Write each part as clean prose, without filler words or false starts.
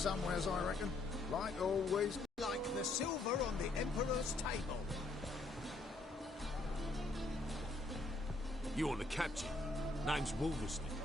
somewheres, I reckon. Like always. Like the silver on the Emperor's table. You want the captain? Name's Wolverstone.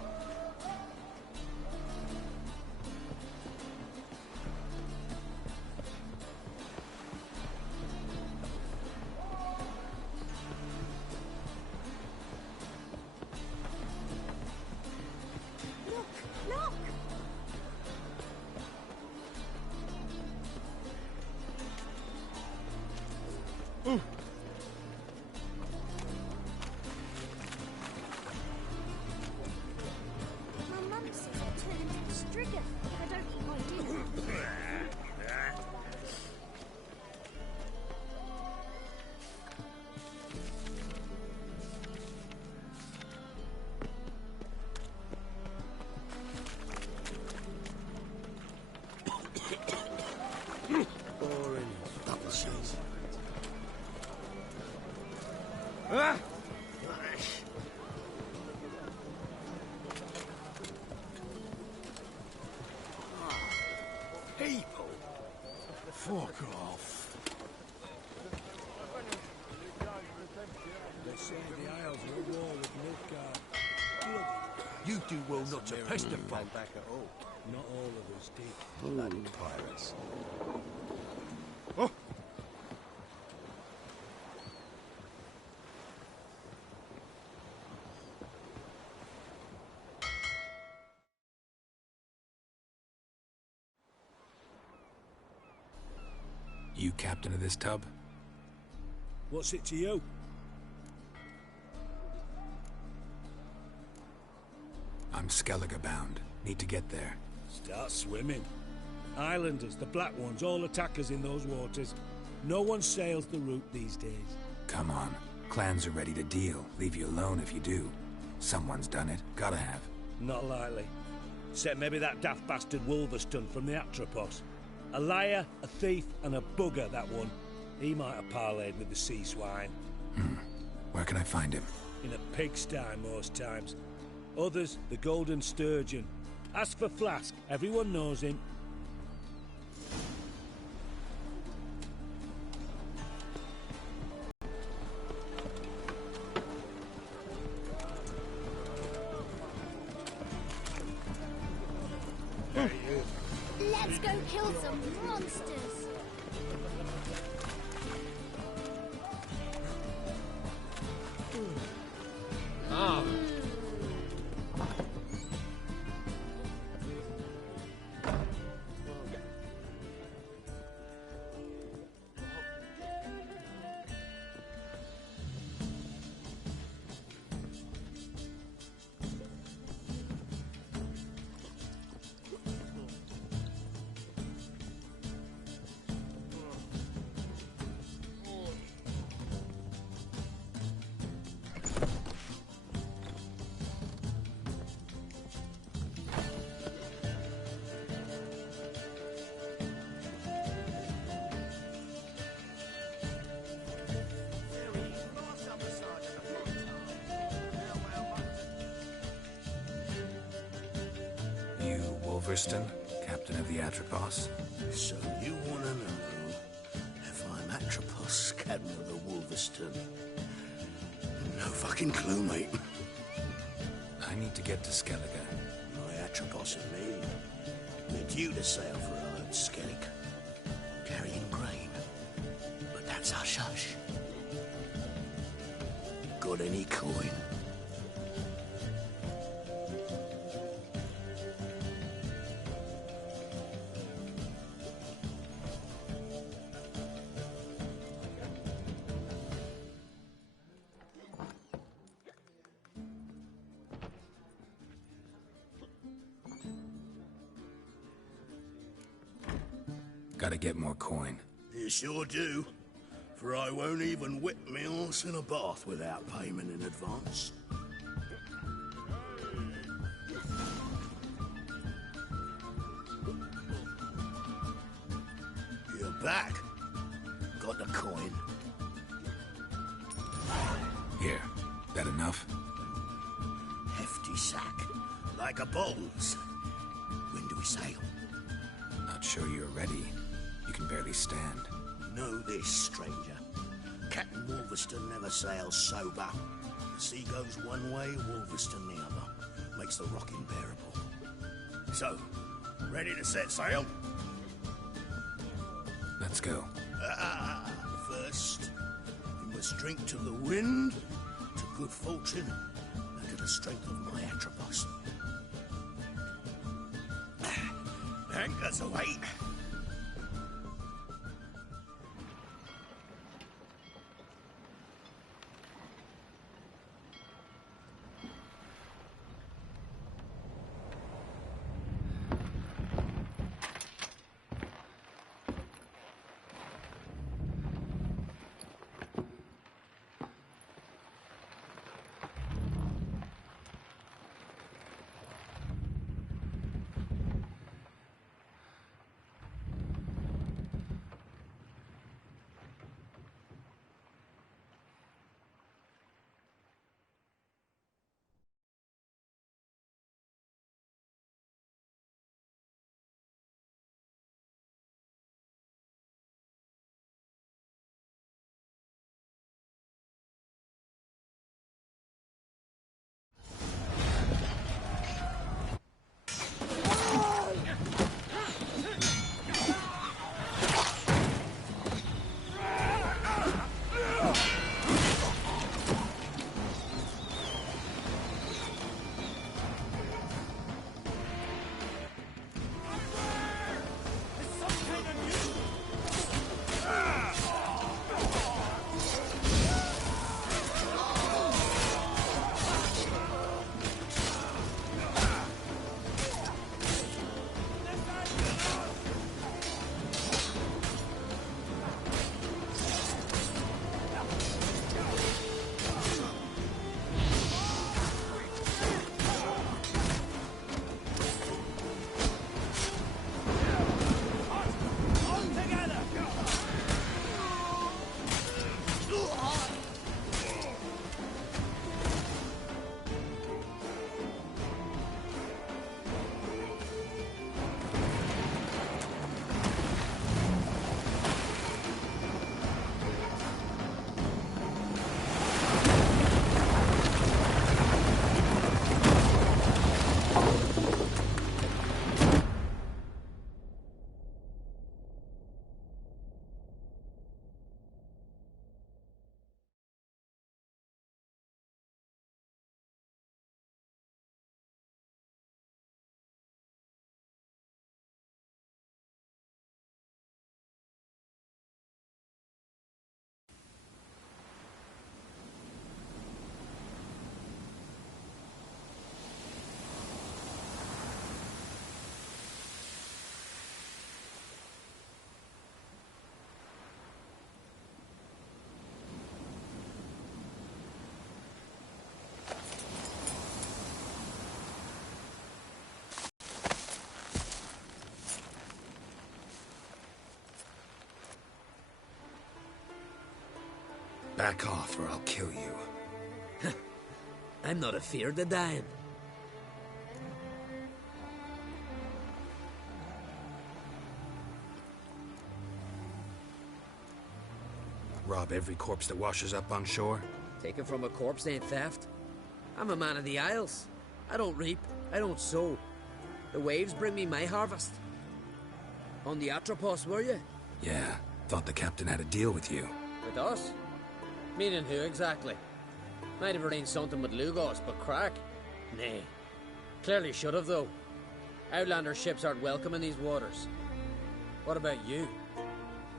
People! Fuck off. They say the Isles are at war with Nilfgaard. You do well not to pester folk. Back at all. Not all of us did. Bloody pirates. You captain of this tub? What's it to you? I'm Skellige bound. Need to get there. Start swimming. Islanders, the Black Ones, all attackers in those waters. No one sails the route these days. Come on. Clans are ready to deal. Leave you alone if you do. Someone's done it. Gotta have. Not likely. Except maybe that daft bastard Wolverstone from the Atropos. A liar, a thief, and a bugger, that one. He might have parlayed with the sea swine. Where can I find him? In a pigsty most times. Others, the Golden Sturgeon. As for Flask, everyone knows him. Let's go kill some monsters. You Wolverstone, captain of the Atropos? So you want to know if I'm Atropos, captain of the Wolverstone? No fucking clue, mate. I need to get to Skellige. My Atropos and me, we're due to sail for our own Skellig, carrying grain. But that's hush-hush. Got any coin? Gotta get more coin. You sure do. For I won't even whip me horse in a bath without payment in advance. You're back. Got the coin. Here. That enough? Hefty sack. Like a bowls. When do we sail? sure you're ready. You can barely stand. Know this, stranger. Captain Wolverston never sails sober. The sea goes one way, Wolverston the other. Makes the rock unbearable. So, ready to set sail? Let's go. First, we must drink to the wind, to good fortune, and to the strength of my Atropos. Anchors away. Back off or I'll kill you. I'm not afeard of dying. Rob every corpse that washes up on shore? Taken from a corpse ain't theft. I'm a man of the Isles. I don't reap, I don't sow. The waves bring me my harvest. On the Atropos, were you? Yeah, thought the captain had a deal with you. With us? Meaning who exactly? Might have arranged something with Lugos, but crack? Nay. Clearly should have, though. Outlander ships aren't welcome in these waters. What about you?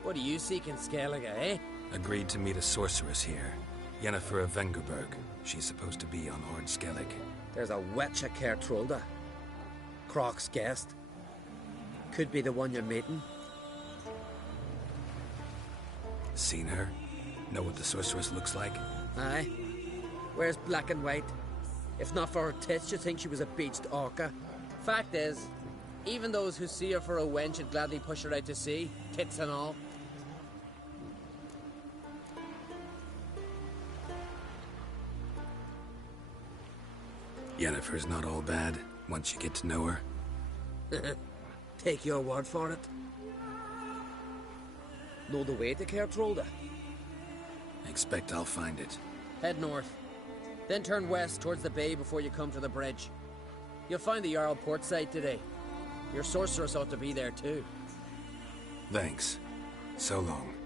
What do you seek in Skellige, eh? Agreed to meet a sorceress here. Yennefer of Vengerberg. She's supposed to be on Ord Skellig. There's a wetcha Kertrolda. Croc's guest. Could be the one you're meeting. Seen her? Know what the sorceress looks like? Aye. Wears black and white. If not for her tits, you'd think she was a beached orca. Fact is, even those who see her for a wench would gladly push her out to sea, tits and all. Yennefer's not all bad, once you get to know her. take your word for it. Know the way to Kertrolda? Expect I'll find it. Head north. Then turn west towards the bay before you come to the bridge. You'll find the Jarl port site today. Your sorceress ought to be there too. Thanks. So long.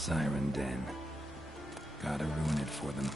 Siren Den. Gotta ruin it for them.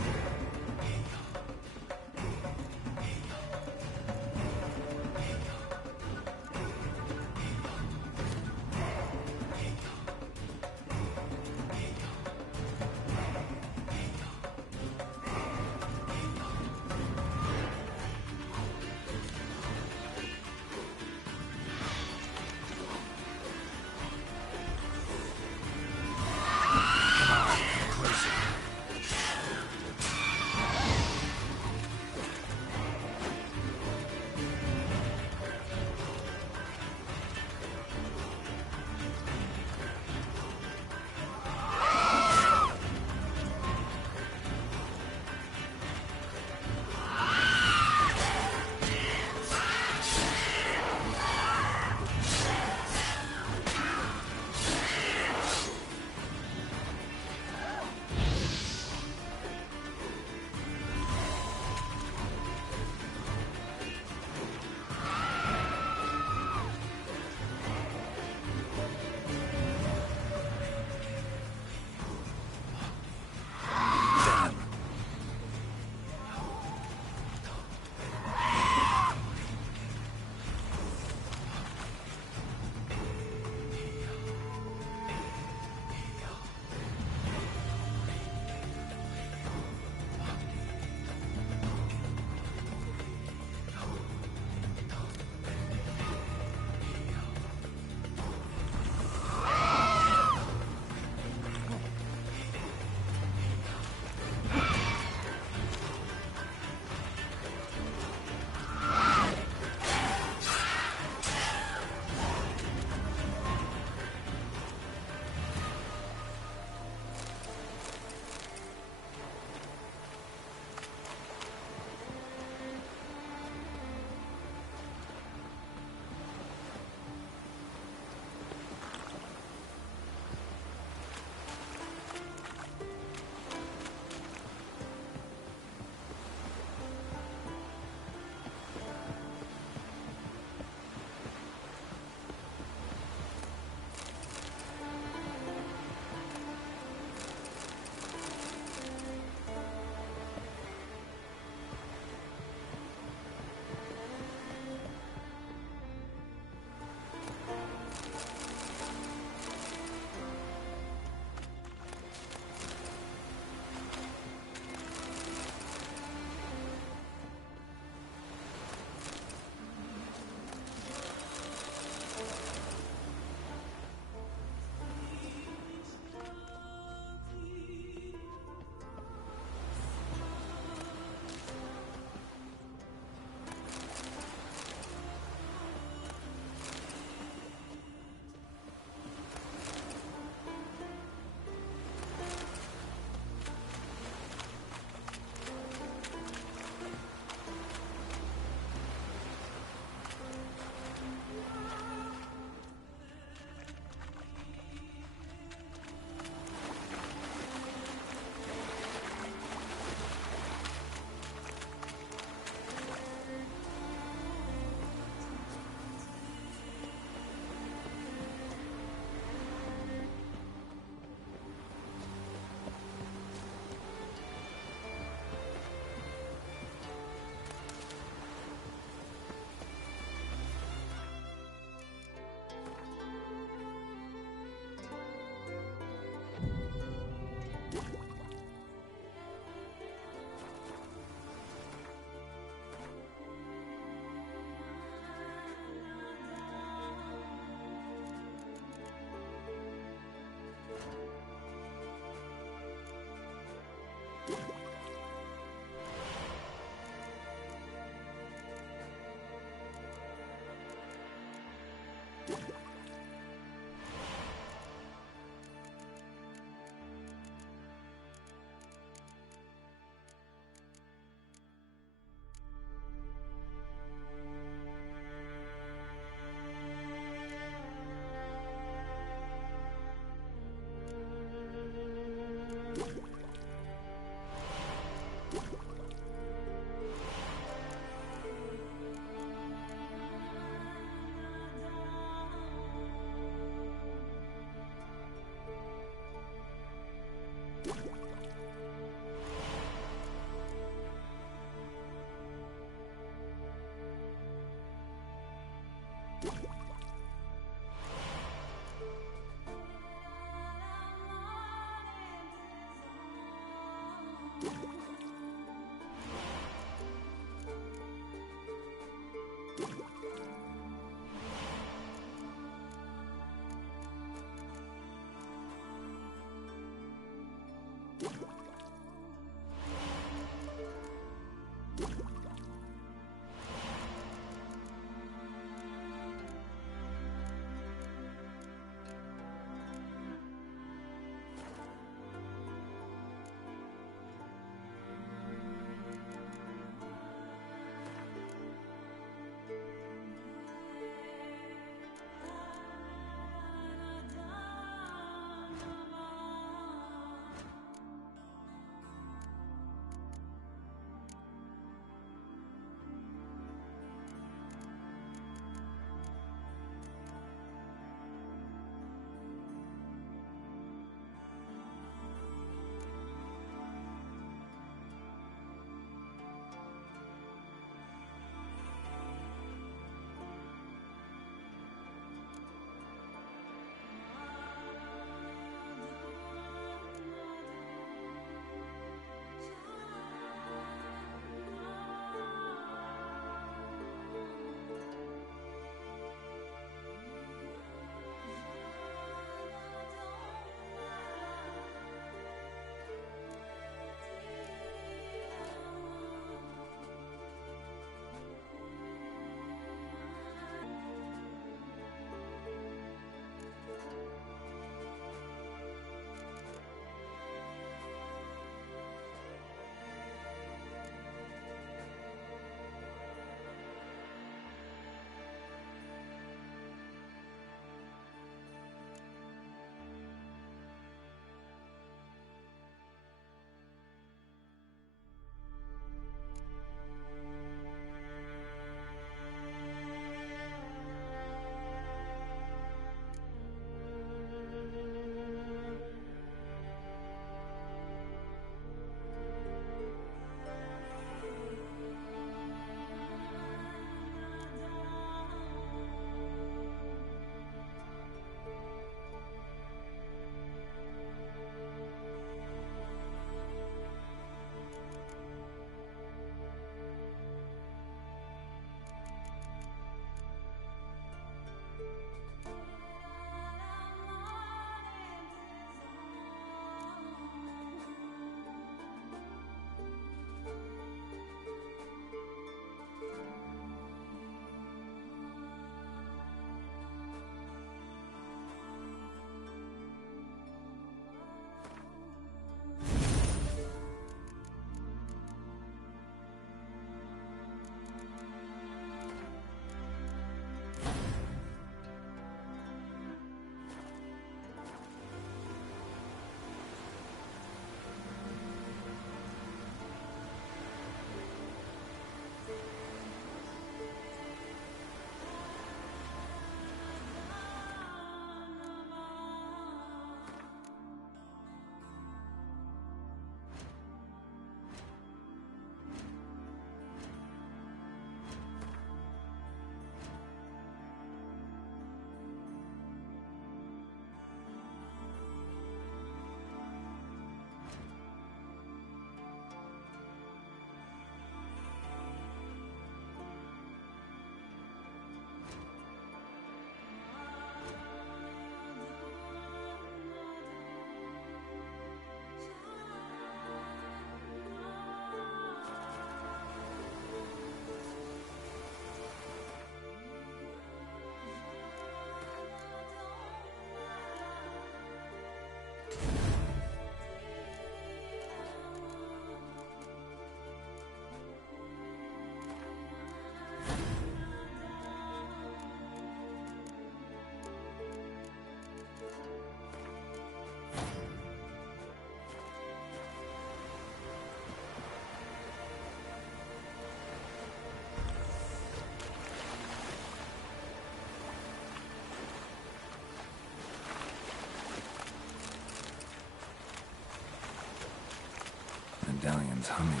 Medallion's humming.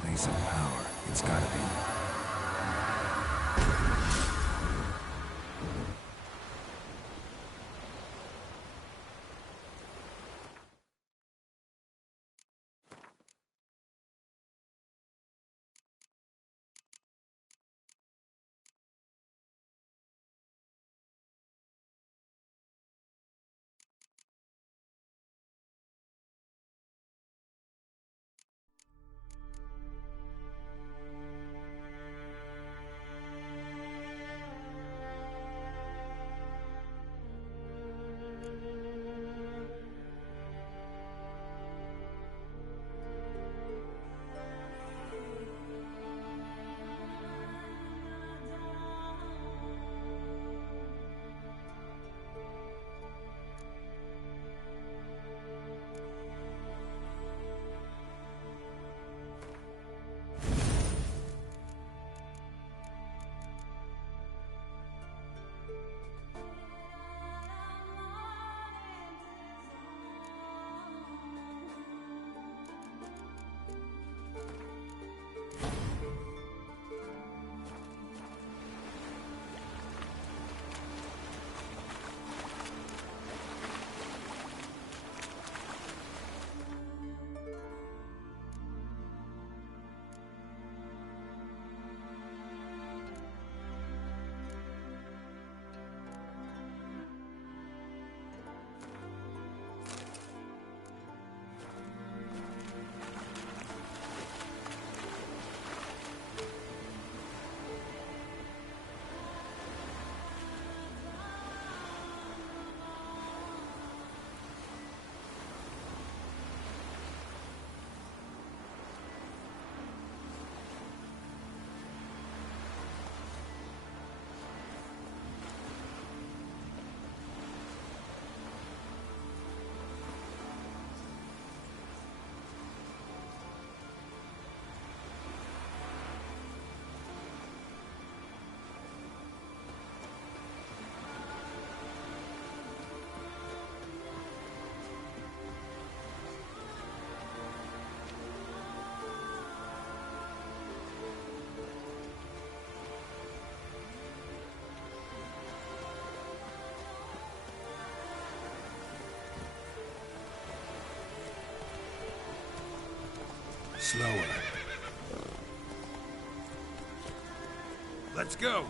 Place of power. It's gotta be. Slower. Let's go.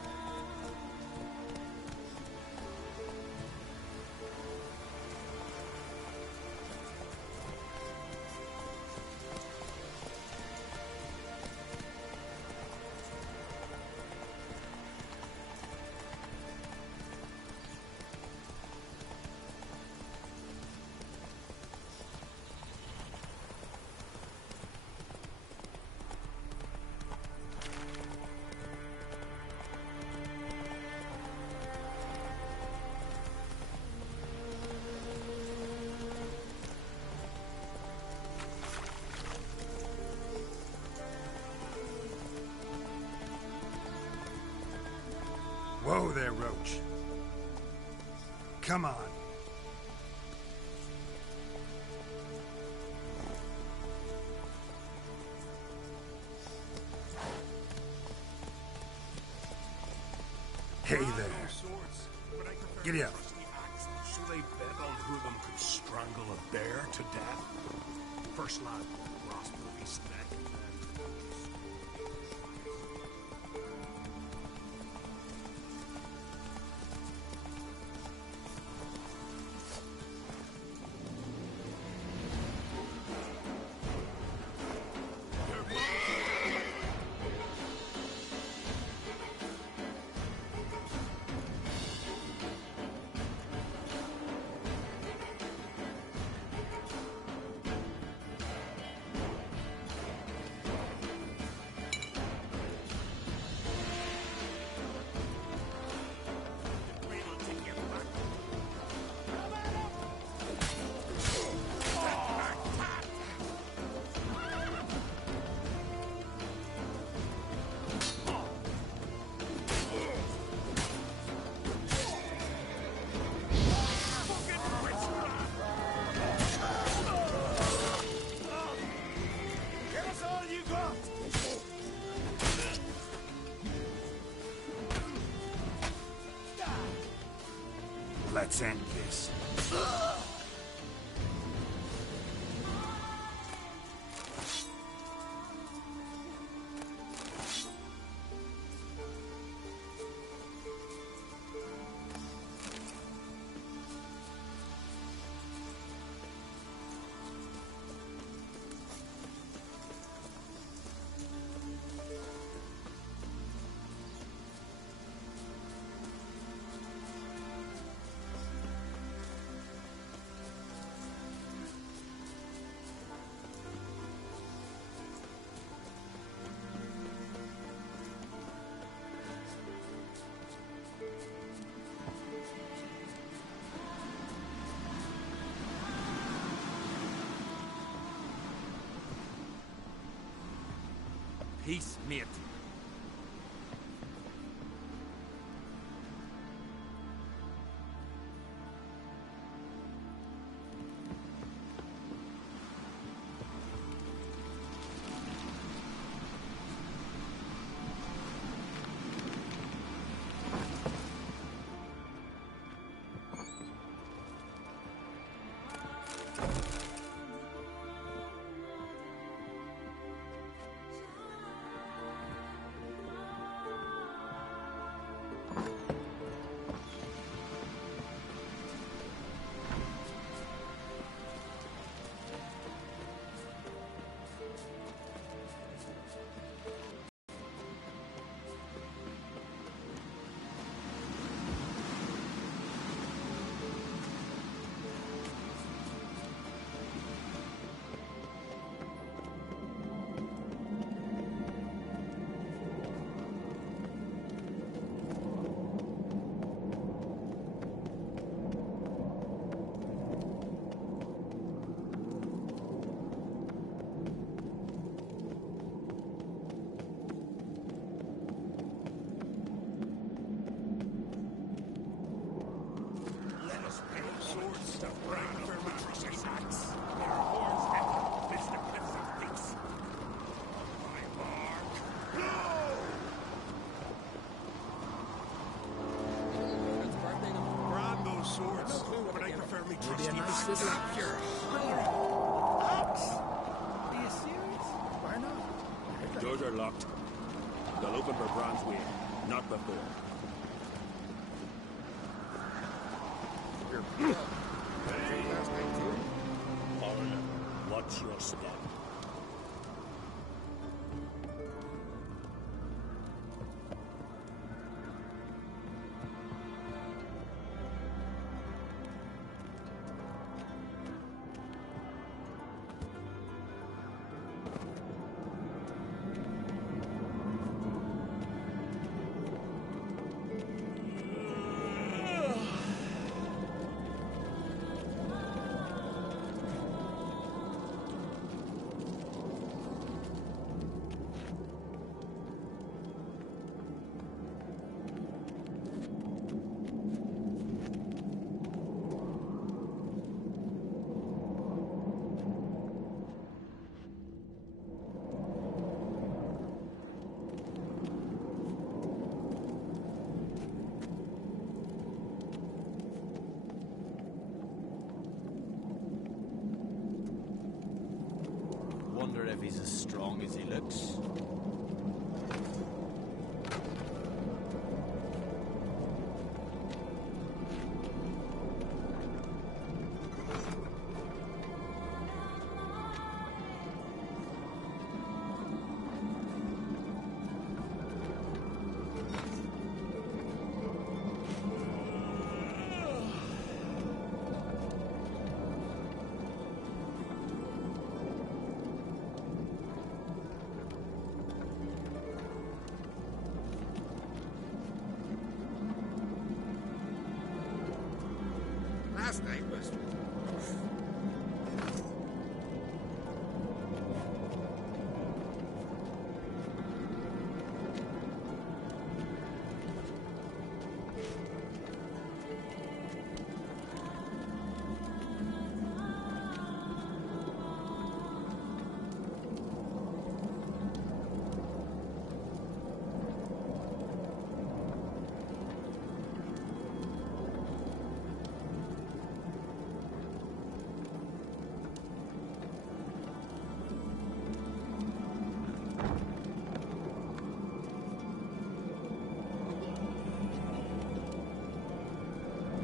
Whoa there, Roach. Come on. Hey there. Giddy up. So they bet on who of them could strangle a bear to death? First lad, grasp the beast's neck. Let's end this. Peace, mate. Swords, but I prefer me trusty Nice little axe. axe? Are you serious? Doors are locked. They'll open for Brand's way, not before. Oliver, watch your step. Wonder if he's as strong as he looks. Last night was...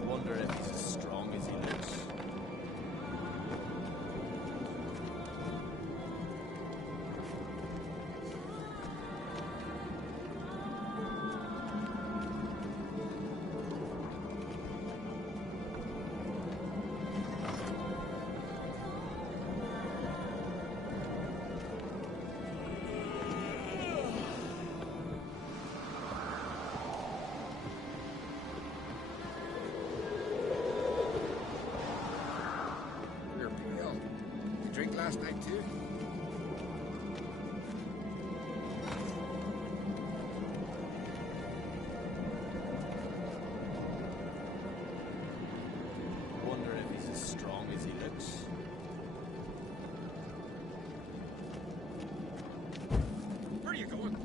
Wonder if he's as strong as he looks. You're pale. You drink last night too? Wonder if he's as strong as he looks. Where are you going?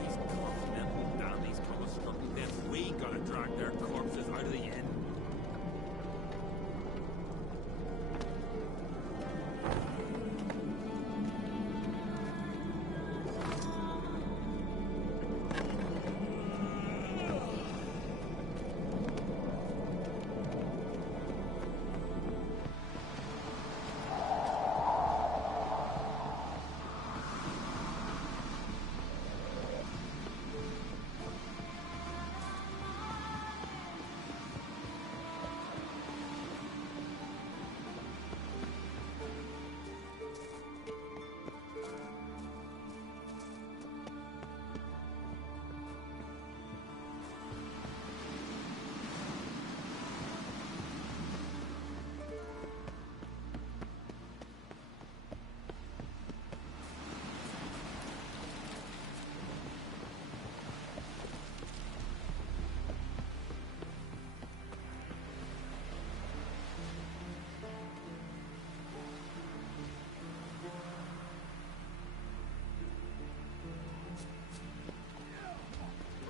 These continental dandies come a strutting, then we gotta drag their corpses out of the inn.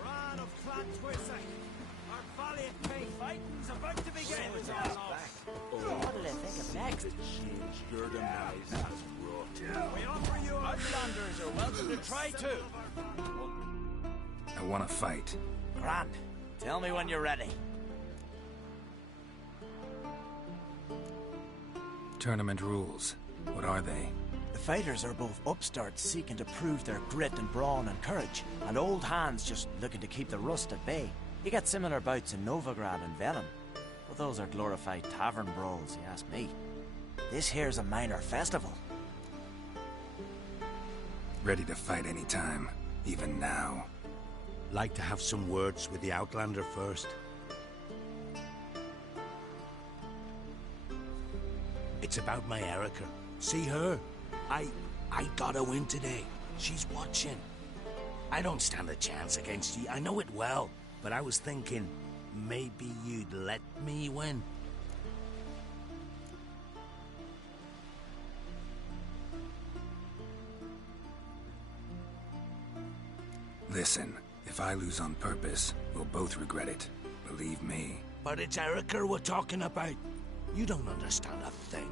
Bran of Clan Twissac, our valiant pay fighting's about to begin. next? Your demise has brought. We offer you Outlanders are welcome to try too. I want to fight. Grand. Tell me when you're ready. Tournament rules. What are they? The fighters are both upstarts seeking to prove their grit and brawn and courage, and old hands just looking to keep the rust at bay. You get similar bouts in Novigrad and Velen, but those are glorified tavern brawls, you ask me. This here's a minor festival. Ready to fight anytime, even now. Like to have some words with the Outlander first. It's about my Erica. See her? I gotta win today. She's watching. I don't stand a chance against you. I know it well. But I was thinking, maybe you'd let me win. Listen, if I lose on purpose, we'll both regret it. Believe me. But it's Erica we're talking about. You don't understand a thing.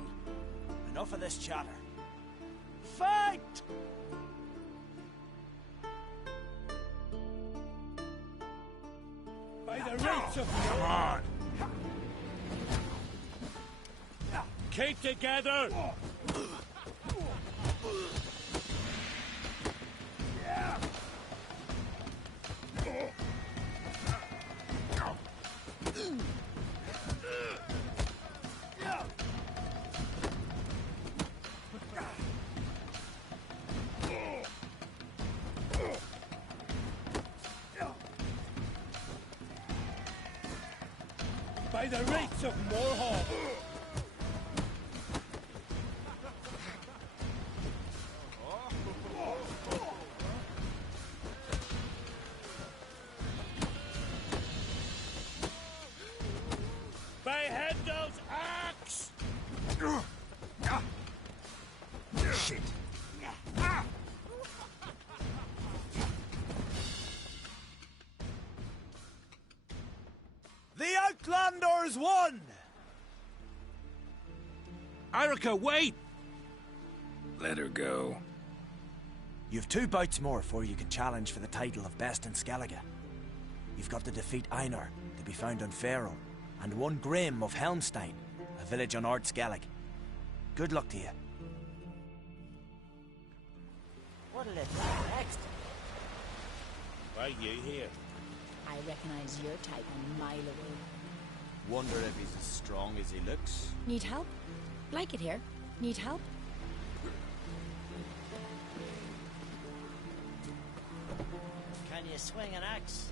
Enough of this chatter. Fight! By the roots of... Come on! Keep together! By the rates of Morhaug! By Hendel's axe! Shit. The Outlanders won! Erica, wait! Let her go. You've 2 bouts more before you can challenge for the title of Best in Skellige. You've got to defeat Einar, to be found on Faroe, and 1 Grim of Helmstein, a village on Ard Skellig. Good luck to you. What'll it do next? Why you here? I recognize your type a mile away. Wonder if he's as strong as he looks. Need help? Like it here. Need help? Can you swing an axe?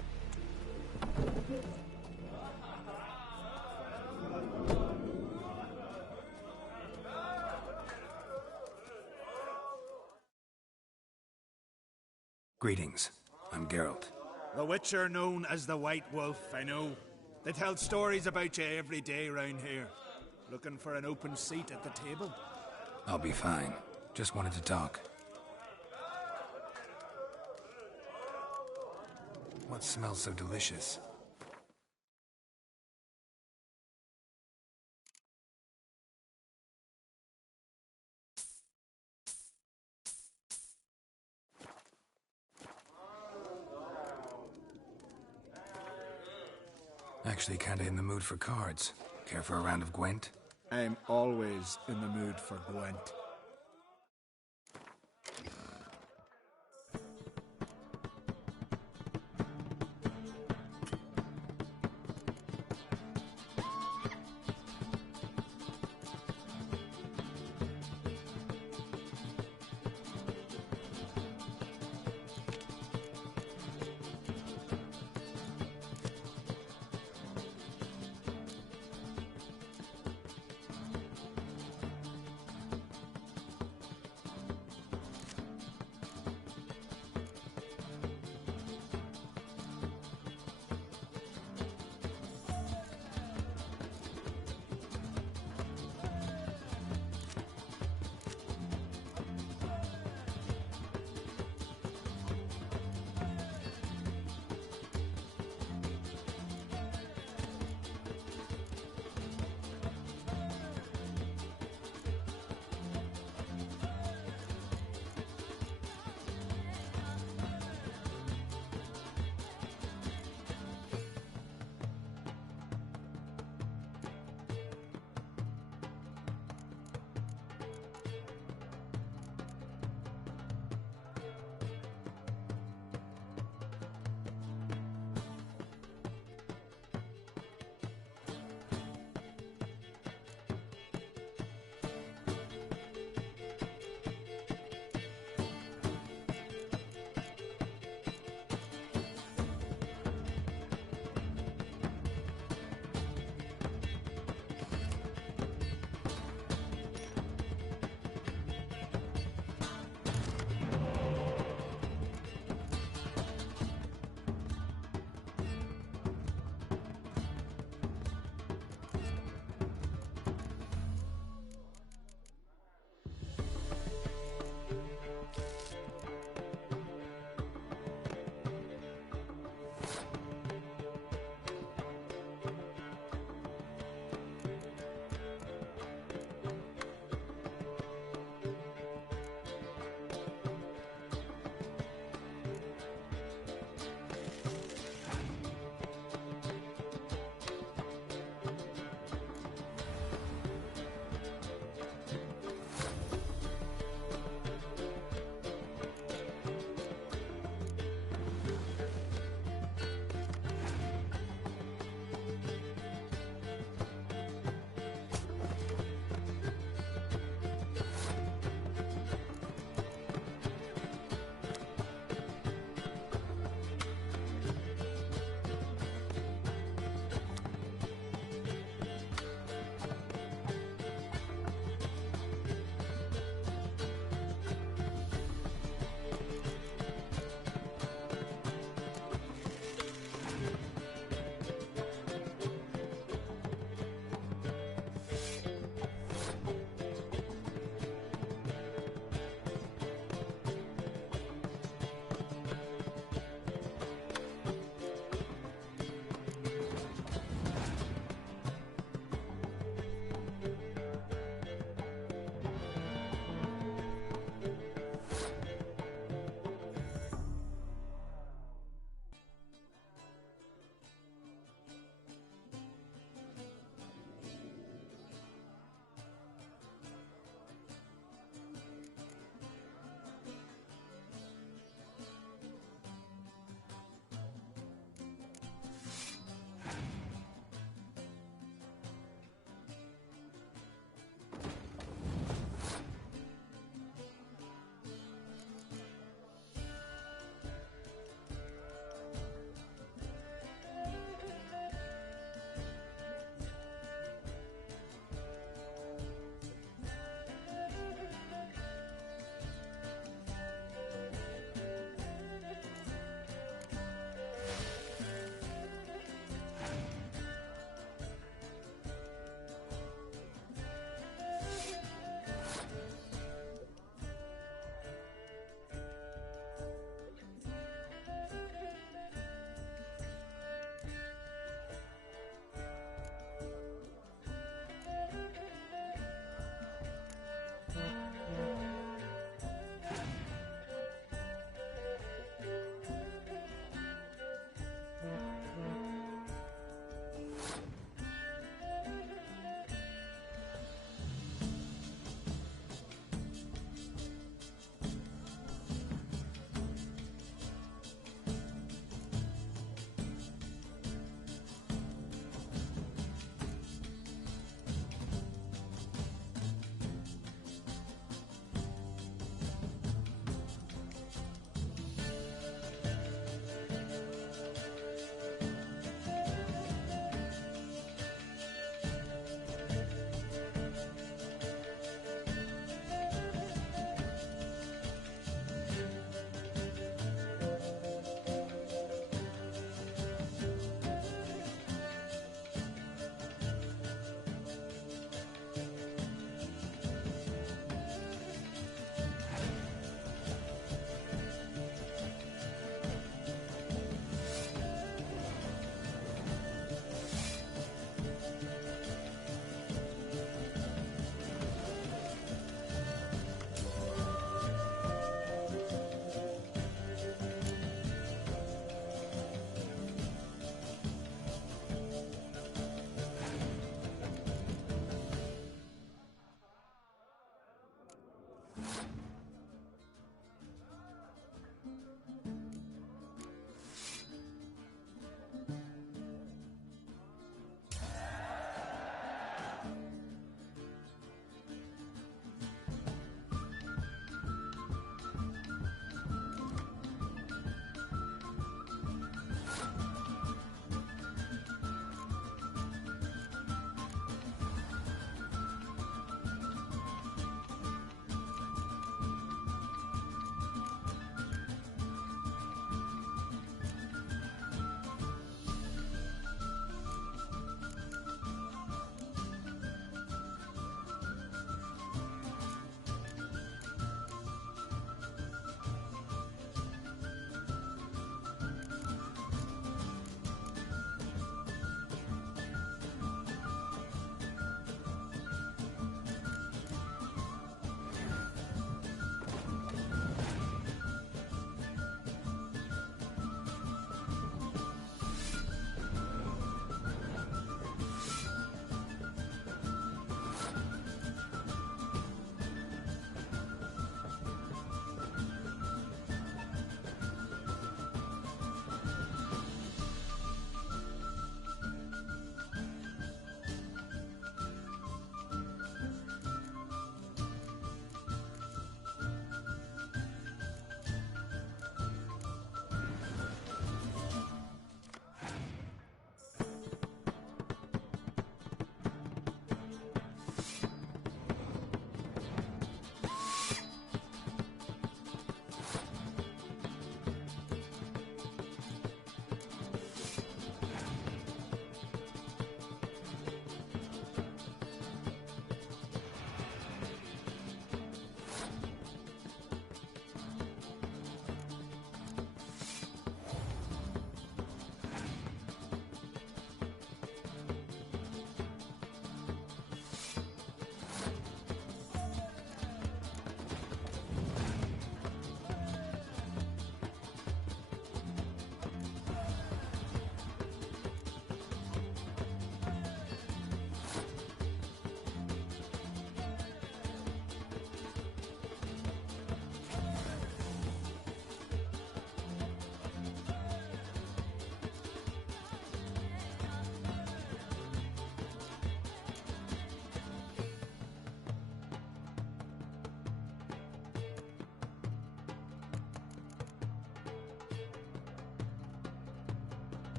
Greetings. I'm Geralt. The Witcher known as the White Wolf, I know. They tell stories about you every day round here. Looking for an open seat at the table? I'll be fine. Just wanted to talk. What smells so delicious? Actually kinda in the mood for cards. Care for a round of Gwent? I'm always in the mood for Gwent.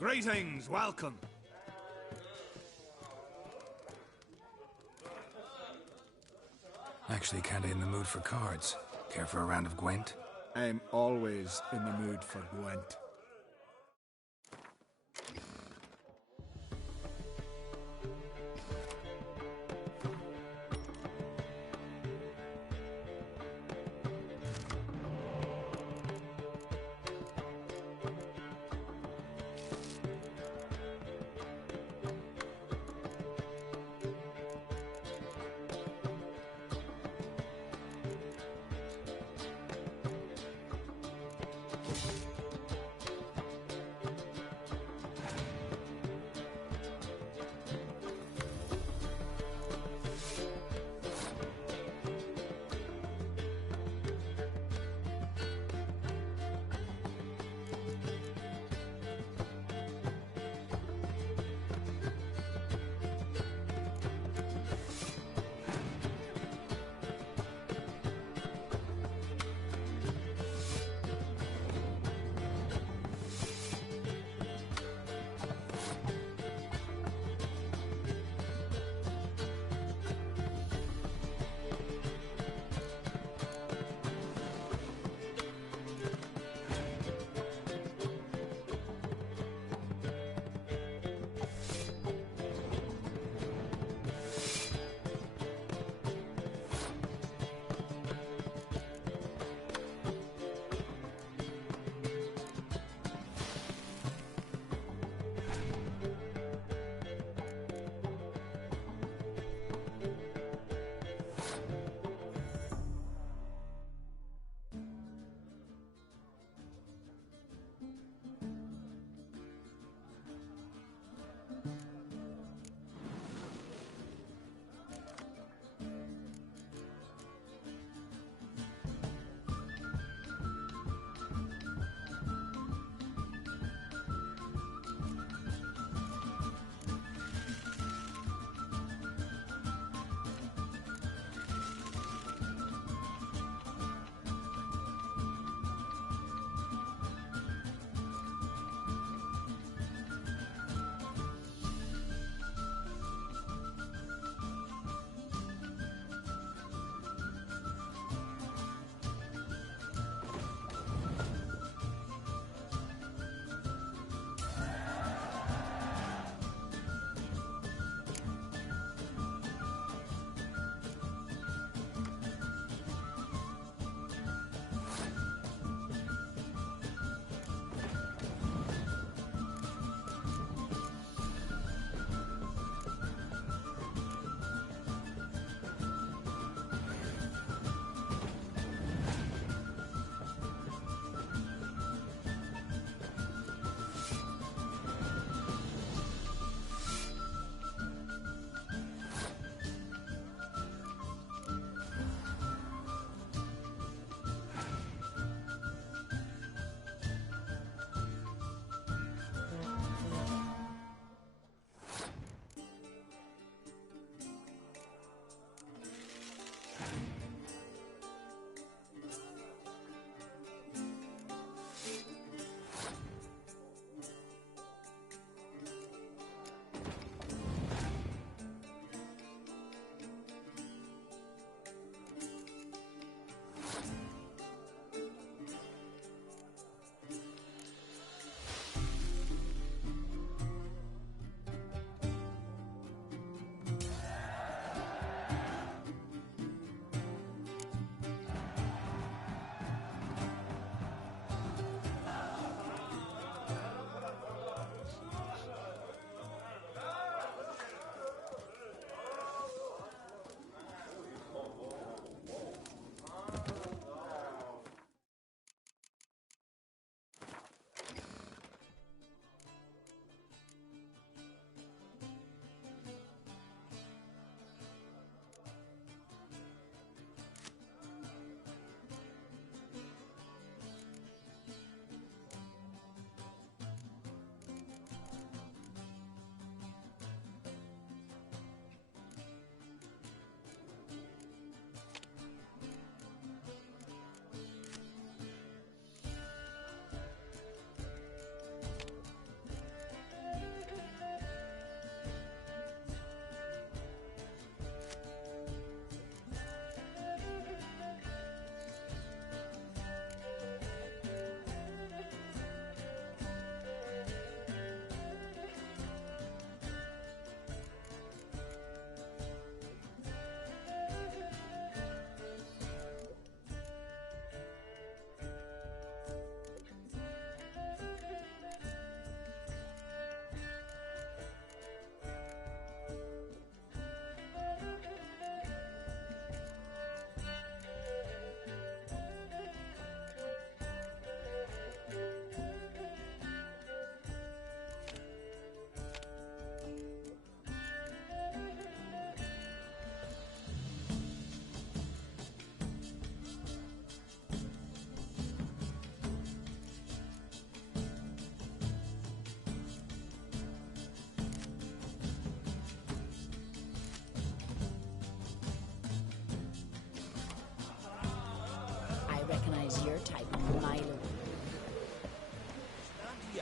Greetings, welcome. Actually kinda in the mood for cards. Care for a round of Gwent? I'm always in the mood for Gwent.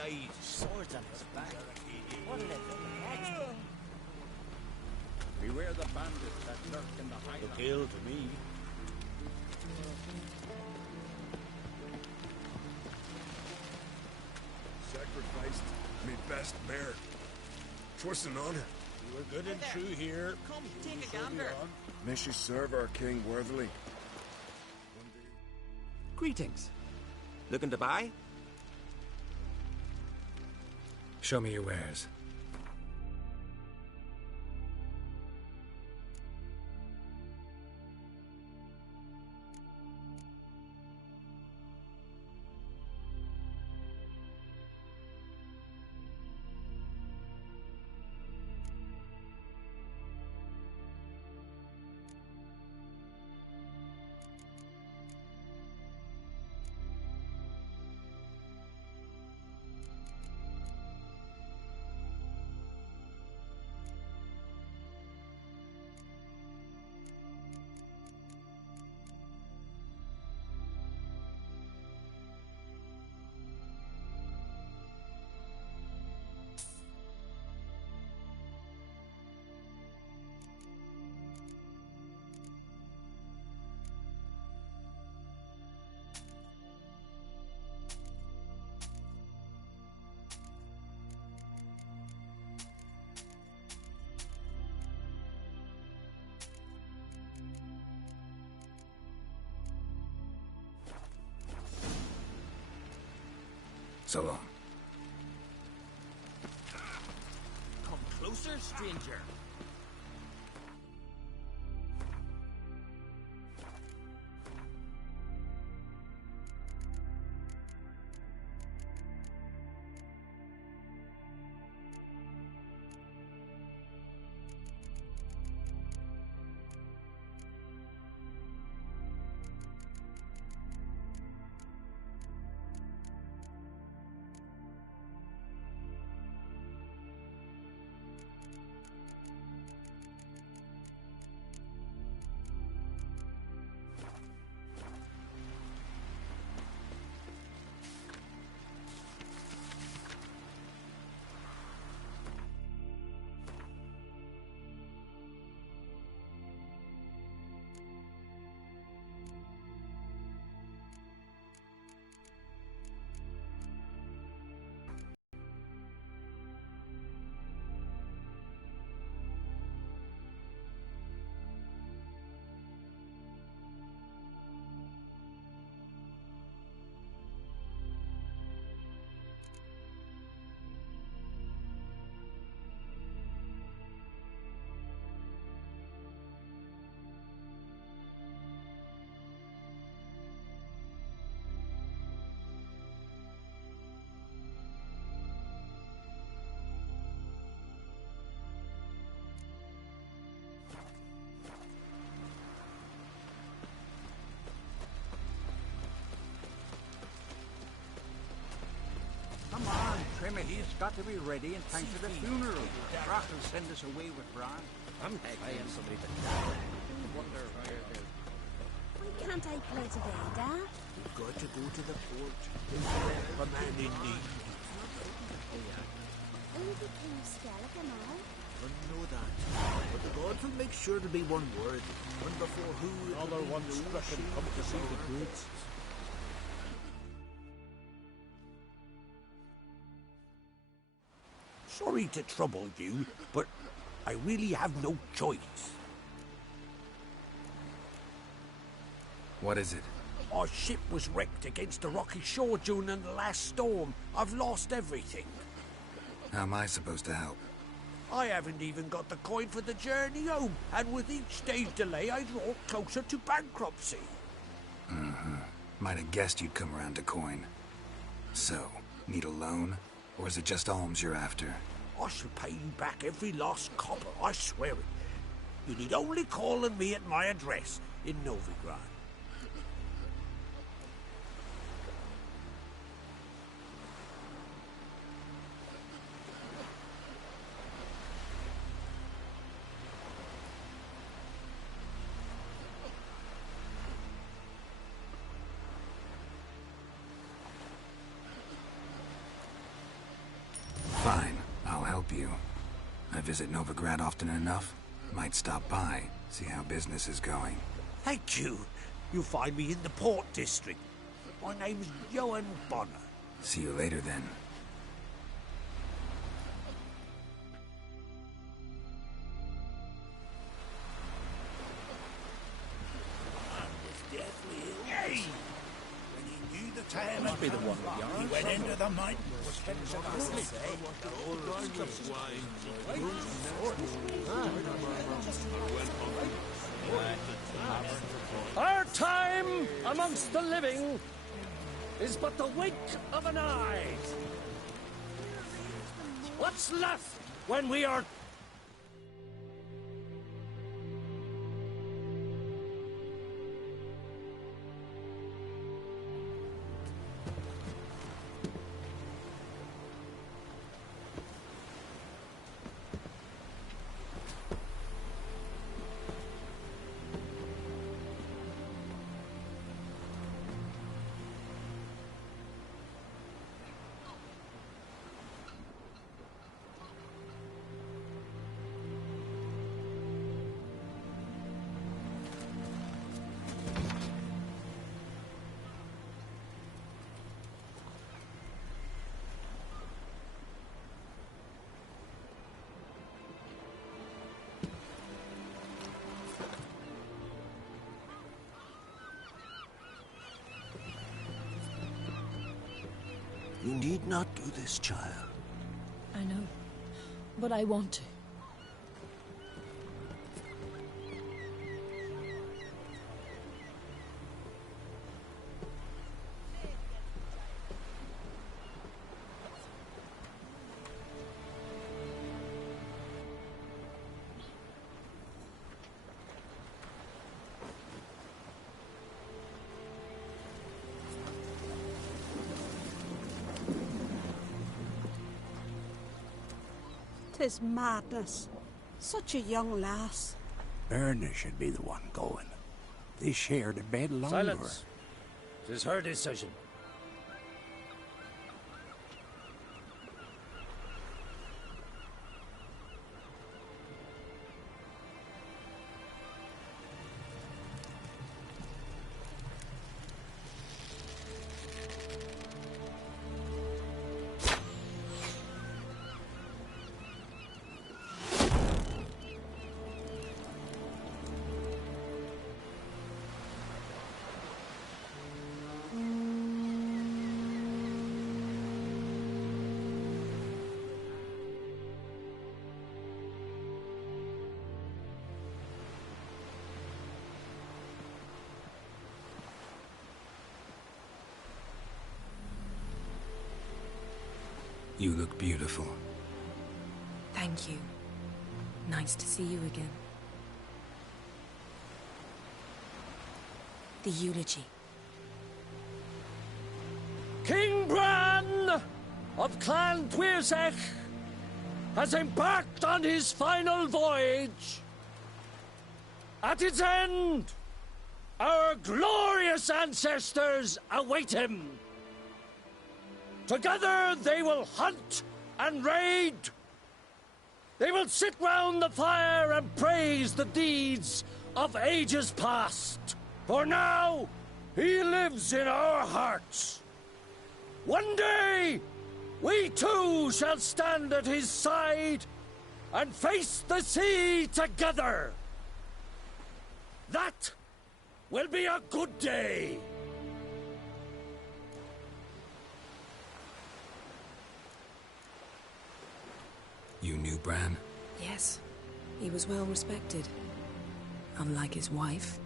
eyes. Swords on his back. What'll it be next? Beware the bandits that lurk in the highlands. Look ill to me. Sacrificed me best mare. 'Twas an honor. You were good and true here. Come, take a gander. May she serve our king worthily. Greetings. Looking to buy? Show me your wares. So long. Come closer, stranger. Come on, Tremahe's got to be ready in time for the funeral. Rock will send us away with Bran. I'm paying somebody to die. I wonder where they're... Why can't I play today, Dad? We've got to go to the port. A man in need. Only King Skellig and I. I know that. But the gods will make sure to be one word. One before who... Another one stricken come to see the goods. Sorry to trouble you, but I really have no choice. What is it? Our ship was wrecked against a rocky shore during the last storm. I've lost everything. How am I supposed to help? I haven't even got the coin for the journey home, and with each day's delay, I draw closer to bankruptcy. Might have guessed you'd come around to coin. So, need a loan? Or is it just alms you're after? I shall pay you back every last copper, I swear it. You need only call on me at my address in Novigrad. I visit Novigrad often enough. Might stop by, see how business is going. Thank you. You'll find me in the Port District. My name's Johan Bonner. See you later, then. Must be the one with yarn. He went into the mine. Our time amongst the living is but the wink of an eye. What's left when we are... You need not do this, child. I know, but I want to. Tis madness. Such a young lass. Erna should be the one going. They shared a bed longer. Silence. 'Tis her decision. You look beautiful. Thank you. Nice to see you again. The eulogy. King Bran of Clan Tuirsech has embarked on his final voyage. At its end, our glorious ancestors await him. Together they will hunt and raid. They will sit round the fire and praise the deeds of ages past. For now, he lives in our hearts. One day, we too shall stand at his side and face the sea together. That will be a good day. You knew Bran? Yes, he was well respected. Unlike his wife.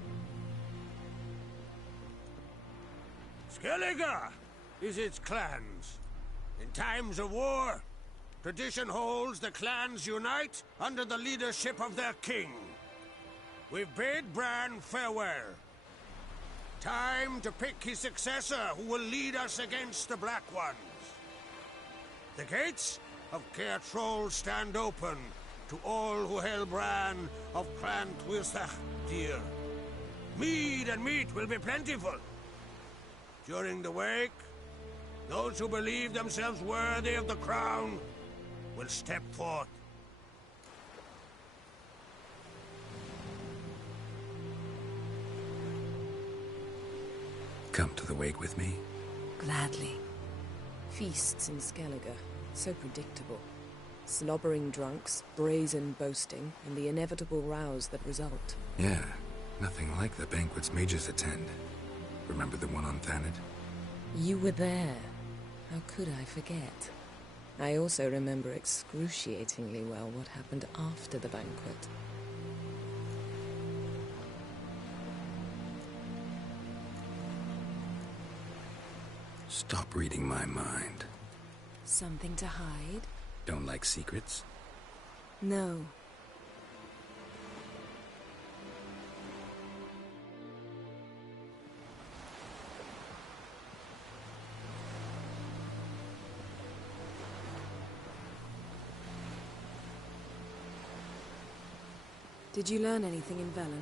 Skellige is its clans. In times of war, tradition holds the clans unite under the leadership of their king. We've bid Bran farewell. Time to pick his successor who will lead us against the Black Ones. The gates of Caer Troll stand open to all who hail Bran of Clan Tuirsech dear. Mead and meat will be plentiful. During the wake, those who believe themselves worthy of the crown will step forth. Come to the wake with me? Gladly. Feasts in Skellige, so predictable. Slobbering drunks, brazen boasting, and the inevitable rows that result. Yeah, nothing like the banquets mages attend. Remember the one on Thanedd? You were there. How could I forget? I also remember excruciatingly well what happened after the banquet. Stop reading my mind. Something to hide? Don't like secrets? No. Did you learn anything in Velen?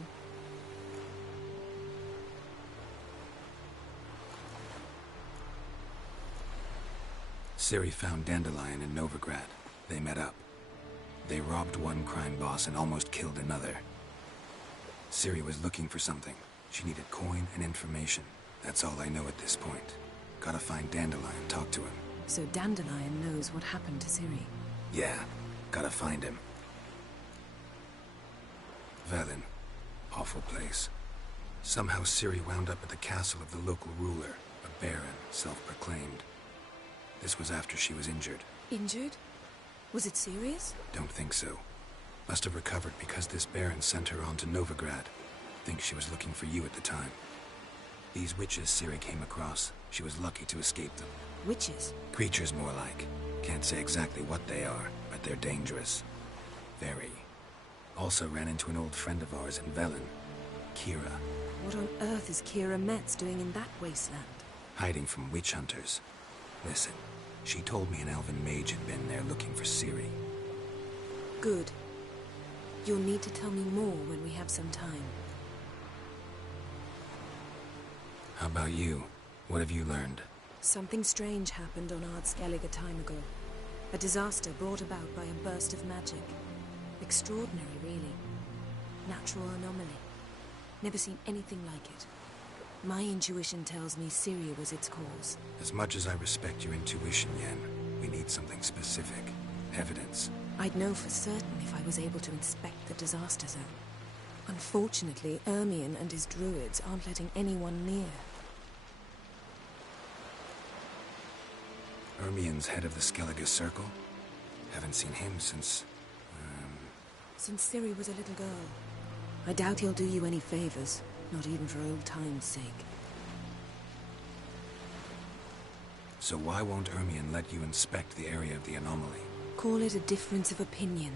Ciri found Dandelion in Novigrad. They met up. They robbed one crime boss and almost killed another. Ciri was looking for something. She needed coin and information. That's all I know at this point. Gotta find Dandelion, talk to him. So Dandelion knows what happened to Ciri? Yeah, gotta find him. Velen. Awful place. Somehow Ciri wound up at the castle of the local ruler, a baron, self-proclaimed. This was after she was injured. Injured? Was it serious? Don't think so. Must have recovered because this baron sent her on to Novigrad. Think she was looking for you at the time. These witches Ciri came across, she was lucky to escape them. Witches? Creatures more like. Can't say exactly what they are, but they're dangerous. Very. Also ran into an old friend of ours in Velen, Kira. What on earth is Kira Metz doing in that wasteland? Hiding from witch hunters. Listen, she told me an elven mage had been there looking for Ciri. Good. You'll need to tell me more when we have some time. How about you? What have you learned? Something strange happened on Ard Skellige a time ago. A disaster brought about by a burst of magic. Extraordinary, really. Natural anomaly. Never seen anything like it. My intuition tells me Ciri was its cause. As much as I respect your intuition, Yen, we need something specific. Evidence. I'd know for certain if I was able to inspect the disaster zone. Unfortunately, Ermion and his druids aren't letting anyone near. Ermion's head of the Skellige Circle? Haven't seen him since... Since Ciri was a little girl. I doubt he'll do you any favors, not even for old time's sake. So why won't Ermion let you inspect the area of the anomaly? Call it a difference of opinion.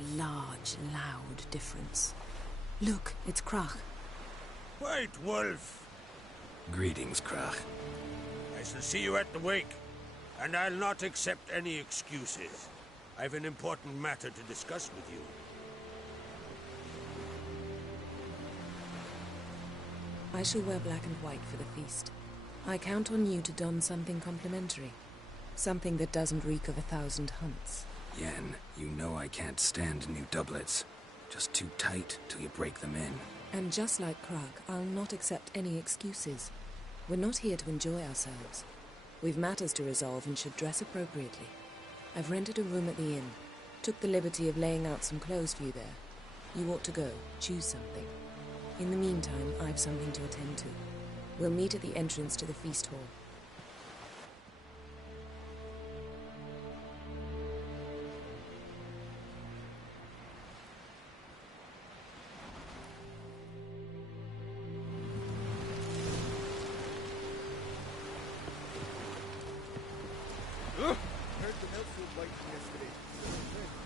A large, loud difference. Look, it's Crach. White Wolf! Greetings, Crach. I shall see you at the wake, and I'll not accept any excuses. I've an important matter to discuss with you. I shall wear black and white for the feast. I count on you to don something complimentary. Something that doesn't reek of 1,000 hunts. Yen, you know I can't stand new doublets. Just too tight till you break them in. And just like Crach, I'll not accept any excuses. We're not here to enjoy ourselves. We've matters to resolve and should dress appropriately. I've rented a room at the inn. Took the liberty of laying out some clothes for you there. You ought to go. Choose something. In the meantime, I've something to attend to. We'll meet at the entrance to the feast hall.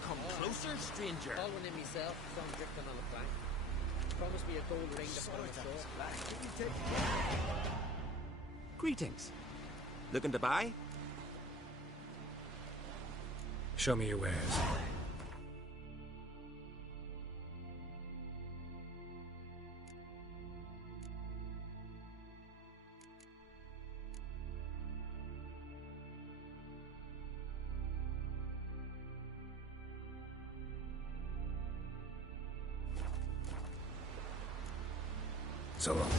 Come closer, stranger. Following in myself, so I'm drifting on a plank. Promise me a gold ring to put on shore. Greetings. Looking to buy? Show me your wares. So long.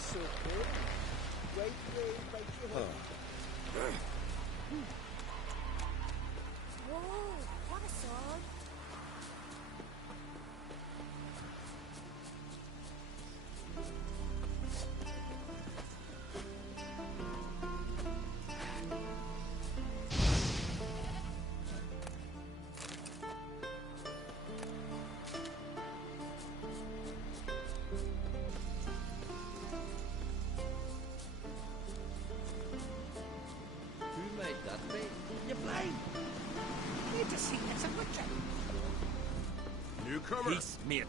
so cool. Right way, right your home. Whoa, what a sword. Who made that be? You're blind. Need to see it's a butcher. Newcomer. Peace, mate.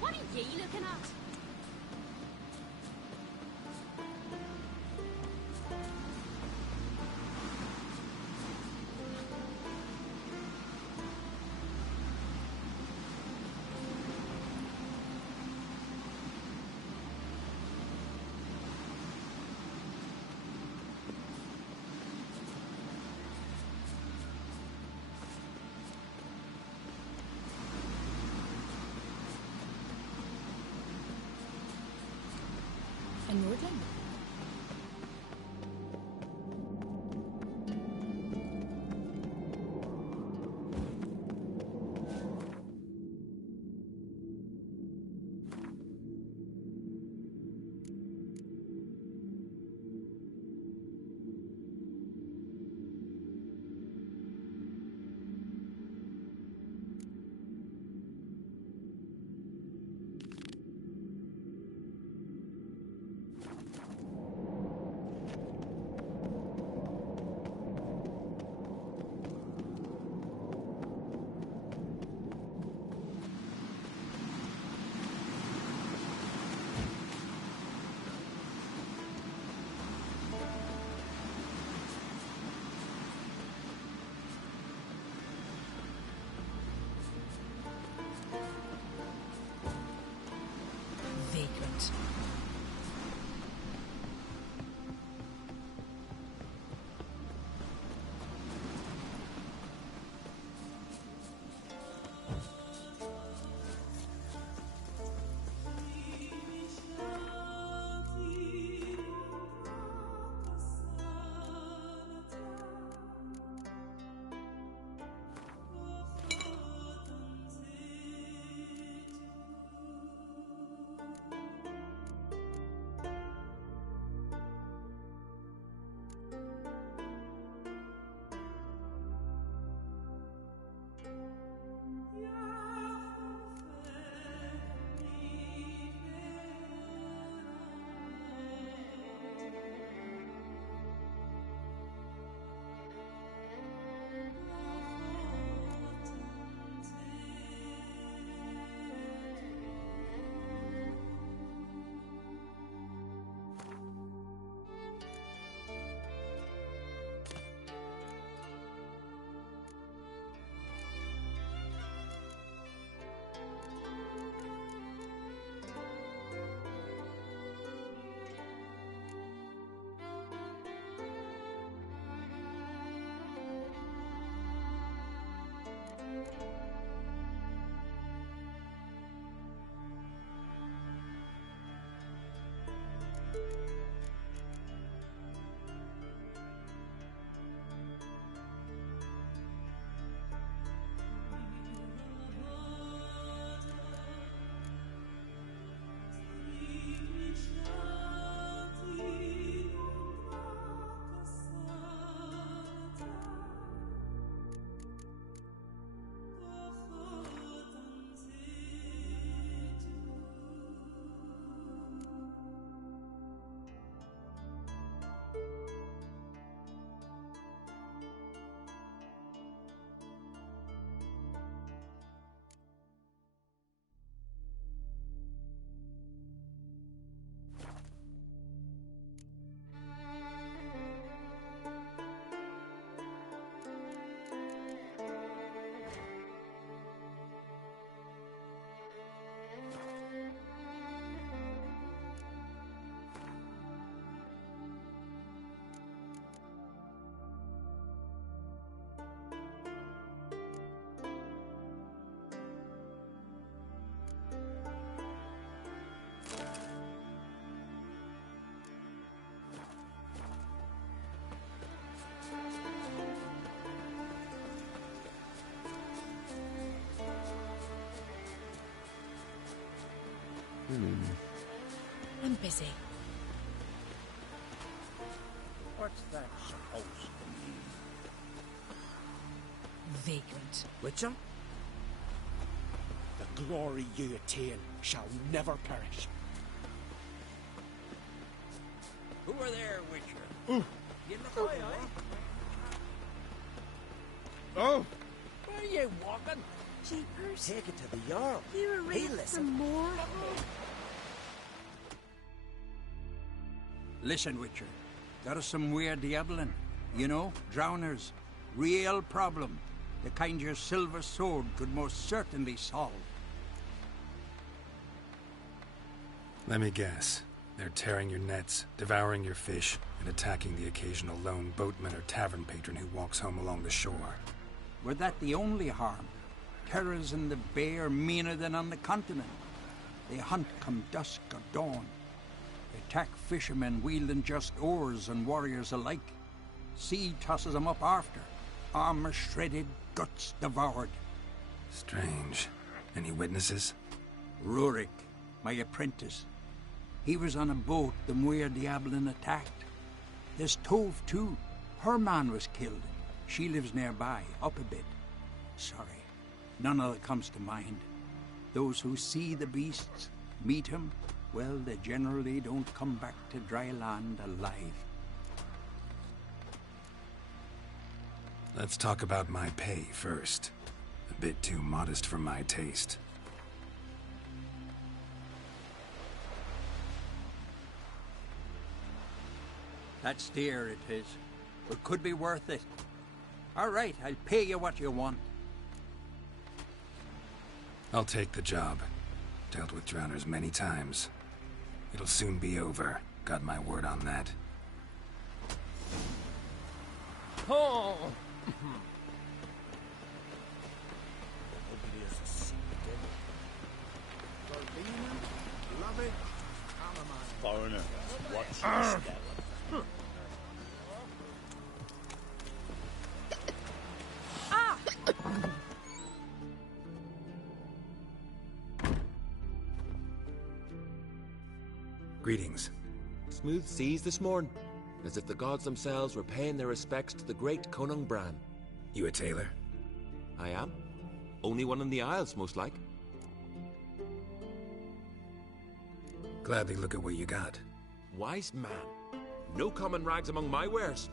What are ye looking at? I'm busy. What's that supposed to mean? Vagrant. Witcher? The glory you attain shall never perish. Who are there, Witcher? Ooh. You look away, Oh! Where are you walking? Jeepers. Take it to the Jarl. You were ready He'll for listen. more? Listen, Witcher. There's some weird diabling. You know, drowners. Real problem. The kind your silver sword could most certainly solve. Let me guess. They're tearing your nets, devouring your fish, and attacking the occasional lone boatman or tavern patron who walks home along the shore. Were that the only harm? Terrors in the bay are meaner than on the continent. They hunt come dusk or dawn. They attack fishermen wielding just oars and warriors alike. Sea tosses them up after. Armor shredded, guts devoured. Strange. Any witnesses? Rurik, my apprentice. He was on a boat the Muir Diablin attacked. There's Tove, too. Her man was killed. She lives nearby, up a bit. Sorry, none of that comes to mind. Those who see the beasts, meet him, well, they generally don't come back to dry land alive. Let's talk about my pay first. A bit too modest for my taste. That's dear, it is. But could be worth it. All right, I'll pay you what you want. I'll take the job. Dealt with drowners many times. It'll soon be over. Got my word on that. Oh! Foreigner, what's your step? Greetings. Smooth seas this morn, as if the gods themselves were paying their respects to the great Conung Bran. You a tailor? I am. Only one in the Isles, most like. Gladly look at what you got. Wise man. No common rags among my wares.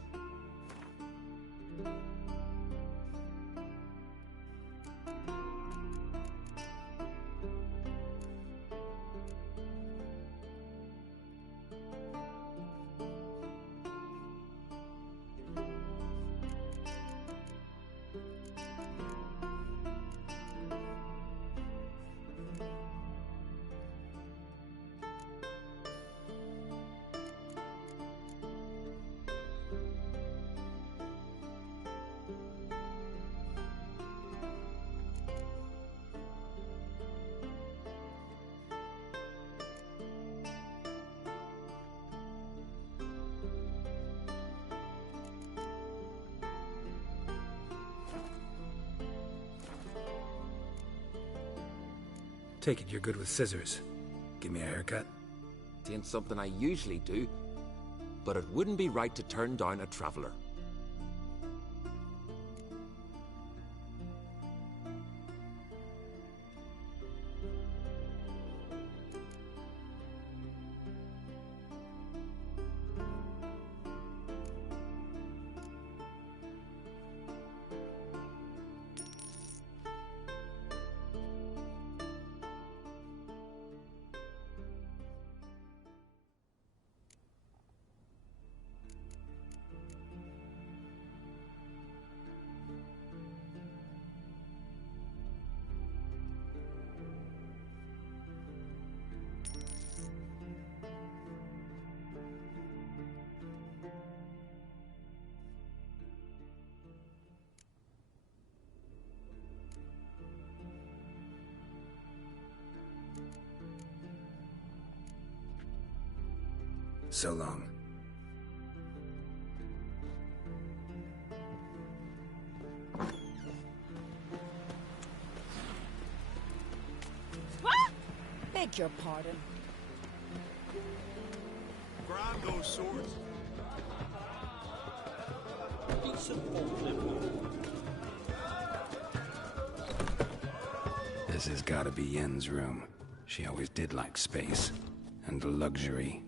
Take it you're good with scissors. Give me a haircut. It ain't something I usually do, but it wouldn't be right to turn down a traveller. So long. Big beg your pardon. Grab those swords. This has gotta be Yen's room. She always did like space. And luxury.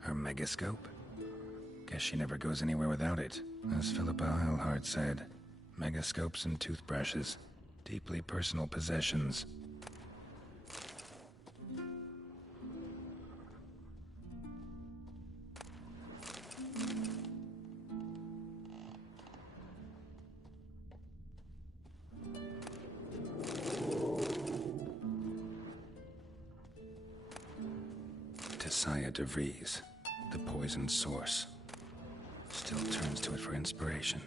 Her megascope? Guess she never goes anywhere without it. As Philippa Eilhart said, megascopes and toothbrushes. Deeply personal possessions. Tessaya de Vries, the poisoned source. Still turns to it for inspiration.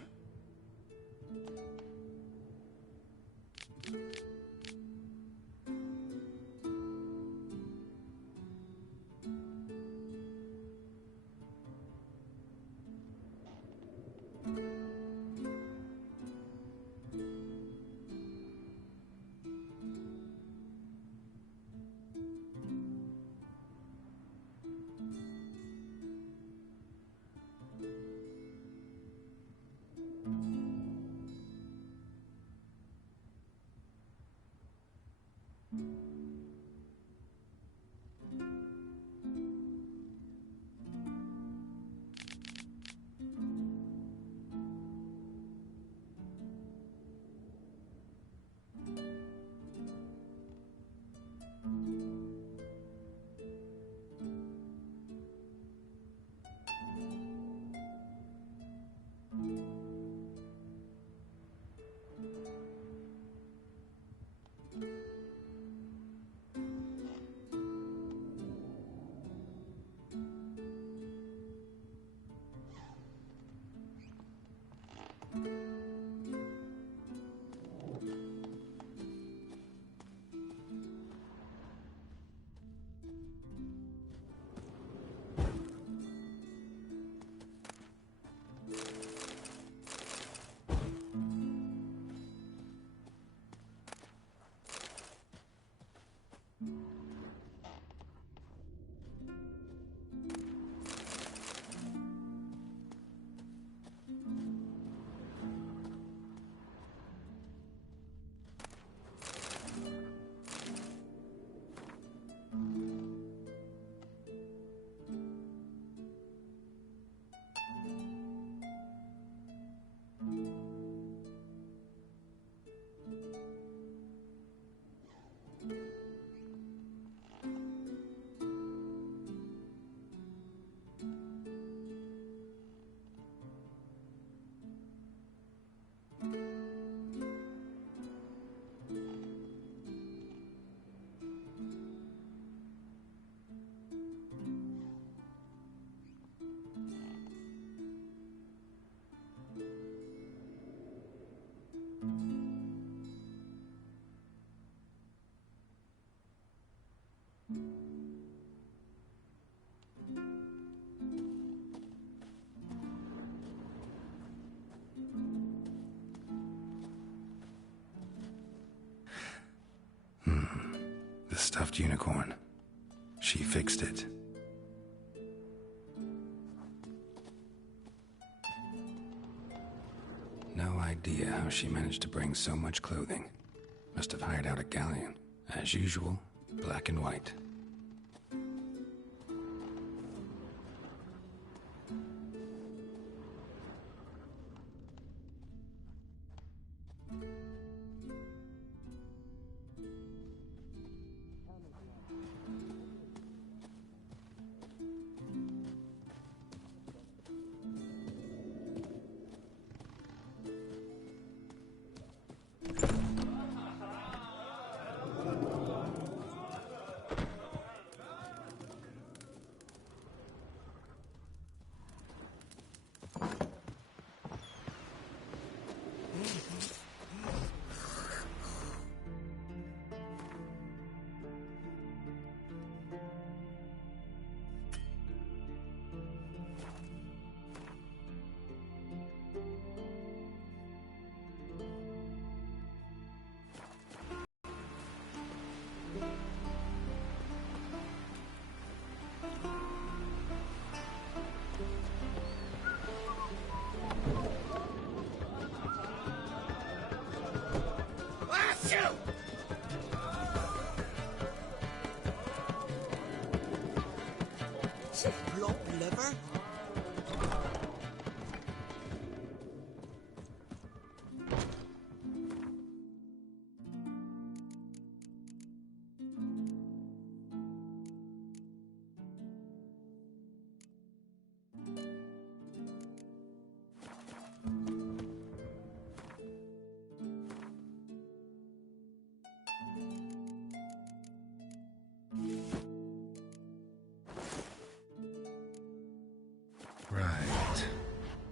stuffed unicorn. She fixed it. No idea how she managed to bring so much clothing. Must have hired out a galleon. As usual, black and white. Lump liver? Right.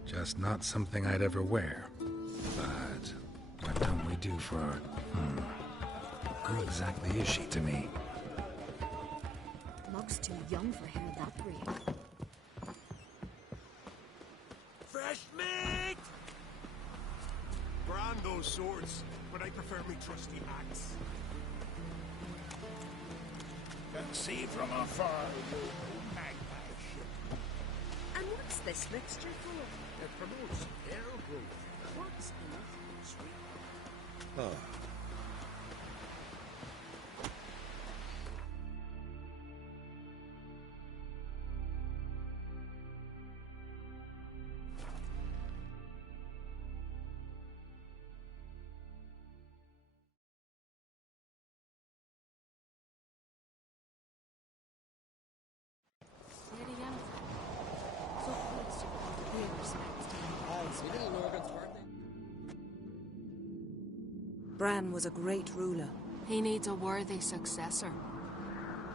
Just not something I'd ever wear. But what don't we do for... Who exactly is she to me? Mock's too young for hair that big. Fresh meat! Brand those swords, but I prefer me trusty axe. Can see from afar. And what's this mixture for? It promotes hair growth. What's in it? Sweet. Oh. Bran was a great ruler. He needs a worthy successor.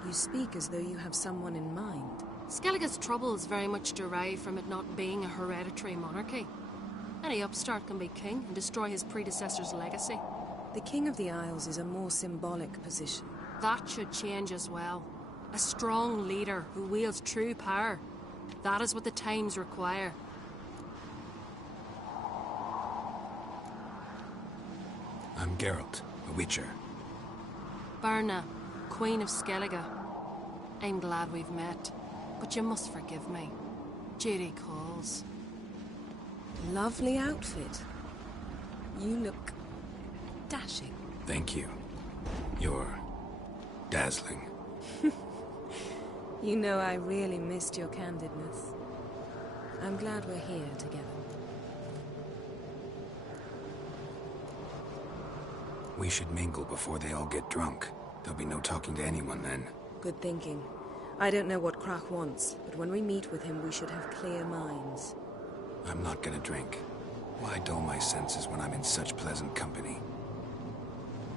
You speak as though you have someone in mind. Skellige's troubles very much derive from it not being a hereditary monarchy. Any upstart can be king and destroy his predecessor's legacy. The King of the Isles is a more symbolic position. That should change as well. A strong leader who wields true power. That is what the times require. I'm Geralt, a Witcher. Birna, Queen of Skellige. I'm glad we've met, but you must forgive me. Duty calls. Lovely outfit. You look dashing. Thank you. You're dazzling. You know, I really missed your candidness. I'm glad we're here together. We should mingle before they all get drunk. There'll be no talking to anyone then. Good thinking. I don't know what Crach wants, but when we meet with him, we should have clear minds. I'm not gonna drink. Why dull my senses when I'm in such pleasant company?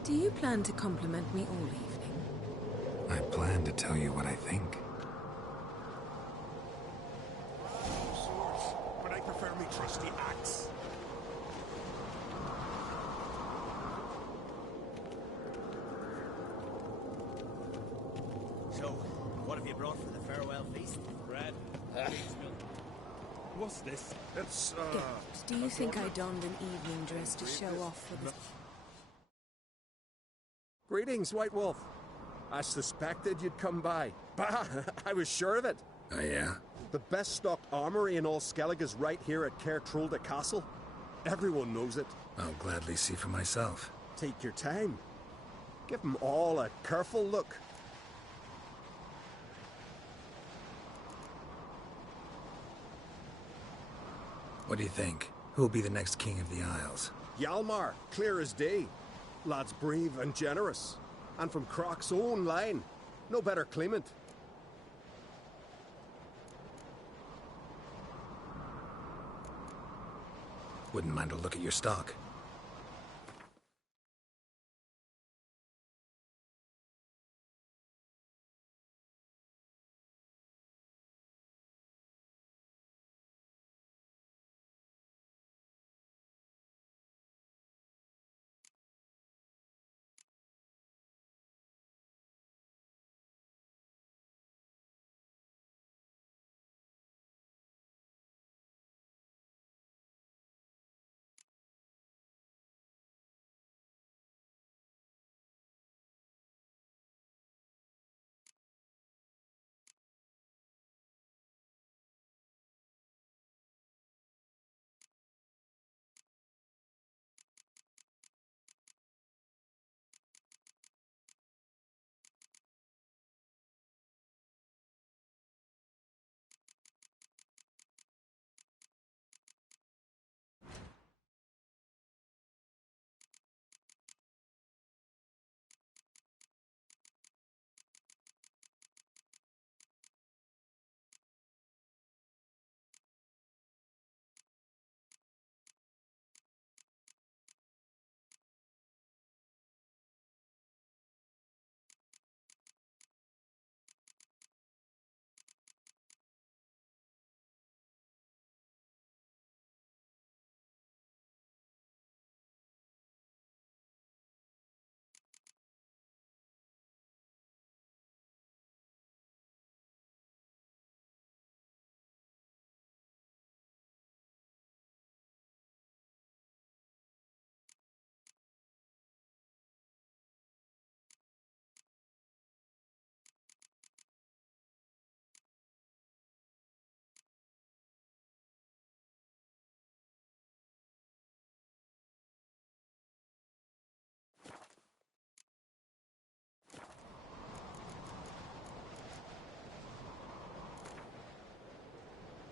Do you plan to compliment me all evening? I plan to tell you what I think. Swords, but I prefer me trusty axe. So, what have you brought for the farewell feast? Bread. What's this? It's, Geralt, do you think I donned an evening dress to show off for the... Greetings, White Wolf. I suspected you'd come by. Bah, I was sure of it. Oh, yeah? The best stocked armory in all Skellige's right here at Caer Trolda Castle. Everyone knows it. I'll gladly see for myself. Take your time. Give them all a careful look. What do you think? Who'll be the next king of the Isles? Hjalmar, clear as day. Lad's brave and generous. And from Croc's own line. No better claimant. Wouldn't mind a look at your stock.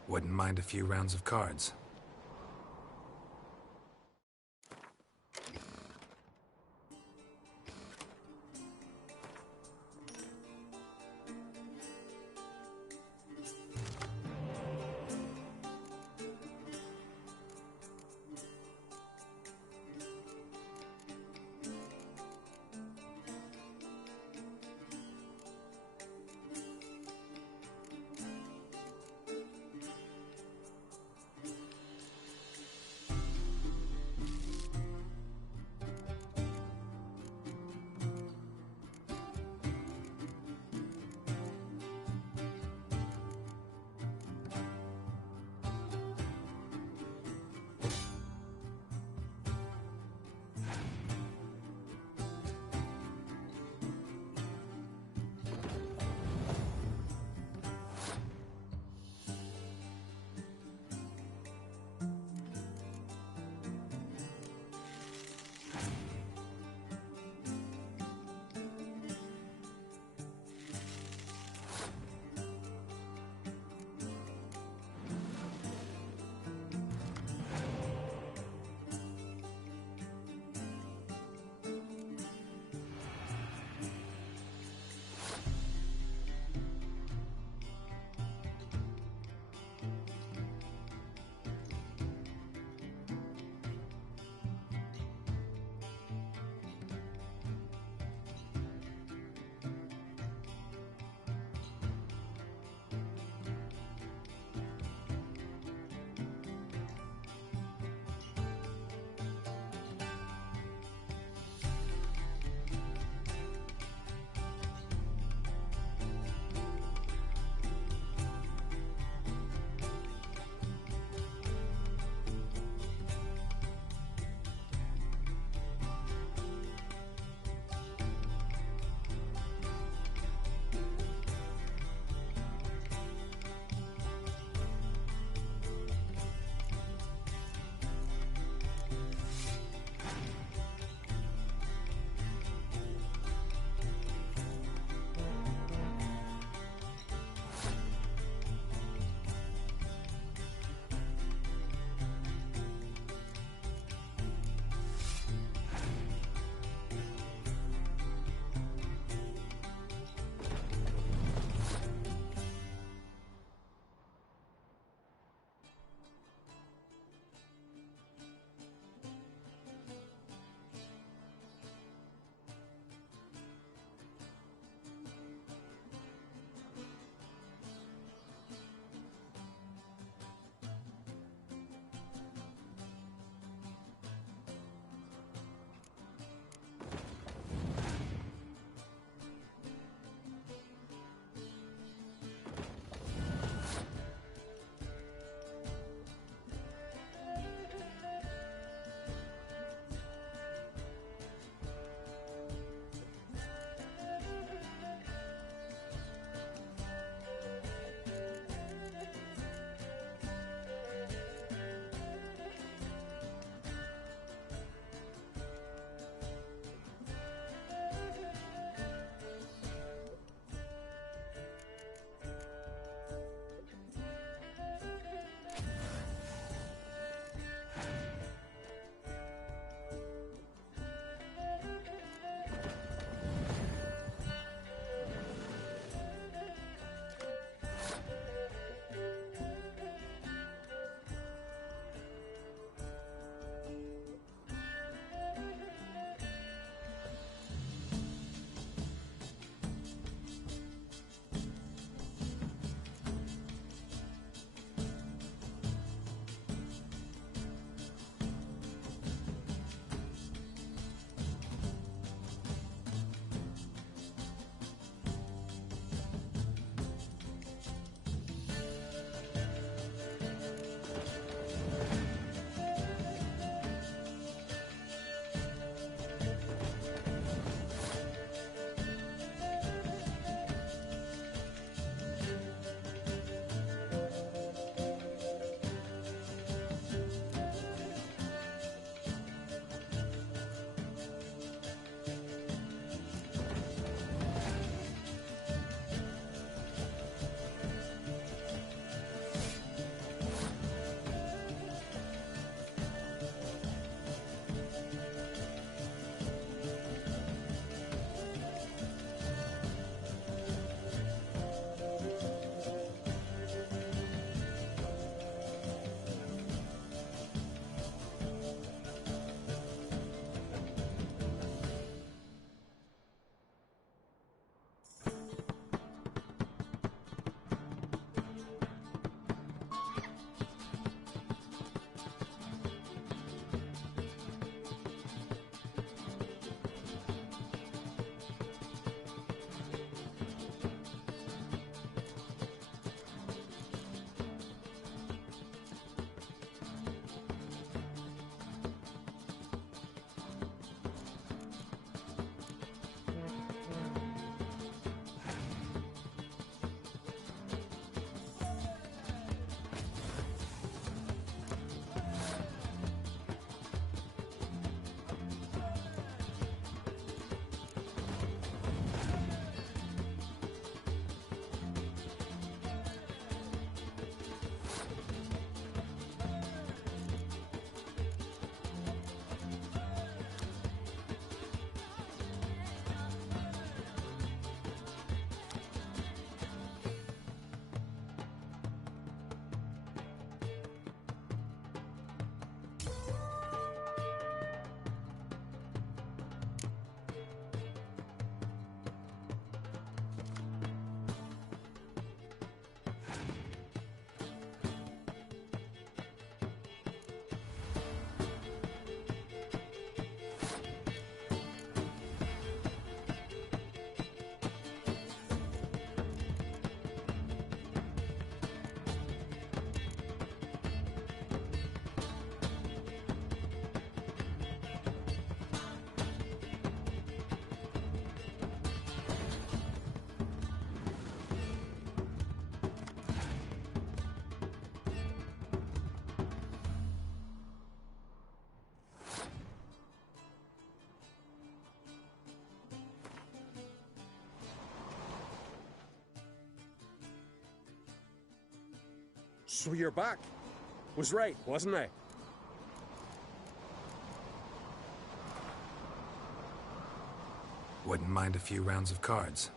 Wouldn't mind a few rounds of cards. So you're back. Was right, wasn't I? Wouldn't mind a few rounds of cards.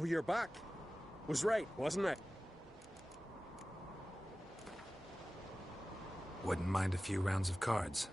So you're back. Was right, wasn't I? Wouldn't mind a few rounds of cards.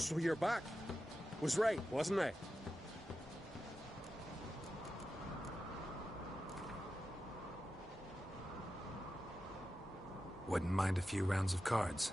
So you're back. Was right, wasn't I? Wouldn't mind a few rounds of cards.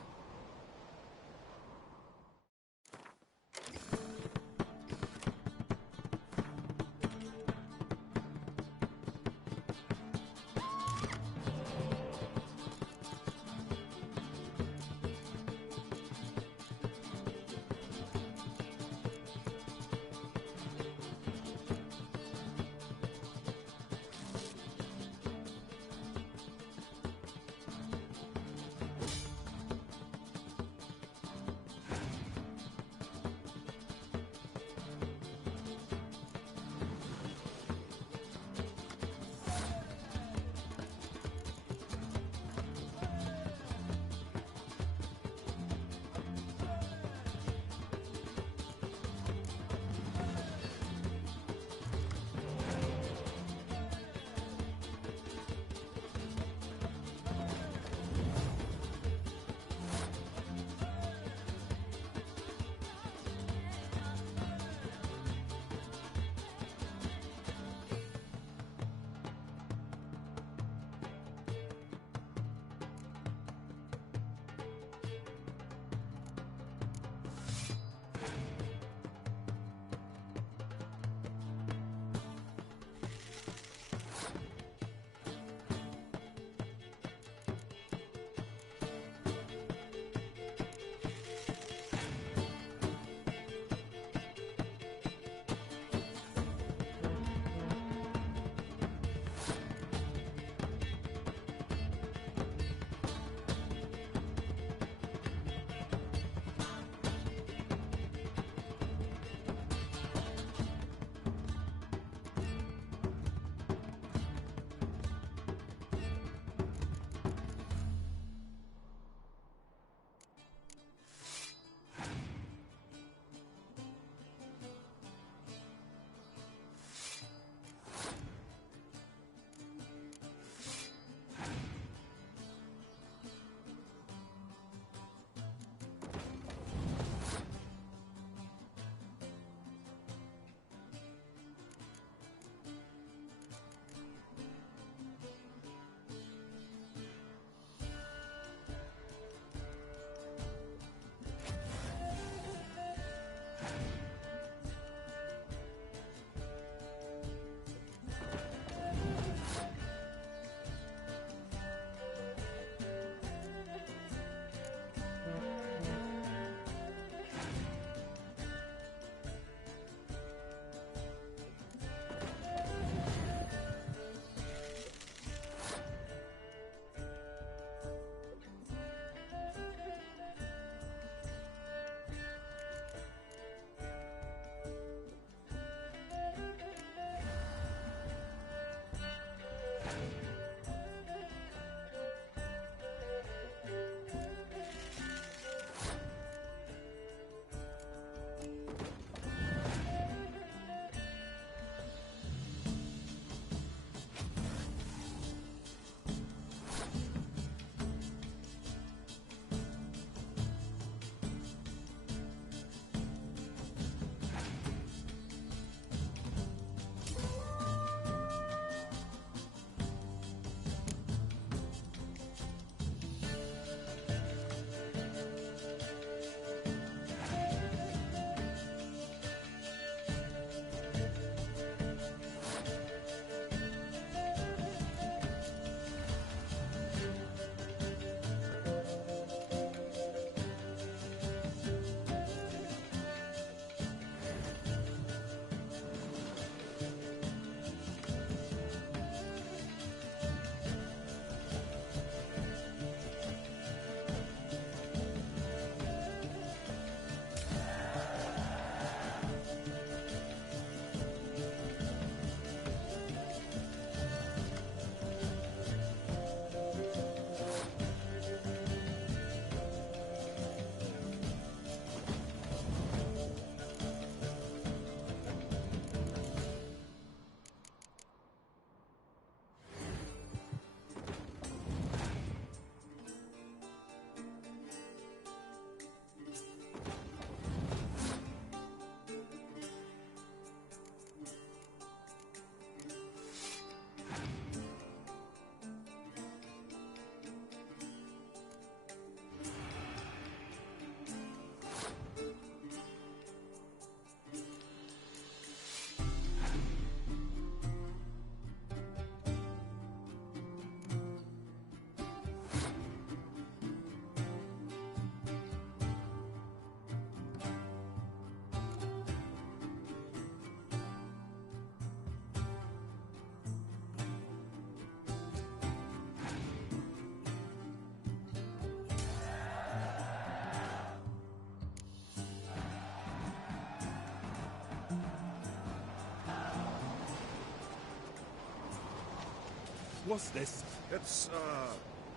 What's this? It's,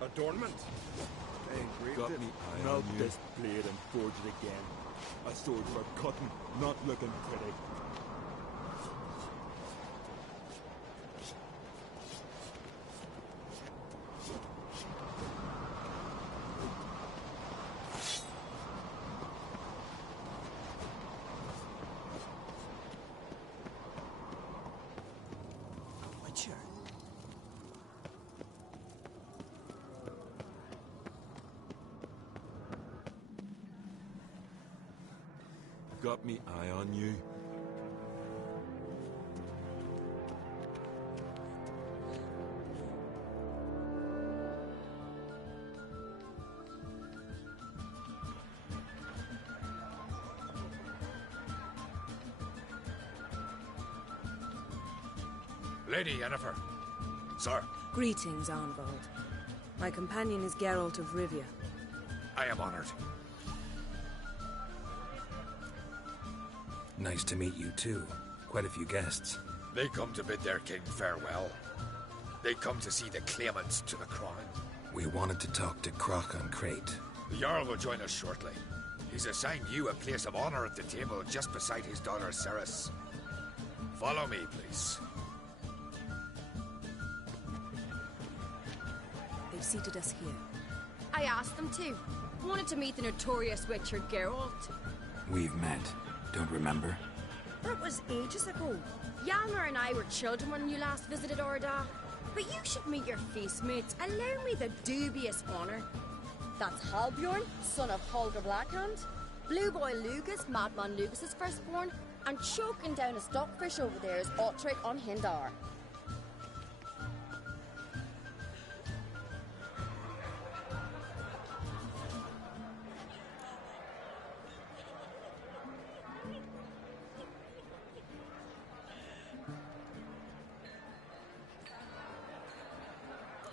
adornment. They engraved Got it. me eye Melt on you. this blade and forge it again. A sword for cutting, not looking pretty. Witcher. Got me eye on you. Lady Yennefer. Sir, Greetings, Arnvald. My companion is Geralt of Rivia. I am honored. Nice to meet you, too. Quite a few guests. They come to bid their king farewell. They come to see the claimants to the crown. We wanted to talk to Croc on Crate. The Jarl will join us shortly. He's assigned you a place of honor at the table just beside his daughter Ceres. Follow me, please. They've seated us here. I asked them to. Wanted to meet the notorious Witcher Geralt. We've met. Don't remember? That was ages ago. Hjalmar and I were children when you last visited Orda. But you should meet your feast mates. Allow me the dubious honor. That's Halbjorn, son of Holger Blackhand. Blue Boy Lugas, Madman Lugas's firstborn. And choking down a stockfish over there is Otric on Hindar.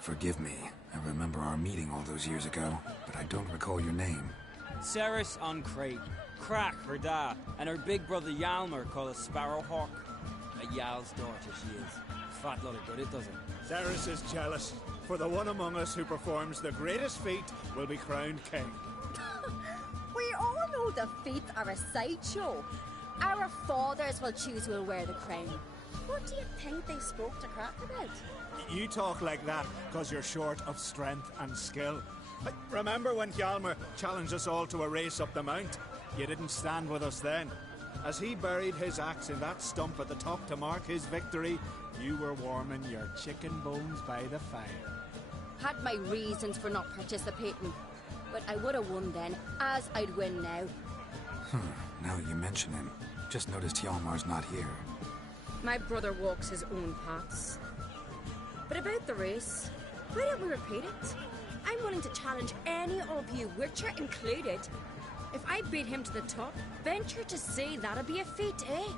Forgive me. I remember our meeting all those years ago, but I don't recall your name. Ceres on Crate, Crack her da, and her big brother Hjalmar called a Sparrowhawk. A Jarl's daughter she is. Fat lot of good it doesn't. Ceres is jealous, for the one among us who performs the greatest feat will be crowned king. We all know the feet are a sideshow. Our fathers will choose who will wear the crown. What do you think they spoke to Crack about? You talk like that because you're short of strength and skill. Remember when Hjalmar challenged us all to a race up the mount? You didn't stand with us then. As he buried his axe in that stump at the top to mark his victory, you were warming your chicken bones by the fire. Had my reasons for not participating, but I would have won then, as I'd win now. Now that you mention him, just noticed Hjalmar's not here. My brother walks his own paths. But about the race, why don't we repeat it? I'm willing to challenge any of you, Witcher included. If I beat him to the top, venture to say that'll be a feat, eh?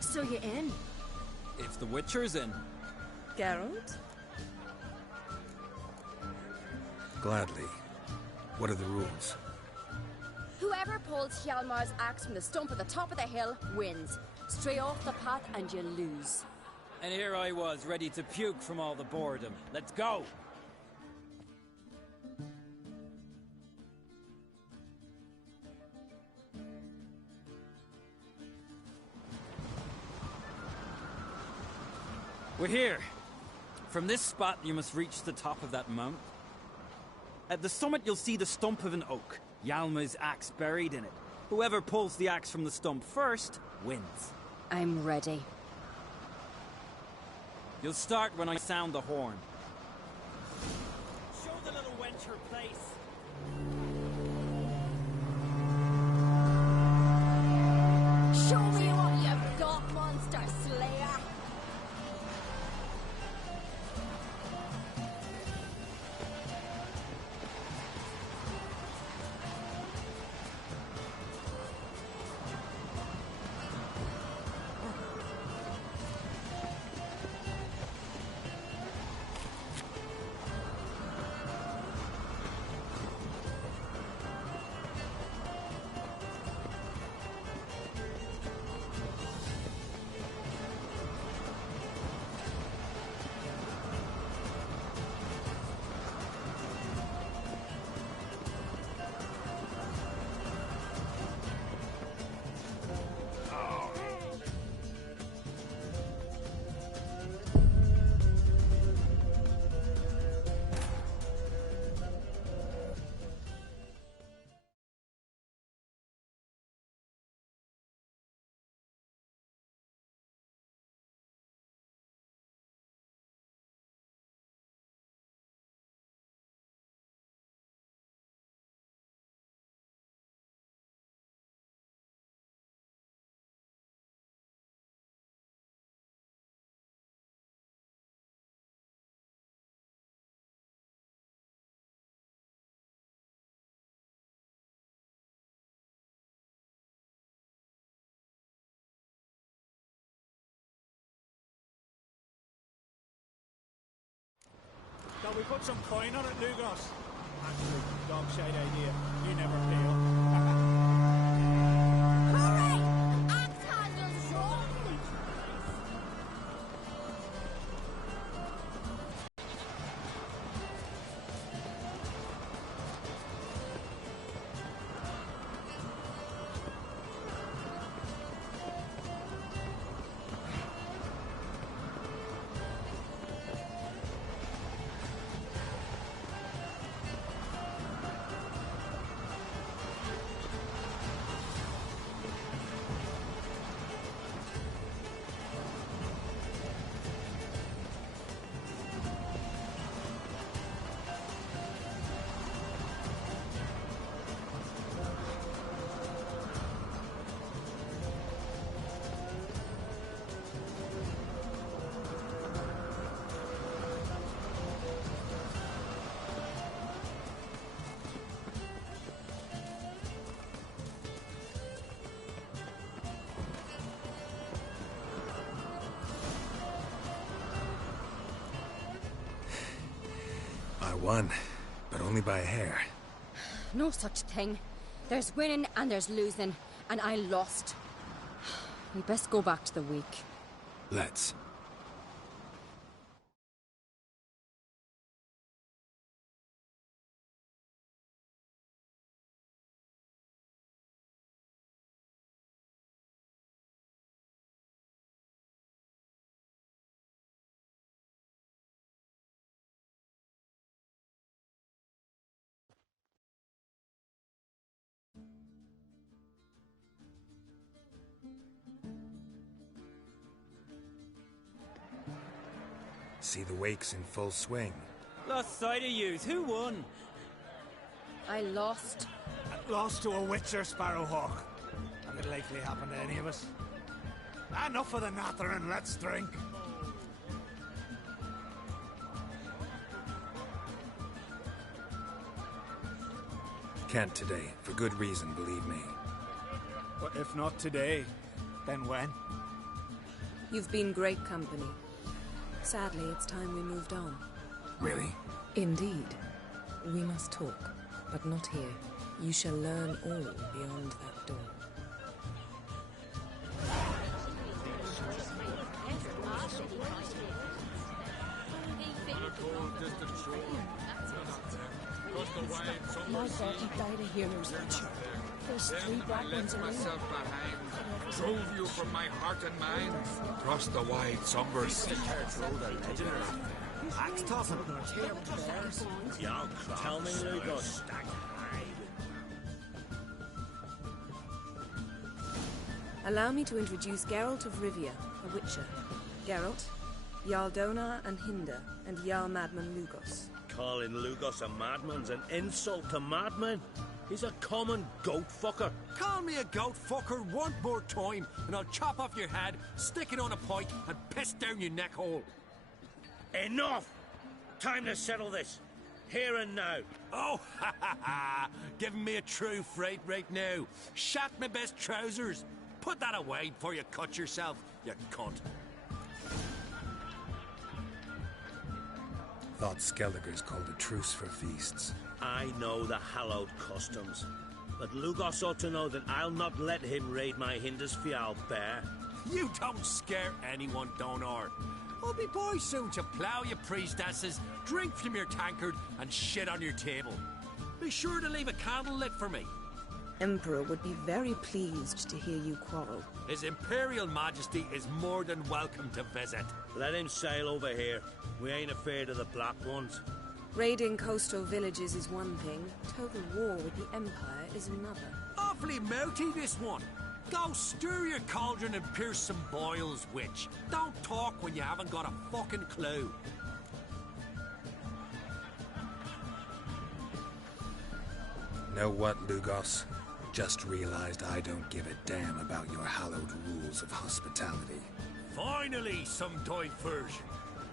So you in? If the Witcher's in. Geralt? Gladly. What are the rules? Whoever pulls Hjalmar's axe from the stump at the top of the hill wins. Stray off the path and you lose. And here I was, ready to puke from all the boredom. Let's go! We're here. From this spot, you must reach the top of that mount. At the summit, you'll see the stump of an oak. Hjalmar's axe buried in it. Whoever pulls the axe from the stump first, wins. I'm ready. You'll start when I sound the horn. Show the little wench her place. Show me what you've got, monster slayer! Shall we put some coin on it, Lugos? Actually, dog shite idea. You never fail. Hurry! Axe handles wrong! I won, but only by a hair. No such thing. There's winning and there's losing, and I lost. We best go back to the week. Let's. See the wakes in full swing. Lost sight of yous. Who won? I lost. Lost to a Witcher, Sparrowhawk. That could likely happen to any of us. Enough of the nattering, let's drink. Can't today, for good reason, believe me. But if not today, then when? You've been great company. Sadly, it's time we moved on. Really? Indeed. We must talk, but not here. You shall learn all beyond that door. My God, you died a hero's Witcher. There's 3 black ones around. Drove you from my heart and mind, across the wide sombers. Axe tossing. Tell me, Lugos. Allow me to introduce Geralt of Rivia, a Witcher. Geralt, Jarl Donar and Hinder, and Jarl Madman Lugos. Calling Lugos a madman's an insult to madman. He's a common goat fucker. Call me a goat fucker one more time, and I'll chop off your head, stick it on a pike, and piss down your neck hole. Enough! Time to settle this. Here and now. Oh, ha ha ha! Giving me a true fright right now. Shat my best trousers. Put that away before you cut yourself, you cunt. Thought Skelliger's called a truce for feasts. I know the hallowed customs, but Lugos ought to know that I'll not let him raid my Hindisfial bear. You don't scare anyone, Donar. I'll be boy soon to plough you priestesses, drink from your tankard, and shit on your table. Be sure to leave a candle lit for me. Emperor would be very pleased to hear you quarrel. His Imperial Majesty is more than welcome to visit. Let him sail over here. We ain't afraid of the Black Ones. Raiding coastal villages is one thing. Total war with the Empire is another. Awfully mouty, this one. Go stir your cauldron and pierce some boils, witch. Don't talk when you haven't got a fucking clue. Know what, Lugos? Just realized I don't give a damn about your hallowed rules of hospitality. Finally, some diversion.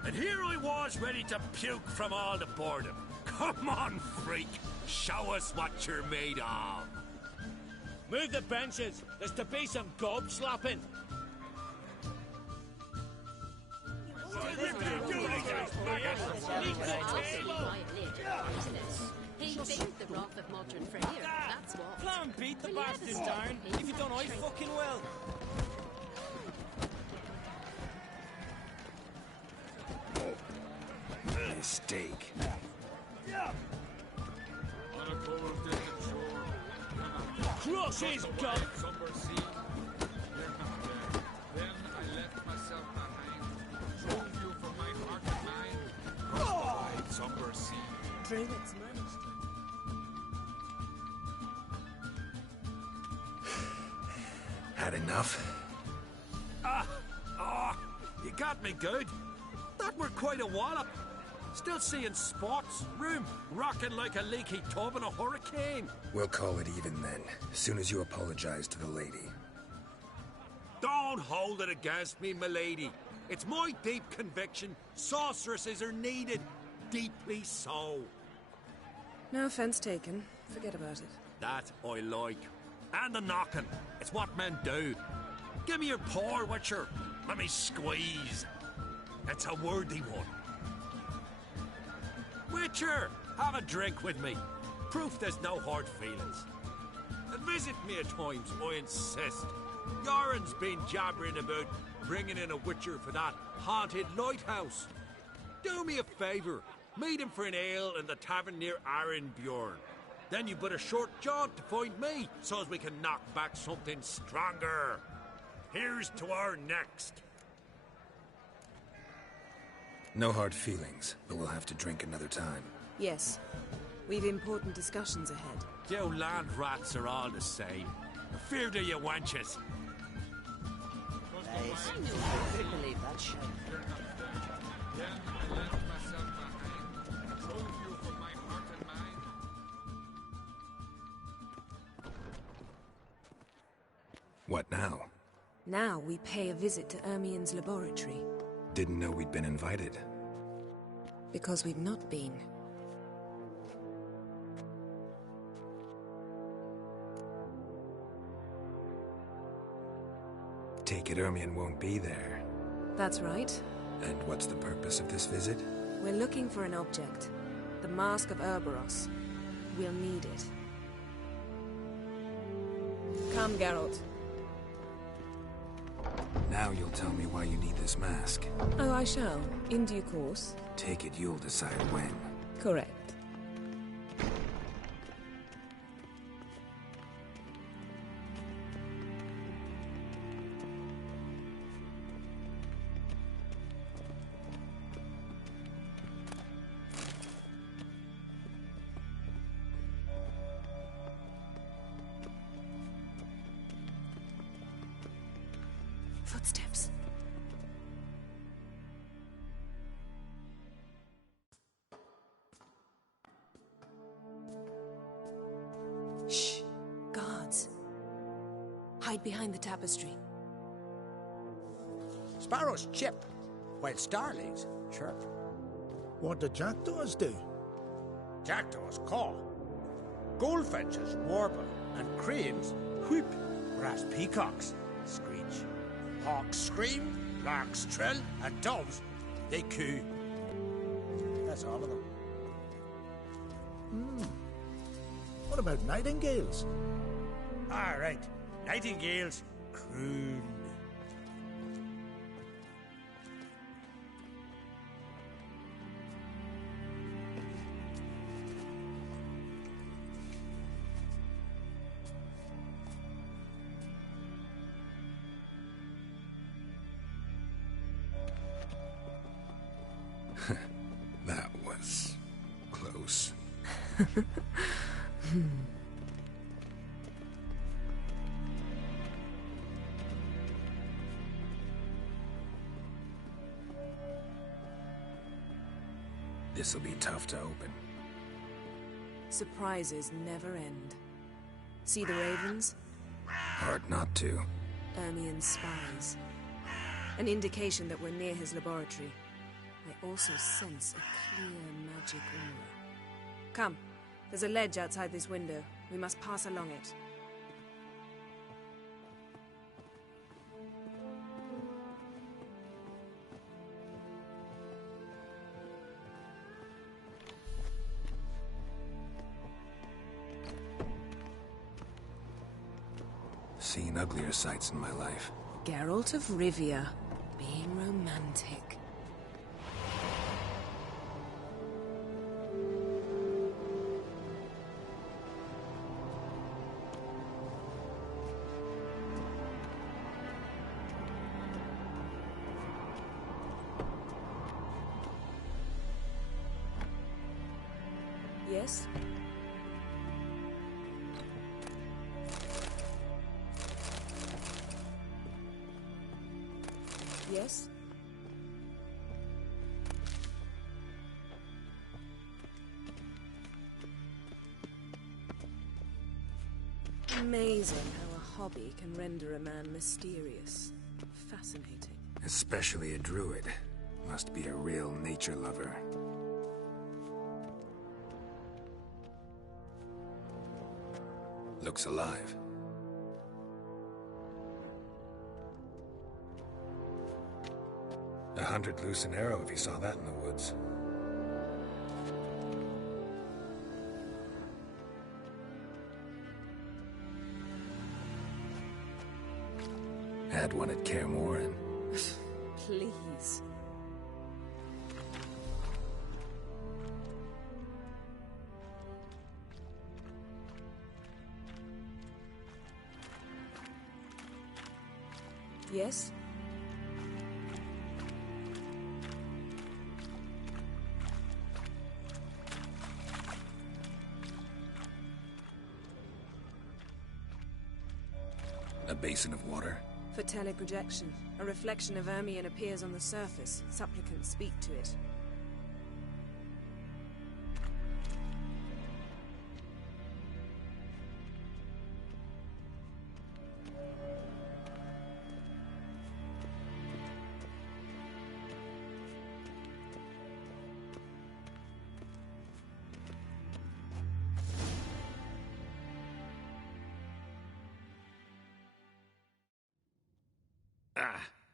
And here I was ready to puke from all the boredom. Come on, freak. Show us what you're made of. Move the benches. There's to be some gob slapping. He beat the wrath of Modron for here, that's what. Plan beat the bastard down. If you don't, I fucking will. Mistake. Cross his gun! Then I left myself behind, drove you from my heart and mind, across the wide somber sea. Druids managed. Had enough? You got me good. That were quite a wallop. Still seeing spots, room rocking like a leaky tub in a hurricane. We'll call it even then, soon as you apologize to the lady. Don't hold it against me, milady. It's my deep conviction sorceresses are needed. Deeply so. No offense taken. Forget about it. That I like. And the knocking. It's what men do. Give me your paw, Witcher. Let me squeeze. It's a worthy one. Witcher, have a drink with me. Proof there's no hard feelings. And visit me at times, I insist. Yoren's been jabbering about bringing in a Witcher for that haunted lighthouse. Do me a favour. Meet him for an ale in the tavern near Arenbjorn. Then you but a short jaunt to find me, so as we can knock back something stronger. Here's to our next. No hard feelings, but we'll have to drink another time. Yes. We've important discussions ahead. You land rats are all the same. Fear to you wenches. I couldn't believe that shit. Then I left myself behind, drove you from my heart and mind. What now? Now we pay a visit to Ermien's laboratory. Didn't know we'd been invited. Because we've not been. Take it Ermien won't be there. That's right. And what's the purpose of this visit? We're looking for an object. The Mask of Urboros. We'll need it. Come, Geralt. Now you'll tell me why you need this mask. Oh, I shall. In due course. Take it you'll decide when. Correct. Footsteps. Shh. Guards. Hide behind the tapestry. Sparrows chip, while starlings chirp. What do jackdaws do? Jackdaws caw. Goldfinches warble, and cranes whoop, whereas peacocks screech. Hawks scream, larks trill, and doves, they coo. That's all of them. What about nightingales? All right, nightingales croon. That was close. This'll be tough to open. Surprises never end. See the ravens? Hard not to. Ermien's spies. An indication that we're near his laboratory. I also sense a clear magic aura. Come, there's a ledge outside this window. We must pass along it. Seen uglier sights in my life. Geralt of Rivia, being romantic. Yes? Yes? Amazing how a hobby can render a man mysterious. Fascinating. Especially a druid. Must be a real nature lover. Looks alive. A 100 loose an arrow if you saw that in the woods. Had one at Kaer Morhen. Please. Yes? A basin of water? For teleprojection. A reflection of Ermion appears on the surface. Supplicants speak to it.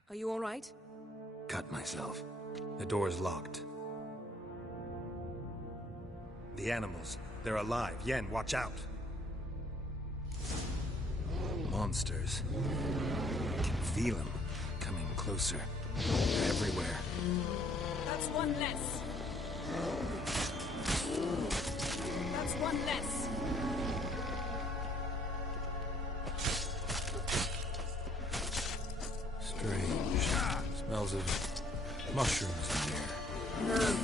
Are you all right? Cut myself. The door's locked. The animals. They're alive. Yen, watch out. Monsters. I can feel them. Coming closer. They're everywhere. That's one less. That's one less. Strange. Smells of mushrooms in here. No.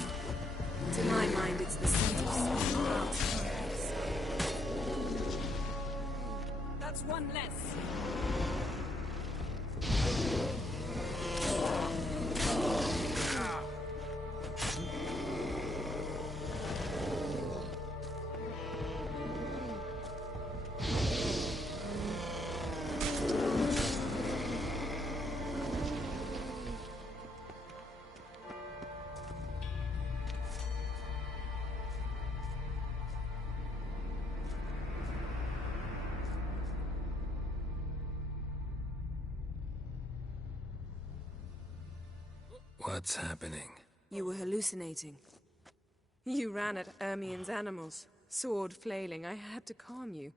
To my mind, it's the scent of sweet grass. That's one less. What's happening? You were hallucinating. You ran at Ermion's animals, sword flailing. I had to calm you.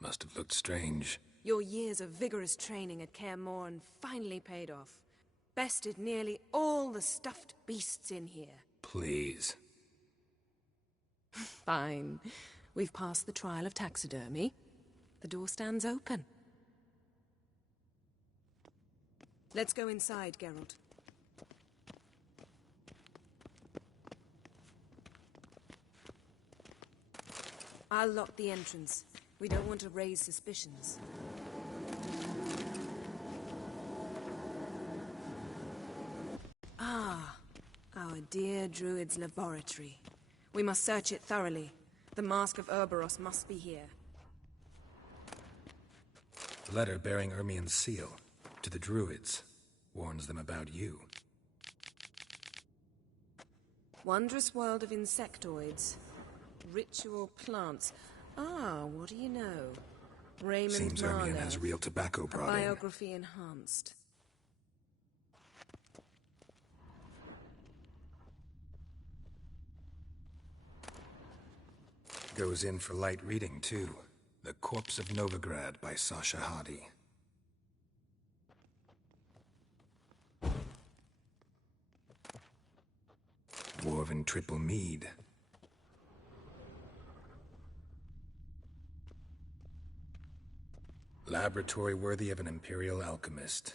Must have looked strange. Your years of vigorous training at Kaer Morhen finally paid off. Bested nearly all the stuffed beasts in here. Please. Fine. We've passed the trial of taxidermy. The door stands open. Let's go inside, Geralt. I'll lock the entrance. We don't want to raise suspicions. Ah, our dear Druid's laboratory. We must search it thoroughly. The Mask of Ouroboros must be here. The letter bearing Ermion's seal to the Druids warns them about you. Wondrous world of insectoids. Ritual plants. Ah, what do you know? Raymond Seems Marlowe. Ermion has real tobacco A brought in. biography enhanced. goes in for light reading, too. The Corpse of Novigrad by Sasha Hadi. Dwarven Triple Mead. Laboratory worthy of an Imperial alchemist.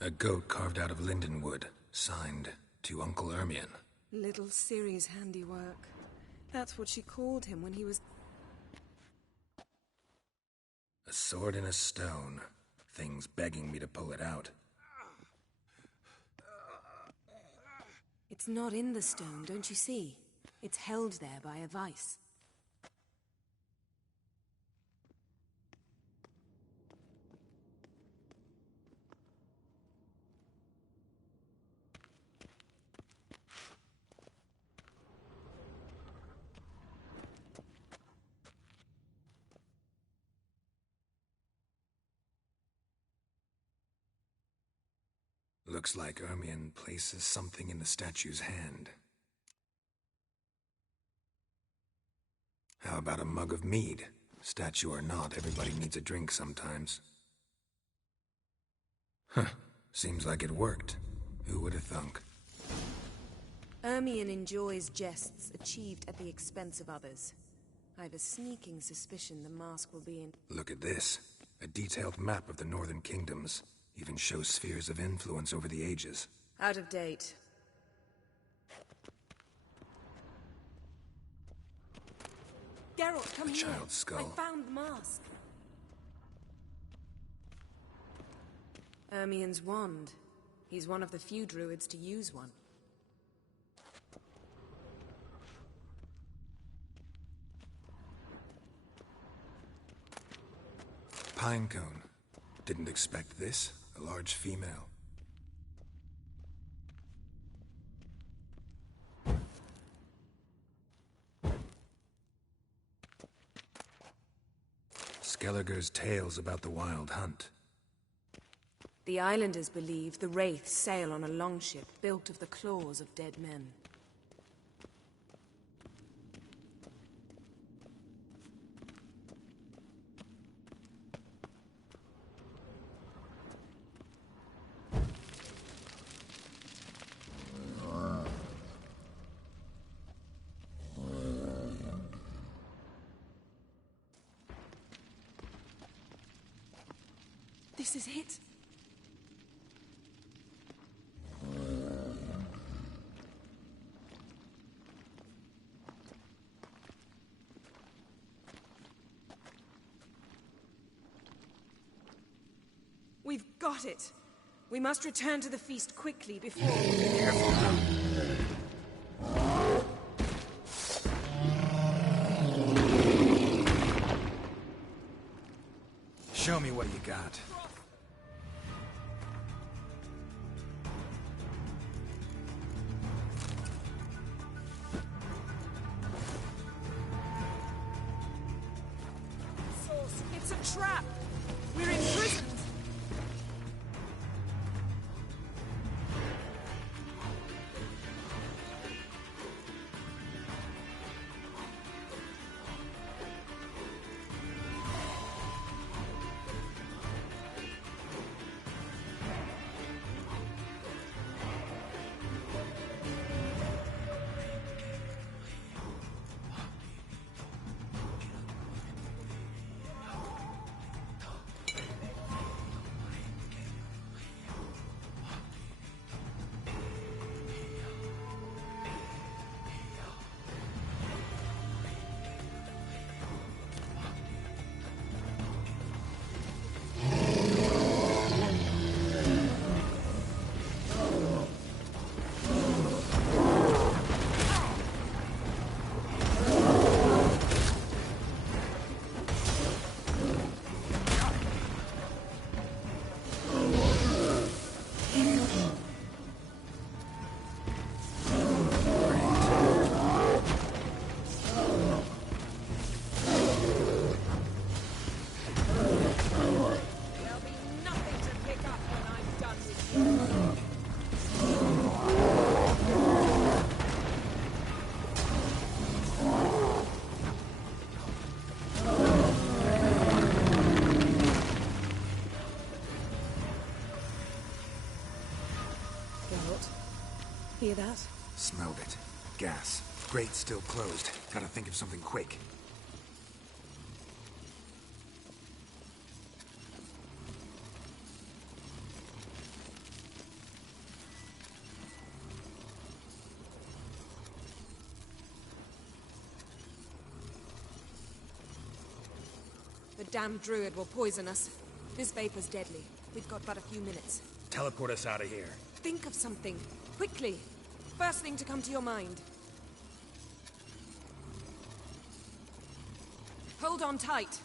A goat carved out of lindenwood, signed to Uncle Ermion. Little Ciri's handiwork. That's what she called him when he was... A sword in a stone. Things begging me to pull it out. It's not in the stone, don't you see? It's held there by a vice. Looks like Ermion places something in the statue's hand. How about a mug of mead? Statue or not, everybody needs a drink sometimes. Huh. Seems like it worked. Who would have thunk? Ermion enjoys jests achieved at the expense of others. I've a sneaking suspicion the mask will be in... Look at this. A detailed map of the Northern Kingdoms. Even shows spheres of influence over the ages. Out of date. Geralt, come here. Child's skull. I found the mask. Ermion's wand. He's one of the few druids to use one. Pinecone. Didn't expect this. A large female. Skelliger's tales about the Wild Hunt. The islanders believe the Wraiths sail on a longship built of the claws of dead men. This is it. We've got it. We must return to the feast quickly before... Careful now. Show me what you got. It's a trap! We're imprisoned! Hear that? Smelled it. Gas. Grate's still closed. Gotta think of something quick. The damned druid will poison us. This vapor's deadly. We've got but a few minutes. Teleport us out of here. Think of something. Quickly. First thing to come to your mind. Hold on tight.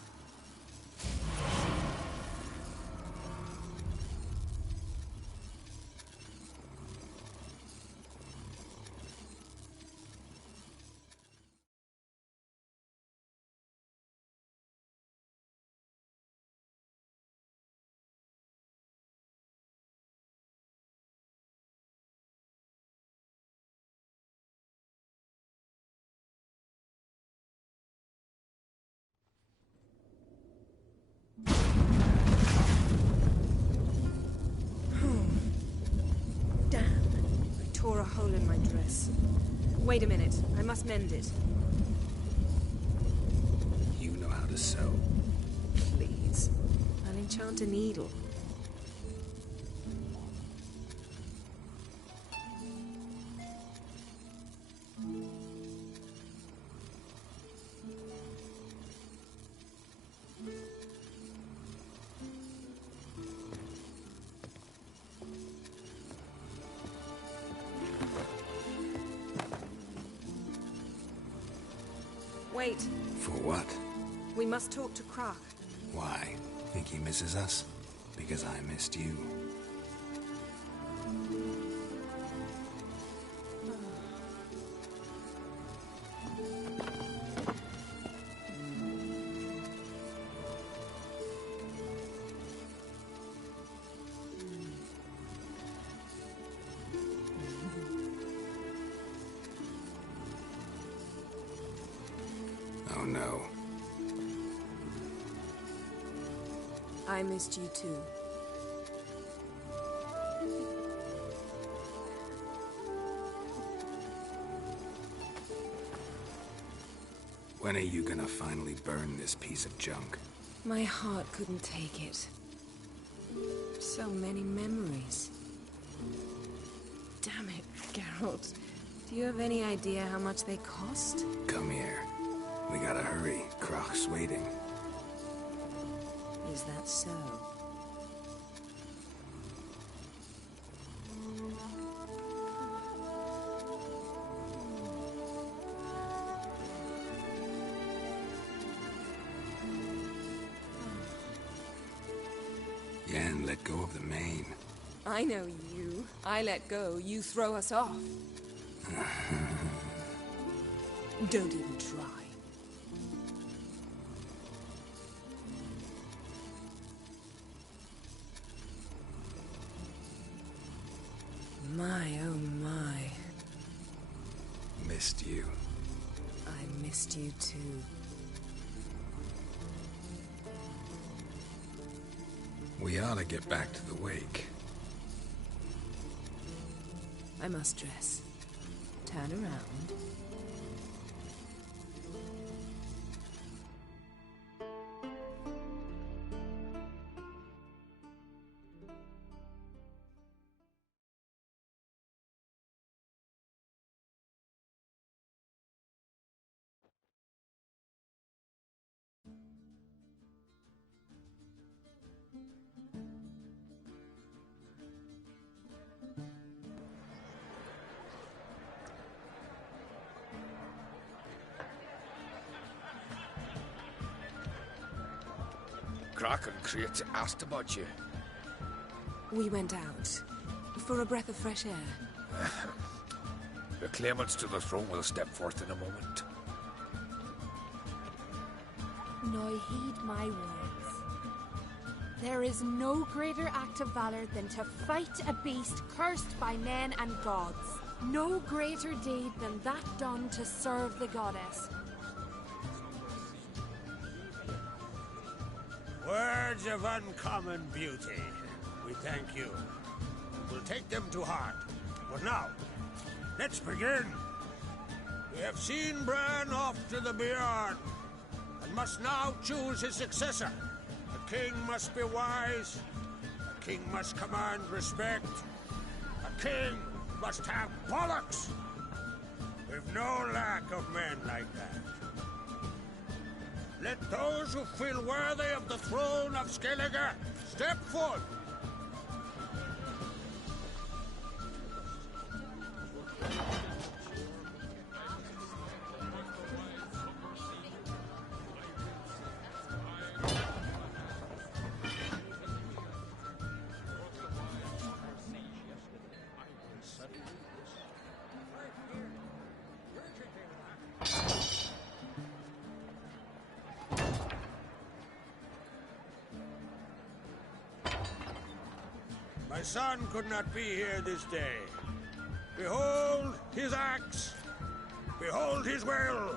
Tore a hole in my dress. Wait a minute. I must mend it. You know how to sew. Please. I'll enchant a needle. Wait. For what? We must talk to Croc. Why? Think he misses us? Because I missed you. Oh no. I missed you too. When are you gonna finally burn this piece of junk? My heart couldn't take it. So many memories. Damn it, Geralt. Do you have any idea how much they cost? Come here. We gotta hurry. Croc's waiting. Is that so? Yen, let go of the mane. I know you. I let go, you throw us off. Don't even try. My, oh my. Missed you. I missed you too. We ought to get back to the wake. I must dress. Turn around. Croc and Crate asked about you. We went out. For a breath of fresh air. The claimants to the throne will step forth in a moment. Now heed my words. There is no greater act of valor than to fight a beast cursed by men and gods. No greater deed than that done to serve the goddess. Words of uncommon beauty. We thank you. We'll take them to heart. But now, let's begin. We have seen Bran off to the Beyond, and must now choose his successor. A king must be wise. A king must command respect. A king must have bollocks. We've no lack of men like that. Let those who feel worthy of the throne of Skellige step forth. My son could not be here this day. Behold his axe. Behold his will.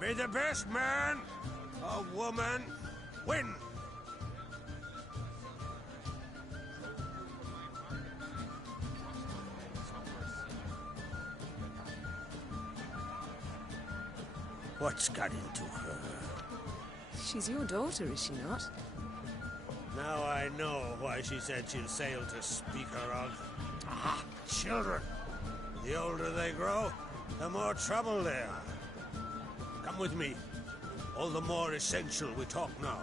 May the best man or woman win. What's got into her? She's your daughter, is she not? Now I know why she said she'll sail to speak her of. Ah, children. The older they grow, the more trouble they are. Come with me. All the more essential we talk now.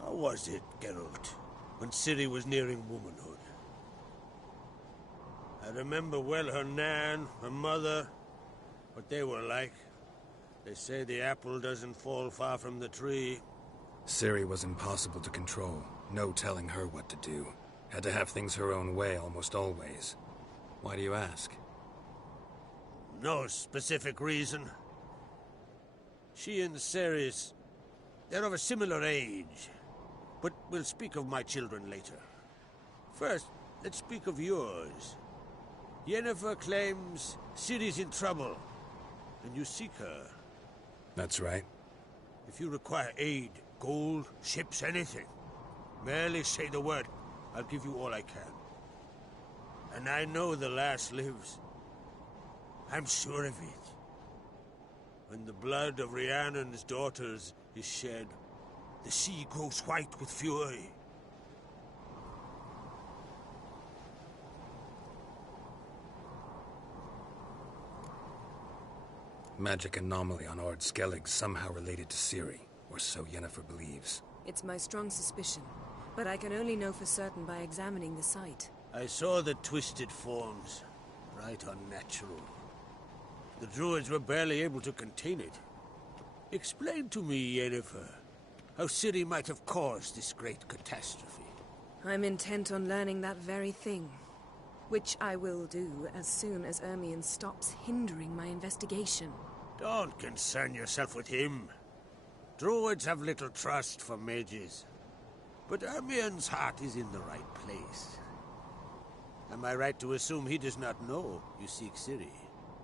How was it, Geralt, when Ciri was nearing womanhood? I remember well her nan, her mother, what they were like. They say the apple doesn't fall far from the tree. Ciri was impossible to control. No telling her what to do. Had to have things her own way almost always. Why do you ask? No specific reason. She and Ceres, they're of a similar age. But we'll speak of my children later. First, let's speak of yours. Yennefer claims Ciri's in trouble, and you seek her. That's right. If you require aid, gold, ships, anything, merely say the word. I'll give you all I can. And I know the lass lives. I'm sure of it. When the blood of Rhiannon's daughters is shed, the sea grows white with fury. Magic anomaly on Ord Skellig somehow related to Ciri, or so Yennefer believes. It's my strong suspicion, but I can only know for certain by examining the site. I saw the twisted forms, right unnatural. The druids were barely able to contain it. Explain to me, Yennefer, how Ciri might have caused this great catastrophe. I'm intent on learning that very thing, which I will do as soon as Ermion stops hindering my investigation. Don't concern yourself with him. Druids have little trust for mages. But Ermion's heart is in the right place. Am I right to assume he does not know you seek Ciri?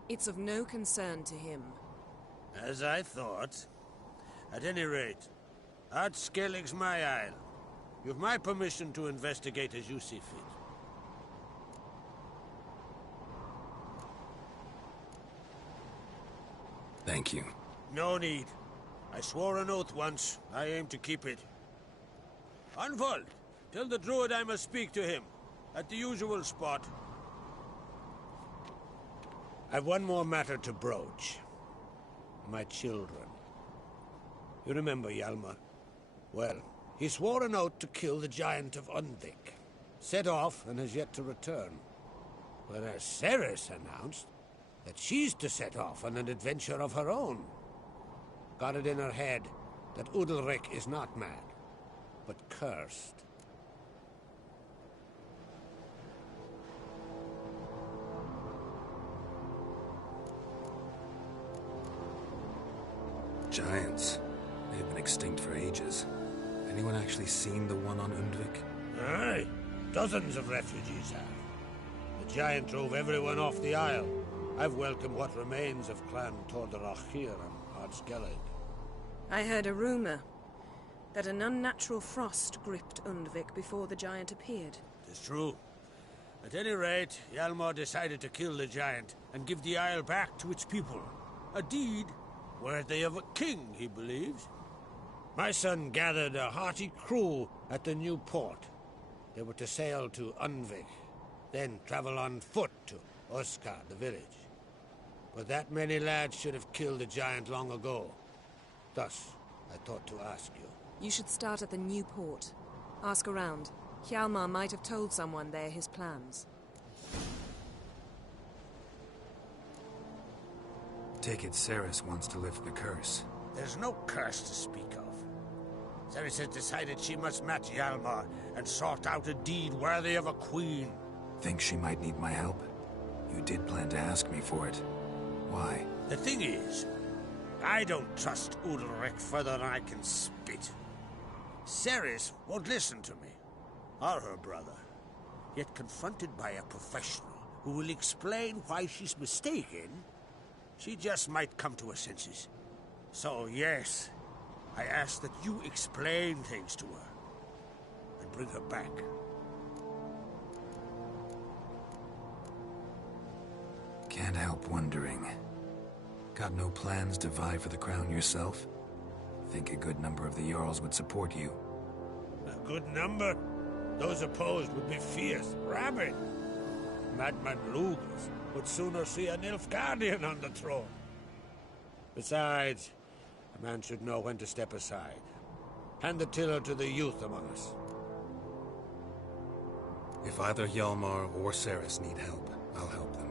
It's of no concern to him. As I thought. At any rate, Ard Skellig's my isle. You've my permission to investigate as you see fit. Thank you. No need. I swore an oath once. I aim to keep it. Unfold. Tell the druid I must speak to him. At the usual spot. I've one more matter to broach. My children. You remember Hjalmar? Well, he swore an oath to kill the Giant of Undvik. Set off and has yet to return. Whereas Ceres announced that she's to set off on an adventure of her own. Got it in her head that Udalric is not mad, but cursed. Giants. They've been extinct for ages. Anyone actually seen the one on Undvik? Aye. Dozens of refugees have. The giant drove everyone off the isle. I've welcomed what remains of Clan Tordarach here on Ardskellig. I heard a rumor that an unnatural frost gripped Undvik before the giant appeared. It's true. At any rate, Hjalmar decided to kill the giant and give the isle back to its people. A deed worthy of a king, he believes. My son gathered a hearty crew at the new port. They were to sail to Undvik, then travel on foot to Oskar, the village. But that many lads should have killed the giant long ago. Thus, I thought to ask you. You should start at the new port. Ask around. Hjalmar might have told someone there his plans. Take it Cerys wants to lift the curse. There's no curse to speak of. Cerys has decided she must match Hjalmar and sort out a deed worthy of a queen. Think she might need my help? You did plan to ask me for it. Why? The thing is, I don't trust Udalryk further than I can spit. Cerys won't listen to me, or her brother. Yet confronted by a professional who will explain why she's mistaken, she just might come to her senses. So yes, I ask that you explain things to her and bring her back. Can't help wondering. Got no plans to vie for the crown yourself? Think a good number of the Jarls would support you. A good number? Those opposed would be fierce, rabid. Madman Lugas would sooner see a Nilfgaardian on the throne. Besides, a man should know when to step aside. Hand the tiller to the youth among us. If either Hjalmar or Cerys need help, I'll help them.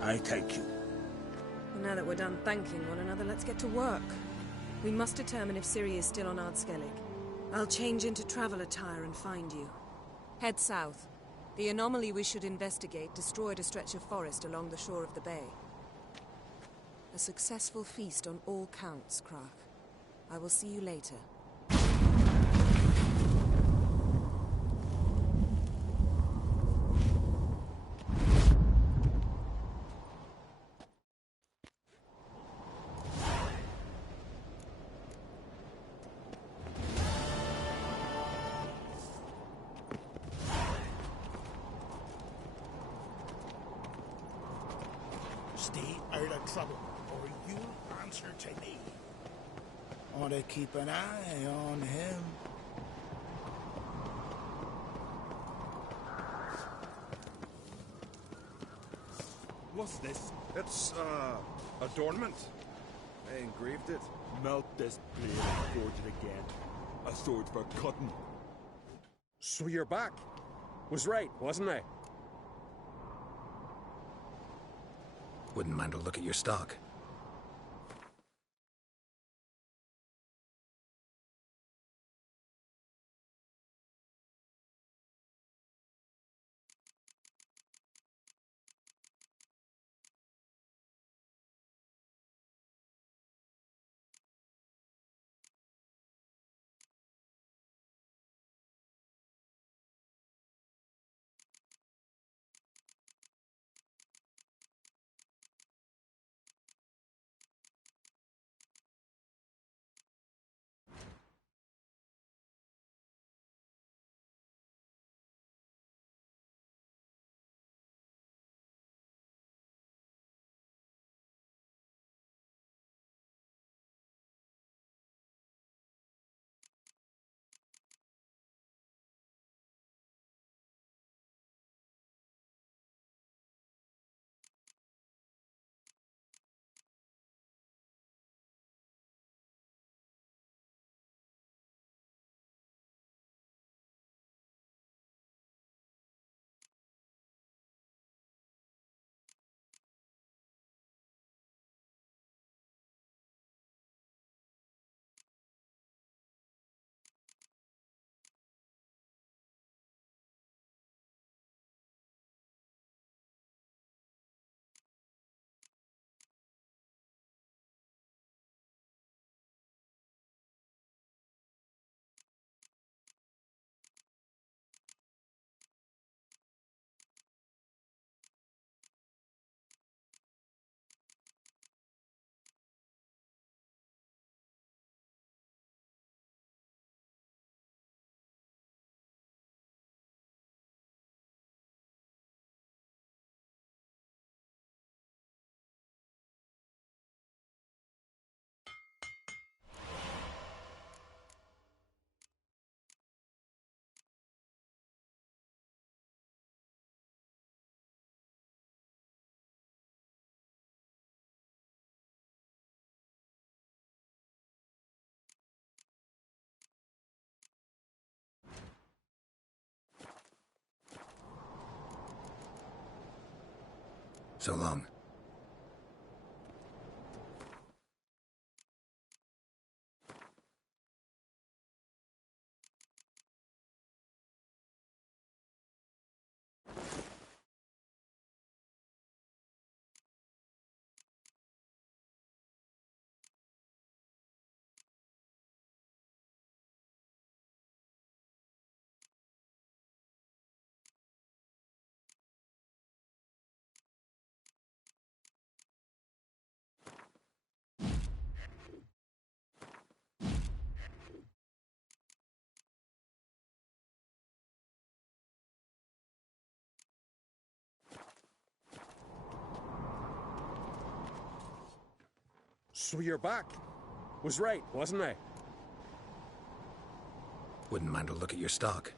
I thank you. Well, now that we're done thanking one another, let's get to work. We must determine if Ciri is still on Ardskellig. I'll change into travel attire and find you. Head south. The anomaly we should investigate destroyed a stretch of forest along the shore of the bay. A successful feast on all counts, Crach. I will see you later. Stay out of trouble, or you answer to me. Ought to keep an eye on him. What's this? It's, adornment. I engraved it. Melt this blade and forge it again. A sword for cutting. So you're back. Was right, wasn't I? Wouldn't mind a look at your stock. So long. So you're back. Was right, wasn't I? Wouldn't mind a look at your stock.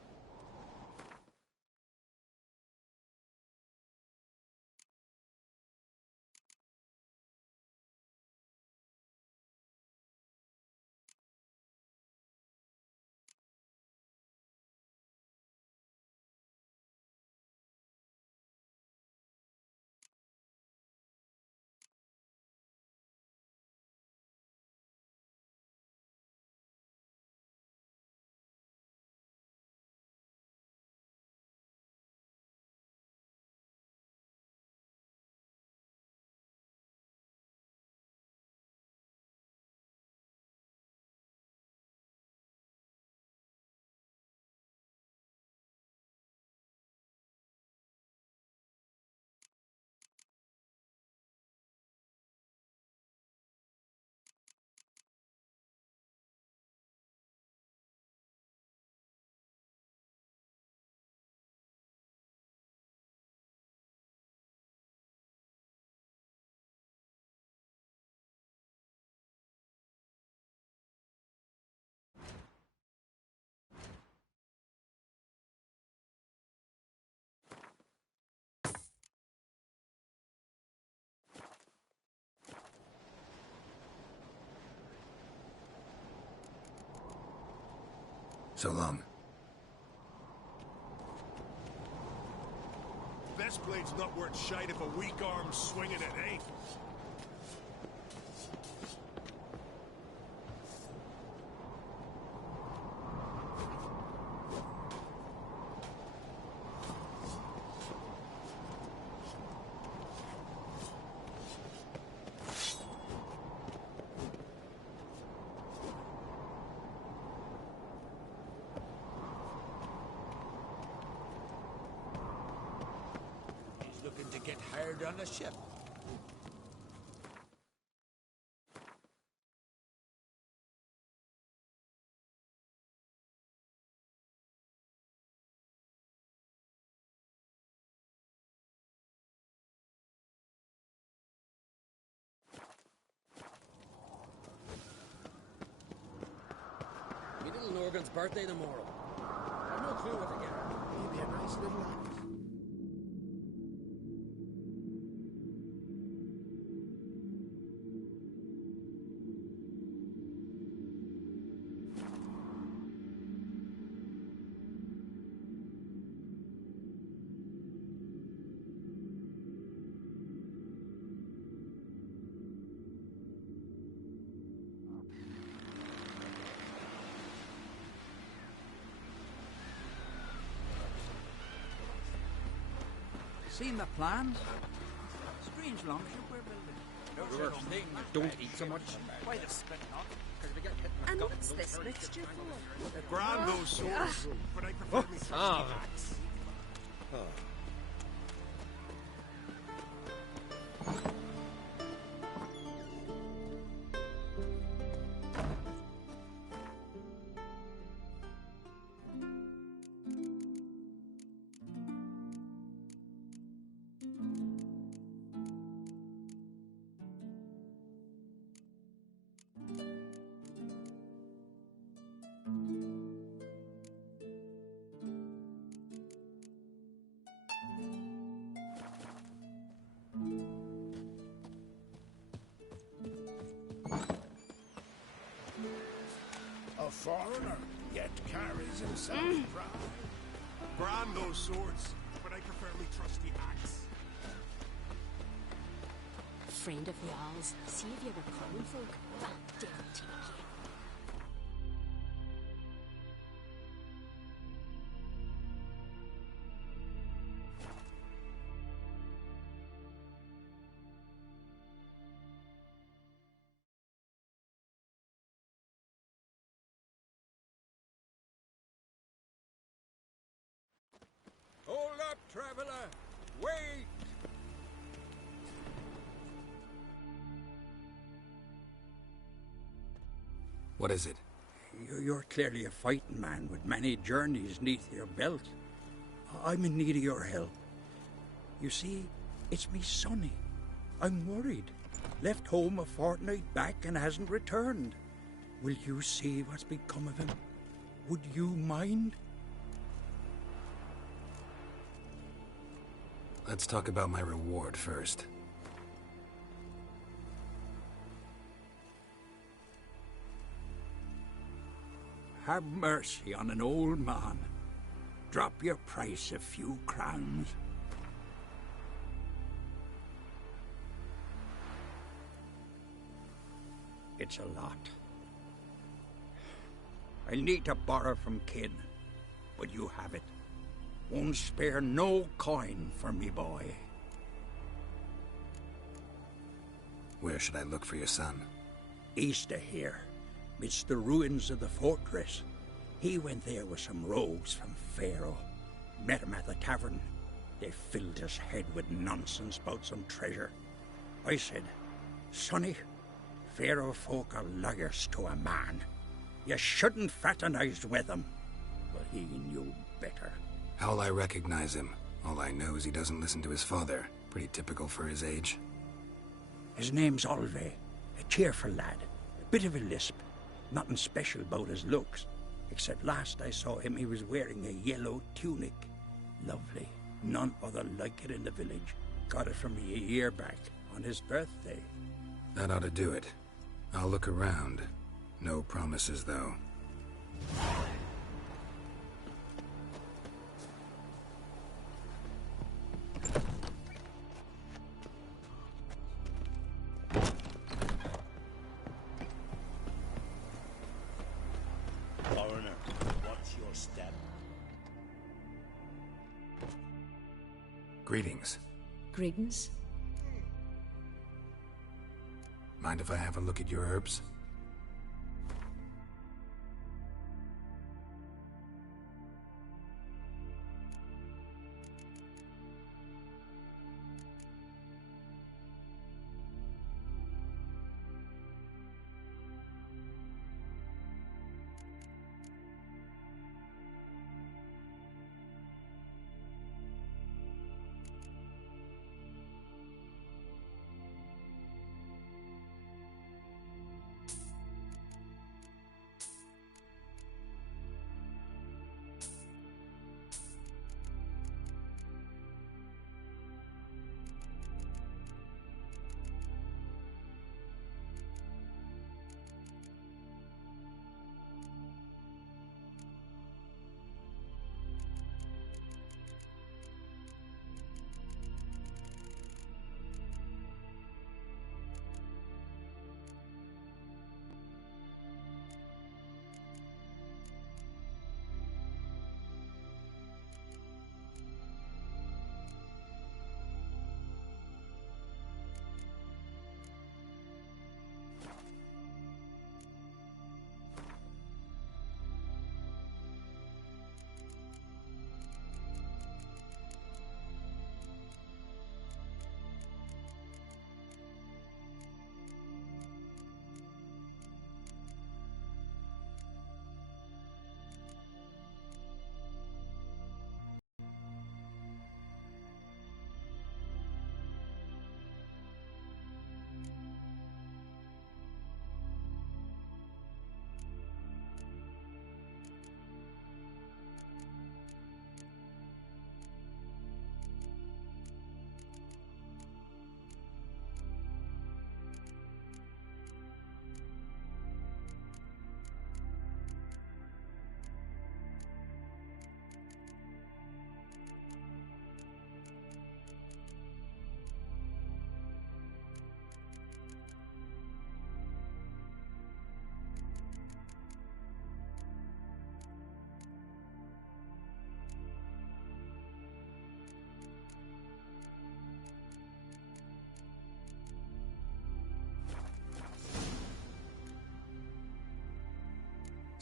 So long. Best blade's not worth shite if a weak arm's swinging it, eh? Looking to get hired on a ship. Me little Norgan's birthday tomorrow. I've no clue what to get her. Maybe a nice little act. Seen the plans? Strange longship we're building. Don't eat so much. Why the spit not? And what's this mixture for? Grand those swords, but I prefer me trusty axe. A foreigner, yet carries himself proud. Grand those swords, but I prefer me trusty axe. friend of Jarl's. See if you were common folk. That devil take you. Hold up, traveler! Wait! What is it? You're clearly a fighting man with many journeys neath your belt. I'm in need of your help. You see, it's me Sonny. I'm worried. Left home a fortnight back and hasn't returned. Will you see what's become of him? Would you mind? Let's talk about my reward first. Have mercy on an old man. Drop your price a few crowns. It's a lot. I'll need to borrow from kin, but you have it. Won't spare no coin for me boy. Where should I look for your son? East of here, midst the ruins of the fortress. He went there with some rogues from Pharaoh. Met him at the tavern. They filled his head with nonsense about some treasure. I said, Sonny, Pharaoh folk are lawyers to a man. You shouldn't fraternize with them. But he knew better. How'll I recognize him? All I know is he doesn't listen to his father. Pretty typical for his age. His name's Olve, a cheerful lad. A bit of a lisp. Nothing special about his looks. Except last I saw him, he was wearing a yellow tunic. Lovely. None other like it in the village. Got it from me a year back, on his birthday. That ought to do it. I'll look around. No promises, though. Foreigner, what's your step? Greetings. Greetings. Mind if I have a look at your herbs?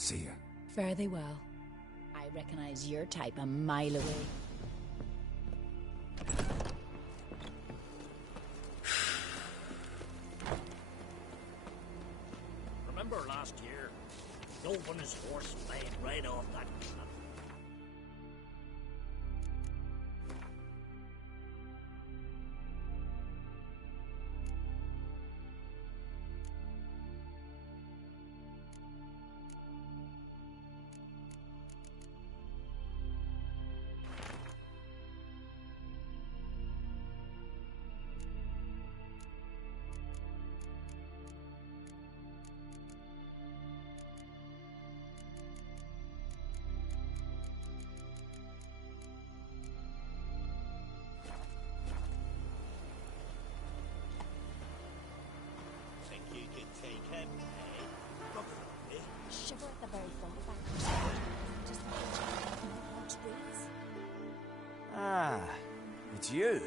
See ya. Fare thee well. I recognize your type a mile away. Remember last year? Dove on his horse flying right off that cliff. Shiver at the very front of that. Just watch these. Ah, it's you.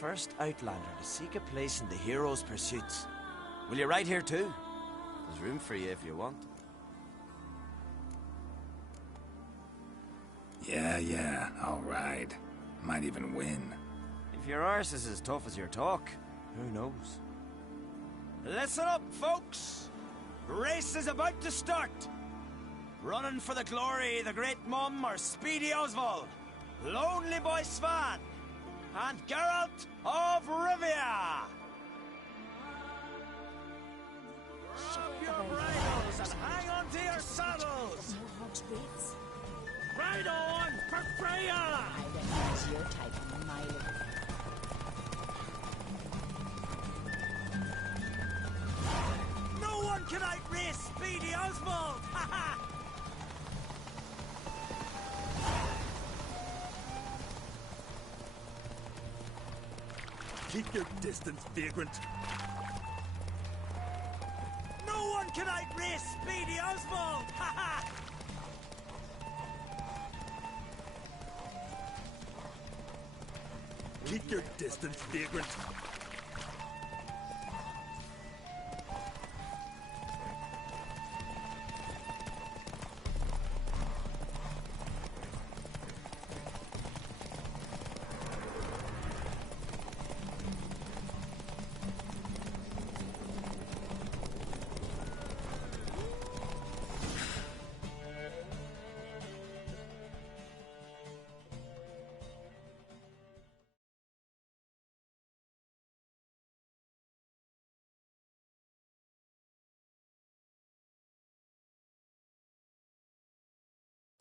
First Outlander to seek a place in the hero's pursuits. Will you ride here too? There's room for you if you want. Yeah, I'll ride. Might even win. If your arse is as tough as your talk, who knows? Listen up, folks! Race is about to start! Running for the glory, the Great Mum, or Speedy Oswald, Lonely Boy Svan, and Geralt of Rivia! Grab your bridles and hang on to your saddles! Ride on for Freya! I recognize your type a mile away. No one can outrace Speedy Oswald! Ha ha! Keep your distance, vagrant. No one can outrace Speedy Oswald! Ha ha! Keep your distance, vagrant.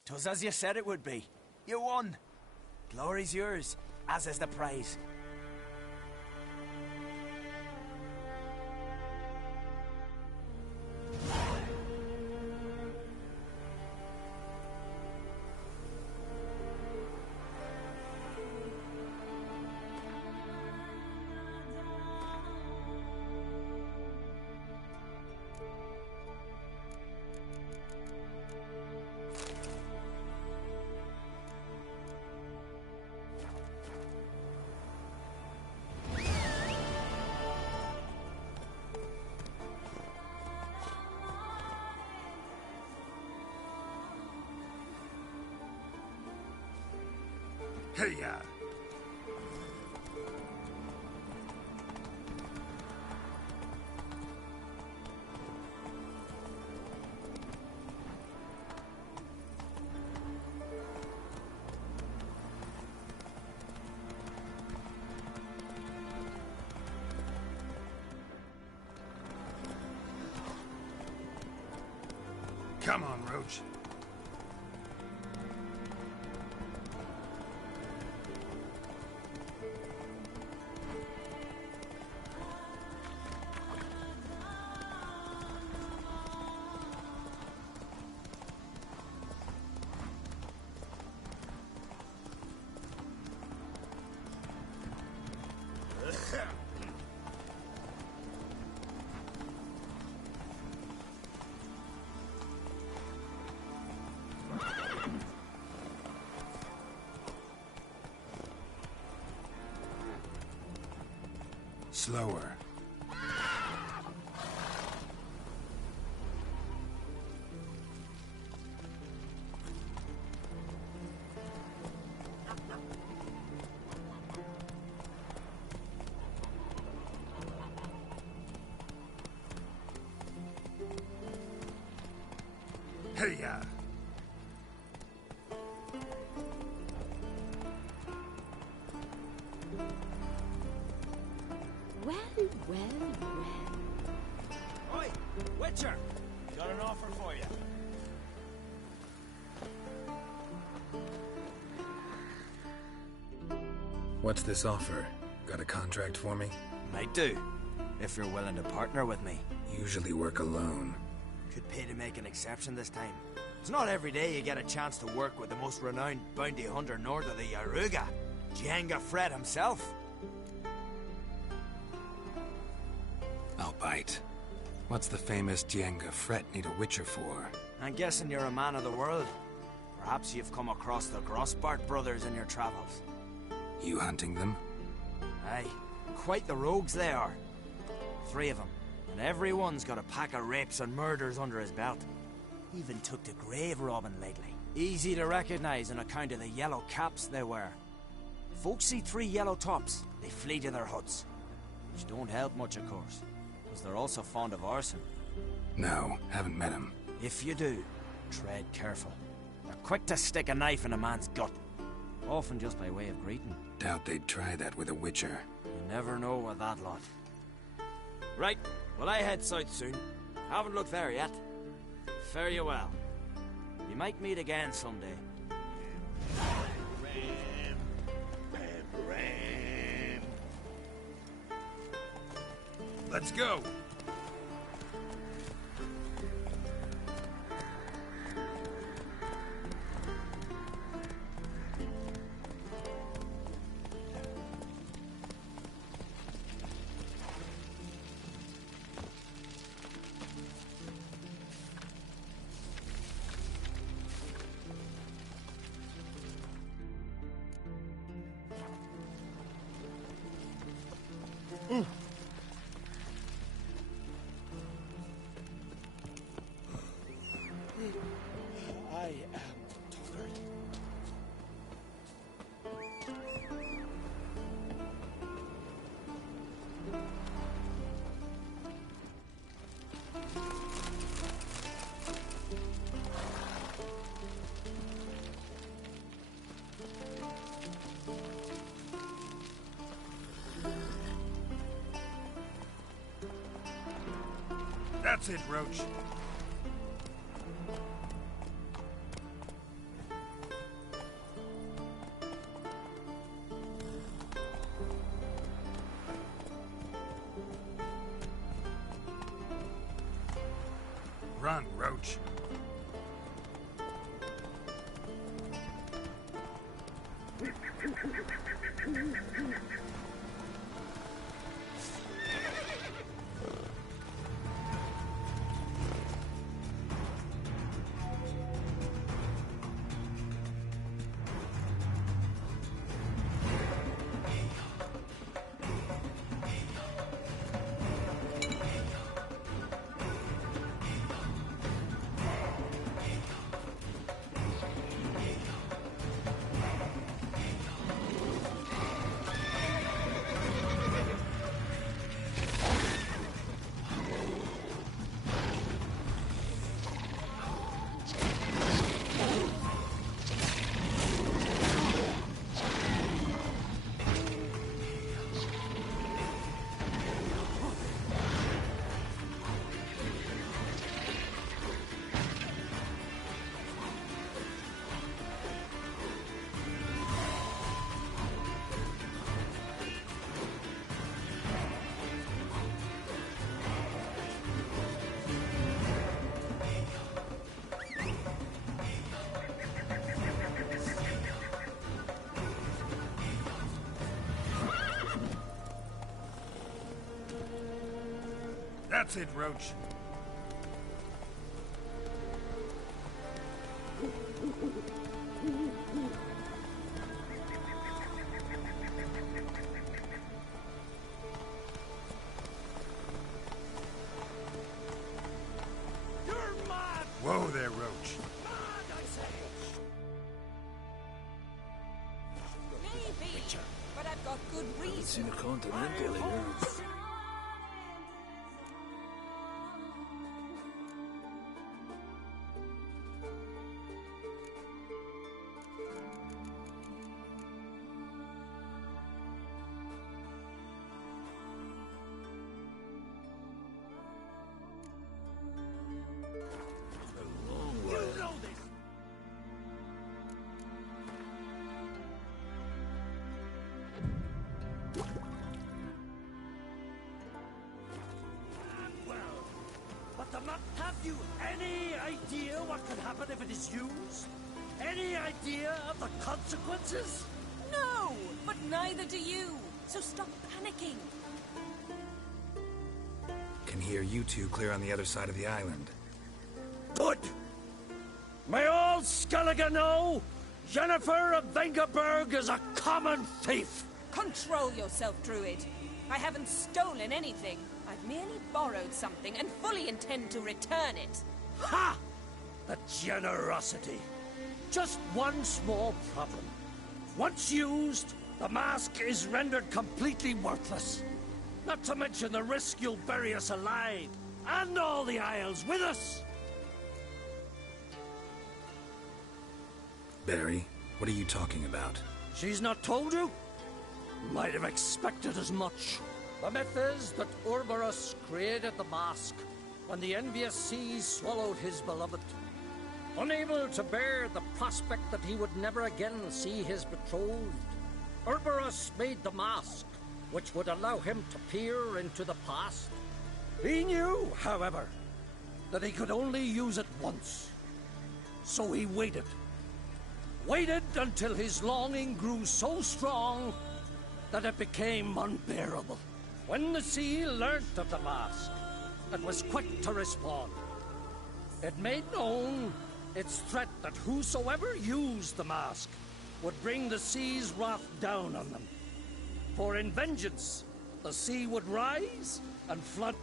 Twas as you said it would be. You won. Glory's yours, as is the prize. Hey-ya! Come on, Roach. Slower. Hey-ya! Well, well, well. Oi, Witcher! Got an offer for you. What's this offer? Got a contract for me? Might do, if you're willing to partner with me. Usually work alone. Could pay to make an exception this time. It's not every day you get a chance to work with the most renowned bounty hunter north of the Yaruga, Jenga Fred himself. I'll bite. What's the famous Jenga Fred need a Witcher for? I'm guessing you're a man of the world. Perhaps you've come across the Grossbart brothers in your travels. You hunting them? Aye, quite the rogues they are. 3 of them, and every one's got a pack of rapes and murders under his belt. Even took to grave robbing lately. Easy to recognize on account of the yellow caps they wear. Folks see 3 yellow tops, they flee to their huts. Which don't help much, of course, because they're also fond of arson. No, haven't met him. If you do, tread careful. They're quick to stick a knife in a man's gut, often just by way of greeting. Doubt they'd try that with a Witcher. You never know with that lot. Right, well I head south soon. Haven't looked there yet. Fare you well. We might meet again someday. Let's go! I am tired. That's it, Roach. Run, Roach. That's it, Roach. You're mad! Whoa there, Roach. Mad, I say! Maybe, but I've got good reason. Seen a continental here. any idea what could happen if it is used? Any idea of the consequences? No, but neither do you. So stop panicking. Can hear you two clear on the other side of the island. Good. May all Skellige know Jennifer of Vengerberg is a common thief. Control yourself, Druid. I haven't stolen anything. I've merely borrowed something and fully intend to return it. Ha! The generosity. Just one small problem. Once used, the mask is rendered completely worthless. Not to mention the risk you'll bury us alive, and all the Isles with us. Barry, what are you talking about? She's not told you? Might have expected as much. The myth is that Urberus created the mask when the envious seas swallowed his beloved. Unable to bear the prospect that he would never again see his betrothed, Urberus made the mask, which would allow him to peer into the past. He knew, however, that he could only use it once. So he waited. Waited until his longing grew so strong that it became unbearable. When the sea learnt of the mask, it was quick to respond. It made known its threat that whosoever used the mask would bring the sea's wrath down on them. For in vengeance, the sea would rise and flood.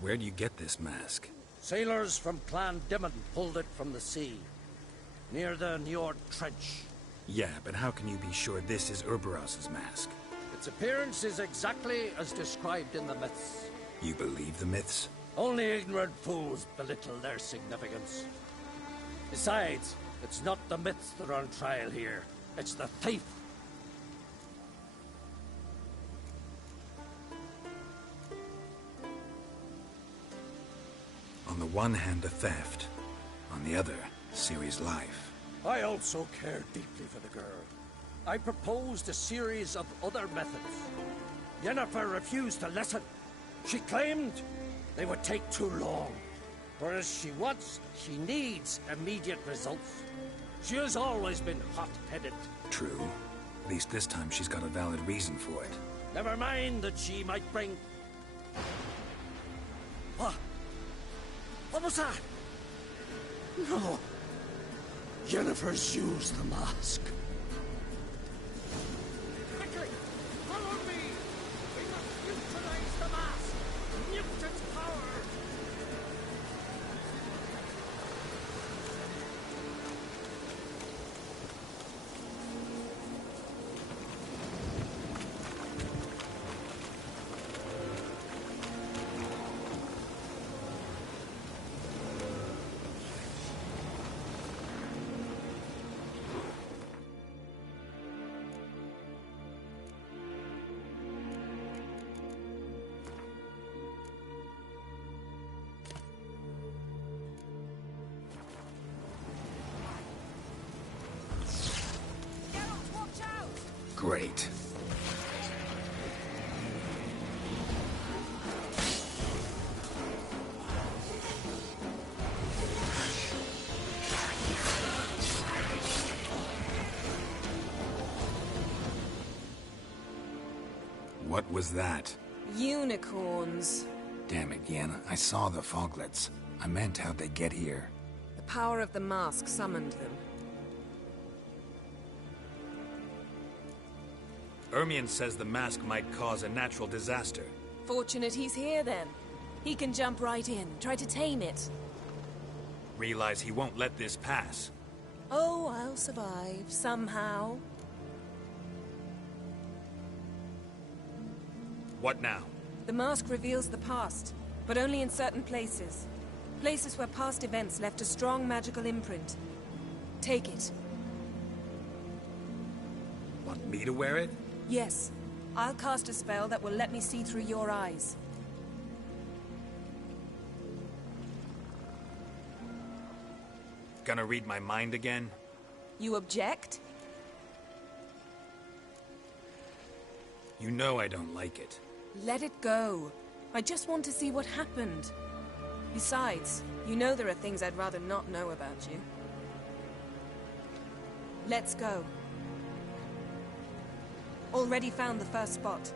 Where do you get this mask? Sailors from Clan Dimon pulled it from the sea, near the Njord Trench. Yeah, but how can you be sure this is Urberos's mask? Its appearance is exactly as described in the myths. You believe the myths? Only ignorant fools belittle their significance. Besides, it's not the myths that are on trial here. It's the thief. On the one hand, a theft. On the other, Ciri's life. I also care deeply for the girl. I proposed a series of other methods. Yennefer refused to listen. She claimed they would take too long. Whereas she needs immediate results. She has always been hot-headed. True. At least this time she's got a valid reason for it. Never mind that she might bring... What? What was that? No. Yennefer's used the mask. Quickly! Follow me! We must utilize the mask! Nuke its power! Great. What was that? Unicorns. Damn it, Yen. I saw the foglets. I meant how'd they get here? The power of the mask summoned them. Ermion says the mask might cause a natural disaster. Fortunate he's here, then. He can jump right in, try to tame it. Realize he won't let this pass. Oh, I'll survive, somehow. What now? The mask reveals the past, but only in certain places. Places where past events left a strong magical imprint. Take it. Want me to wear it? Yes. I'll cast a spell that will let me see through your eyes. Gonna read my mind again? You object? You know I don't like it. Let it go. I just want to see what happened. Besides, you know there are things I'd rather not know about you. Let's go. Already found the first spot.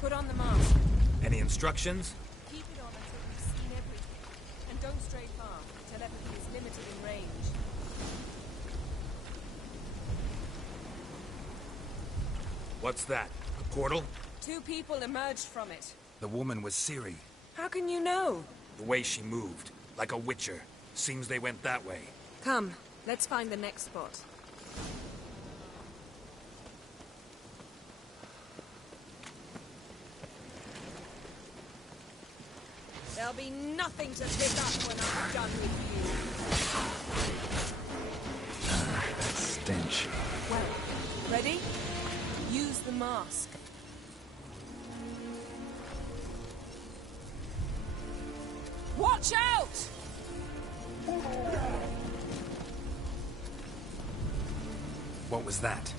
Put on the mask. Any instructions? Keep it on until we've seen everything. And don't stray far. Telepathy is limited in range. What's that? A portal? 2 people emerged from it. The woman was Ciri. How can you know? The way she moved. Like a witcher. Seems they went that way. Come, let's find the next spot. There'll be nothing to pick up when I'm done with you. That stench. Well, ready? Use the mask. Watch out! What was that?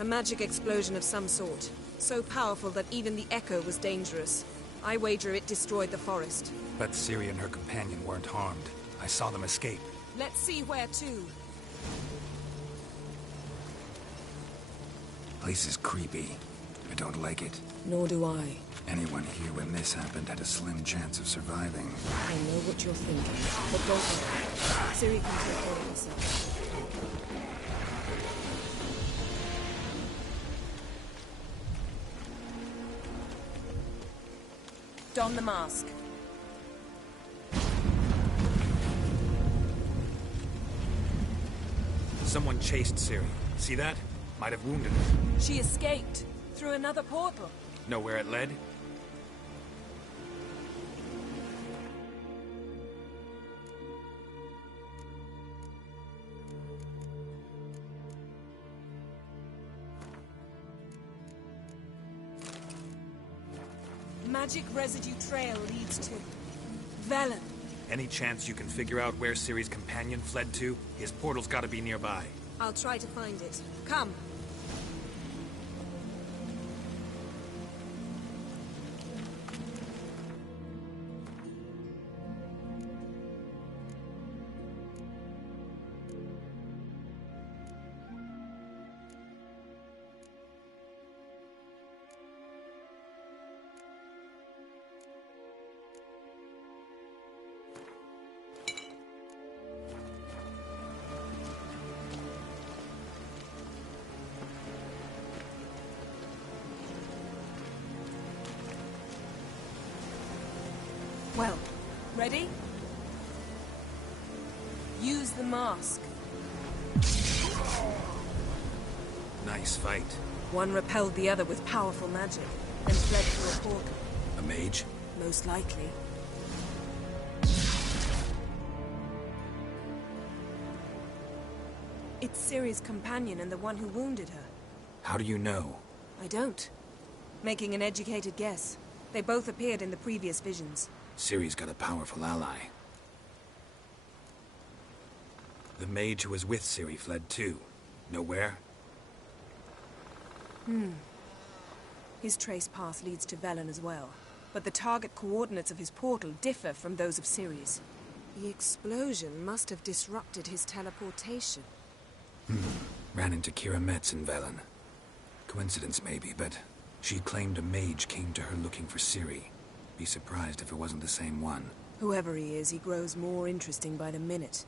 A magic explosion of some sort. So powerful that even the echo was dangerous. I wager it destroyed the forest. But Ciri and her companion weren't harmed. I saw them escape. Let's see where to. Place is creepy. I don't like it. Nor do I. Anyone here when this happened had a slim chance of surviving. I know what you're thinking, but don't worry. Ciri can take care of herself. Don the mask. Someone chased Ciri. See that? Might have wounded her. She escaped through another portal. Know where it led? Magic residue trail leads to Velen. Any chance you can figure out where Ciri's companion fled to? His portal's gotta be nearby. I'll try to find it. Come. Well, ready? Use the mask. Nice fight. One repelled the other with powerful magic, then fled through a portal. A mage? Most likely. It's Ciri's companion and the one who wounded her. How do you know? I don't. Making an educated guess. They both appeared in the previous visions. Ciri's got a powerful ally. The mage who was with Ciri fled too. Know where? His trace path leads to Velen as well. But the target coordinates of his portal differ from those of Ciri's. The explosion must have disrupted his teleportation. Ran into Kira Metz in Velen. Coincidence maybe, but she claimed a mage came to her looking for Ciri. Be surprised if it wasn't the same one. Whoever he is, he grows more interesting by the minute.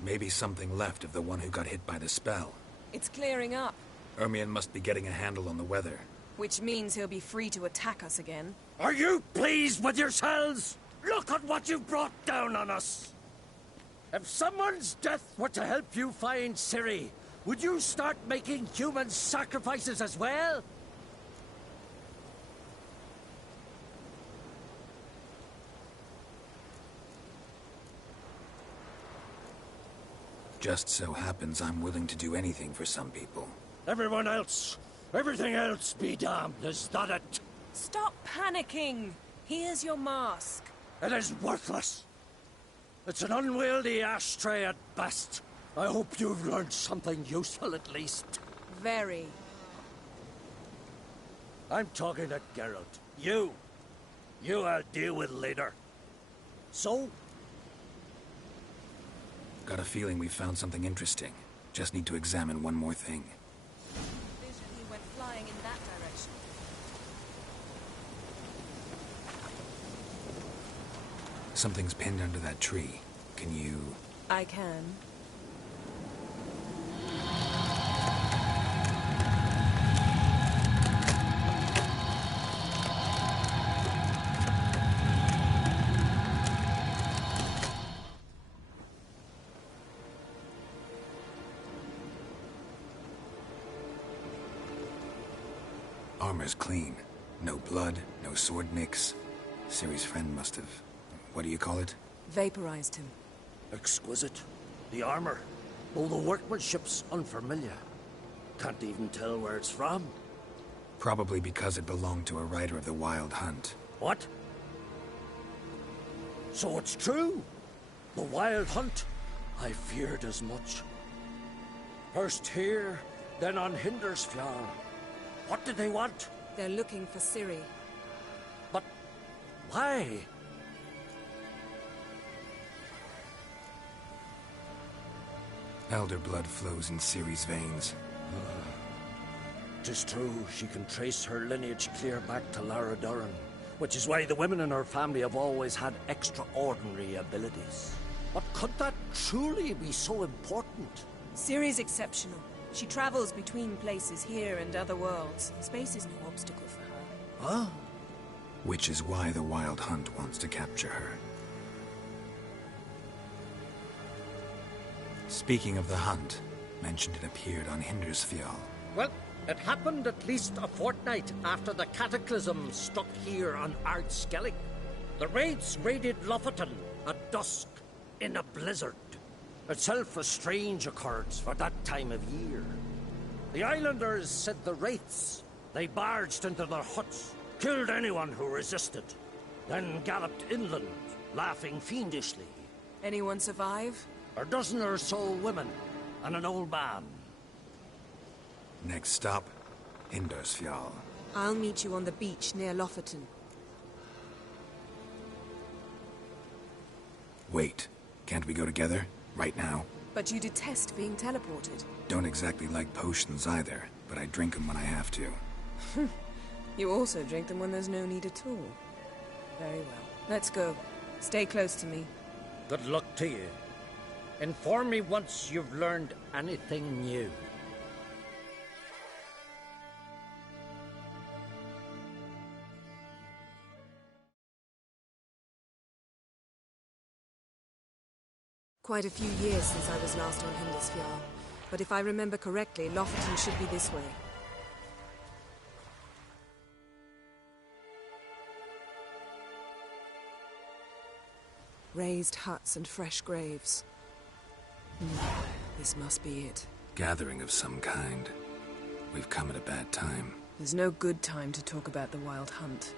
Maybe something left of the one who got hit by the spell. It's clearing up. Ermion must be getting a handle on the weather. Which means he'll be free to attack us again. Are you pleased with yourselves? Look at what you've brought down on us! If someone's death were to help you find Ciri, would you start making human sacrifices as well? Just so happens I'm willing to do anything for some people. Everyone else, everything else be damned, is that it? Stop panicking! Here's your mask. It is worthless. It's an unwieldy ashtray at best. I hope you've learned something useful at least. Very. I'm talking to Geralt. You I'll deal with later. So? Got a feeling we found something interesting. Just need to examine one more thing. Vision he went flying in that direction. Something's pinned under that tree. Can you... I can. Armor's clean. No blood, no sword nicks. Ciri's friend must have... what do you call it? Vaporized him. Exquisite. The armor. All the workmanship's unfamiliar. Can't even tell where it's from. Probably because it belonged to a rider of the Wild Hunt. What? So it's true? The Wild Hunt? I feared as much. First here, then on Hindersfjall. What did they want? They're looking for Ciri. But why? Elder blood flows in Ciri's veins. 'Tis true, she can trace her lineage clear back to Lara Duran, which is why the women in her family have always had extraordinary abilities. But could that truly be so important? Ciri's exceptional. She travels between places here and other worlds. Space is no obstacle for her. Huh? Which is why the Wild Hunt wants to capture her. Speaking of the hunt, mentioned it appeared on Hindersfjall. Well, it happened at least a fortnight after the cataclysm struck here on Ardskellig. The raids raided Lofoten at dusk in a blizzard. Itself a strange occurrence for that time of year. The islanders said the wraiths. They barged into their huts, killed anyone who resisted, then galloped inland, laughing fiendishly. Anyone survive? A dozen or so women, and an old man. Next stop, Hindersfjall. I'll meet you on the beach near Lofoten. Wait, can't we go together? Right now? But you detest being teleported. Don't exactly like potions either, but I drink them when I have to. You also drink them when there's no need at all. Very well. Let's go. Stay close to me. Good luck to you. Inform me once you've learned anything new. Quite a few years since I was last on Hindersfjall, but if I remember correctly, Lofoten should be this way. Raised huts and fresh graves. This must be it. Gathering of some kind. We've come at a bad time. There's no good time to talk about the Wild Hunt.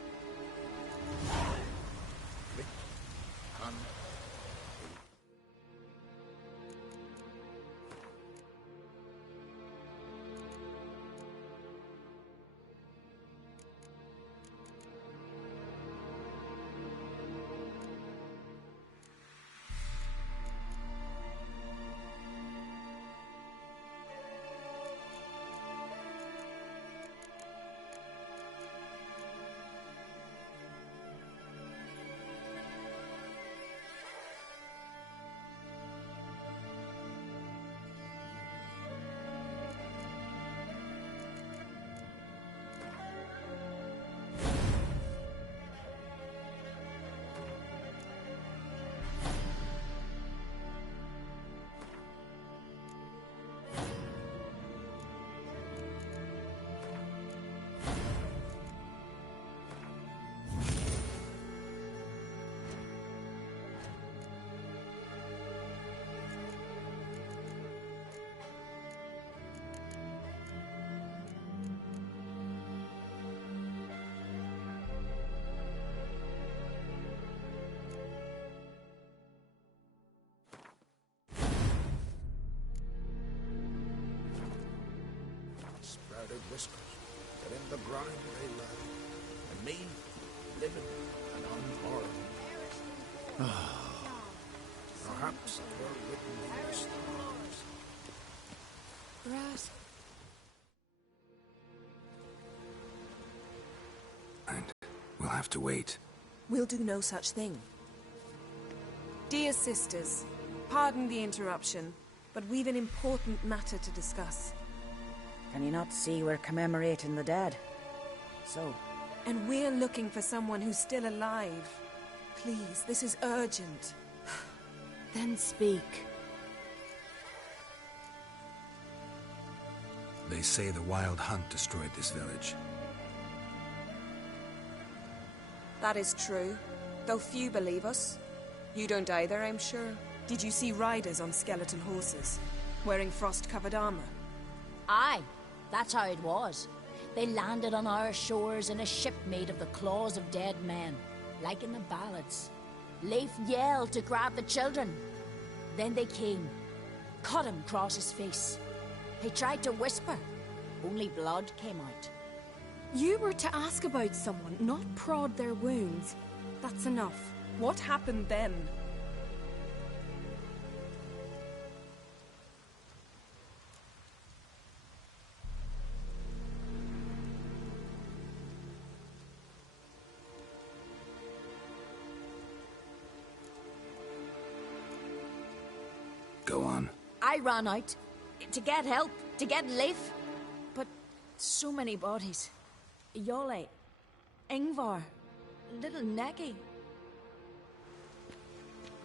whiskers, but in the ground they lie, and me living and unharmed. Perhaps it were written in the stars. Rat. And we'll have to wait. We'll do no such thing. Dear sisters, pardon the interruption, but we've an important matter to discuss. Can you not see we're commemorating the dead? So? And we're looking for someone who's still alive. Please, this is urgent. Then speak. They say the Wild Hunt destroyed this village. That is true, though few believe us. You don't either, I'm sure. Did you see riders on skeleton horses, wearing frost-covered armor? Aye, that's how it was. They landed on our shores in a ship made of the claws of dead men, like in the ballads. Leif yelled to grab the children. Then they came, cut him across his face. He tried to whisper, only blood came out. You were to ask about someone, not prod their wounds. That's enough. What happened then? Go on. I ran out to get help, to get Leif. But so many bodies. Yolle, Ingvar, little Necky.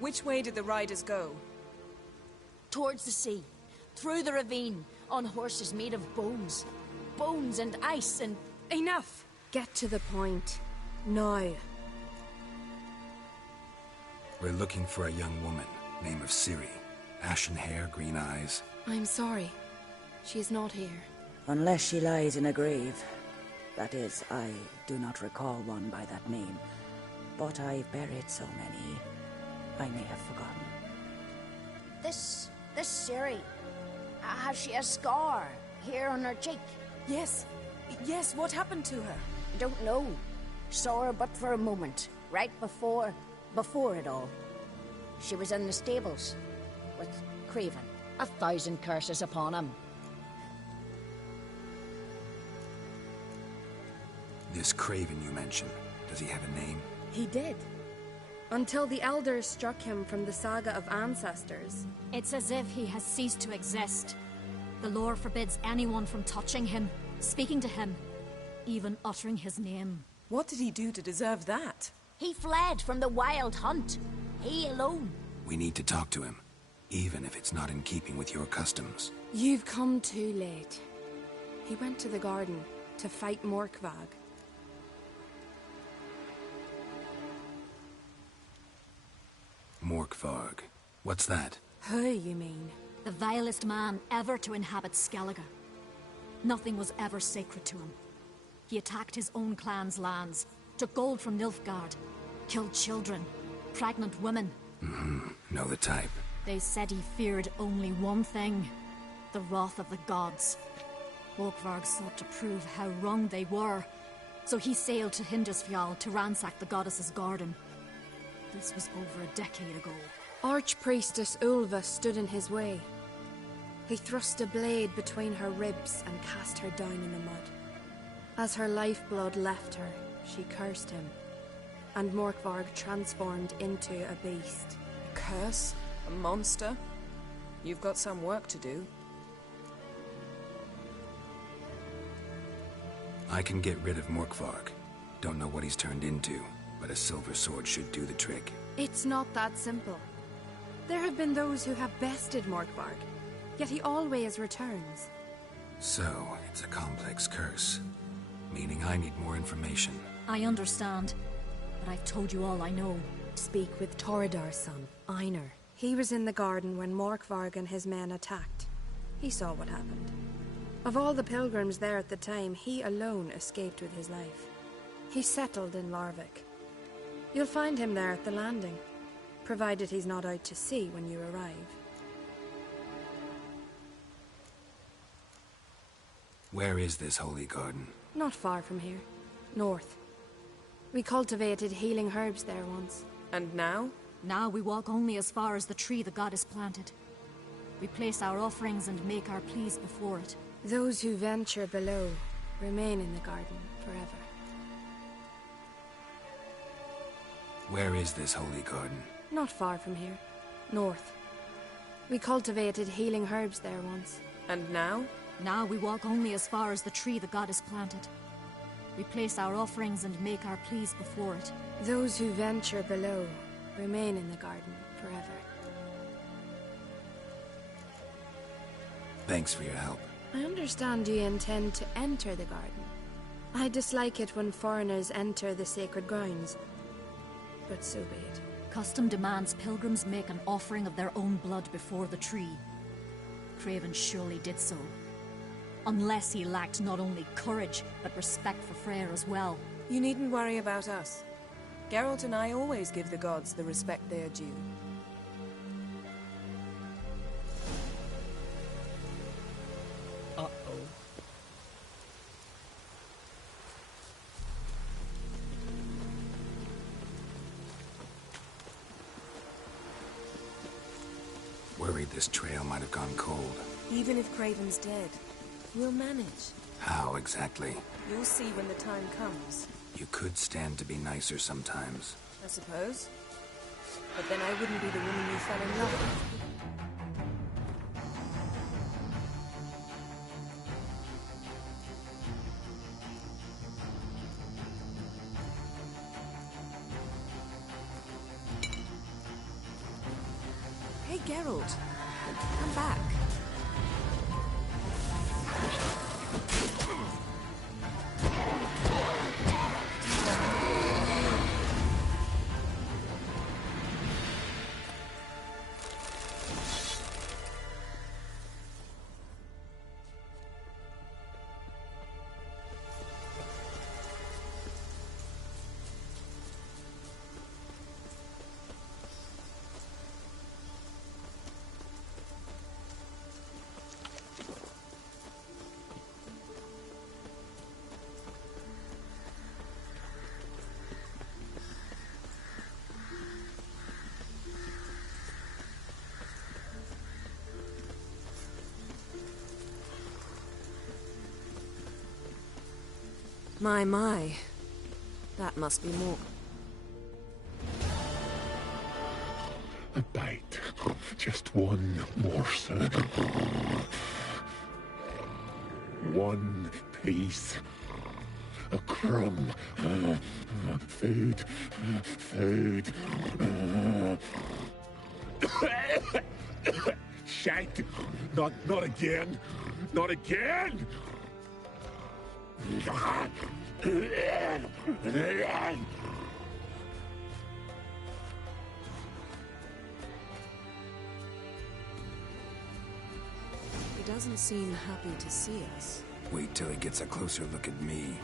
Which way did the riders go? Towards the sea, through the ravine, on horses made of bones. Bones and ice and... Enough! Get to the point. Now. We're looking for a young woman, name of Ciri. Ashen hair, green eyes. I'm sorry. She is not here. Unless she lies in a grave. That is, I do not recall one by that name. But I've buried so many, I may have forgotten. This Ciri, has she a scar here on her cheek? Yes, what happened to her? Don't know. Saw her but for a moment, right before it all. She was in the stables with Craven. 1,000 curses upon him. This Craven you mentioned, does he have a name? He did. Until the elders struck him from the saga of ancestors. It's as if he has ceased to exist. The lore forbids anyone from touching him, speaking to him, even uttering his name. What did he do to deserve that? He fled from the Wild Hunt. He alone. We need to talk to him, even if it's not in keeping with your customs. You've come too late. He went to the garden to fight Morkvag. Morkvarg. What's that? Who, you mean? The vilest man ever to inhabit Skellige. Nothing was ever sacred to him. He attacked his own clan's lands, took gold from Nilfgaard, killed children, pregnant women. Know the type. They said he feared only one thing, the wrath of the gods. Morkvarg sought to prove how wrong they were, so he sailed to Hindisfjall to ransack the goddess's garden. This was over a decade ago. Archpriestess Ulva stood in his way. He thrust a blade between her ribs and cast her down in the mud. As her lifeblood left her, she cursed him, and Morkvarg transformed into a beast. A curse? A monster? You've got some work to do. I can get rid of Morkvarg. Don't know what he's turned into, but a silver sword should do the trick. It's not that simple. There have been those who have bested Morkvarg, yet he always returns. So, it's a complex curse, meaning I need more information. I understand, but I've told you all I know. Speak with Toredar's son, Einar. He was in the garden when Morkvarg and his men attacked. He saw what happened. Of all the pilgrims there at the time, he alone escaped with his life. He settled in Larvik. You'll find him there at the landing, provided he's not out to sea when you arrive. Where is this holy garden? Not far from here. North. We cultivated healing herbs there once. And now? Now we walk only as far as the tree the goddess planted. We place our offerings and make our pleas before it. Those who venture below remain in the garden forever. Where is this holy garden? Not far from here. North. We cultivated healing herbs there once. And now? Now we walk only as far as the tree the goddess planted. We place our offerings and make our pleas before it. Those who venture below remain in the garden forever. Thanks for your help. I understand you intend to enter the garden. I dislike it when foreigners enter the sacred grounds. But so be it. Custom demands pilgrims make an offering of their own blood before the tree. Craven surely did so. Unless he lacked not only courage, but respect for Freyr as well. You needn't worry about us. Geralt and I always give the gods the respect they are due. Uh-oh. Worried this trail might have gone cold. Even if Craven's dead, we'll manage. How exactly? You'll see when the time comes. You could stand to be nicer sometimes. I suppose. But then I wouldn't be the woman you fell in love with. Hey, Geralt. Come back. My. That must be more. A bite. Just one morsel. One piece. A crumb. Food. Food. Shite. Not again. Not again. He doesn't seem happy to see us. Wait till he gets a closer look at me.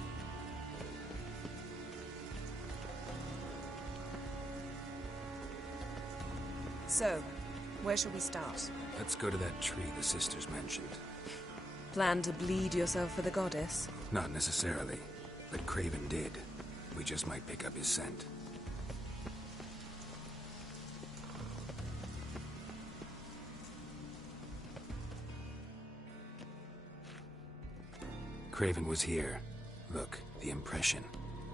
So, where shall we start? Let's go to that tree the sisters mentioned. Plan to bleed yourself for the goddess? Not necessarily, but Craven did. We just might pick up his scent. Craven was here. Look, the impression.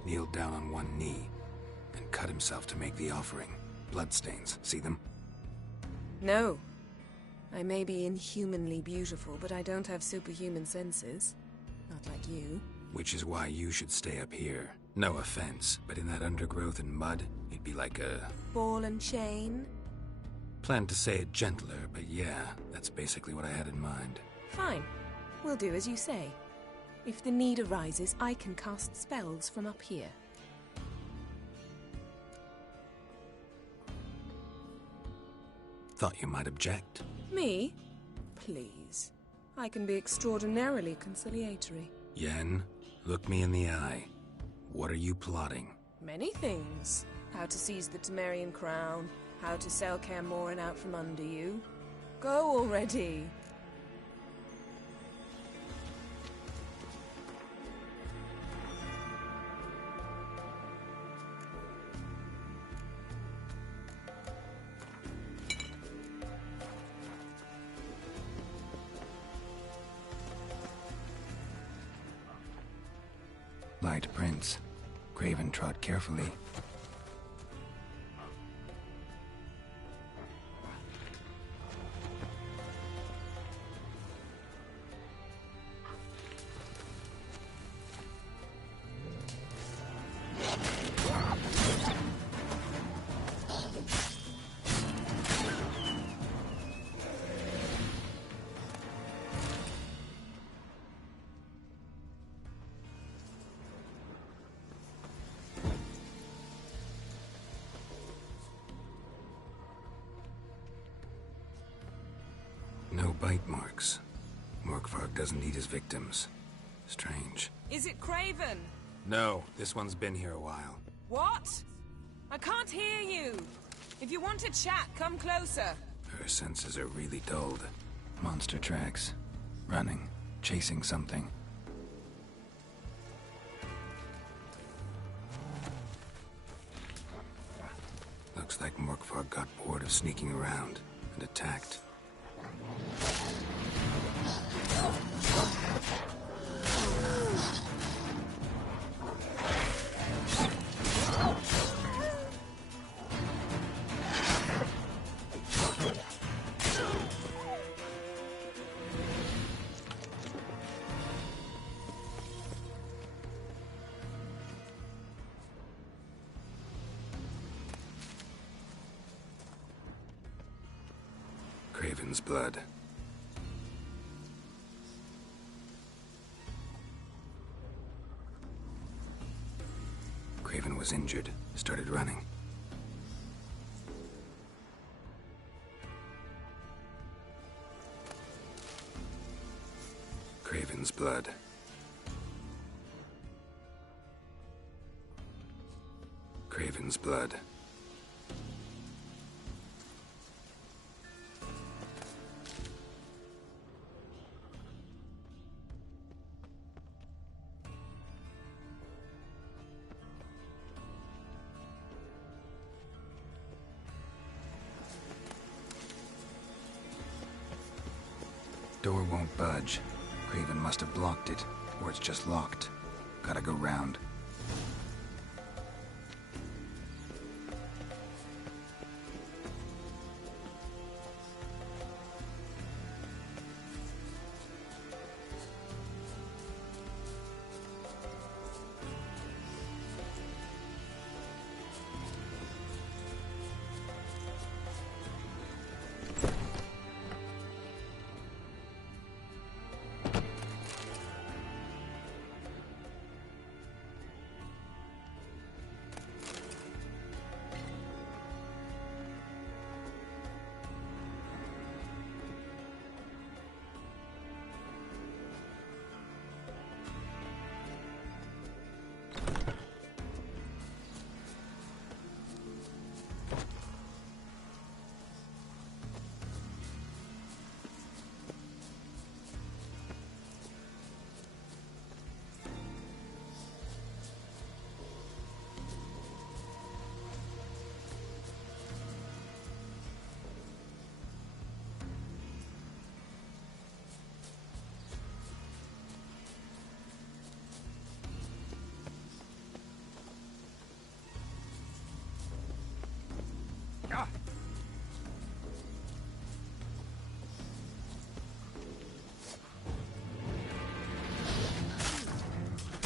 Kneeled down on one knee and cut himself to make the offering. Bloodstains, see them? No. I may be inhumanly beautiful, but I don't have superhuman senses. Not like you. Which is why you should stay up here. No offense, but in that undergrowth and mud, you'd be like a... ball and chain? Planned to say it gentler, but yeah, that's basically what I had in mind. Fine. We'll do as you say. If the need arises, I can cast spells from up here. Thought you might object. Me? Please. I can be extraordinarily conciliatory. Yen, look me in the eye. What are you plotting? Many things. How to seize the Temerian crown, how to sell Kaer Morhen out from under you. Go already! blue-eyed prince. Craven trod carefully. No bite marks. Morkvarg doesn't eat his victims. Strange. Is it Craven? No, this one's been here a while. What? I can't hear you. If you want to chat, come closer. Her senses are really dulled. Monster tracks. Running. Chasing something. Looks like Morkvarg got bored of sneaking around and attacked. Craven's blood. Craven was injured, started running. Craven's blood. Craven's blood. Door won't budge. Craven must have blocked it, or it's just locked. Gotta go round.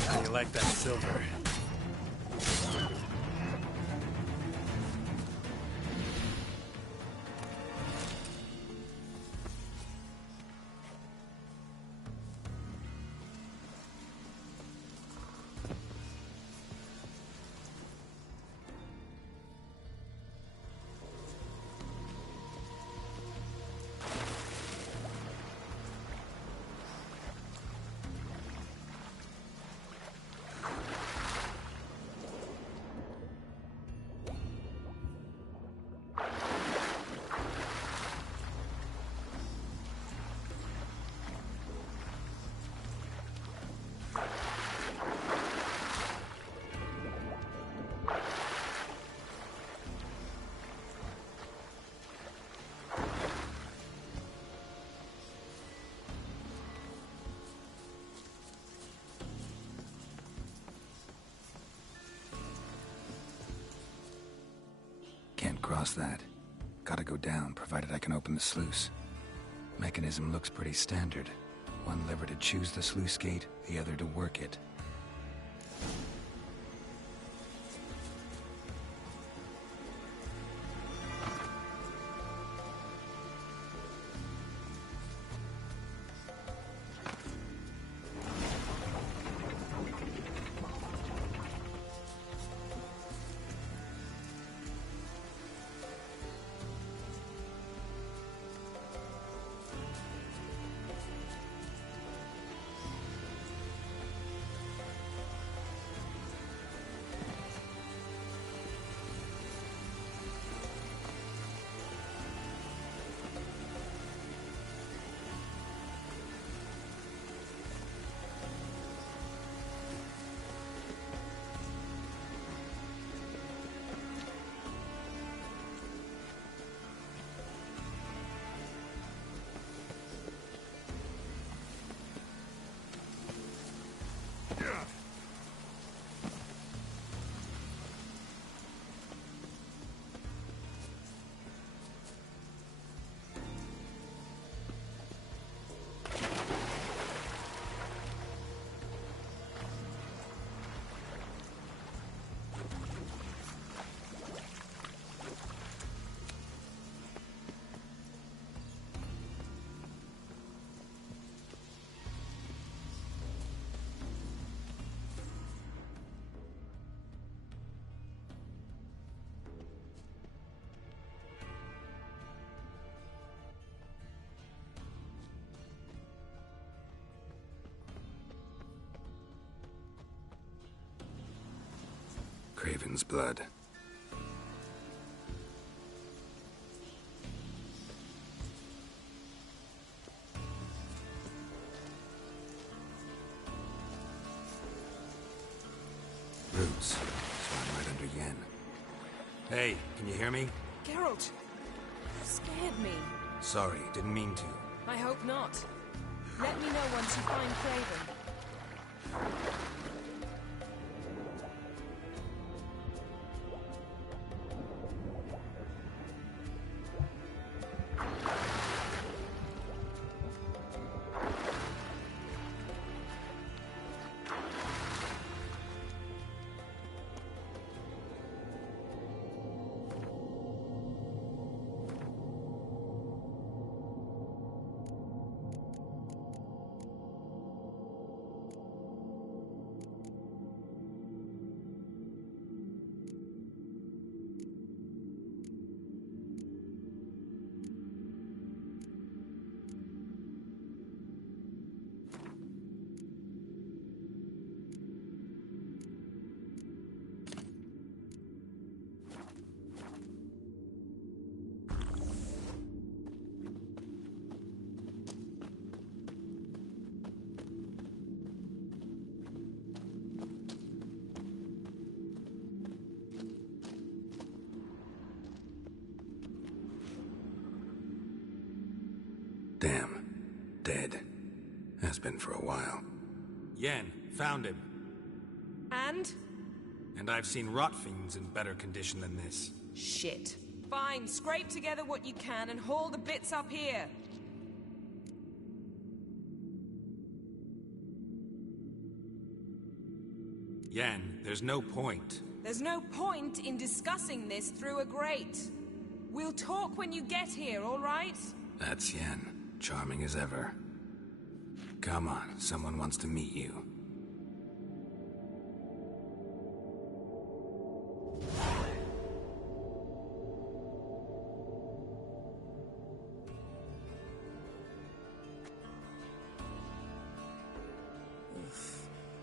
How you like that silver? cross that. Gotta go down, provided I can open the sluice. Mechanism looks pretty standard. One lever to choose the sluice gate, the other to work it. Craven's blood. Roots. Swam right under Yen. Hey, can you hear me? Geralt, you scared me. Sorry, didn't mean to. I hope not. Let me know once you find Craven. Damn. Dead. Has been for a while. Yen, found him. And? And I've seen rot fiends in better condition than this. Shit. Fine, scrape together what you can and haul the bits up here. Yen, there's no point. There's no point in discussing this through a grate. We'll talk when you get here, all right? That's Yen. Charming as ever. Come on, someone wants to meet you.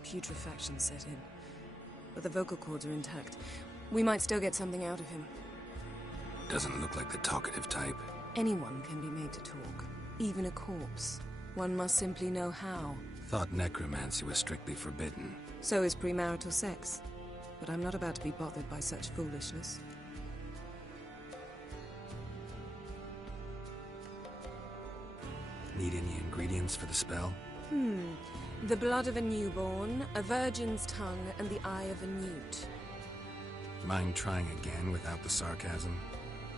Putrefaction set in. But the vocal cords are intact. We might still get something out of him. Doesn't look like the talkative type. Anyone can be made to talk. Even a corpse. One must simply know how. Thought necromancy was strictly forbidden. So is premarital sex. But I'm not about to be bothered by such foolishness. Need any ingredients for the spell? The blood of a newborn, a virgin's tongue, and the eye of a newt. Mind trying again without the sarcasm?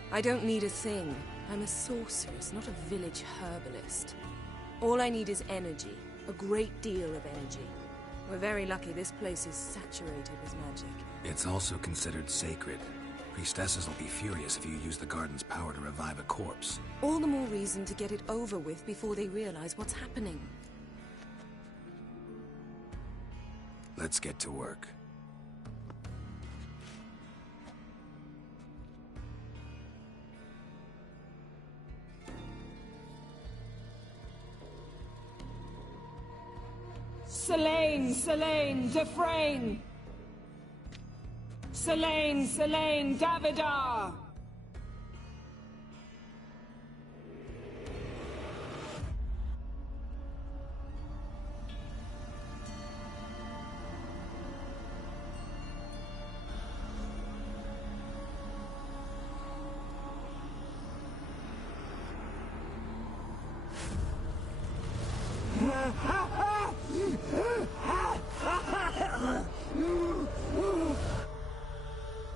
I don't need a thing. I'm a sorceress, not a village herbalist. All I need is energy. A great deal of energy. We're very lucky this place is saturated with magic. It's also considered sacred. Priestesses will be furious if you use the garden's power to revive a corpse. All the more reason to get it over with before they realize what's happening. Let's get to work. Selene, Selene, Defrain! Selene, Selene, Davidar!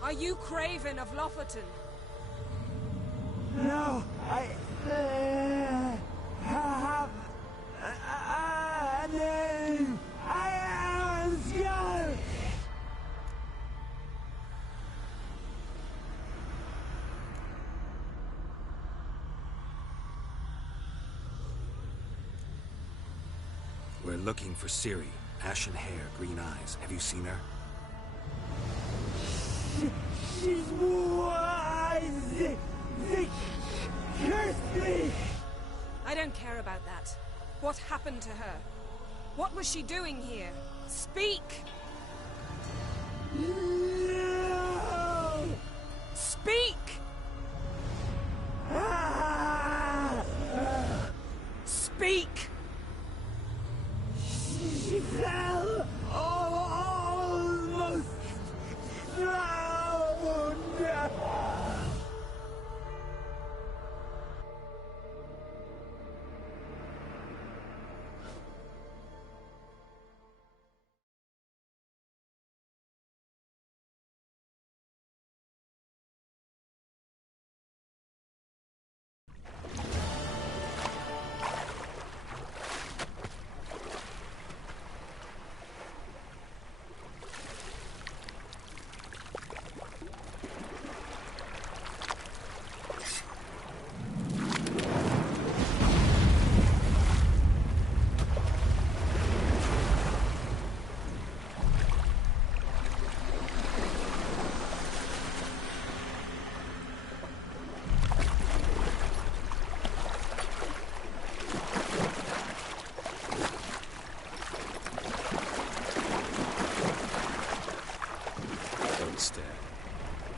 Are you Craven of Lofoten? No, I have a name. I am Skjall. We're looking for Ciri. Ashen hair, green eyes. Have you seen her? She's wise. They cursed me. I don't care about that. What happened to her? What was she doing here? Speak! No! Speak! Speak! She fell almost drowned.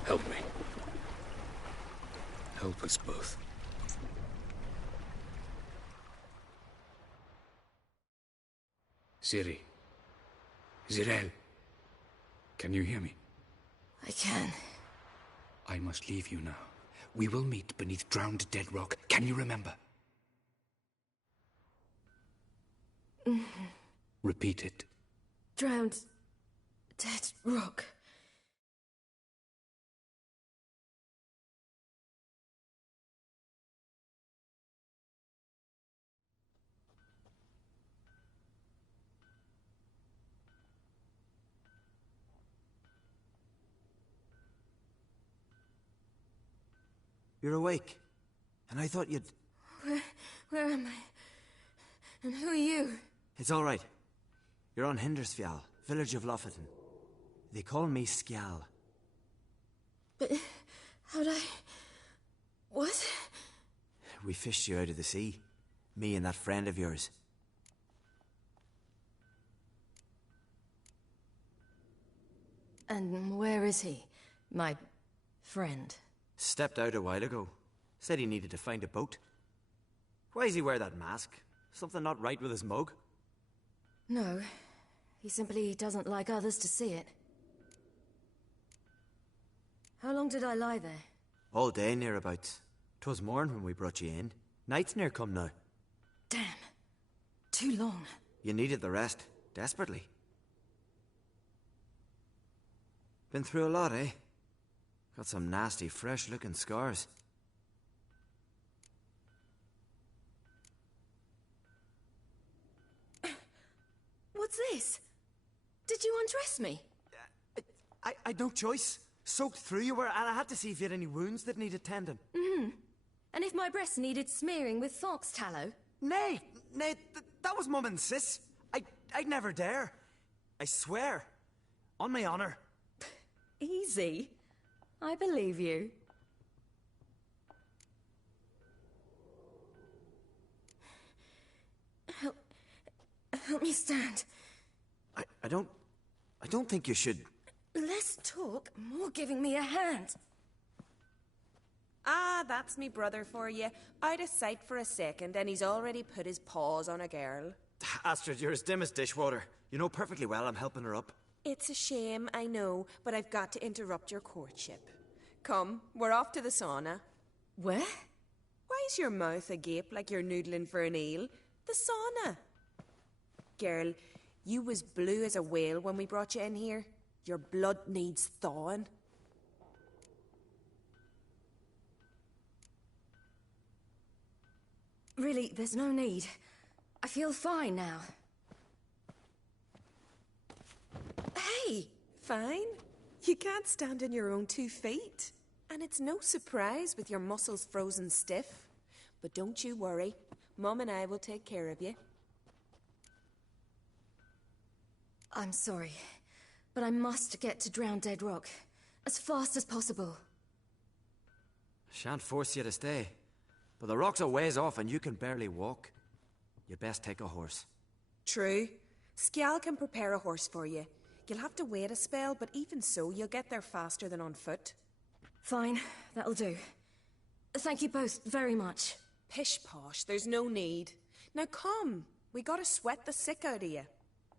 Help me. Help us both. Ciri. Zirael. Can you hear me? I can. I must leave you now. We will meet beneath drowned dead rock. Can you remember? Repeat it. Drowned. Dead rock. You're awake. And I thought you'd... Where am I? And who are you? It's all right. You're on Hindersfjall, village of Lofoten. They call me Skjall. But how'd I... What? We fished you out of the sea. Me and that friend of yours. And where is he? My friend? Stepped out a while ago. Said he needed to find a boat. Why does he wear that mask? Something not right with his mug? No. He simply doesn't like others to see it. How long did I lie there? All day, nearabouts. 'Twas morn when we brought you in. Night's near come now. Damn. Too long. You needed the rest. Desperately. Been through a lot, eh? Got some nasty, fresh-looking scars. trust me? I had no choice. Soaked through you were, and I had to see if you had any wounds that needed tending. And if my breasts needed smearing with fox tallow? Nay, that was Mum and Sis. I'd never dare. I swear. On my honor. Easy. I believe you. Help me stand. I don't think you should. Less talk, more giving me a hand. Ah, that's me brother for you. Out of sight for a second, and he's already put his paws on a girl. Astrid, you're as dim as dishwater. You know perfectly well I'm helping her up. It's a shame, I know, but I've got to interrupt your courtship. Come, we're off to the sauna. Where? Why's your mouth agape like you're noodling for an eel? The sauna. Girl, you was blue as a whale when we brought you in here. Your blood needs thawing. Really, there's no need. I feel fine now. Hey, fine. You can't stand on your own 2 feet. And it's no surprise with your muscles frozen stiff. But don't you worry. Mum and I will take care of you. I'm sorry, but I must get to Drowned Dead Rock as fast as possible. Shan't force you to stay, but the rock's a ways off and you can barely walk. You'd best take a horse. True. Skjal can prepare a horse for you. You'll have to wait a spell, but even so, you'll get there faster than on foot. Fine, that'll do. Thank you both very much. Pish-posh, there's no need. Now come, we gotta sweat the sick out of you.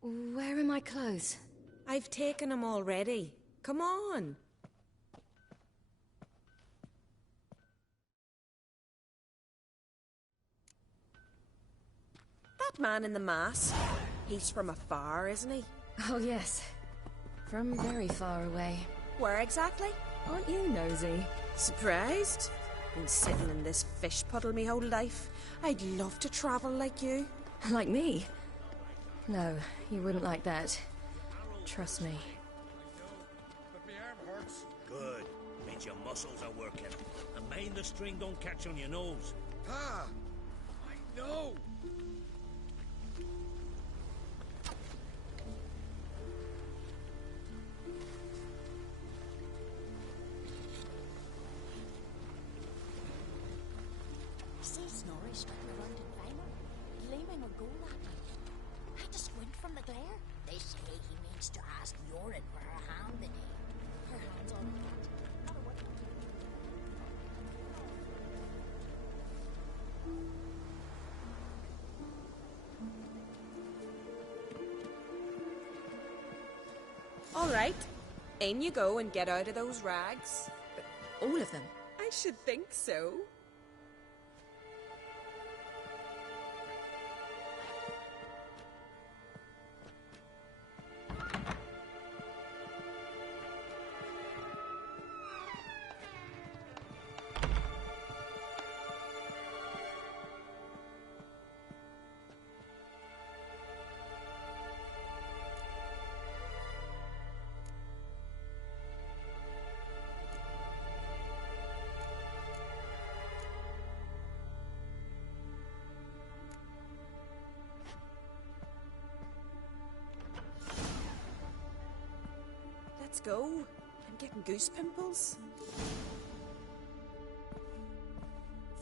Where are my clothes? I've taken them already. Come on. That man in the mask, he's from afar, isn't he? Oh, yes. From very far away. Where exactly? Aren't you nosy? Surprised? Been sitting in this fish puddle me whole life. I'd love to travel like you. Like me? No, you wouldn't like that. Trust me. But my arm hurts. Good. Means your muscles are working. And mind the string don't catch on your nose. Ah, I know. See Snorri strutting around in Weimar, gleaming a goal at me. I had to squint from the glare. They say he means to ask Yoren for her hand in it. Her hand's on the cat. All right. In you go and get out of those rags. All of them? I should think so. Let's go. I'm getting goose pimples.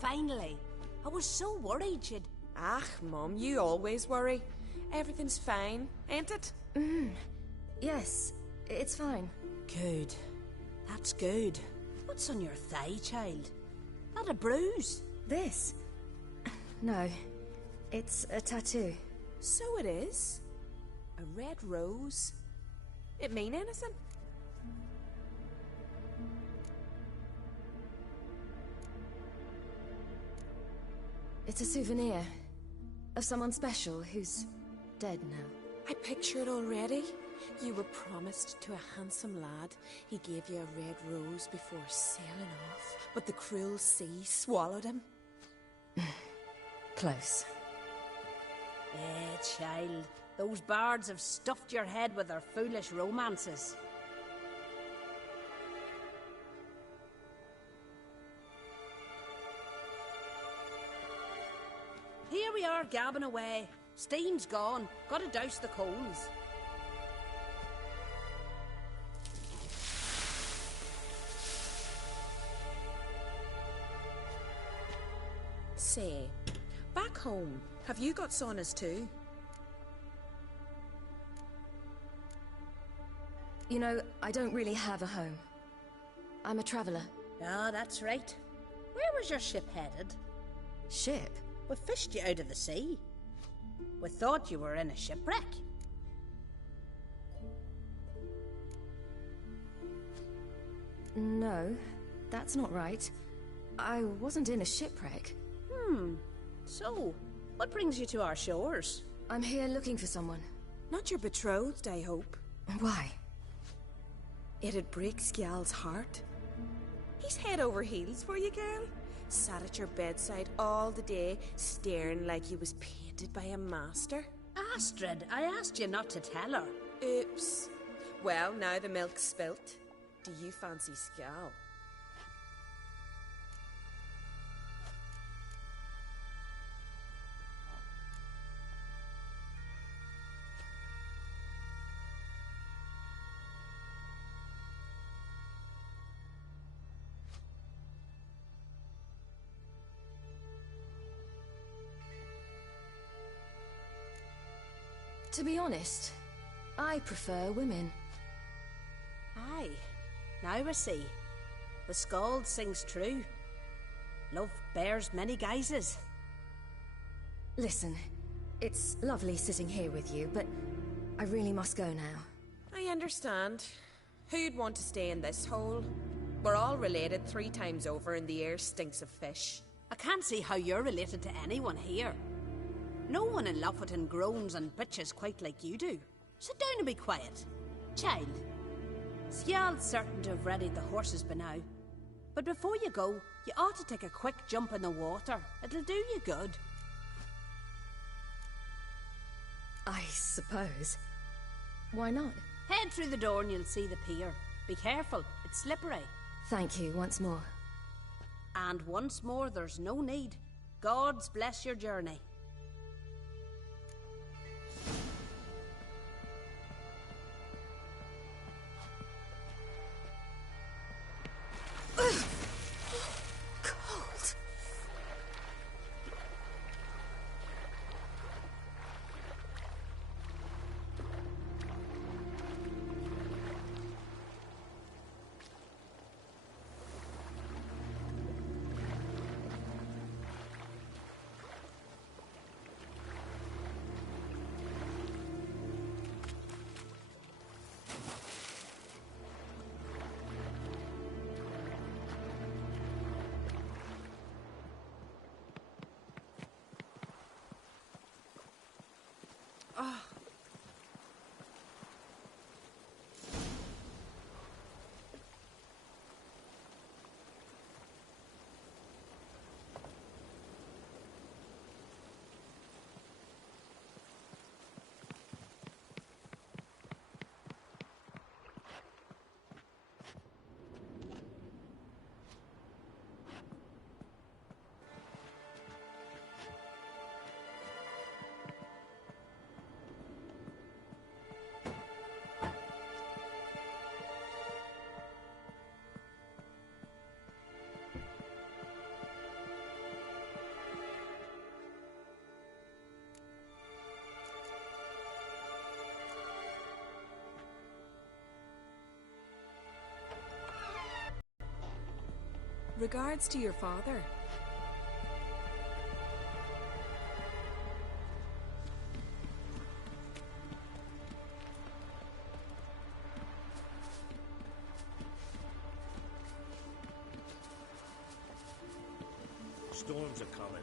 Finally. I was so worried you'd... Ach, Mum, you always worry. Everything's fine, ain't it? Yes, it's fine. Good. That's good. What's on your thigh, child? Not a bruise? This? No. It's a tattoo. So it is. A red rose. It mean anything? It's a souvenir of someone special who's dead now. I picture it already. You were promised to a handsome lad. He gave you a red rose before sailing off, but the cruel sea swallowed him. Close. Child. Those bards have stuffed your head with their foolish romances. Here we are gabbing away. Steam's gone. Gotta douse the coals. Say, back home, have you got saunas too? You know, I don't really have a home. I'm a traveller. Ah, that's right. Where was your ship headed? Ship? We fished you out of the sea. We thought you were in a shipwreck. No, that's not right. I wasn't in a shipwreck. So, what brings you to our shores? I'm here looking for someone. Not your betrothed, I hope. Why? It'd break Skjal's heart. He's head over heels for you, girl. Sat at your bedside all the day, staring like he was painted by a master. Astrid, I asked you not to tell her. Oops. Well, now the milk's spilt. Do you fancy Skjal? To be honest, I prefer women. Aye. Now I see. The Skald sings true. Love bears many guises. Listen, it's lovely sitting here with you, but I really must go now. I understand. Who'd want to stay in this hole? We're all related 3 times over and the air stinks of fish. I can't see how you're related to anyone here. No one in Lofoten groans and bitches quite like you do. Sit down and be quiet. Child, Skjal's certain to have readied the horses by now. But before you go, you ought to take a quick jump in the water. It'll do you good. I suppose. Why not? Head through the door and you'll see the pier. Be careful, it's slippery. Thank you once more. And once more, there's no need. Gods bless your journey. Cold. Regards to your father. Storms are coming.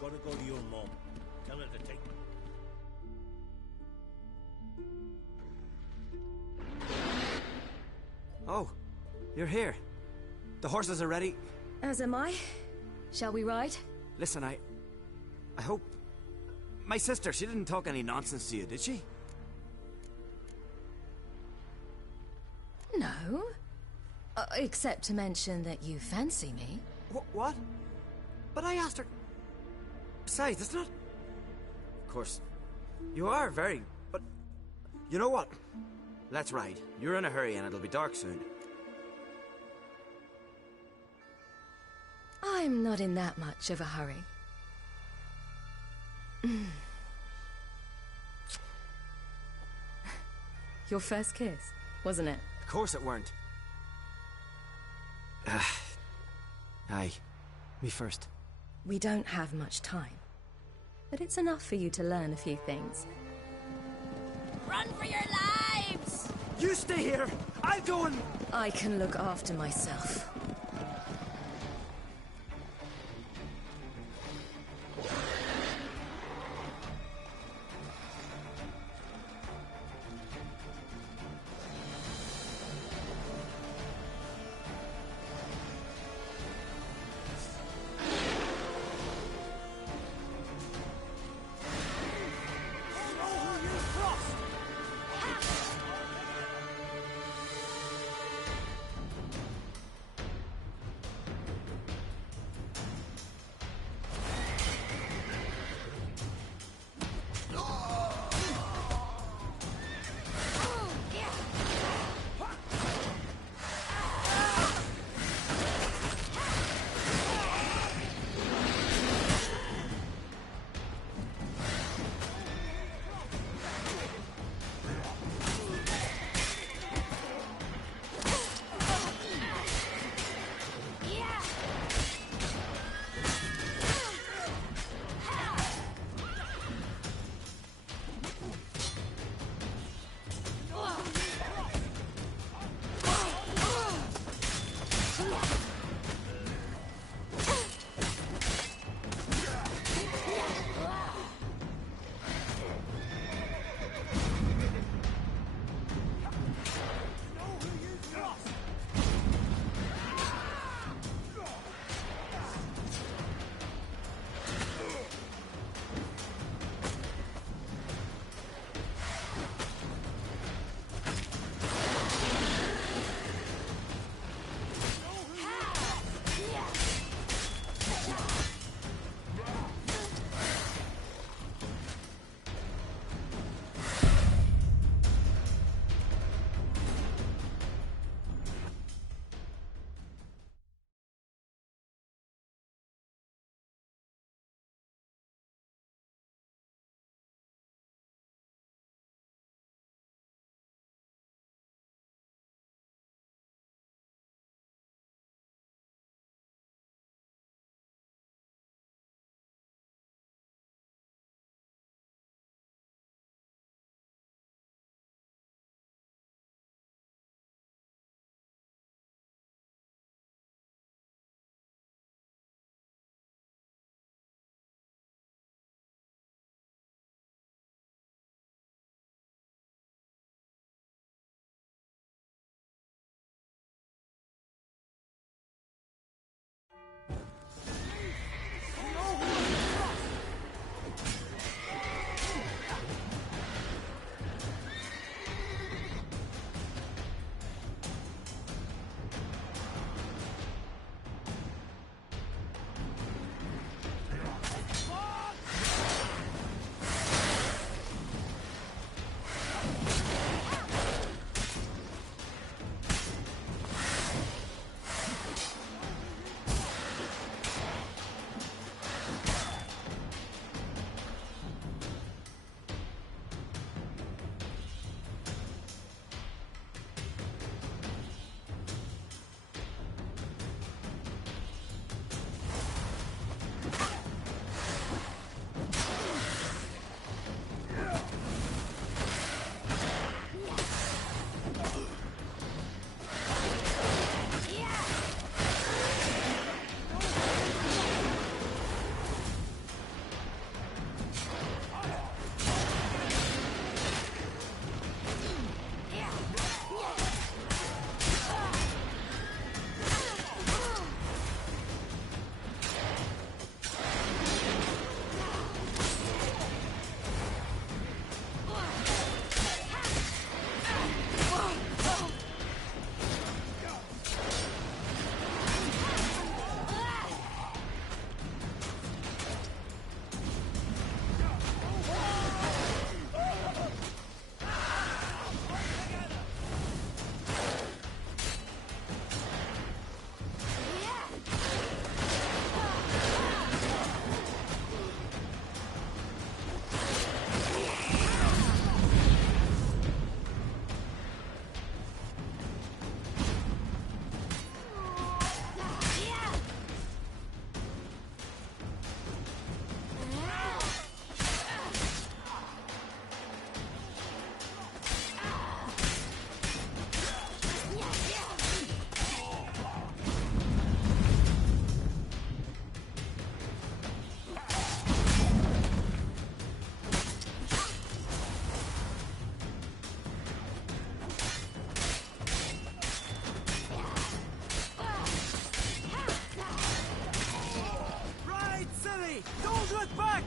Gotta go to your mom. Tell her to take me. Oh, you're here. The horses are ready. As am I. Shall we ride? Listen, I hope My sister, she didn't talk any nonsense to you, did she? No. Except to mention that you fancy me. What? But I asked her... Besides, it's not... Of course, you are very... But... You know what? Let's ride. You're in a hurry and it'll be dark soon. I'm not in that much of a hurry. Your first kiss, wasn't it? Of course it weren't. Aye. Me first. We don't have much time. But it's enough for you to learn a few things. Run for your lives! You stay here! I'll go and... I can look after myself. Silly! Don't look back!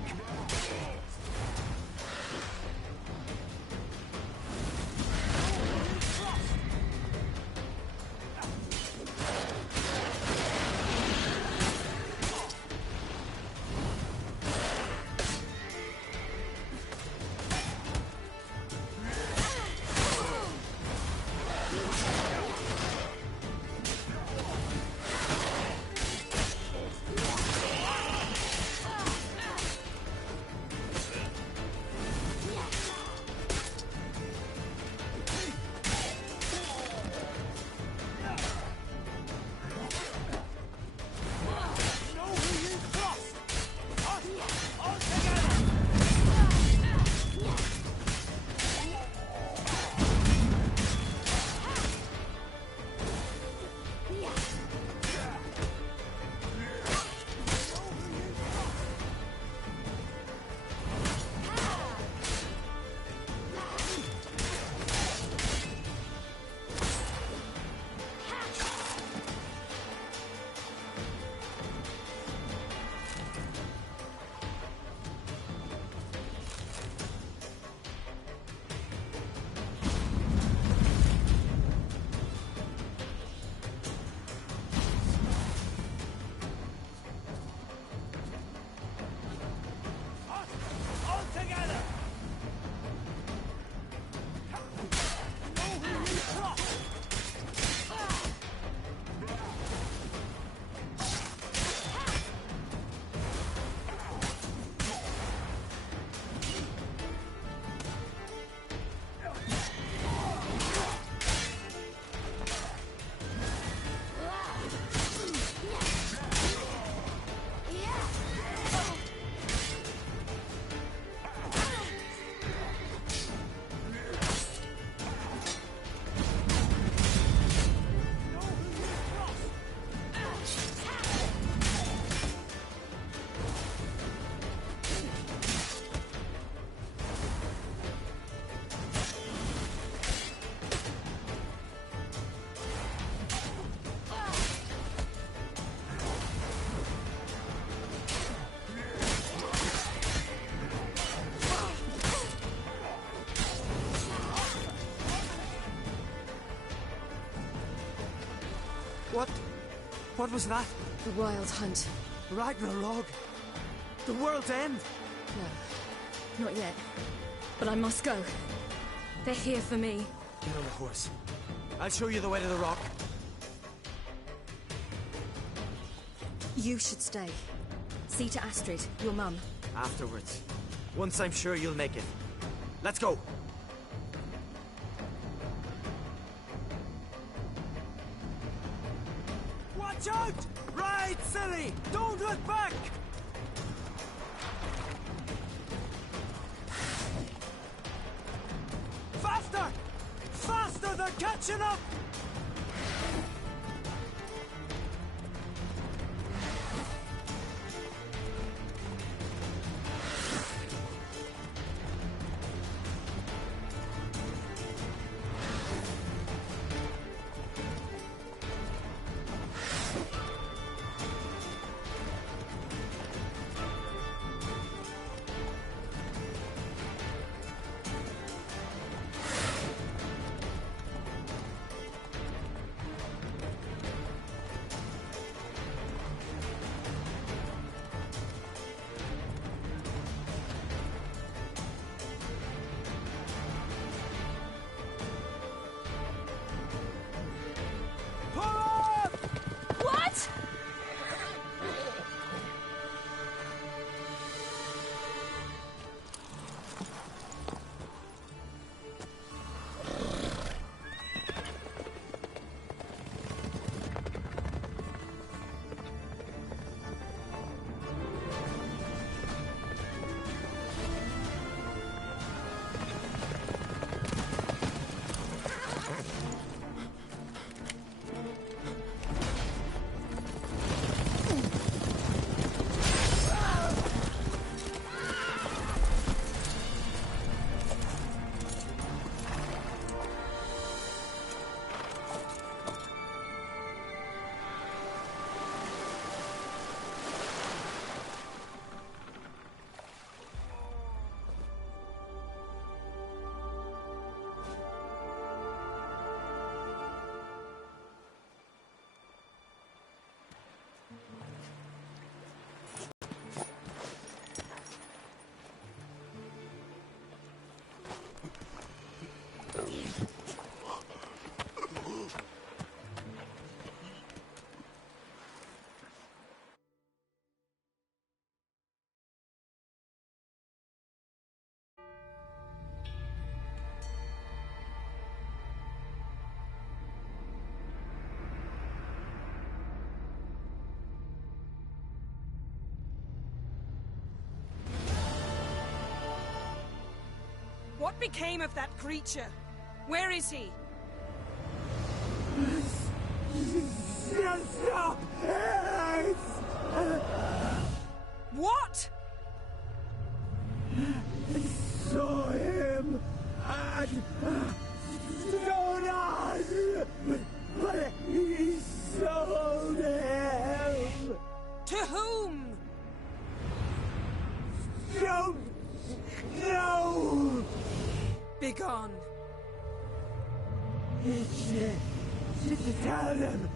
What was that? The Wild Hunt. Ragnarok? The world's end? No, not yet. But I must go. They're here for me. Get on the horse. I'll show you the way to the rock. You should stay. See to Astrid, your mum. Afterwards. Once I'm sure you'll make it. Let's go! Watch out! Ride, silly! Don't look back! Faster! Faster! They're catching up! What became of that creature? Where is he? Stop! What? I saw him at Stonas, but he sold him. To whom? Don't know. Begone. Just tell them.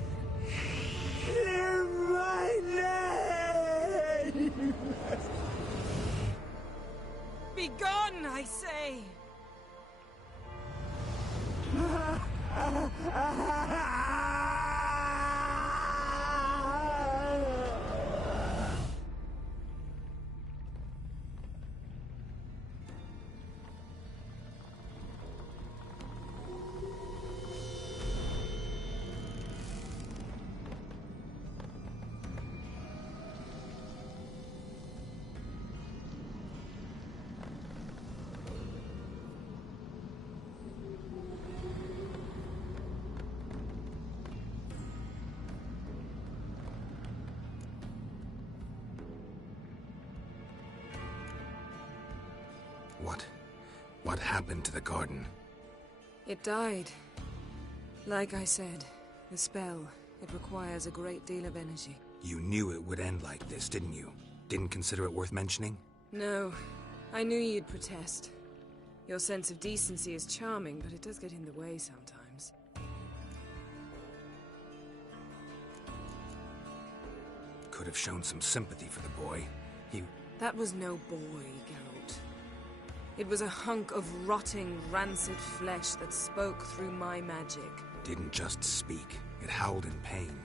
Clear my name. Begone, I say. What happened to the garden? It died. Like I said, the spell, it requires a great deal of energy. You knew it would end like this, didn't you? Didn't consider it worth mentioning? No. I knew you'd protest. Your sense of decency is charming, but it does get in the way sometimes. Could have shown some sympathy for the boy. That was no boy, Geralt. It was a hunk of rotting, rancid flesh that spoke through my magic. Didn't just speak. It howled in pain.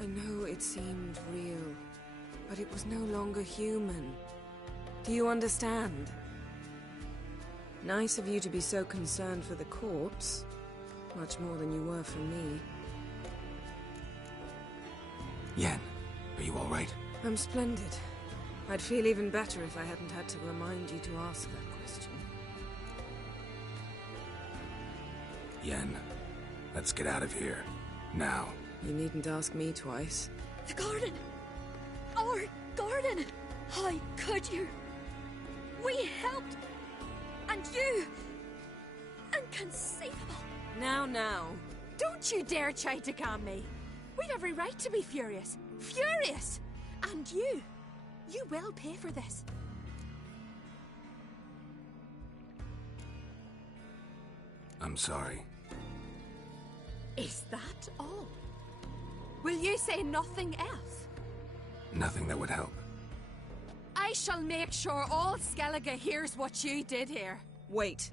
I know it seemed real, but it was no longer human. Do you understand? Nice of you to be so concerned for the corpse. Much more than you were for me. Yen, are you all right? I'm splendid. I'd feel even better if I hadn't had to remind you to ask that question. Yen, let's get out of here. Now. You needn't ask me twice. The garden! Our garden! How could you? We helped! And you! Inconceivable! Now. Don't you dare try to calm me. We'd every right to be furious. Furious! And you will pay for this. I'm sorry. Is that all? Will you say nothing else? Nothing that would help. I shall make sure all Skellige hears what you did here. Wait.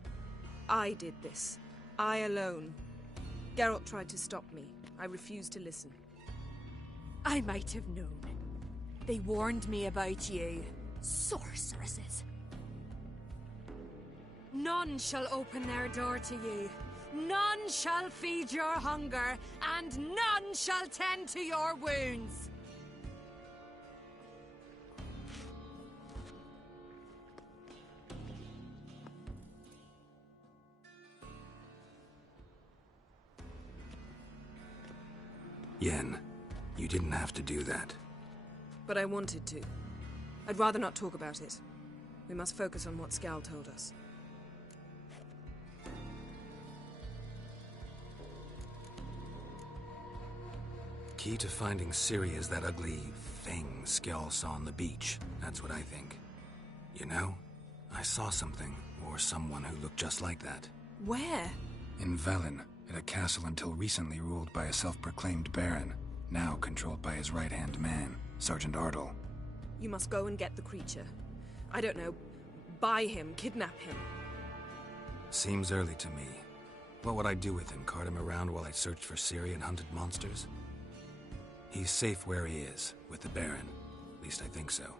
I did this. I alone. Geralt tried to stop me. I refused to listen. I might have known. They warned me about you. Sorceresses. None shall open their door to you. None shall feed your hunger, and none shall tend to your wounds. Yen, you didn't have to do that. But I wanted to. I'd rather not talk about it. We must focus on what Skal told us. Key to finding Ciri is that ugly thing Skjall saw on the beach. That's what I think. You know, I saw something, or someone who looked just like that. Where? In Velen, at a castle until recently ruled by a self-proclaimed baron. now controlled by his right-hand man, Sergeant Ardle. You must go and get the creature. I don't know, buy him, kidnap him. Seems early to me. What would I do with him? Cart him around while I searched for Ciri and hunted monsters? He's safe where he is, with the Baron. At least I think so.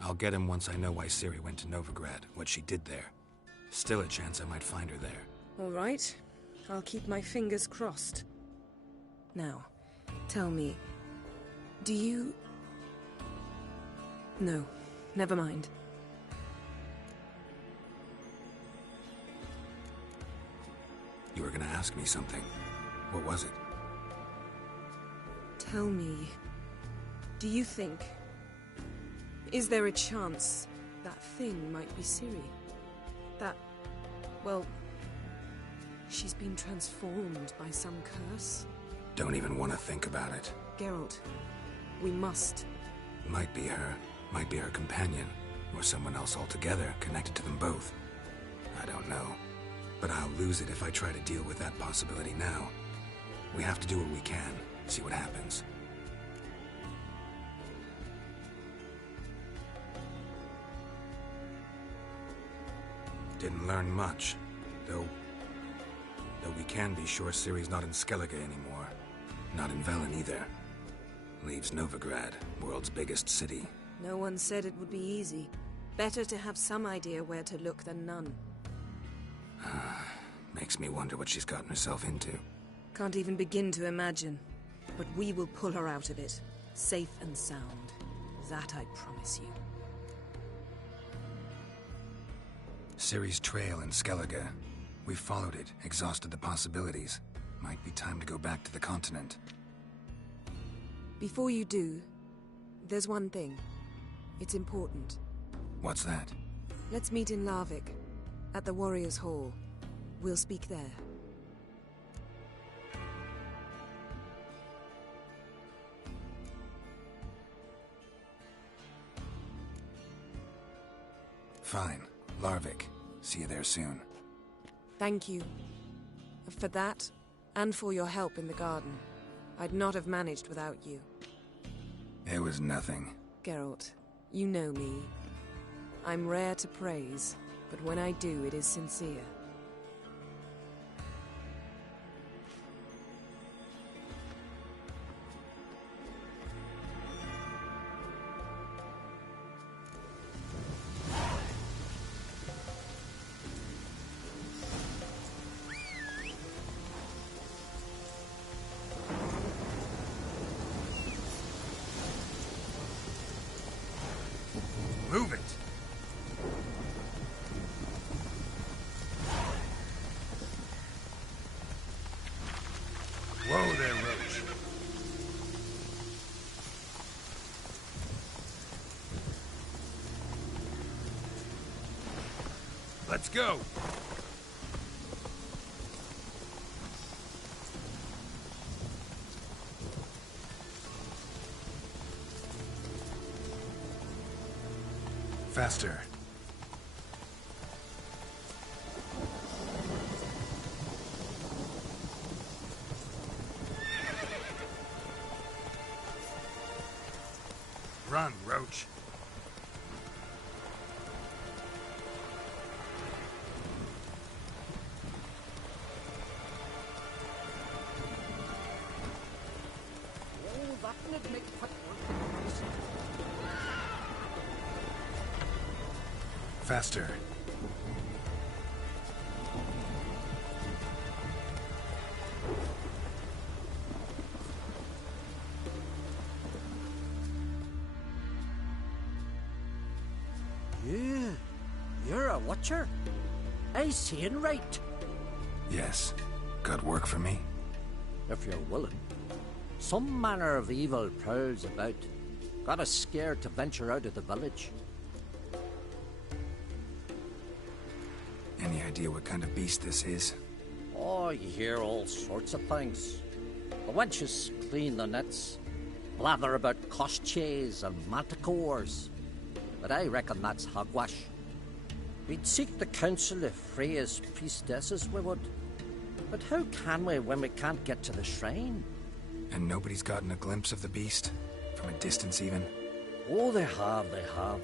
I'll get him once I know why Ciri went to Novigrad, what she did there. Still a chance I might find her there. All right. I'll keep my fingers crossed. Now, tell me, do you... No, never mind. You were gonna ask me something. What was it? Tell me, do you think... Is there a chance that thing might be Ciri? That... well... she's been transformed by some curse? Don't even want to think about it. Geralt, we must. Might be her. Might be her companion. Or someone else altogether, connected to them both. I don't know. But I'll lose it if I try to deal with that possibility now. We have to do what we can. See what happens. Didn't learn much, though we can be sure Ciri's not in Skellige anymore. Not in Velen either. Leaves Novigrad, world's biggest city. No one said it would be easy. Better to have some idea where to look than none. Makes me wonder what she's gotten herself into. Can't even begin to imagine. But we will pull her out of it. Safe and sound. That I promise you. Ciri's trail in Skellige. We followed it, exhausted the possibilities. Might be time to go back to the continent. Before you do, there's one thing. It's important. What's that? Let's meet in Larvik, at the Warriors' Hall. We'll speak there. Fine. Larvik. See you there soon. Thank you. For that, and for your help in the garden. I'd not have managed without you. It was nothing. Geralt, you know me. I'm rare to praise, but when I do, it is sincere. Move it! Whoa there, Roach. Let's go! Faster. Run, Roach. Oh, that would make quick work. Faster. You're a watcher? I seeing right? Yes. Got work for me? If you're willing. Some manner of evil prowls about. Got us scared to venture out of the village. Any idea what kind of beast this is? Oh, you hear all sorts of things. The wenches clean the nets, blather about Kosches and manticores. But I reckon that's hogwash. We'd seek the counsel of Freya's priestesses, we would. But how can we when we can't get to the shrine? And nobody's gotten a glimpse of the beast? From a distance, even? Oh, they have.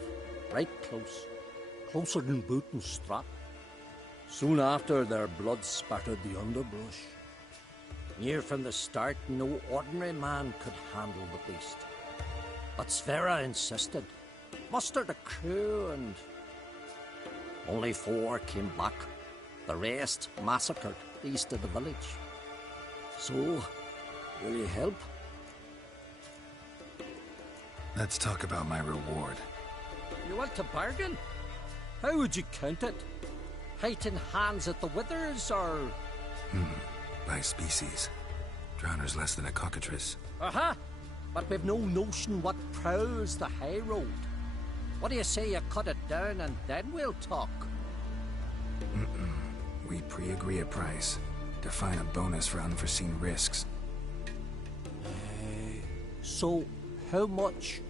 Right close. Closer than boot and strap. Soon after, their blood spattered the underbrush. Near from the start, no ordinary man could handle the beast. But Sverre insisted. Mustered a crew and... only 4 came back. The rest massacred east of the village. So, will you help? Let's talk about my reward. You want to bargain? How would you count it? Height in hands at the withers, or...? By species. Drowner's less than a cockatrice. Aha! But we've no notion what prowls the high road. What do you say you cut it down and then we'll talk? We pre-agree a price. Define a bonus for unforeseen risks. So, how much?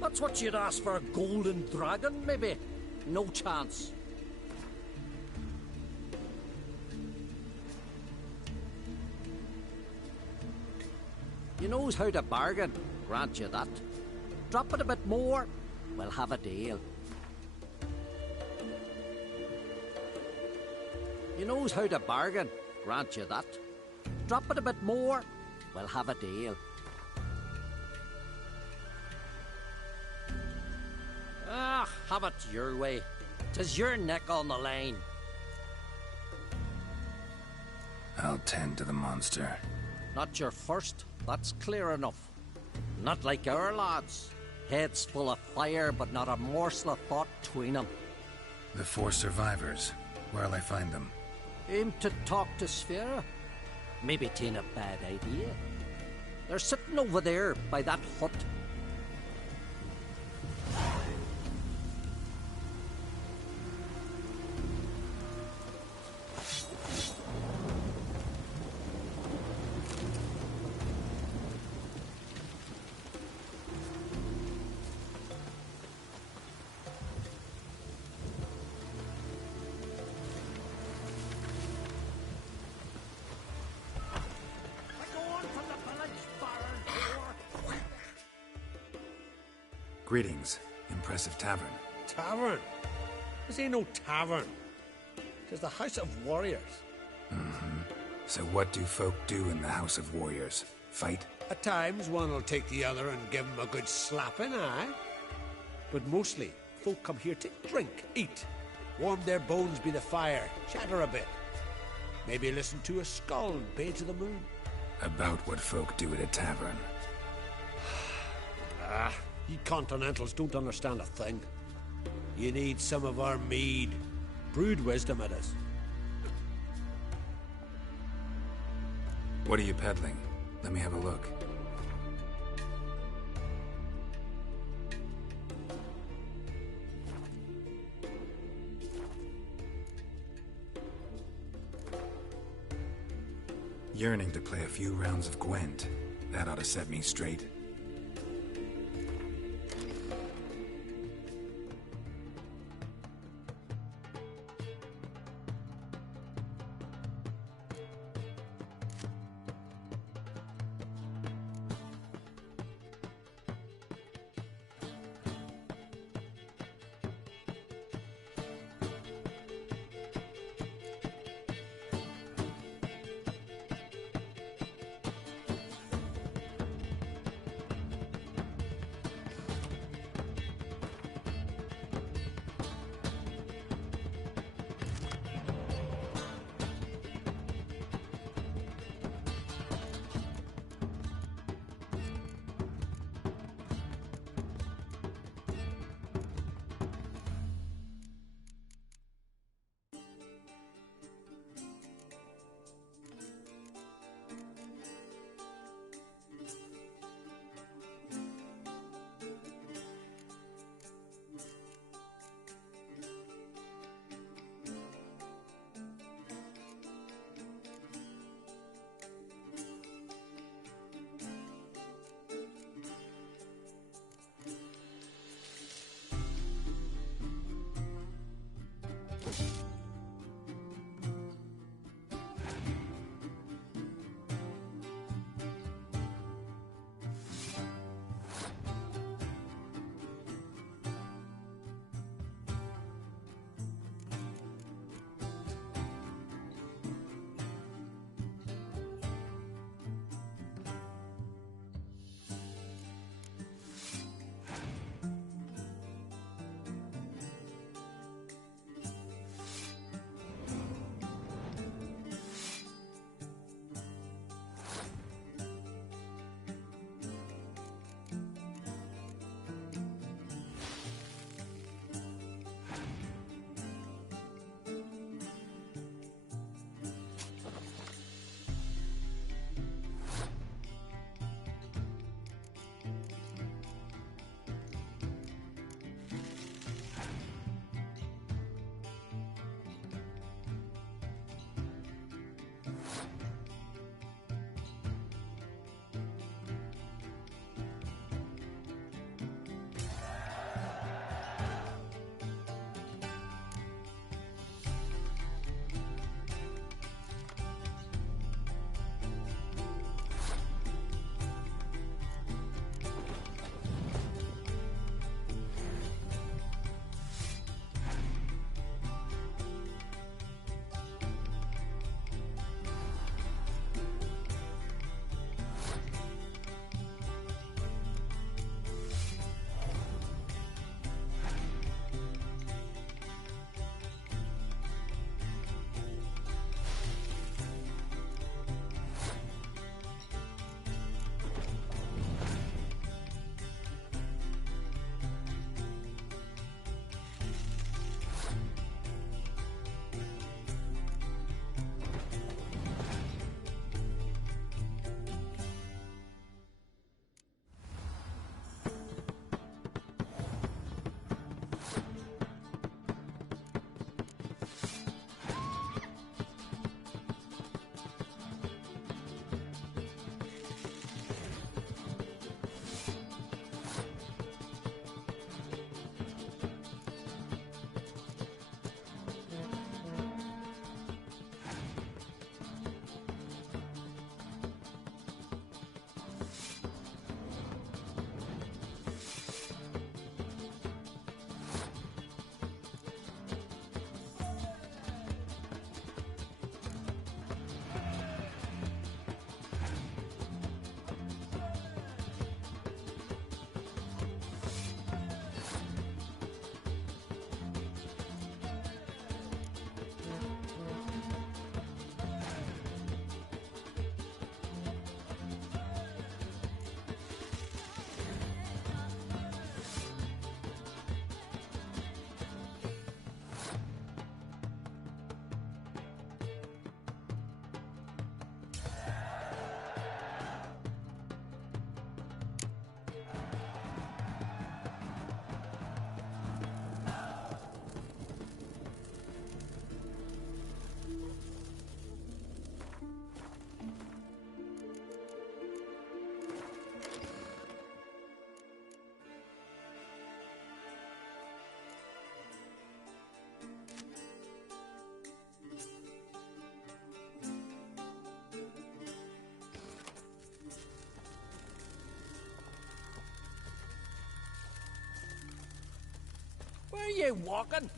That's what you'd ask for a golden dragon, maybe? No chance. You knows how to bargain, grant you that. Drop it a bit more, we'll have a deal. You knows how to bargain, grant you that. Drop it a bit more, we'll have a deal. Ah, have it your way. 'Tis your neck on the line. I'll tend to the monster. Not your first, that's clear enough. Not like our lads. Heads full of fire, but not a morsel of thought between them. The 4 survivors. Where'll I find them? Aim to talk to Sverre? Maybe 'tain't a bad idea. They're sitting over there by that hut. Greetings. Impressive tavern. Tavern? This ain't no tavern. Tis the House of Warriors. So what do folk do in the House of Warriors? Fight? At times, one will take the other and give 'em a good slapping, aye? But mostly, folk come here to drink, eat, warm their bones by the fire, chatter a bit. Maybe listen to a skull bay to the moon. About what folk do at a tavern. You continentals don't understand a thing. You need some of our mead. Brewed wisdom it is. What are you peddling? Let me have a look. Yearning to play a few rounds of Gwent. That ought to set me straight. you walking?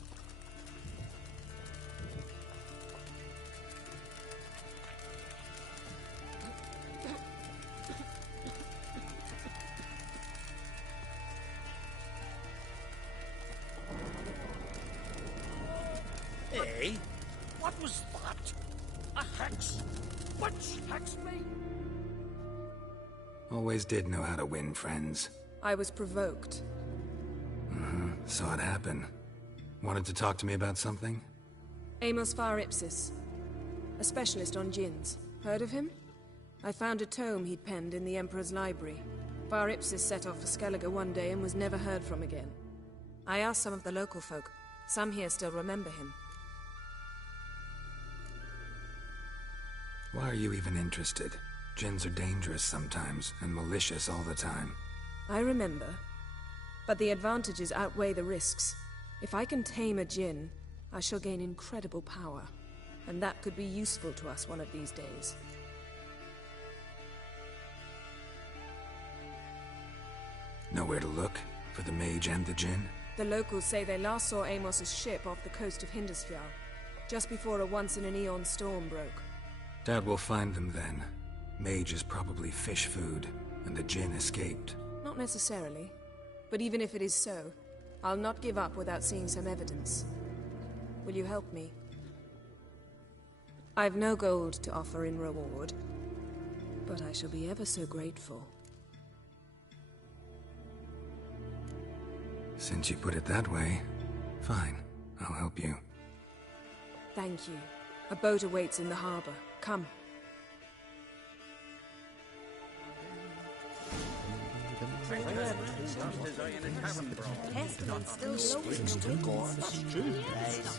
Hey, what was that? A hex? What's hex me? Always did know how to win friends. I was provoked. Saw it happen. Wanted to talk to me about something? Amos Far Ipsis, a specialist on djinns. Heard of him? I found a tome he'd penned in the Emperor's library. Far Ipsis set off for Skellige one day and was never heard from again. I asked some of the local folk. Some here still remember him. Why are you even interested? Djinns are dangerous sometimes, and malicious all the time. I remember. But the advantages outweigh the risks. If I can tame a djinn, I shall gain incredible power. And that could be useful to us one of these days. Nowhere to look? For the mage and the djinn? The locals say they last saw Amos's ship off the coast of Hindusfjall, just before a once-in-an-eon storm broke. Doubt we'll find them then. Mage is probably fish food, and the djinn escaped. Not necessarily. But even if it is so, I'll not give up without seeing some evidence. Will you help me? I've no gold to offer in reward, but I shall be ever so grateful. Since you put it that way, fine. I'll help you. Thank you. A boat awaits in the harbor. Come.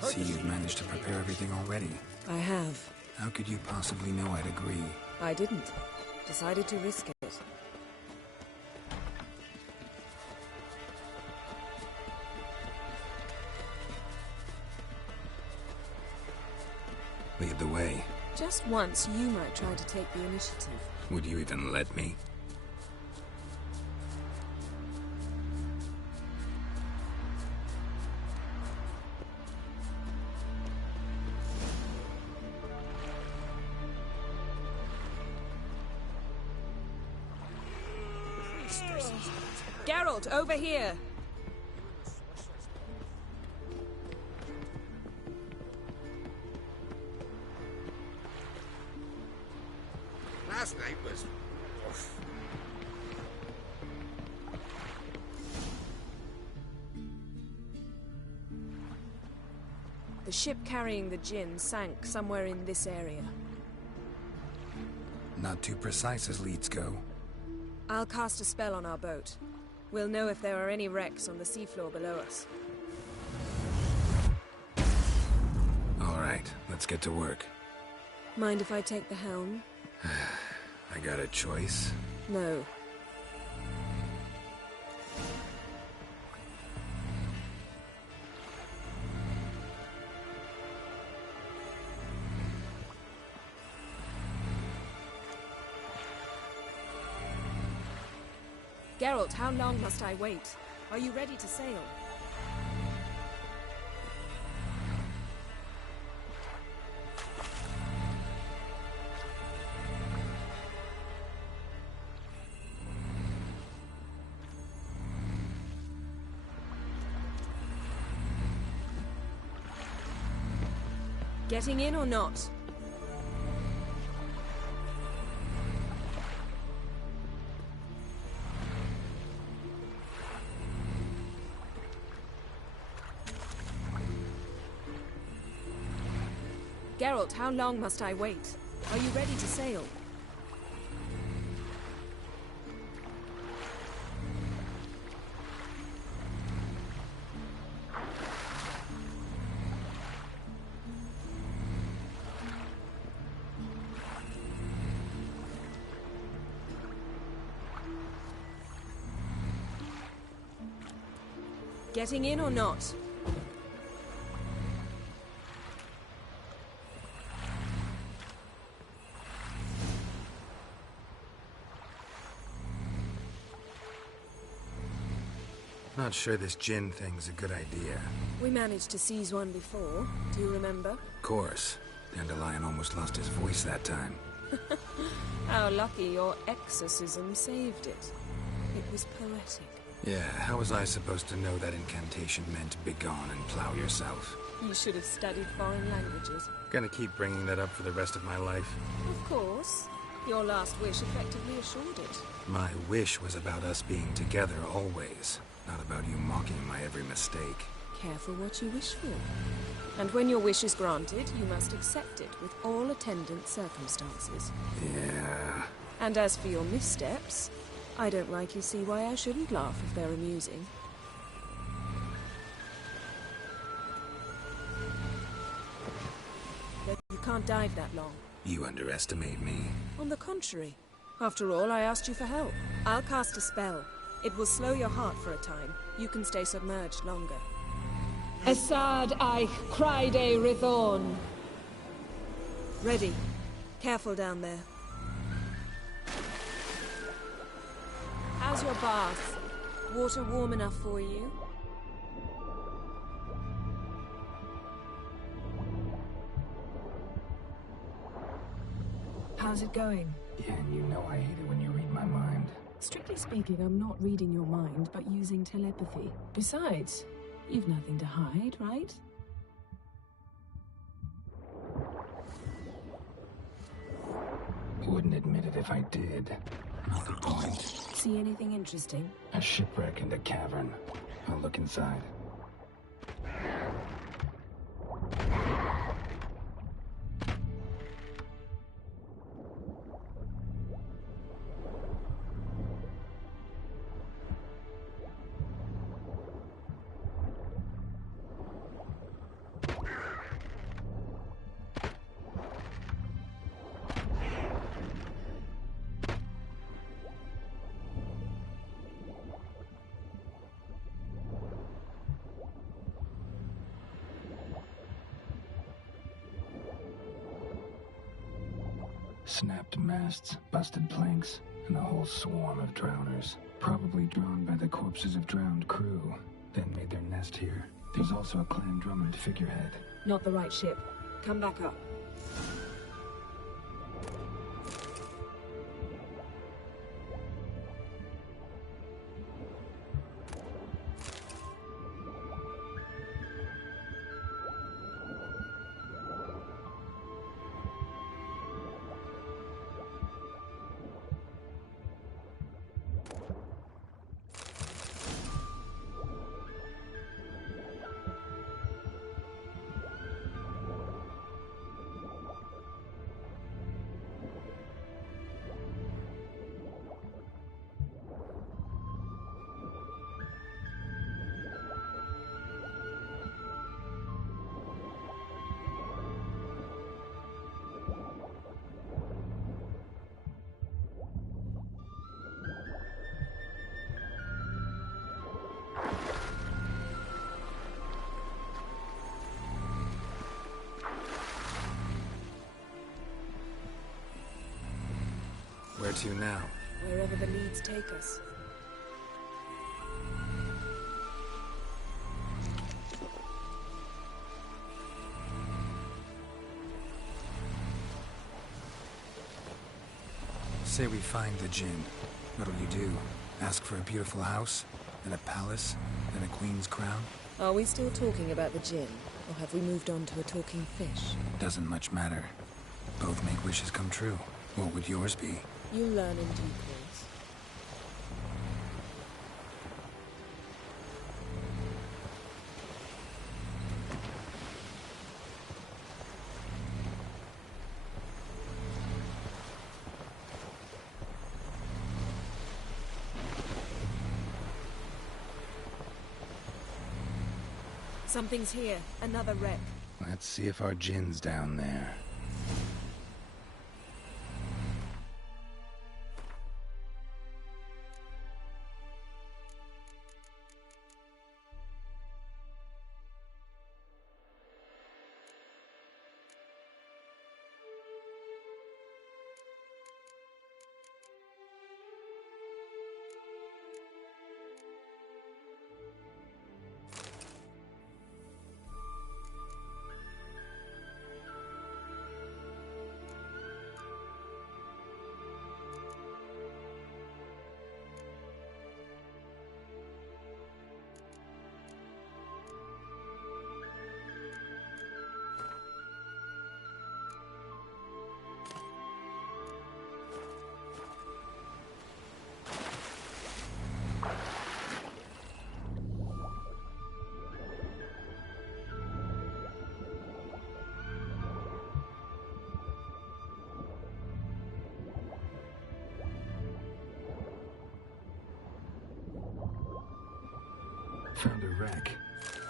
See, you've managed to prepare everything already. I have. How could you possibly know I'd agree? I didn't. Decided to risk it. Lead the way. Just once, you might try to take the initiative. Would you even let me? Geralt, over here! Last night was... oof. The ship carrying the djinn sank somewhere in this area. Not too precise as leads go. I'll cast a spell on our boat. We'll know if there are any wrecks on the seafloor below us. All right, let's get to work. Mind if I take the helm? I got a choice? No. Geralt, how long must I wait? Are you ready to sail? Getting in or not? Geralt, how long must I wait? Are you ready to sail? Getting in or not? Not sure this Jinn thing's a good idea. We managed to seize one before. Do you remember? Of course. Dandelion almost lost his voice that time. How lucky your exorcism saved it. It was poetic. Yeah, how was I supposed to know that incantation meant begone and plow yourself? You should have studied foreign languages. Gonna keep bringing that up for the rest of my life. Of course. Your last wish effectively assured it. My wish was about us being together always, not about you mocking my every mistake. Careful what you wish for. And when your wish is granted, you must accept it with all attendant circumstances. Yeah. And as for your missteps, I don't rightly see why I shouldn't laugh if they're amusing. But you can't dive that long. You underestimate me. On the contrary. After all, I asked you for help. I'll cast a spell. It will slow your heart for a time. You can stay submerged longer. Assad Eich Criede Rithorn. Ready. Careful down there. How's your bath? Water warm enough for you? How's it going? Yeah, you know I hate it when you read my mind. Strictly speaking, I'm not reading your mind, but using telepathy. Besides, you've nothing to hide, right? Wouldn't admit it if I did. Not the point. See anything interesting? A shipwreck and a cavern. I'll look inside. Snapped masts, busted planks, and a whole swarm of drowners. Probably drawn by the corpses of drowned crew, then made their nest here. There's also a clan Drummond figurehead. Not the right ship. Come back up. Where to now? Wherever the leads take us. Say we find the Jinn. What'll you do? Ask for a beautiful house? Then a palace? Then a queen's crown? Are we still talking about the Jinn? Or have we moved on to a talking fish? Doesn't much matter. Both make wishes come true. What would yours be? You'll learn in due course. Something's here. Another wreck. Let's see if our Jinn's down there. wreck.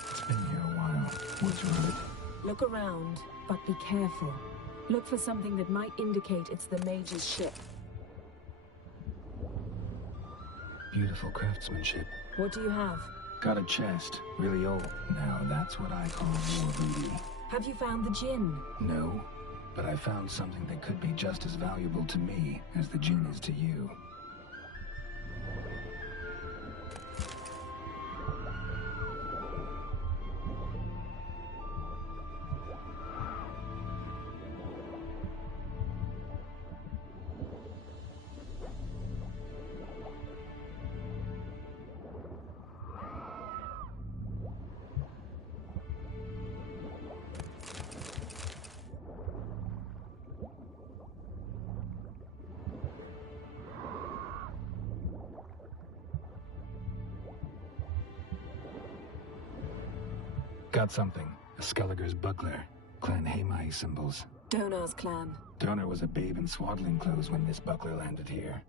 It's been here a while. What's wrong with it? Look around, but be careful. Look for something that might indicate it's the mage's ship. Beautiful craftsmanship. What do you have? Got a chest. Really old. Now that's what I call war booty. Have you found the djinn? No, but I found something that could be just as valuable to me as the djinn is to you. Got something. A Skelliger's buckler. Clan Haemai symbols. Donar's clan. Donar was a babe in swaddling clothes when this buckler landed here.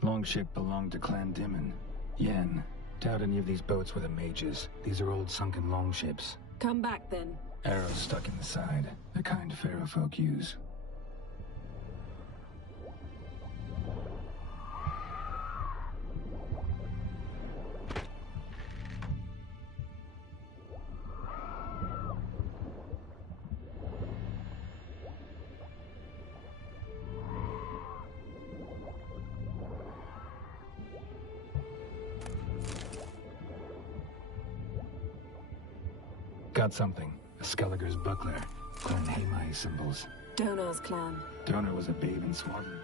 Longship belonged to Clan Dimon. Yen. Doubt any of these boats were the mages. These are old sunken longships. Come back then. Arrows stuck in the side. The kind Pharaoh folk use. Got something. A Skelliger's buckler. Clan Haemai symbols. Donar's clan. Donar was a babe in swaddling.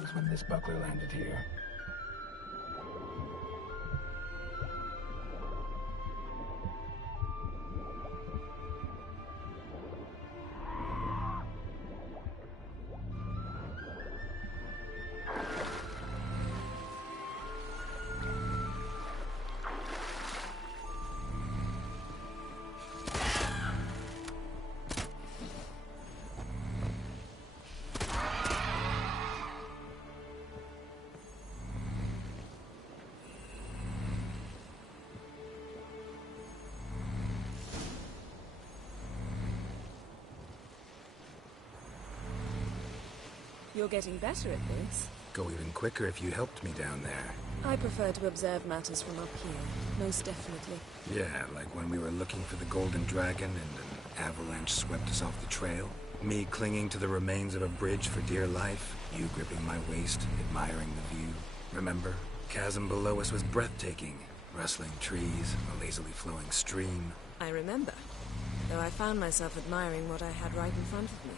Was when this buckler landed here. You're getting better at this. Go even quicker if you helped me down there. I prefer to observe matters from up here, most definitely. Yeah, like when we were looking for the Golden Dragon and an avalanche swept us off the trail. Me clinging to the remains of a bridge for dear life. You gripping my waist, admiring the view. Remember? Chasm below us was breathtaking. Rustling trees, a lazily flowing stream. I remember, though I found myself admiring what I had right in front of me.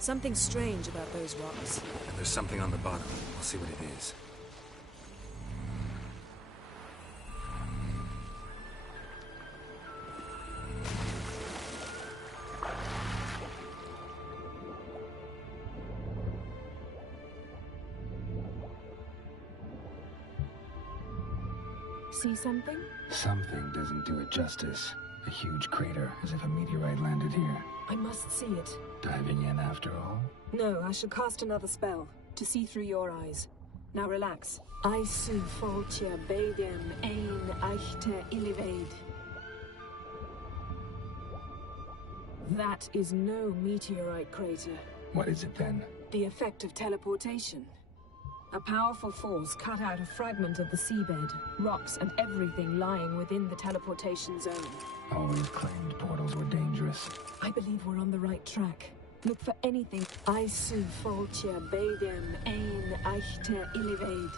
Something strange about those rocks. And there's something on the bottom. I'll see what it is. See something? Something doesn't do it justice. A huge crater, as if a meteorite landed here. I must see it. Diving in after all? No, I shall cast another spell, to see through your eyes. Now relax. Aisu foltia bedem ein eichte illivaid. That is no meteorite crater. What is it then? The effect of teleportation. A powerful force cut out a fragment of the seabed, rocks and everything lying within the teleportation zone. Always claimed portals were dangerous. I believe we're on the right track. Look for anything. Isu Foltia Bedem Ein Eichte Illivaid.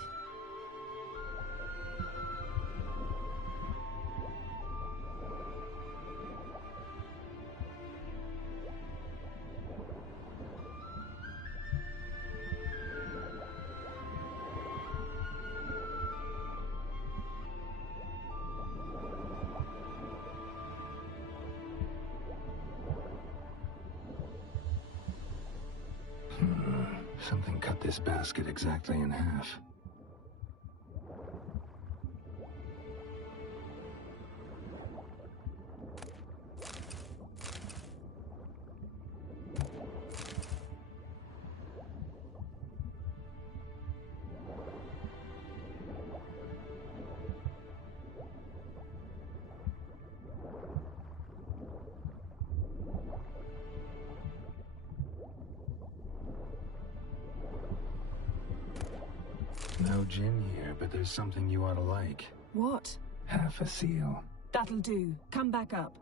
Something cut this basket exactly in half. No gin here, but there's something you ought to like. What? Half a seal. That'll do. Come back up.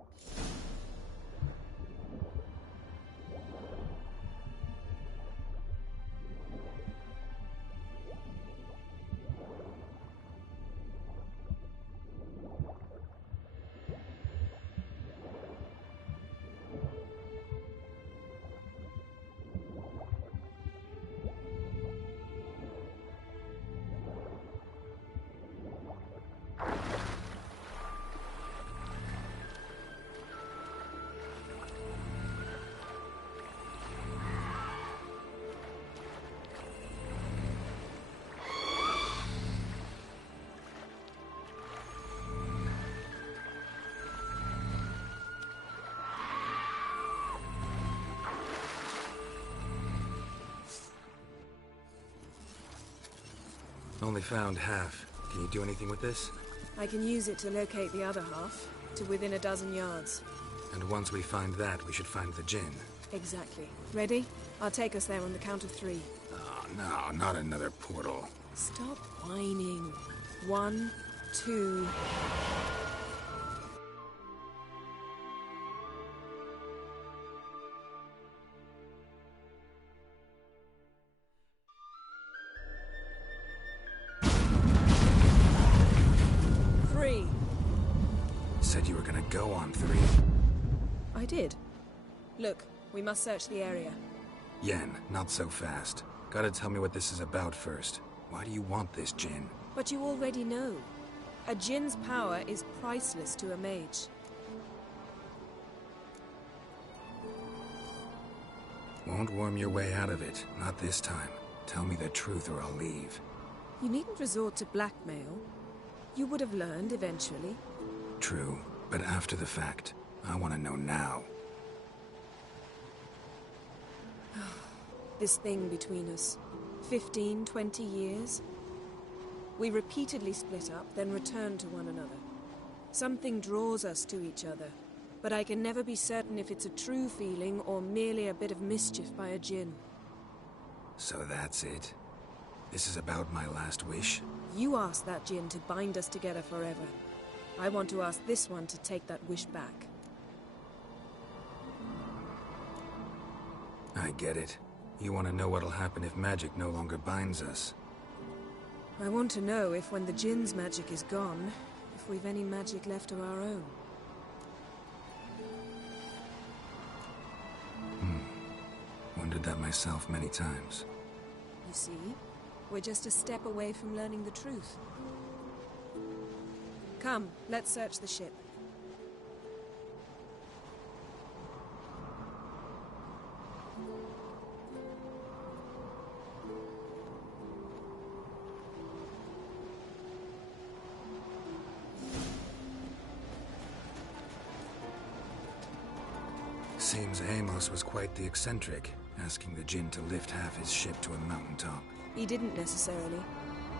Only found half. Can you do anything with this? I can use it to locate the other half, to within a dozen yards. And once we find that, we should find the gin. Exactly. Ready? I'll take us there on the count of 3. Oh, no, not another portal. Stop whining. 1, 2... Said you were gonna go on 3. I did. Look, we must search the area. Yen, not so fast. Gotta tell me what this is about first. Why do you want this gin? But you already know. A djinn's power is priceless to a mage. Won't worm your way out of it. Not this time. Tell me the truth or I'll leave. You needn't resort to blackmail. You would have learned eventually. True, but after the fact. I want to know now. This thing between us. 15, 20 years. We repeatedly split up, then returned to one another. Something draws us to each other, but I can never be certain if it's a true feeling or merely a bit of mischief by a djinn. So that's it? This is about my last wish? You asked that djinn to bind us together forever. I want to ask this one to take that wish back. I get it. You want to know what'll happen if magic no longer binds us. I want to know if when the djinn's magic is gone, if we've any magic left of our own. Wondered that myself many times. You see, we're just a step away from learning the truth. Come, let's search the ship. Seems Amos was quite the eccentric, asking the djinn to lift half his ship to a mountaintop. He didn't necessarily.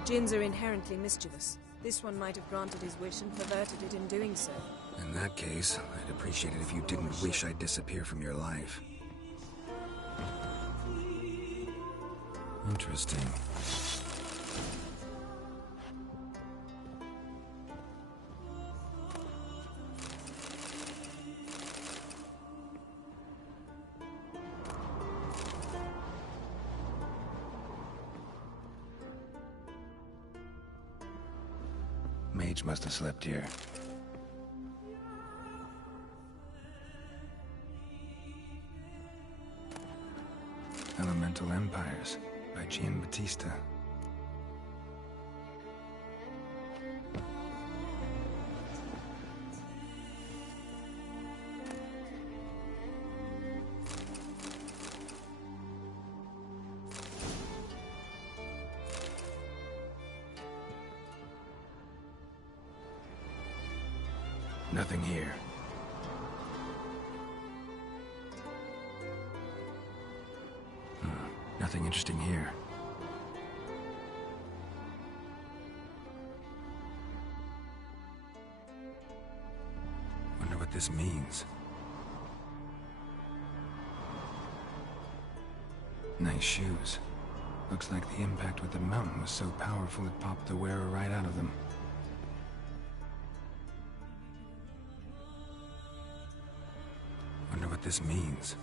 Djinns are inherently mischievous. This one might have granted his wish and perverted it in doing so. In that case, I'd appreciate it if you didn't wish I'd disappear from your life. Interesting. Mage must have slept here. Elemental Empires by Gian Battista. Nothing here. Nothing interesting here. Wonder what this means. Nice shoes. Looks like the impact with the mountain was so powerful it popped the wearer right out of them. Wonder what this means.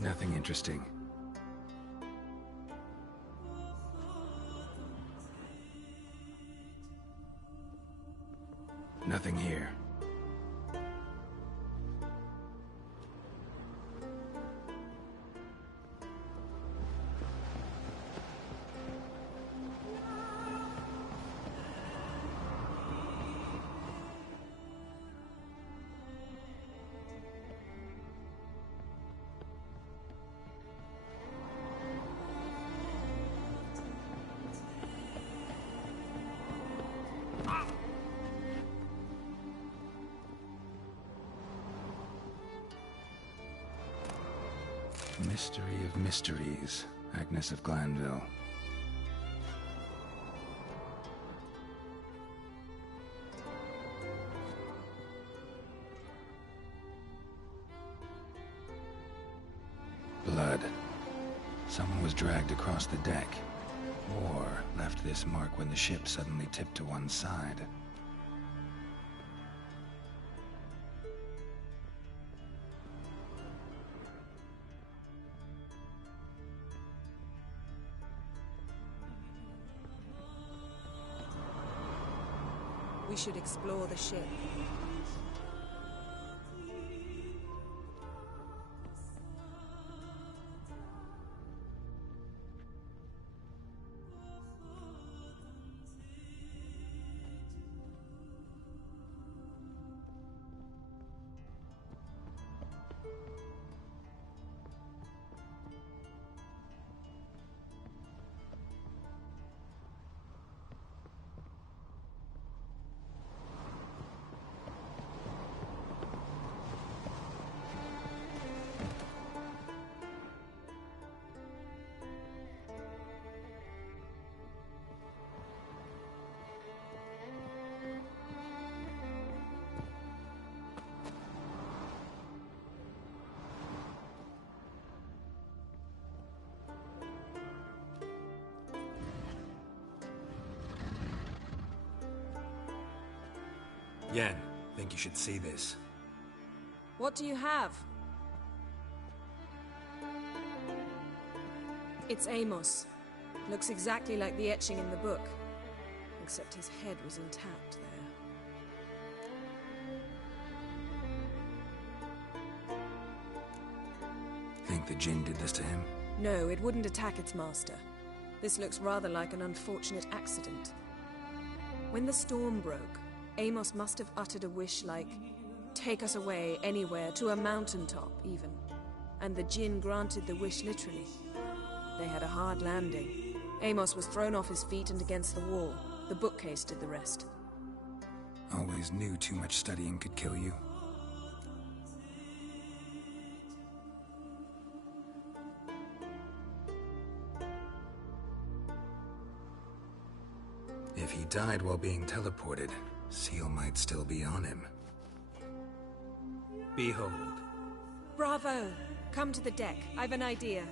Nothing interesting. Nothing here. Mystery of Mysteries, Agnes of Glanville. Blood. Someone was dragged across the deck, or left this mark when the ship suddenly tipped to one side. We should explore the ship. Yen, think you should see this. What do you have? It's Amos. Looks exactly like the etching in the book. Except his head was intact there. Think the Jinn did this to him? No, it wouldn't attack its master. This looks rather like an unfortunate accident. When the storm broke, Amos must have uttered a wish like, "Take us away, anywhere, to a mountaintop, even." And the Jinn granted the wish literally. They had a hard landing. Amos was thrown off his feet and against the wall. The bookcase did the rest. Always knew too much studying could kill you. If he died while being teleported, Seal might still be on him. Behold. Bravo! Come to the deck. I've an idea.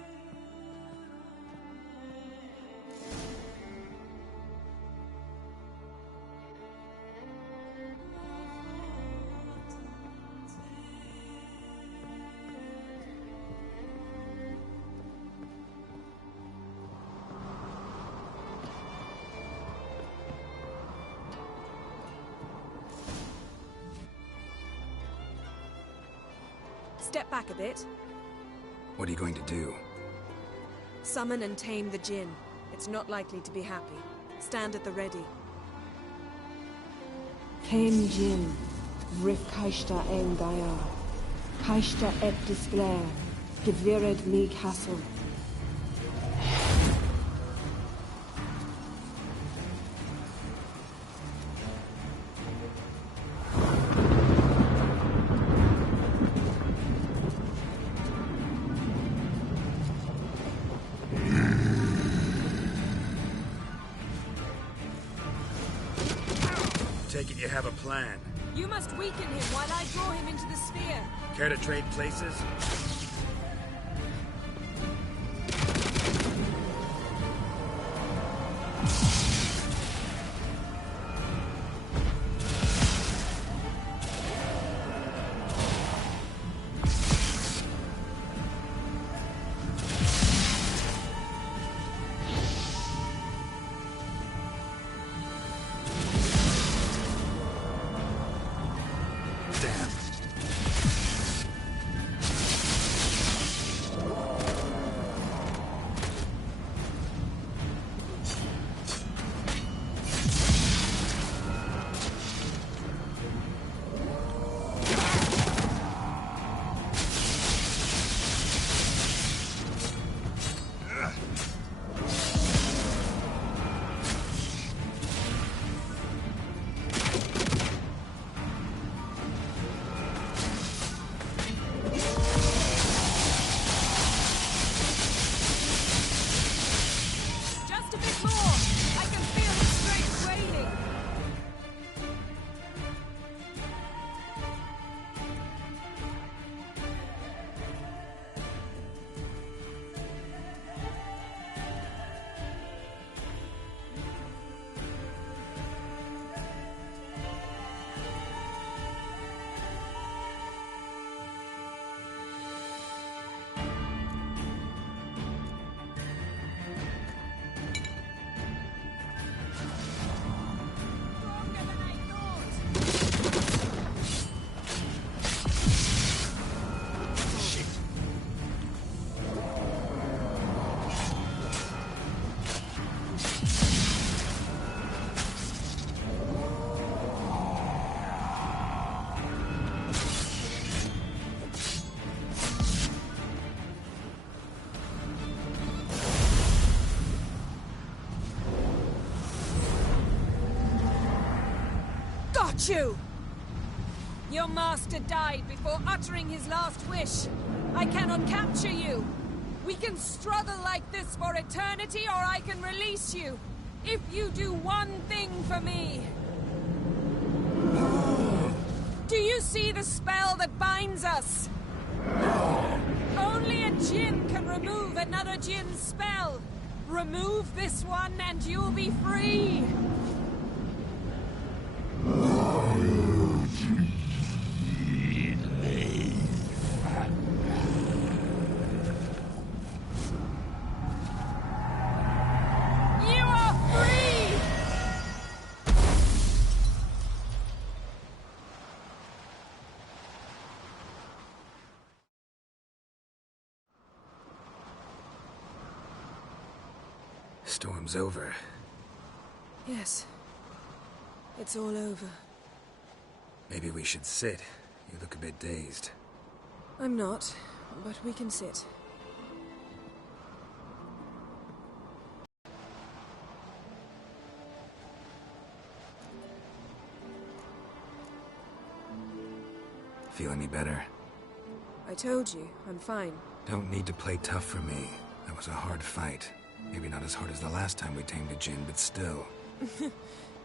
Step back a bit. What are you going to do? Summon and tame the Jinn. It's not likely to be happy. Stand at the ready. Came Jinn, Rif Kaishta en Gaia, Kaishta et Disglair, Gevired me Castle. Take it you have a plan. You must weaken him while I draw him into the sphere. Care to trade places? You! Your master died before uttering his last wish. I cannot capture you. We can struggle like this for eternity, or I can release you. If you do one thing for me. Do you see the spell that binds us? Only a Jinn can remove another Jinn's spell. Remove this one and you'll be free. Storm's over. Yes. It's all over. Maybe we should sit. You look a bit dazed. I'm not, but we can sit. Feel any better? I told you, I'm fine. Don't need to play tough for me. That was a hard fight. Maybe not as hard as the last time we tamed a djinn, but still.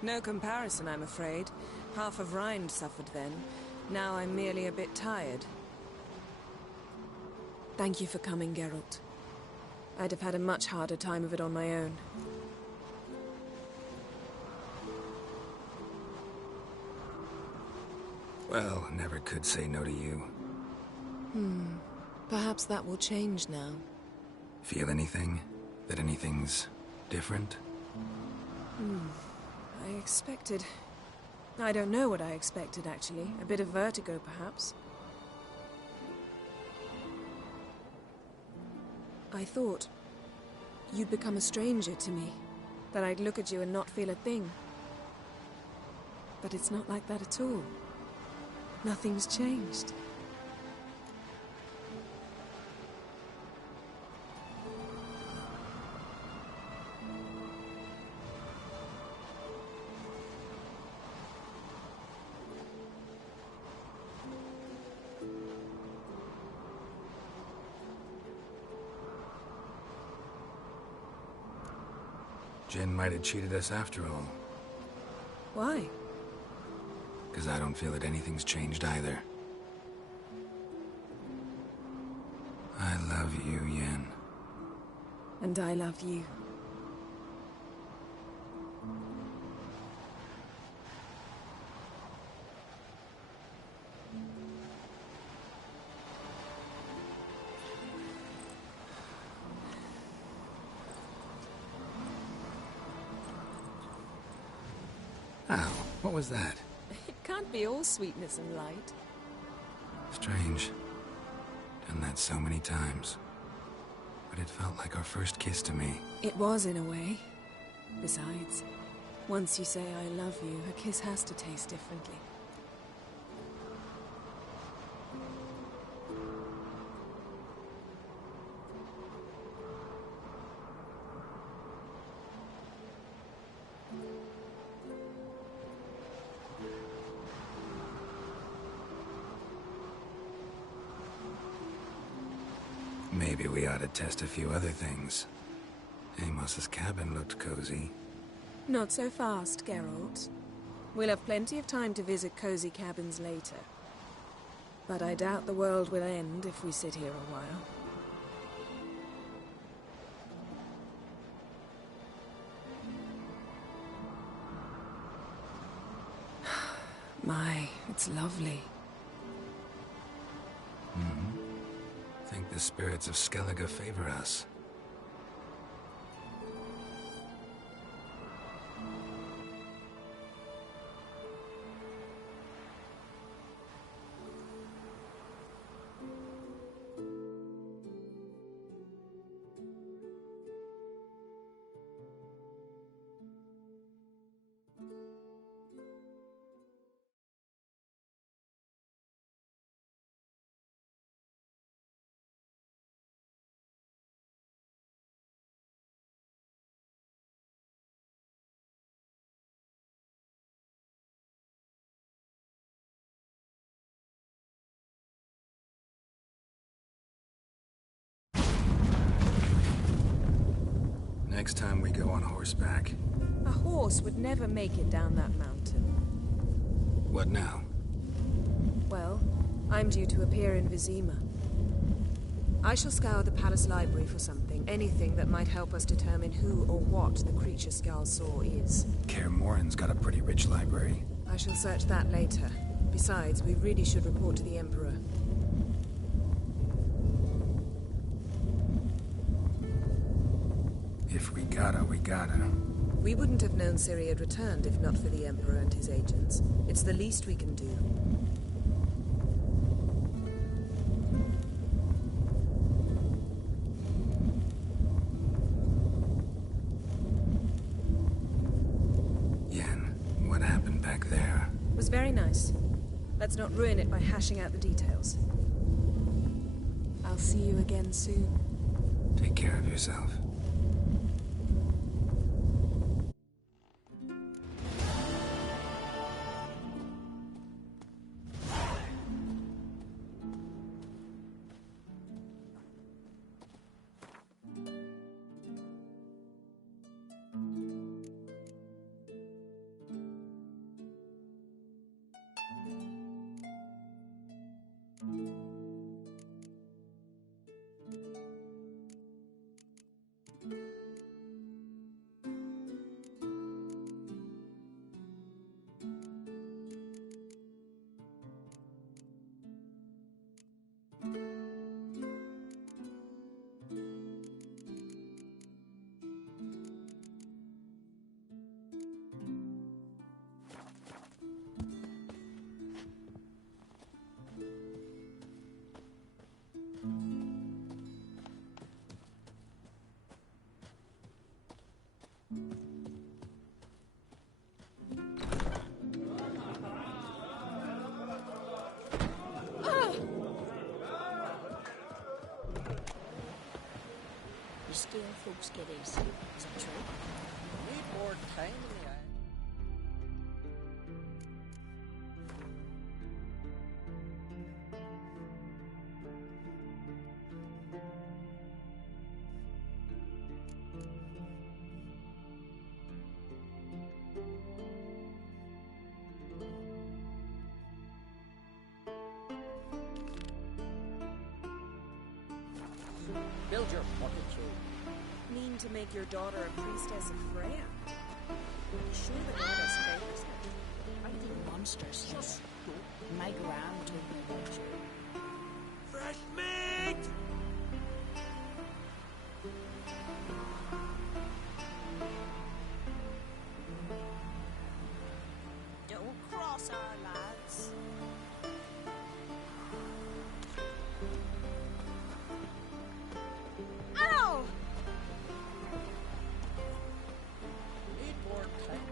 No comparison, I'm afraid. Half of Rind suffered then. Now I'm merely a bit tired. Thank you for coming, Geralt. I'd have had a much harder time of it on my own. Well, never could say no to you. Perhaps that will change now. Feel anything? That anything's different? I expected... I don't know what I expected, actually. A bit of vertigo, perhaps. I thought you'd become a stranger to me. That I'd look at you and not feel a thing. But it's not like that at all. Nothing's changed. Jinn might have cheated us after all. Why? Because I don't feel that anything's changed either. I love you, Yen. And I love you. Ow, what was that? It can't be all sweetness and light. Strange. Done that so many times. But it felt like our first kiss to me. It was, in a way. Besides, once you say I love you, a kiss has to taste differently. Maybe we ought to test a few other things. Amos's cabin looked cozy. Not so fast, Geralt. We'll have plenty of time to visit cozy cabins later. But I doubt the world will end if we sit here a while. My, it's lovely. Think the spirits of Skellige favor us. Next time we go on horseback. A horse would never make it down that mountain. What now? Well, I'm due to appear in Vizima. I shall scour the palace library for something, anything that might help us determine who or what the creature Skjal saw is. Kaer Morhen's got a pretty rich library. I shall search that later. Besides, we really should report to the Emperor. If we gotta, we gotta. We wouldn't have known Ciri had returned if not for the Emperor and his agents. It's the least we can do. was very nice. Let's not ruin it by hashing out the details. I'll see you again soon. Take care of yourself. Scale folks get easy. Is that true? Need more time in the eye. Build your pocket through. Mean to make your daughter a priestess of Freya? I'm sure the goddess favors her. Are you monsters? Yes. My gran told me about you. Fresh meat! Don't cross our lads. Ow! Need more time.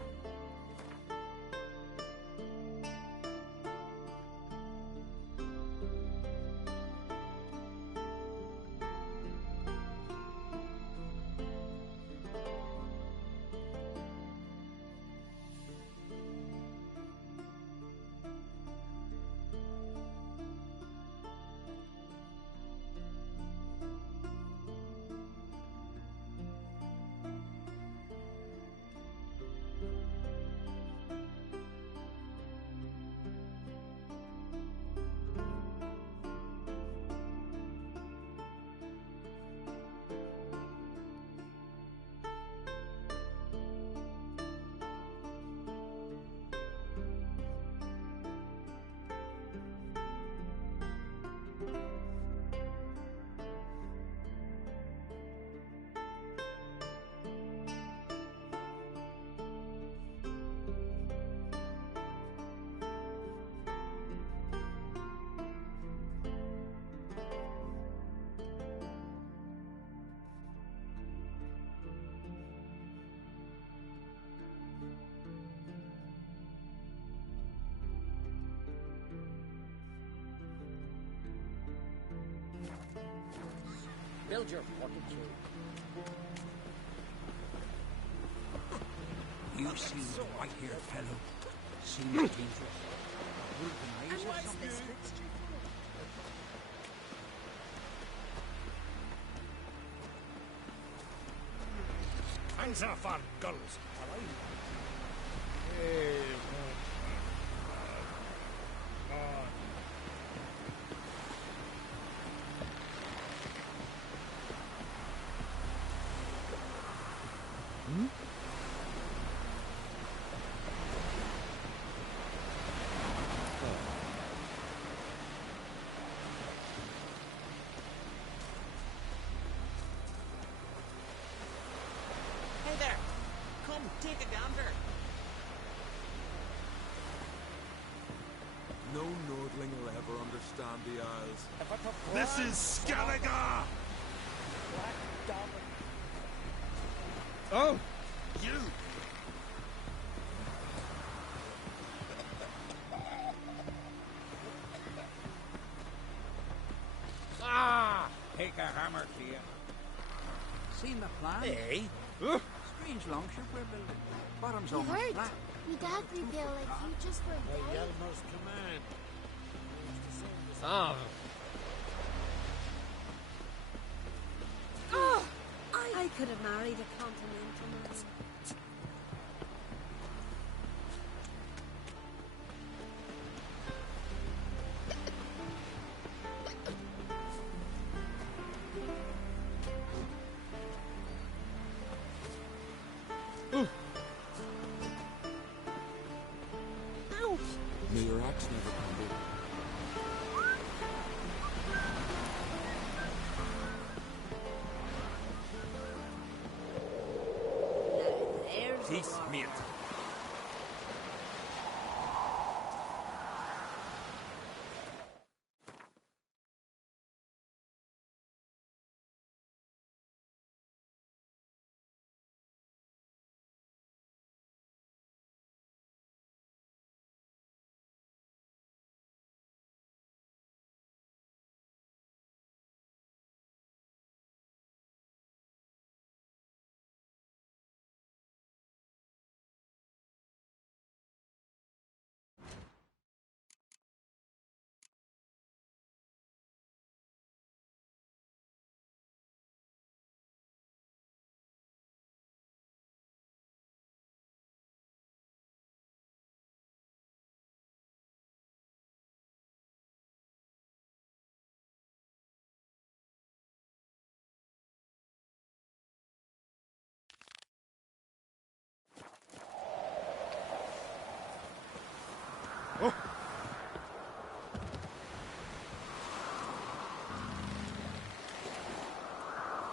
Build your pocket through. You see the white-haired fellow? Seems dangerous. And what's this mixture? Hands off our guns. Hey there! Come, take a gander. No Nordling will ever understand the Isles. This is Skellige! Black dog. Oh, you! take a hammer to you. Seen the plan? Hey? Strange longship we're building. Bottom's You almost heard? flat. Me dad revealed like you just went down. Yelmer's command. Ah. Oh! I could have married a continental man. May your axe never crumble. Peace, mate.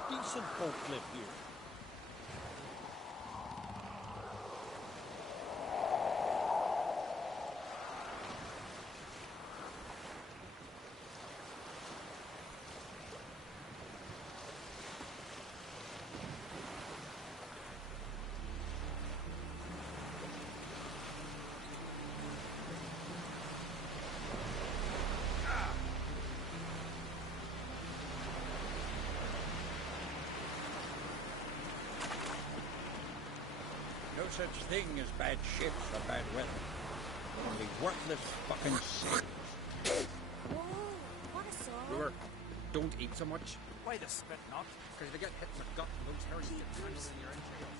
Decent folk live here. No such thing as bad ships or bad weather. Only worthless fucking sailors. Whoa, what a song. Brewer, don't eat so much. Why the spit not? Because they get hit in the gut and those herrings get tangled in your entrails.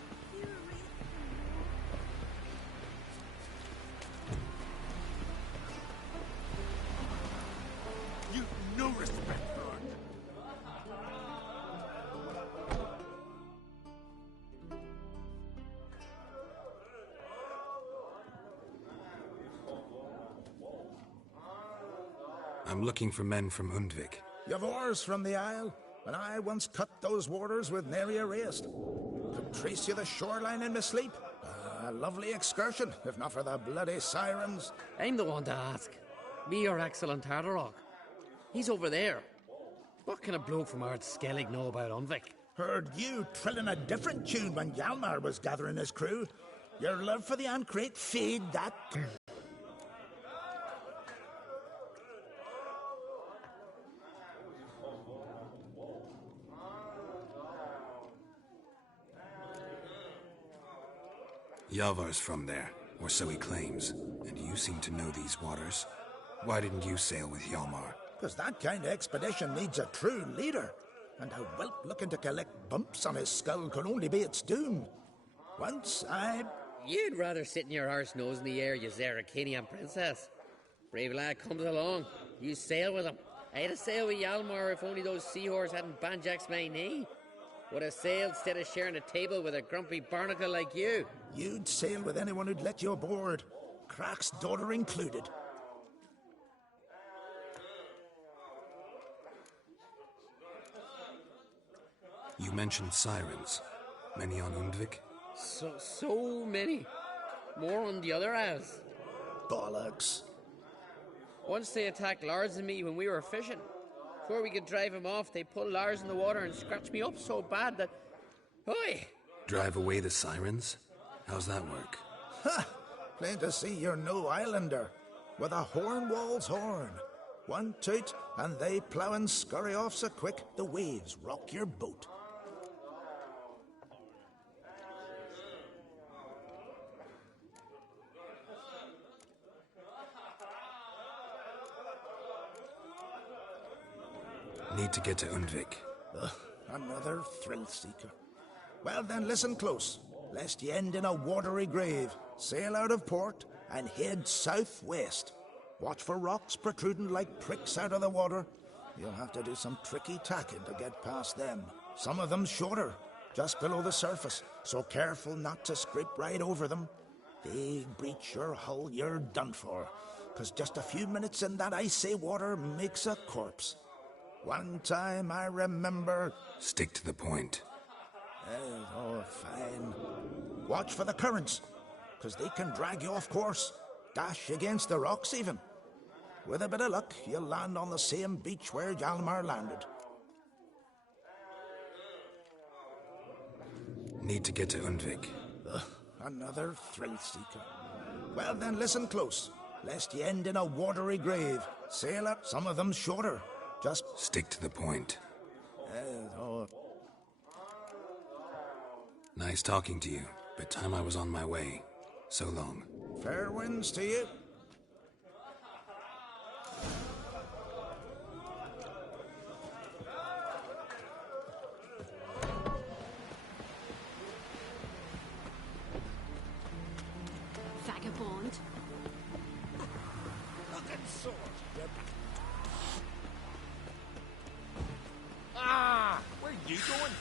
You no respect for art. I'm looking for men from Undvik. You've oars from the Isle, and I once cut those waters with nary a rest. Could trace you the shoreline in my sleep. A lovely excursion, if not for the bloody sirens. I'm the one to ask. Me or Axel and Tardarok. He's over there. What can a bloke from Ard Skellig know about Undvik? Heard you trilling a different tune when Hjalmar was gathering his crew. Your love for the Ancrate feed that. Yavar's from there, or so he claims, and you seem to know these waters. Why didn't you sail with Hjalmar? Because that kind of expedition needs a true leader, and a whelp looking to collect bumps on his skull could only be its doom. Once I... You'd rather sit in your arse nose in the air, you Zarakanian princess. Brave lad comes along. You sail with him. I'd have sailed with Hjalmar if only those seahorses hadn't banjaxed my knee. Would have sailed instead of sharing a table with a grumpy barnacle like you. You'd sail with anyone who'd let you aboard. Crach's daughter included. You mentioned sirens. Many on Undvik? So many. More on the other halves. Bollocks. Once they attacked Lars and me when we were fishing. Before we could drive him off, they pulled Lars in the water and scratched me up so bad that... Oi! Drive away the sirens? How's that work? Ha! Plain to see you're no islander. With a horn wall's horn. One toot, and they plough and scurry off so quick the waves rock your boat. Need to get to Undvik. Another thrill-seeker. Well then, listen close, lest ye end in a watery grave. Sail out of port and head southwest. Watch for rocks protruding like pricks out of the water. You'll have to do some tricky tacking to get past them. Some of them shorter, just below the surface, so careful not to scrape right over them. They breach your hull, you're done for, 'cause just a few minutes in that icy water makes a corpse. One time I remember... Stick to the point. Oh, fine. Watch for the currents, 'cause they can drag you off course. Dash against the rocks even. With a bit of luck, you'll land on the same beach where Hjalmar landed. Need to get to Undvik. Another thrill-seeker. Well then, listen close, lest ye end in a watery grave. Sail up, some of them shorter. Just... Stick to the point. Nice talking to you, but time I was on my way. So long. Fair winds to you. Vagabond. Fucking sword. Ah! Where are you going?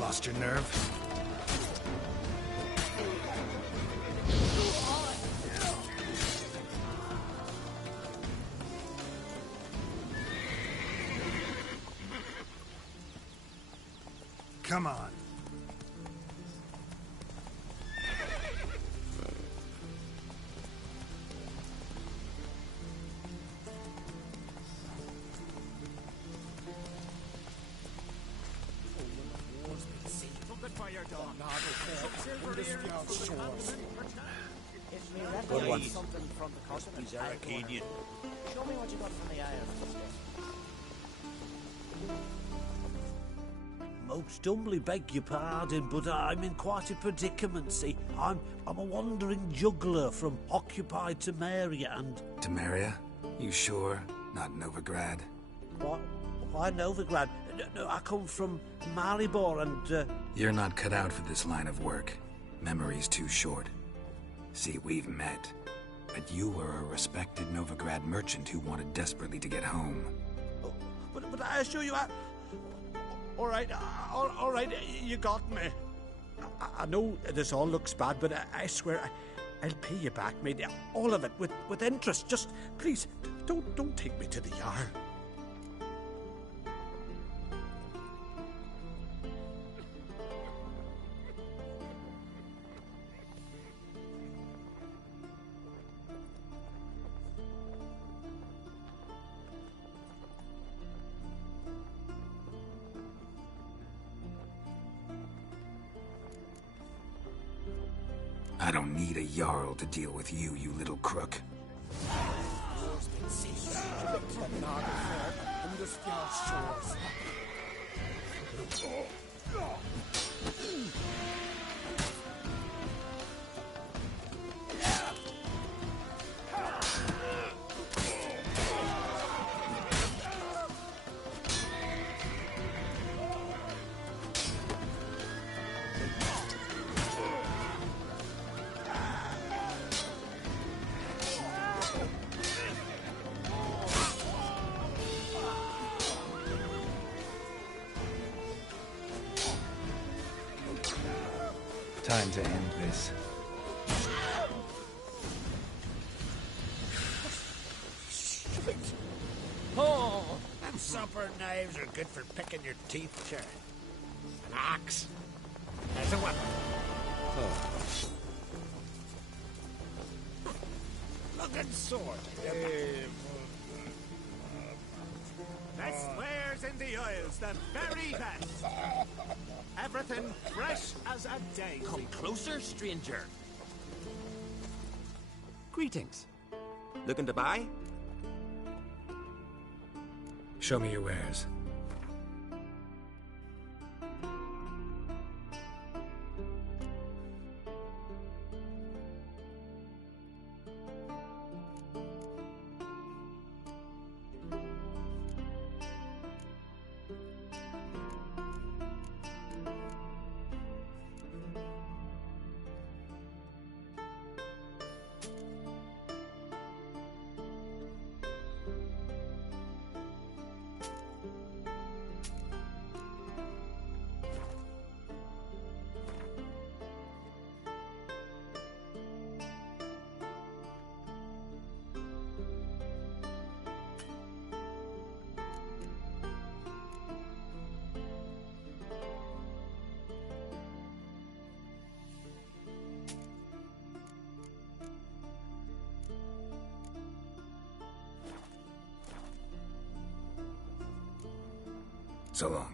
Lost your nerve? Come on. Good one. He's Arcadian. Show me what you got from the Isles. Most humbly beg your pardon, but I'm in quite a predicament, see. I'm a wandering juggler from occupied Temeria and... Temeria? You sure? Not Novigrad? What? Why Novigrad? No, I come from Maribor and... You're not cut out for this line of work. Memory's too short. See, we've met. But you were a respected Novigrad merchant who wanted desperately to get home. Oh, but I assure you, all right, you got me. I know this all looks bad, but I swear I'll pay you back, mate. All of it, with interest. Just, please, don't take me to the Jarl. I don't need a Jarl to deal with you, you little crook. Time to end this. Oh, them supper knives are good for picking your teeth, sure. An axe as a weapon. Looking sword. Best wares in the Isles, the very best. Everything fresh as a daisy. Come closer, stranger. Greetings. Looking to buy? Show me your wares. So long.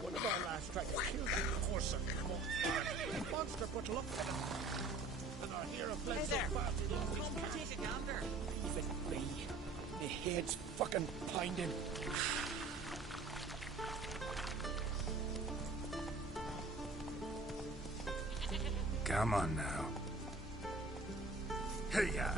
One of our last tried to kill the horse and come off. Monster put luck in it. And our hero fled so fast he lost his Come take a gander. Leave it be. My head's fucking pounding. Come on now. Hey-ya!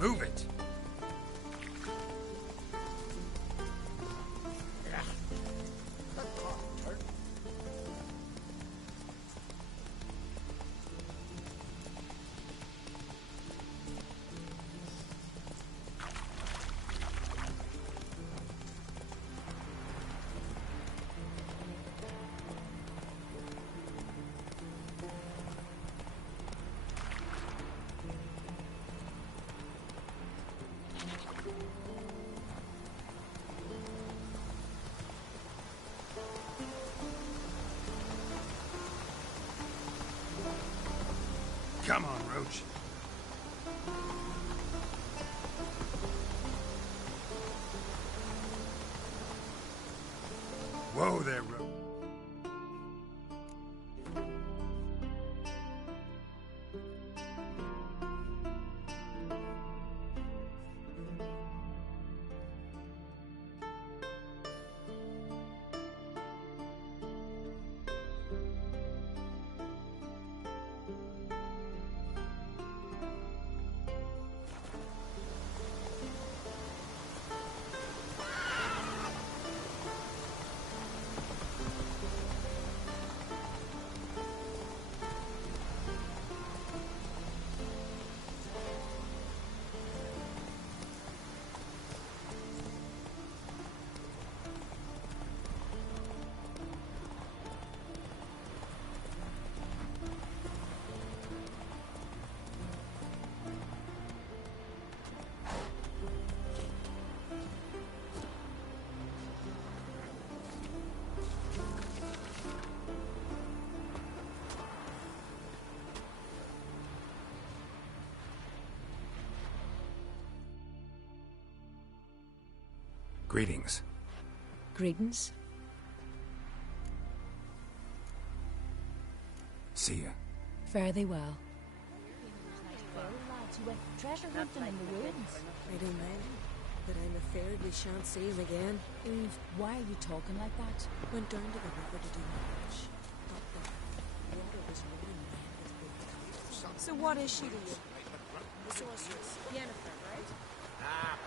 Move it! Yeah. That can't turn. Come on, Roach. Whoa there, Roach. Greetings. Greetings. See ya. Fare thee well. Lads who went treasure hunting in the ruins. I don't know, but I'm afraid we shan't see him again. Eve, why are you talking like that? Went down to the river to do my watch. Got there. Water was running red with blood. So what is she to you? The sorceress. Yennefer, right? Ah.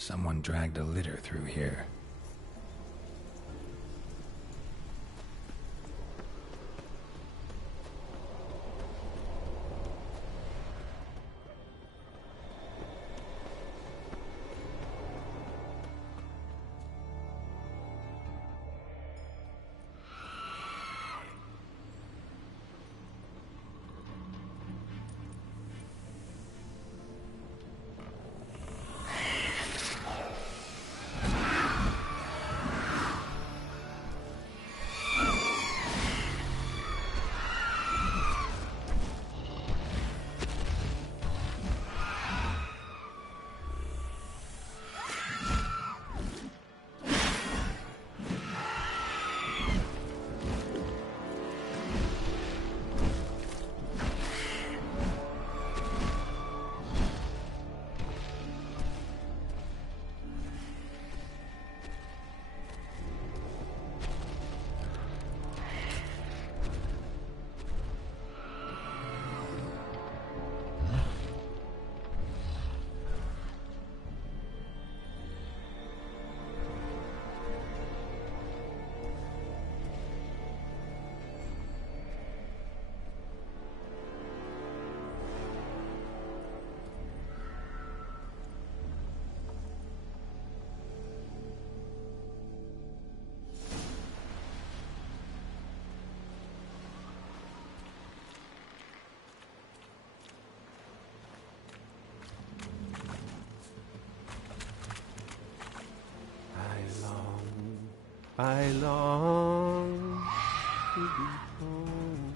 Someone dragged a litter through here. I long to be home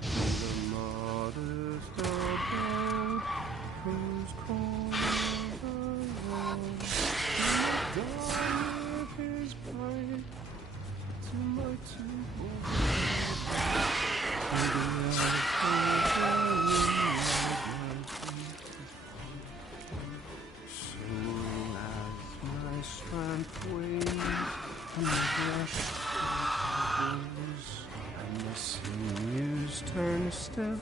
to the modest abode whose corner alone the dawn is bright to my temple strength wanes and the brush goes, and the sinews turn stiff,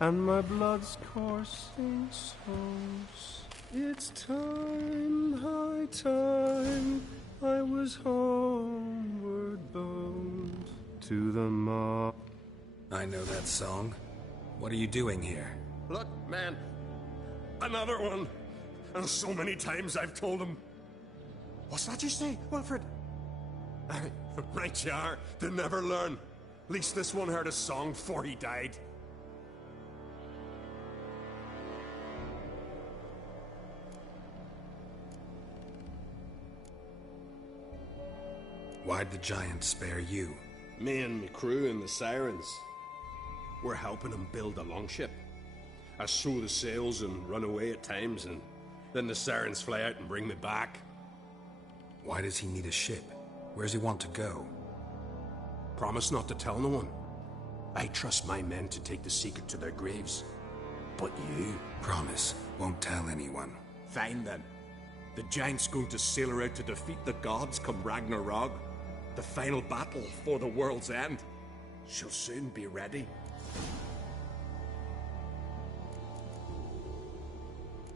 and my blood's coursing slows. It's time, high time, I was homeward bound to the mob. I know that song. What are you doing here? Look, man. Another one. And so many times I've told him. What's that you say, Wilfred? Right you are. They never learn. At least this one heard a song before he died. Why'd the giant spare you? Me and me crew and the Sirens. We're helping him build a longship. I sew the sails and run away at times, and then the Sirens fly out and bring me back. Why does he need a ship? Where's he want to go? Promise not to tell no one. I trust my men to take the secret to their graves. But you... Promise, won't tell anyone. Fine then. The giant's going to sail her out to defeat the gods come Ragnarok. The final battle for the world's end. She'll soon be ready.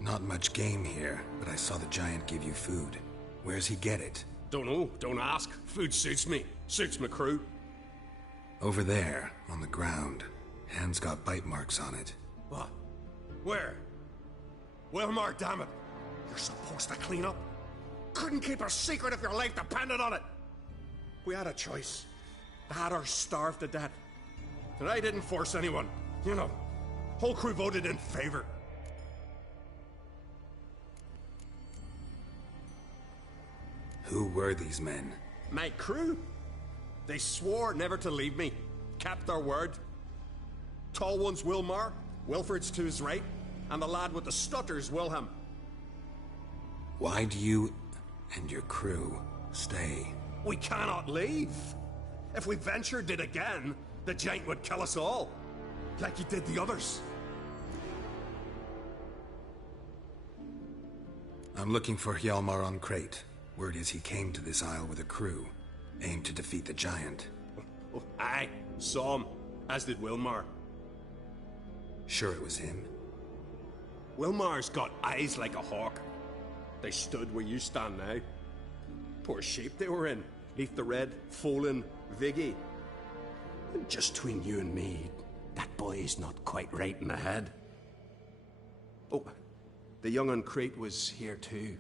Not much game here, but I saw the giant give you food. Where's he get it? Don't know, don't ask. Food suits me. Suits my crew. Over there, on the ground. Hand's got bite marks on it. What? Where? Wilmar, damn it. You're supposed to clean up. Couldn't keep a secret if your life depended on it. We had a choice. The Hatters starved to death. And I didn't force anyone. You know, whole crew voted in favor. Who were these men? My crew. They swore never to leave me. Kept their word. Tall one's Wilmar. Wilfred's to his right. And the lad with the stutter's Wilhelm. Why do you and your crew stay? We cannot leave. If we ventured it again, the giant would kill us all. Like he did the others. I'm looking for Hjalmar on Crate. Word is he came to this isle with a crew, aimed to defeat the giant. Oh, aye, saw him, as did Wilmar. Sure it was him? Wilmar's got eyes like a hawk. They stood where you stand now. Poor shape they were in, neath the red, Folin, Viggy. And just between you and me, that boy's not quite right in the head. Oh, the young un Crate was here too.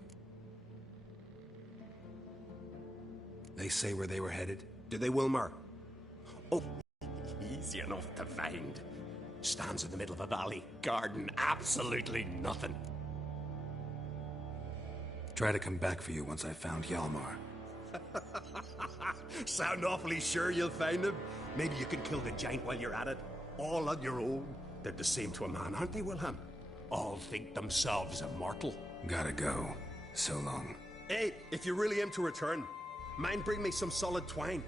They say where they were headed? Did they, Wilmar? Oh, easy enough to find. Stands in the middle of a valley, garden, absolutely nothing. Try to come back for you once I found Hjalmar. Sound awfully sure you'll find him? Maybe you can kill the giant while you're at it. All on your own. They're the same to a man, aren't they, Wilhelm? All think themselves immortal. Gotta go. So long. Hey, if you really aim to return, mind bring me some solid twine.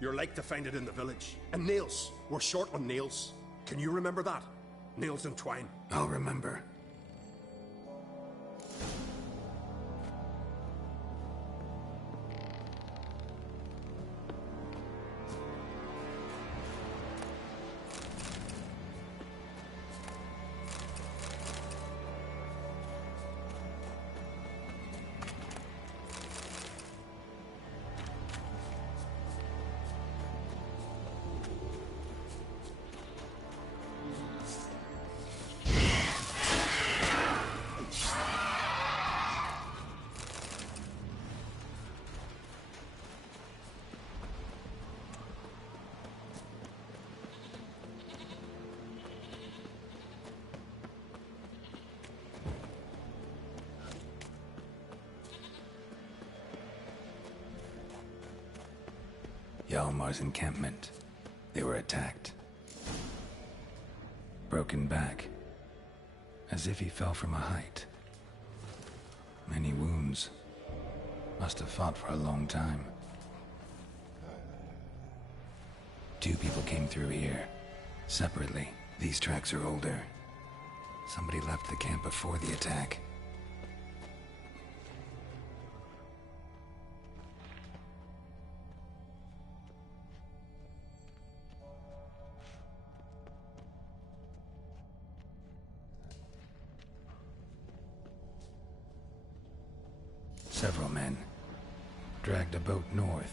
You're like to find it in the village. And nails. We're short on nails. Can you remember that? Nails and twine. I'll remember. Hjalmar's encampment. They were attacked. Broken back. As if he fell from a height. Many wounds. Must have fought for a long time. 2 people came through here. Separately. These tracks are older. Somebody left the camp before the attack. Several men dragged a boat north.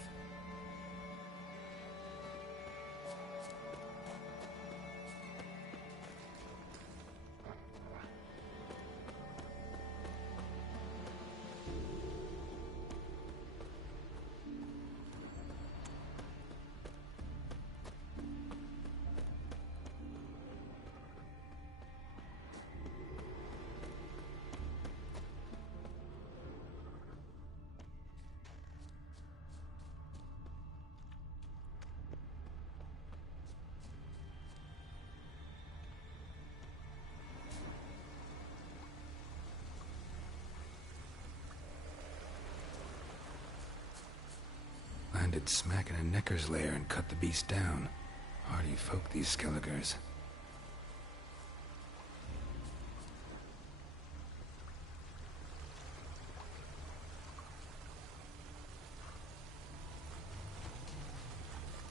Landed smack in a Necker's lair and cut the beast down. Hardy folk, these Skelligers.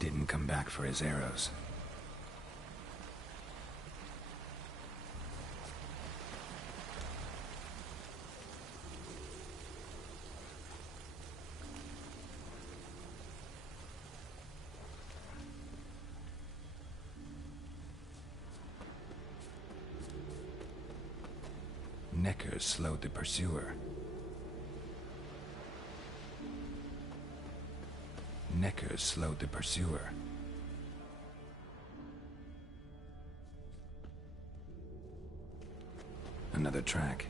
Didn't come back for his arrows. Neckers slowed the pursuer. Neckers slowed the pursuer. Another track.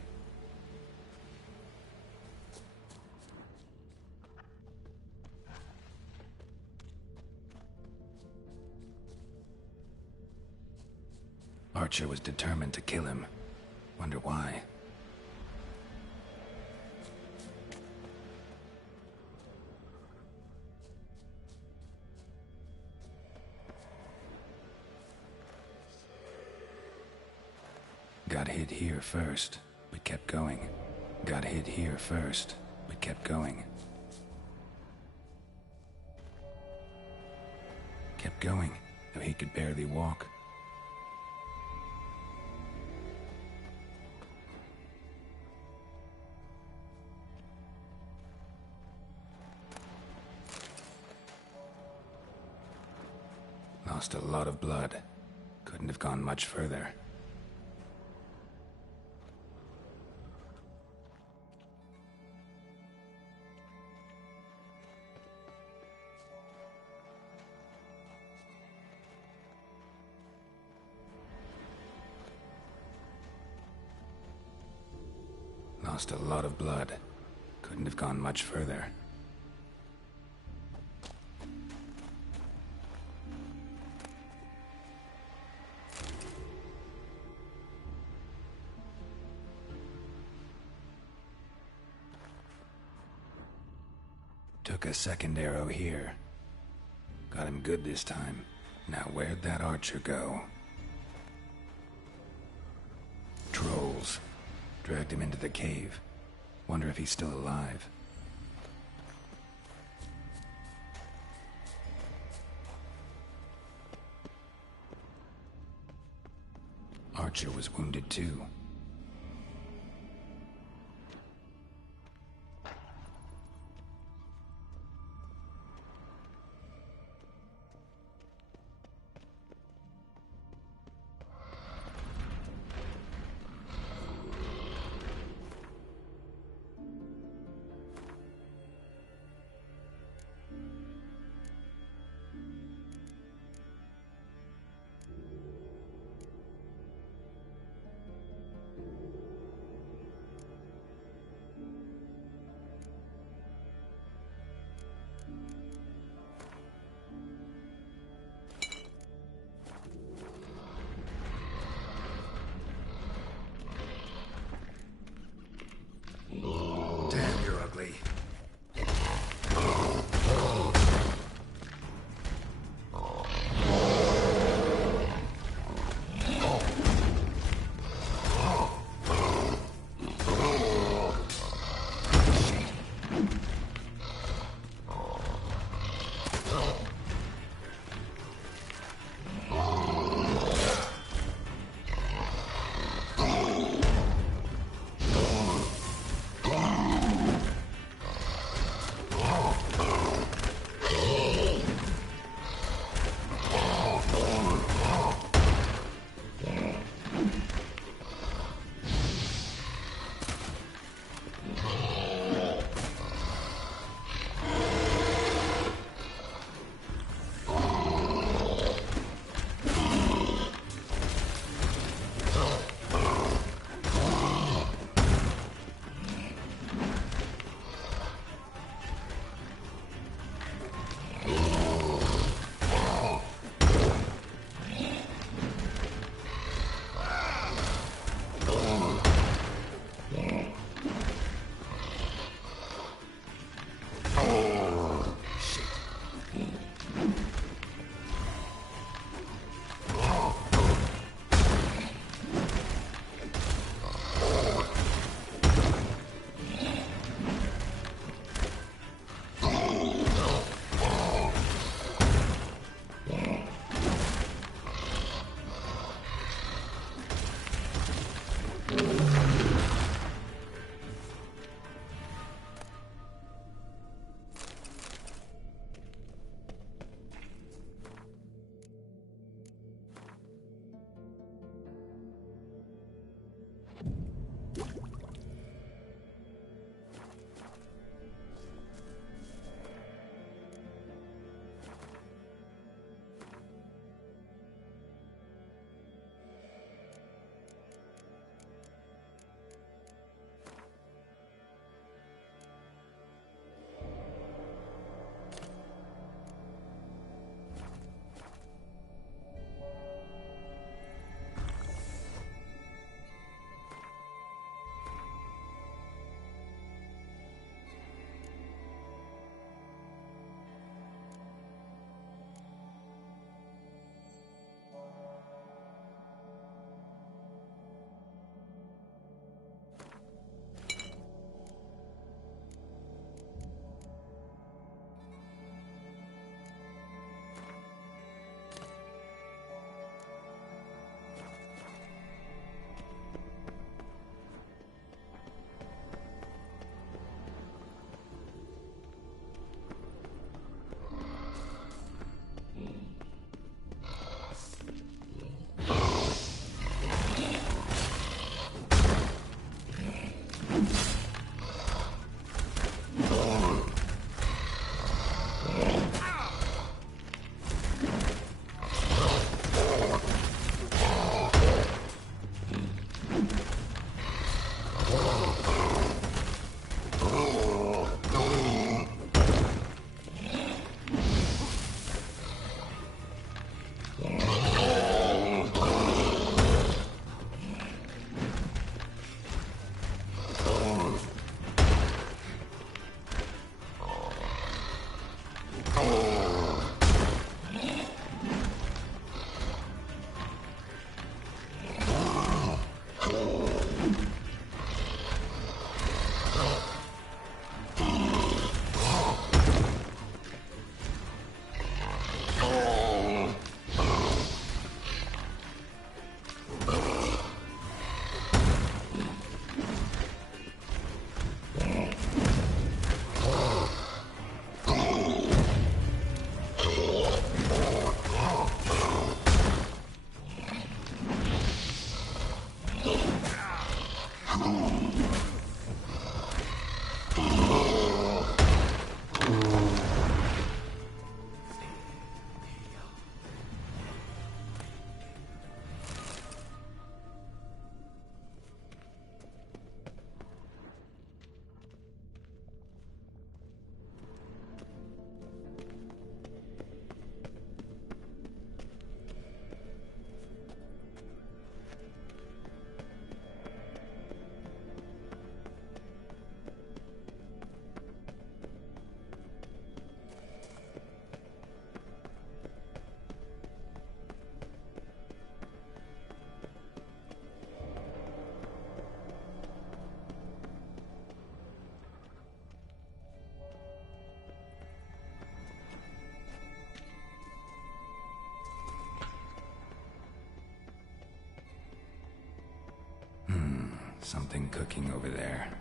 Archer was determined to kill him. Wonder why. Got hit here first, but kept going. Got hit here first, but kept going. Kept going, though he could barely walk. Lost a lot of blood. Couldn't have gone much further. Lost a lot of blood. Couldn't have gone much further. Took a second arrow here. Got him good this time. Now where'd that archer go? Trolls. Dragged him into the cave. Wonder if he's still alive. Archer was wounded too. Damn, you're ugly. Something cooking over there.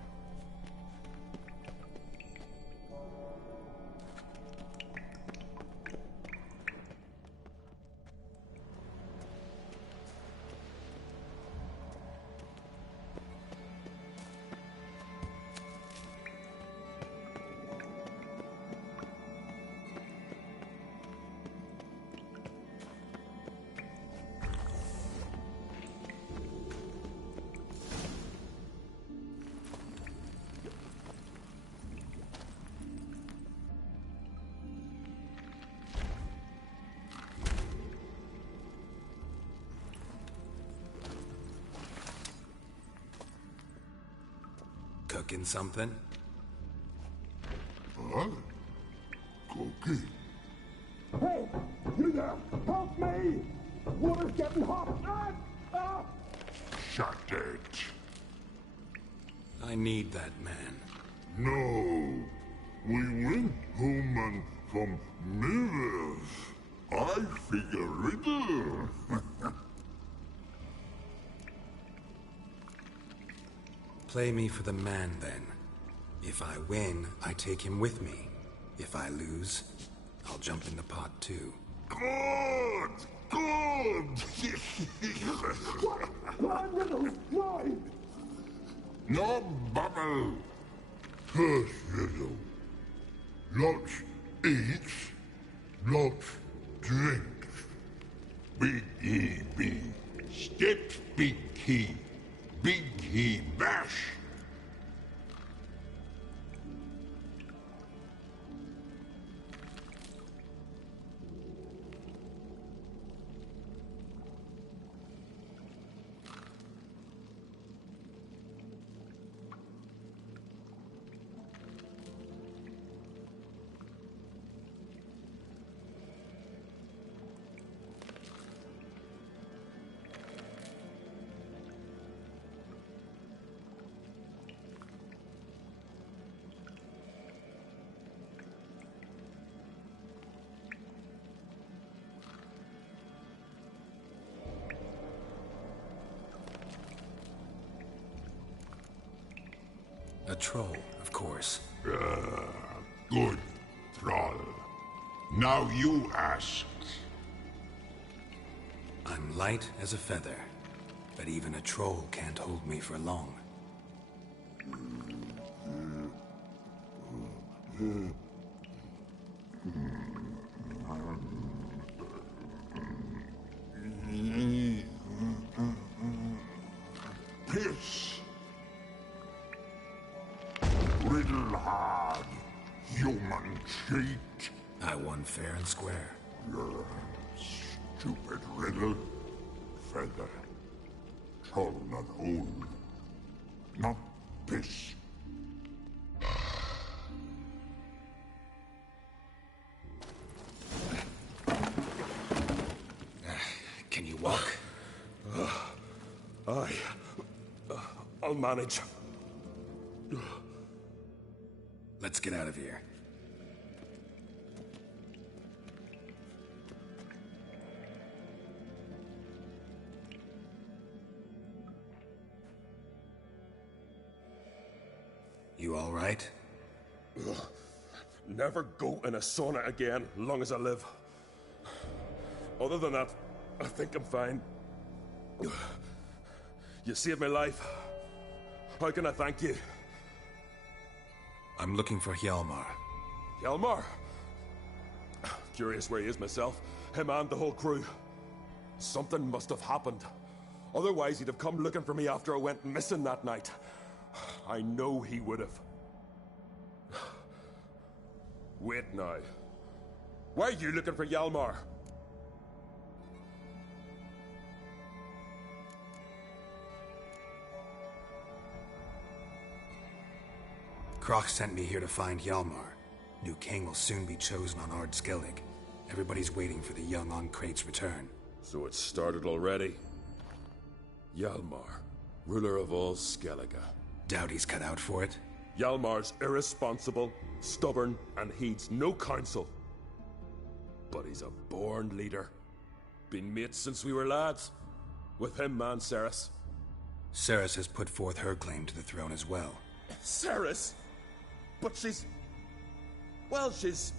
Cooking something? What? Cookie? Hey, you there! Help me! Water's getting hot! Shut it. I need that man. No. We went home and from mirrors. I figure riddle. Play me for the man, then. If I win, I take him with me. If I lose, I'll jump in the pot, too. Good! Good! Why? No bubble. First riddle. Lots eats, lots drinks. Big E B. Steps big key. Big E bash. A troll, of course. Good, Thrall. Now you ask. I'm light as a feather, but even a troll can't hold me for long. Piss. Riddle hard, human cheat. I won fair and square. Stupid riddle. Feather. Troll not old. Not piss. Can you walk? I'll manage. Let's get out of here. You all right? Never go in a sauna again, long as I live. Other than that, I think I'm fine. You saved my life. How can I thank you? I'm looking for Hjalmar. Hjalmar? Curious where he is myself. Him and the whole crew. Something must have happened. Otherwise, he'd have come looking for me after I went missing that night. I know he would have. Wait now. Why are you looking for Hjalmar? Croc sent me here to find Hjalmar. New king will soon be chosen on Ard Skellig. Everybody's waiting for the young Ancrate's return. So it's started already. Hjalmar, ruler of all Skellige. Doubt he's cut out for it. Hjalmar's irresponsible, stubborn, and heeds no counsel. But he's a born leader. Been mates since we were lads. With him and Ceres. Cerys has put forth her claim to the throne as well. Cerys? But she's... well, she's...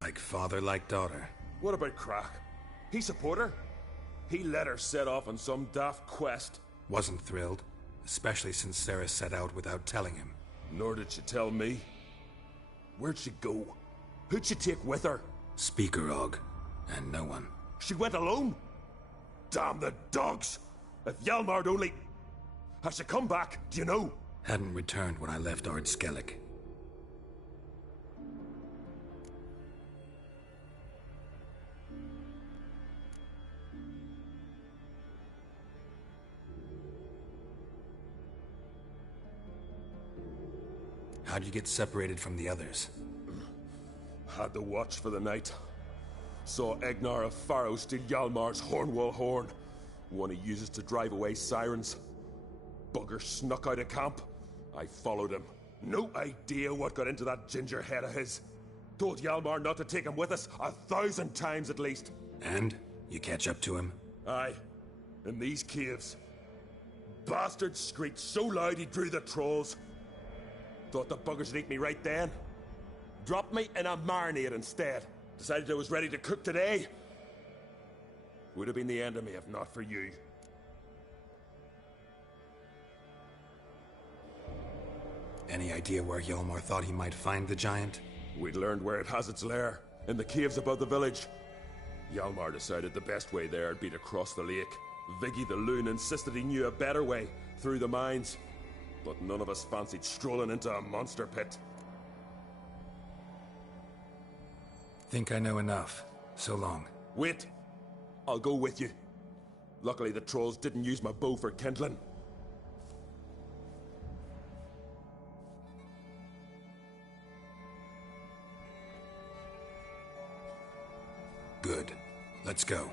Like father, like daughter. What about Crach? He support her? He let her set off on some daft quest. Wasn't thrilled, especially since Cerys set out without telling him. Nor did she tell me. Where'd she go? Who'd she take with her? Speaker Og, and no one. She went alone? Damn the dogs! If Hjalmar'd only... Has she come back? Do you know? Hadn't returned when I left Ard Skellig. How'd you get separated from the others? Had the watch for the night. Saw Egnar of Faro steal Hjalmar's Hornwall horn, one he uses to drive away sirens. Bugger snuck out of camp. I followed him. No idea what got into that ginger head of his. Told Hjalmar not to take him with us 1,000 times at least. And? You catch up to him? Aye. In these caves. Bastard screeched so loud he drew the trolls. Thought the buggers would eat me right then. Dropped me in a marinade instead. Decided I was ready to cook today. Would have been the end of me if not for you. Any idea where Hjalmar thought he might find the giant? We'd learned where it has its lair, in the caves above the village. Hjalmar decided the best way there would be to cross the lake. Viggy the Loon insisted he knew a better way, through the mines. But none of us fancied strolling into a monster pit. Think I know enough. So long. Wait. I'll go with you. Luckily the trolls didn't use my bow for kindling. Good. Let's go.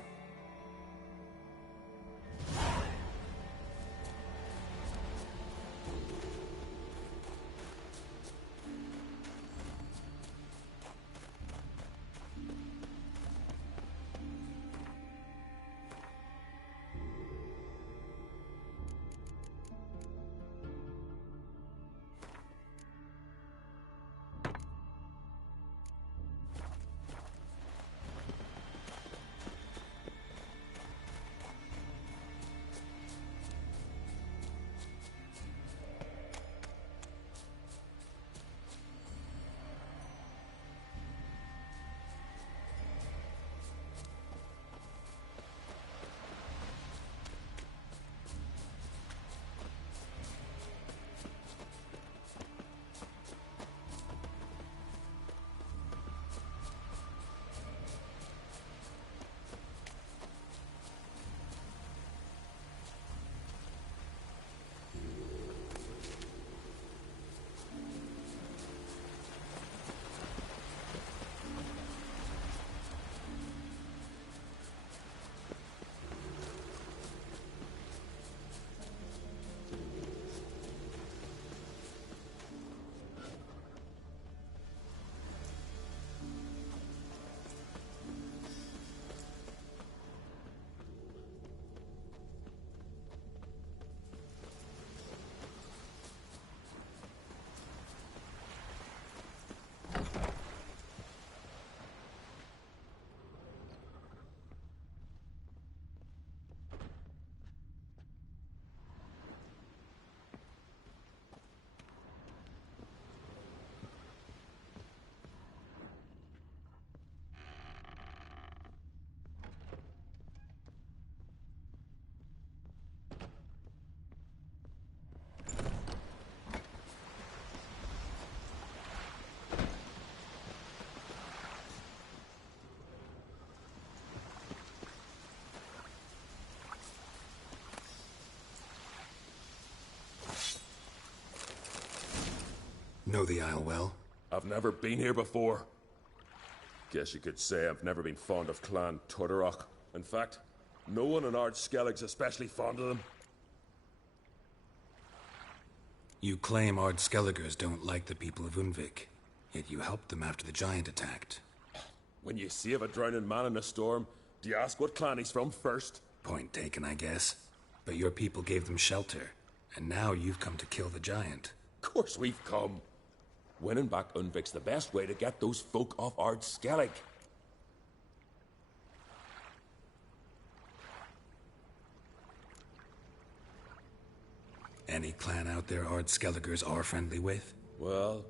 Know the Isle well? I've never been here before. Guess you could say I've never been fond of Clan Tordarroch. In fact, no one in Ard Skellig's especially fond of them. You claim Ard Skelligers don't like the people of Unvik, yet you helped them after the giant attacked. When you save a drowning man in a storm, do you ask what clan he's from first? Point taken, I guess. But your people gave them shelter, and now you've come to kill the giant. Of course we've come. Winning back Unvik's the best way to get those folk off Ard Skellig. Any clan out there Ard Skelligers are friendly with? Well,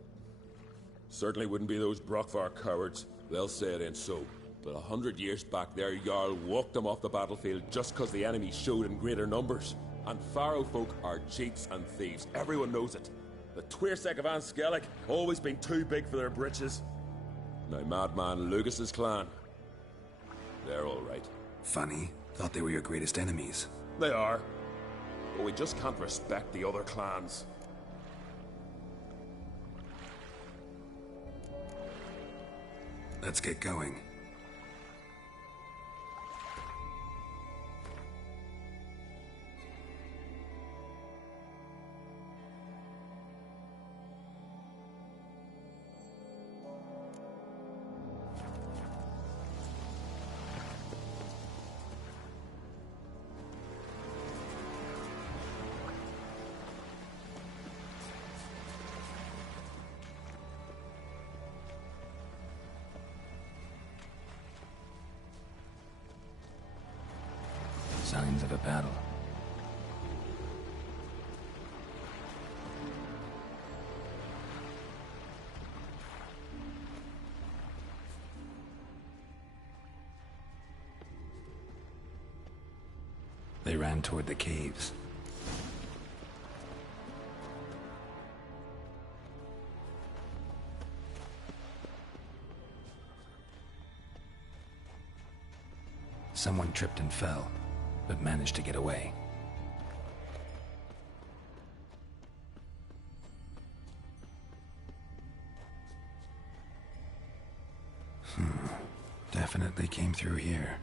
certainly wouldn't be those Brockvar cowards. They'll say it ain't so. But 100 years back their Jarl walked them off the battlefield just 'cause the enemy showed in greater numbers. And Pharaoh folk are cheats and thieves. Everyone knows it. The Twirsek of An Skellig always been too big for their britches. Now Madman Lucas's clan, they're all right. Funny. Thought they were your greatest enemies. They are. But we just can't respect the other clans. Let's get going. Signs of a battle. They ran toward the caves. Someone tripped and fell, but managed to get away. Definitely came through here.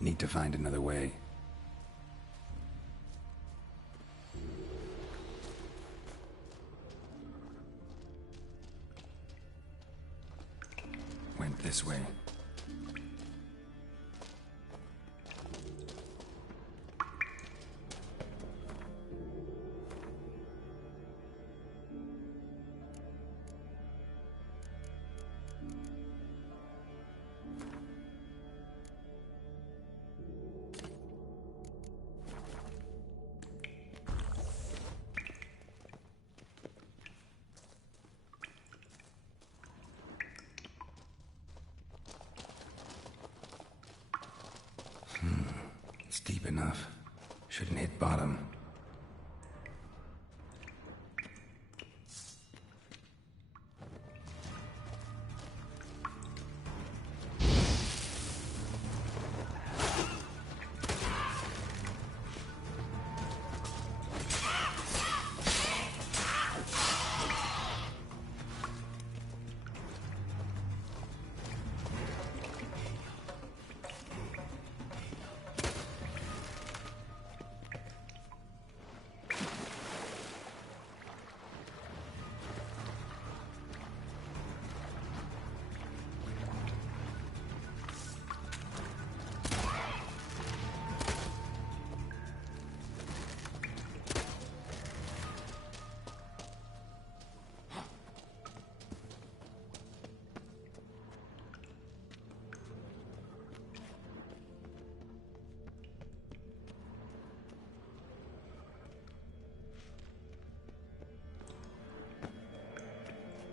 Need to find another way. Went this way. It's deep enough. Shouldn't hit bottom.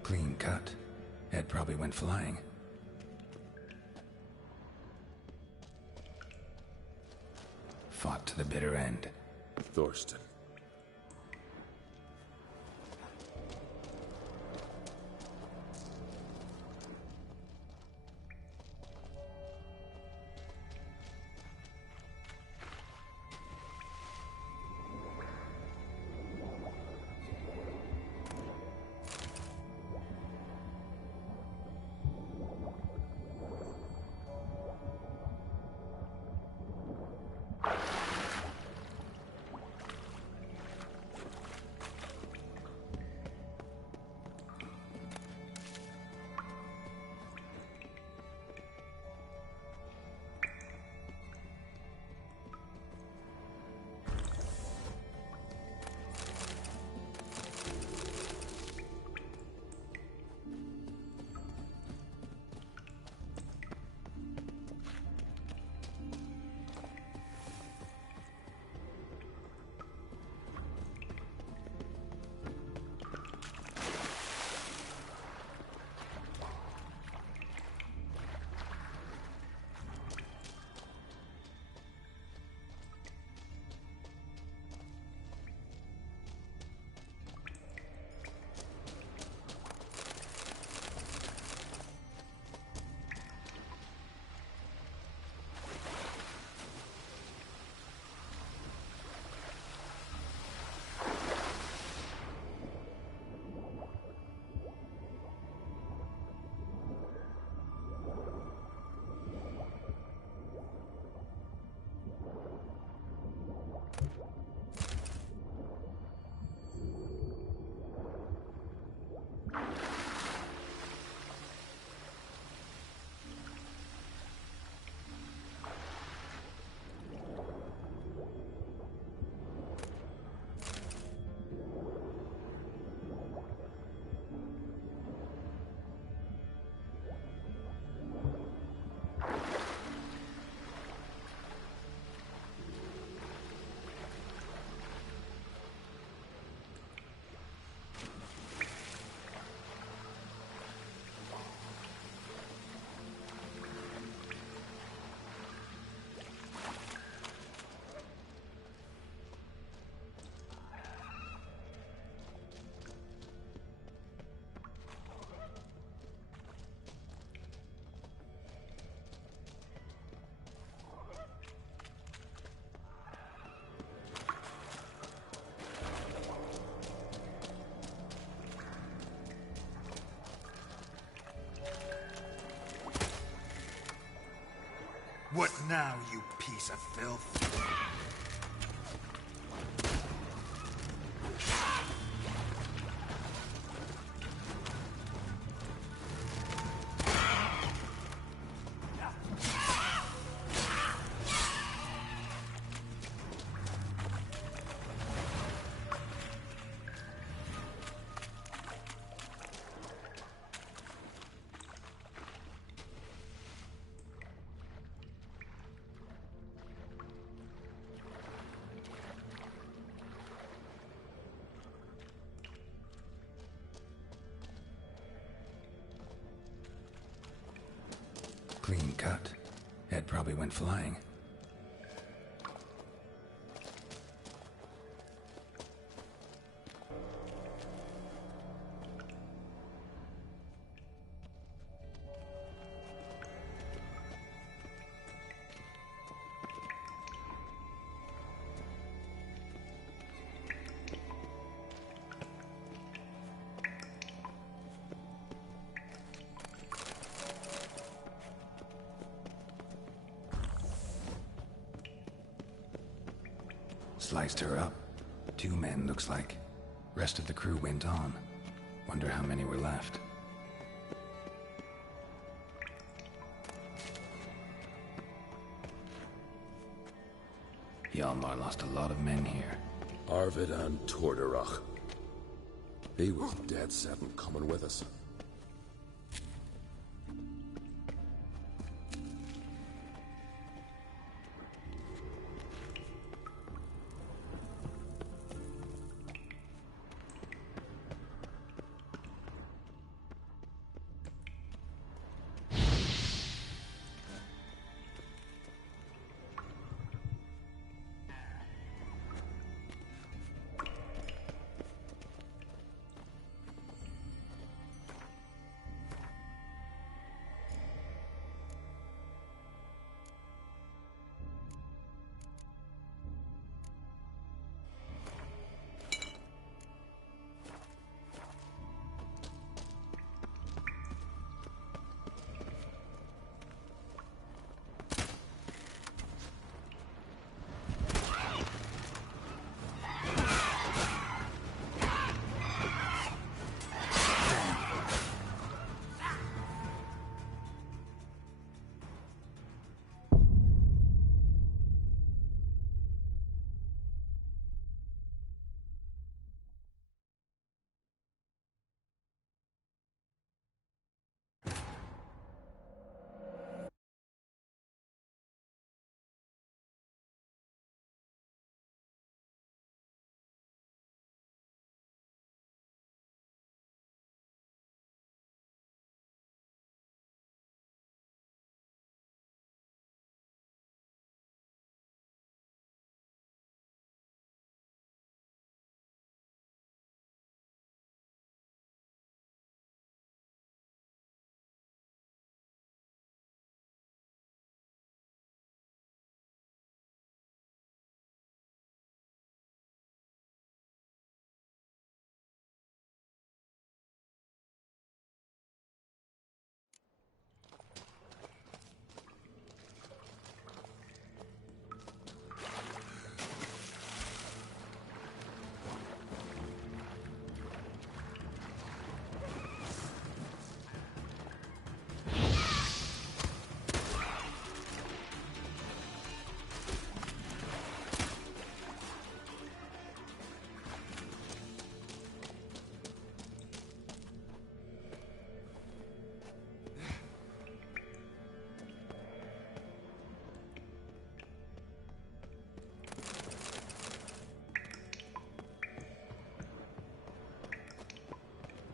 Clean cut. Ed probably went flying. Fought to the bitter end. Thorsten. What now, you piece of filth? Clean cut. Head probably went flying. Sliced her up. 2 men, looks like. Rest of the crew went on. Wonder how many were left. Hjalmar lost a lot of men here. Arvid and Torderach. He was dead set on coming with us.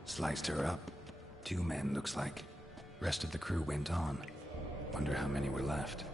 Sliced her up. 2 men, looks like. Rest of the crew went on. Wonder how many were left.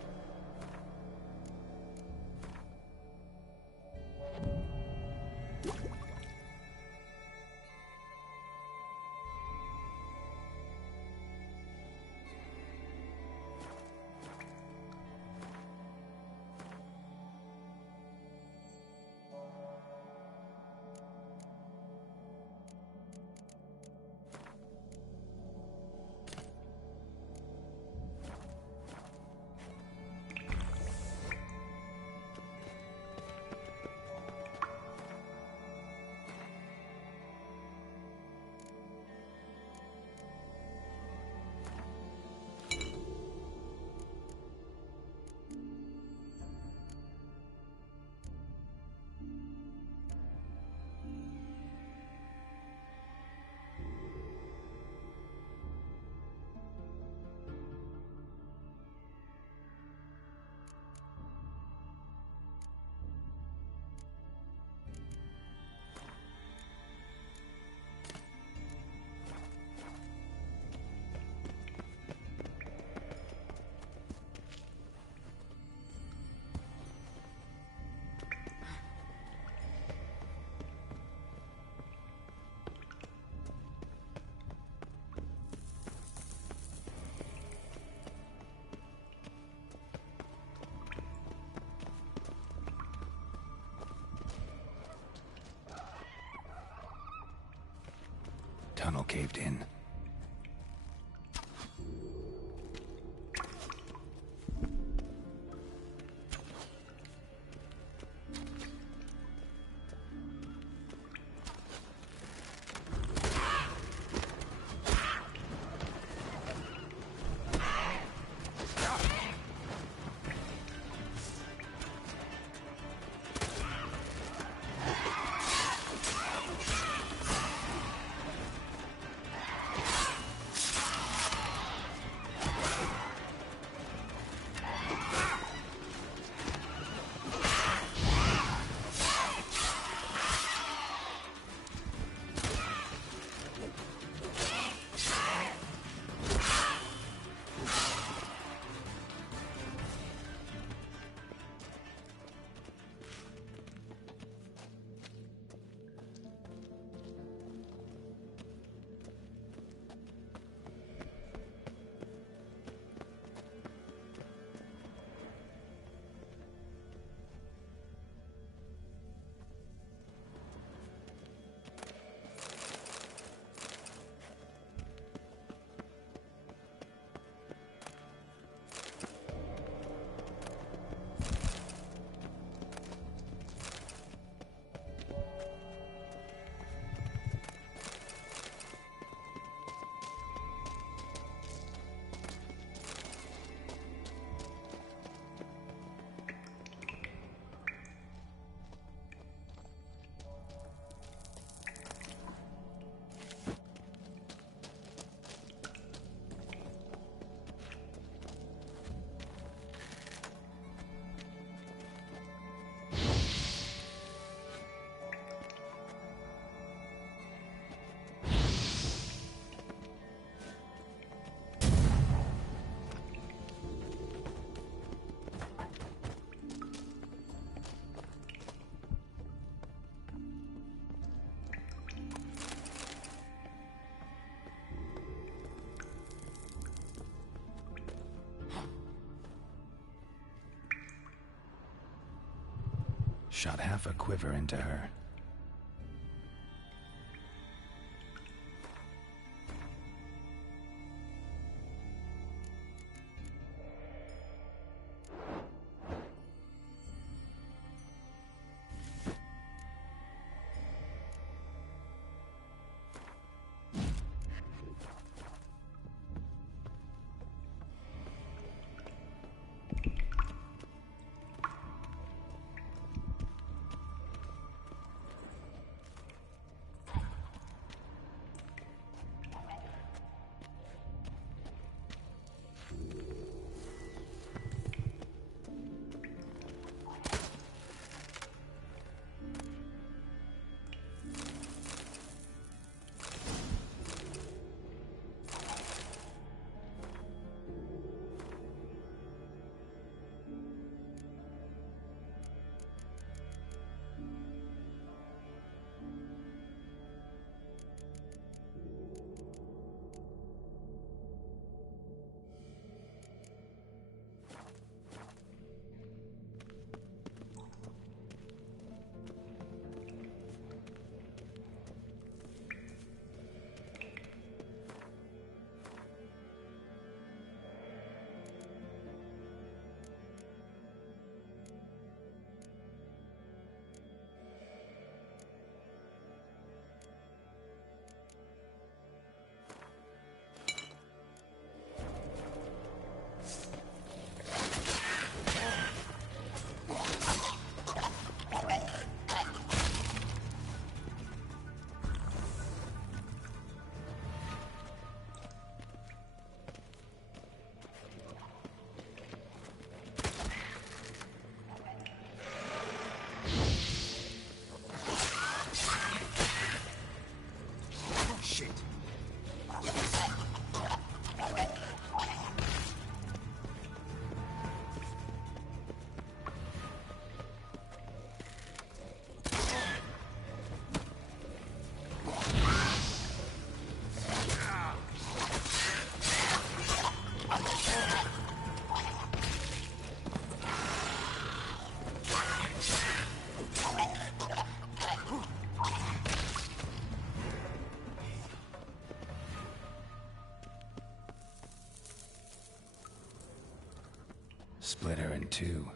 caved in. Shot half a quiver into her. Split her in two.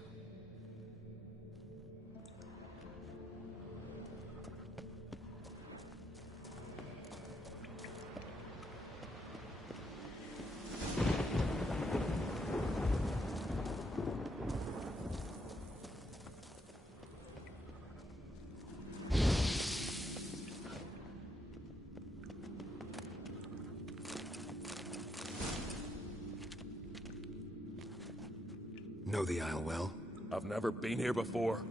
Know the Isle well? I've never been here before.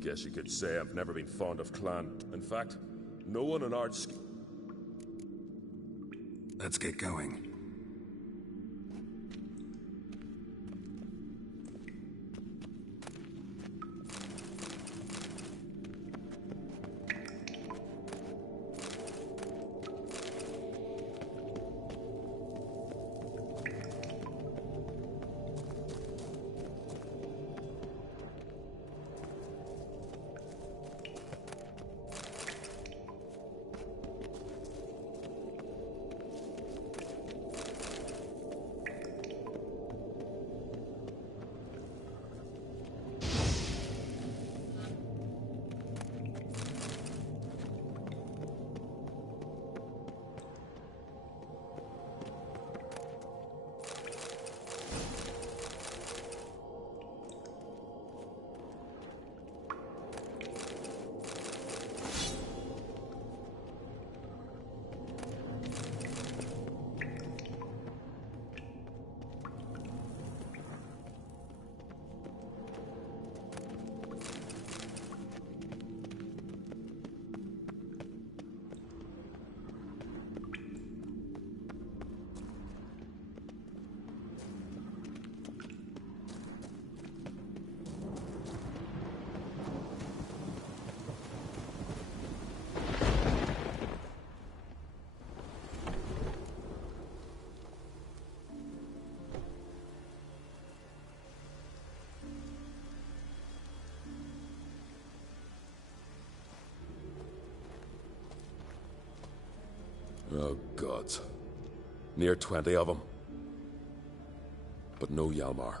Guess you could say I've never been fond of clan. In fact, no one in our... Let's get going. Oh, God. Near 20 of them. But no Hjalmar.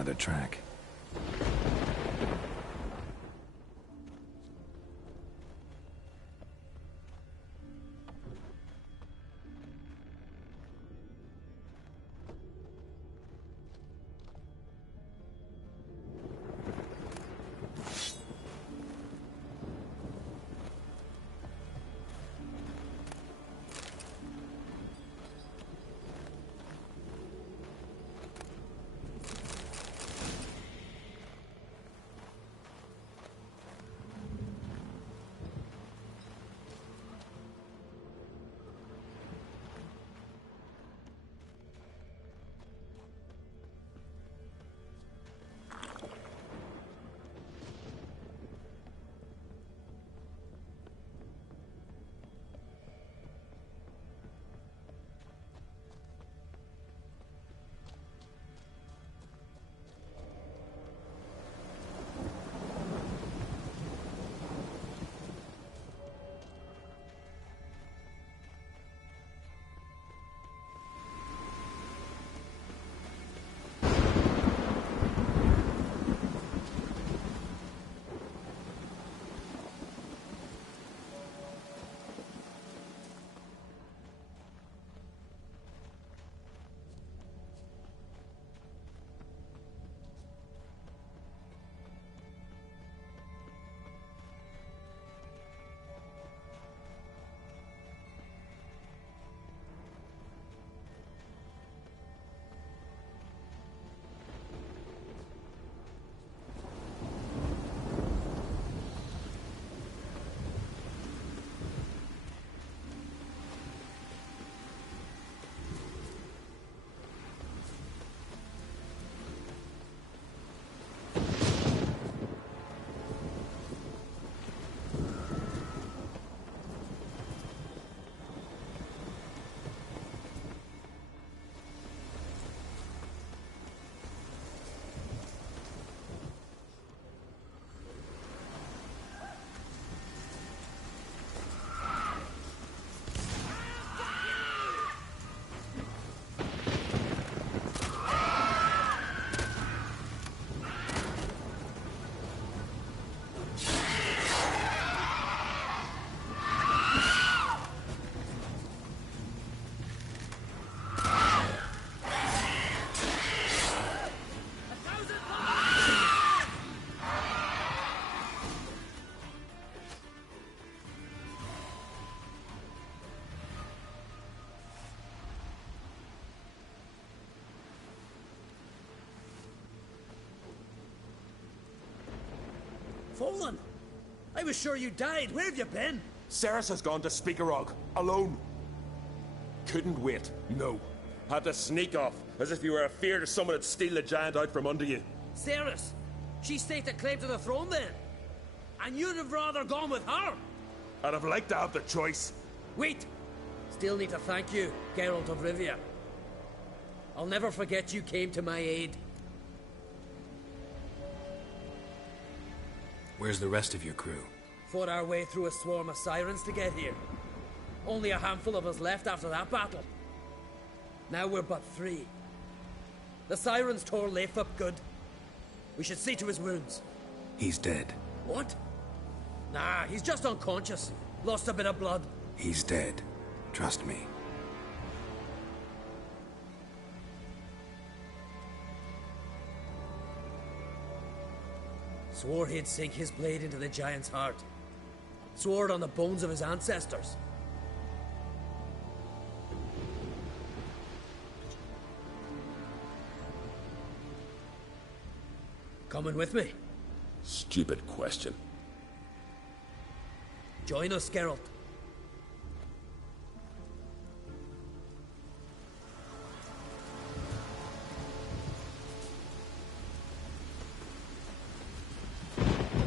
another track. Fallen! I was sure you died. Where have you been? Ceres has gone to Speakerog, alone. Couldn't wait, no. Had to sneak off, as if you were afeard someone would steal the giant out from under you. Ceres? She staked a claim to the throne then? And you'd have rather gone with her? I'd have liked to have the choice. Wait! Still need to thank you, Geralt of Rivia. I'll never forget you came to my aid. Where's the rest of your crew? Fought our way through a swarm of sirens to get here. Only a handful of us left after that battle. Now we're but 3. The sirens tore Leif up good. We should see to his wounds. He's dead. What? Nah, he's just unconscious. Lost a bit of blood. He's dead. Trust me. Swore he'd sink his blade into the giant's heart. Swore it on the bones of his ancestors. Coming with me? Stupid question. Join us, Geralt.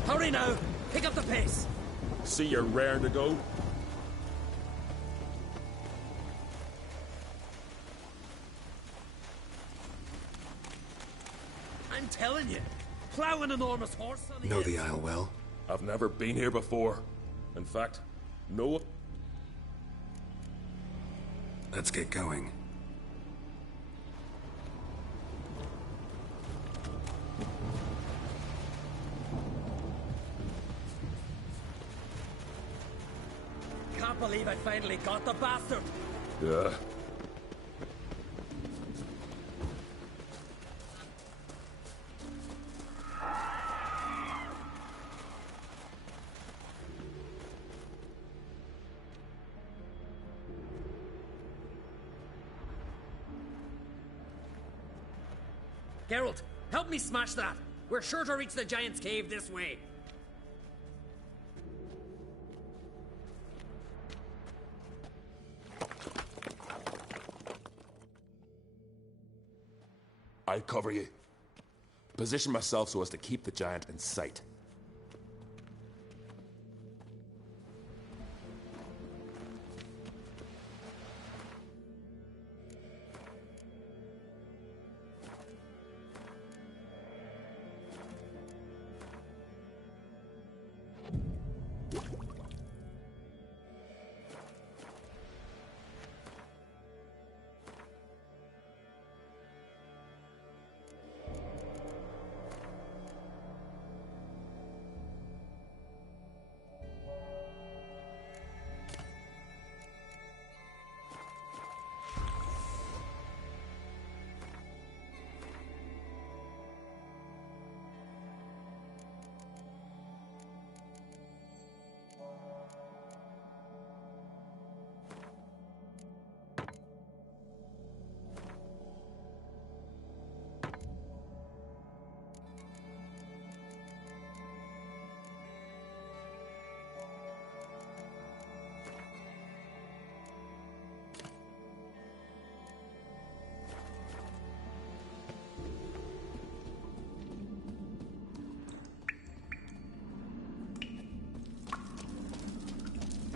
Hurry now! Pick up the pace! See you're raring to go? I'm telling you, plow an enormous horse on the Know the Isle well? I've never been here before. In fact, no. Let's get going. believe I finally got the bastard. Yeah. Geralt, help me smash that. We're sure to reach the Giant's Cave this way. I'll cover you. Position myself so as to keep the giant in sight.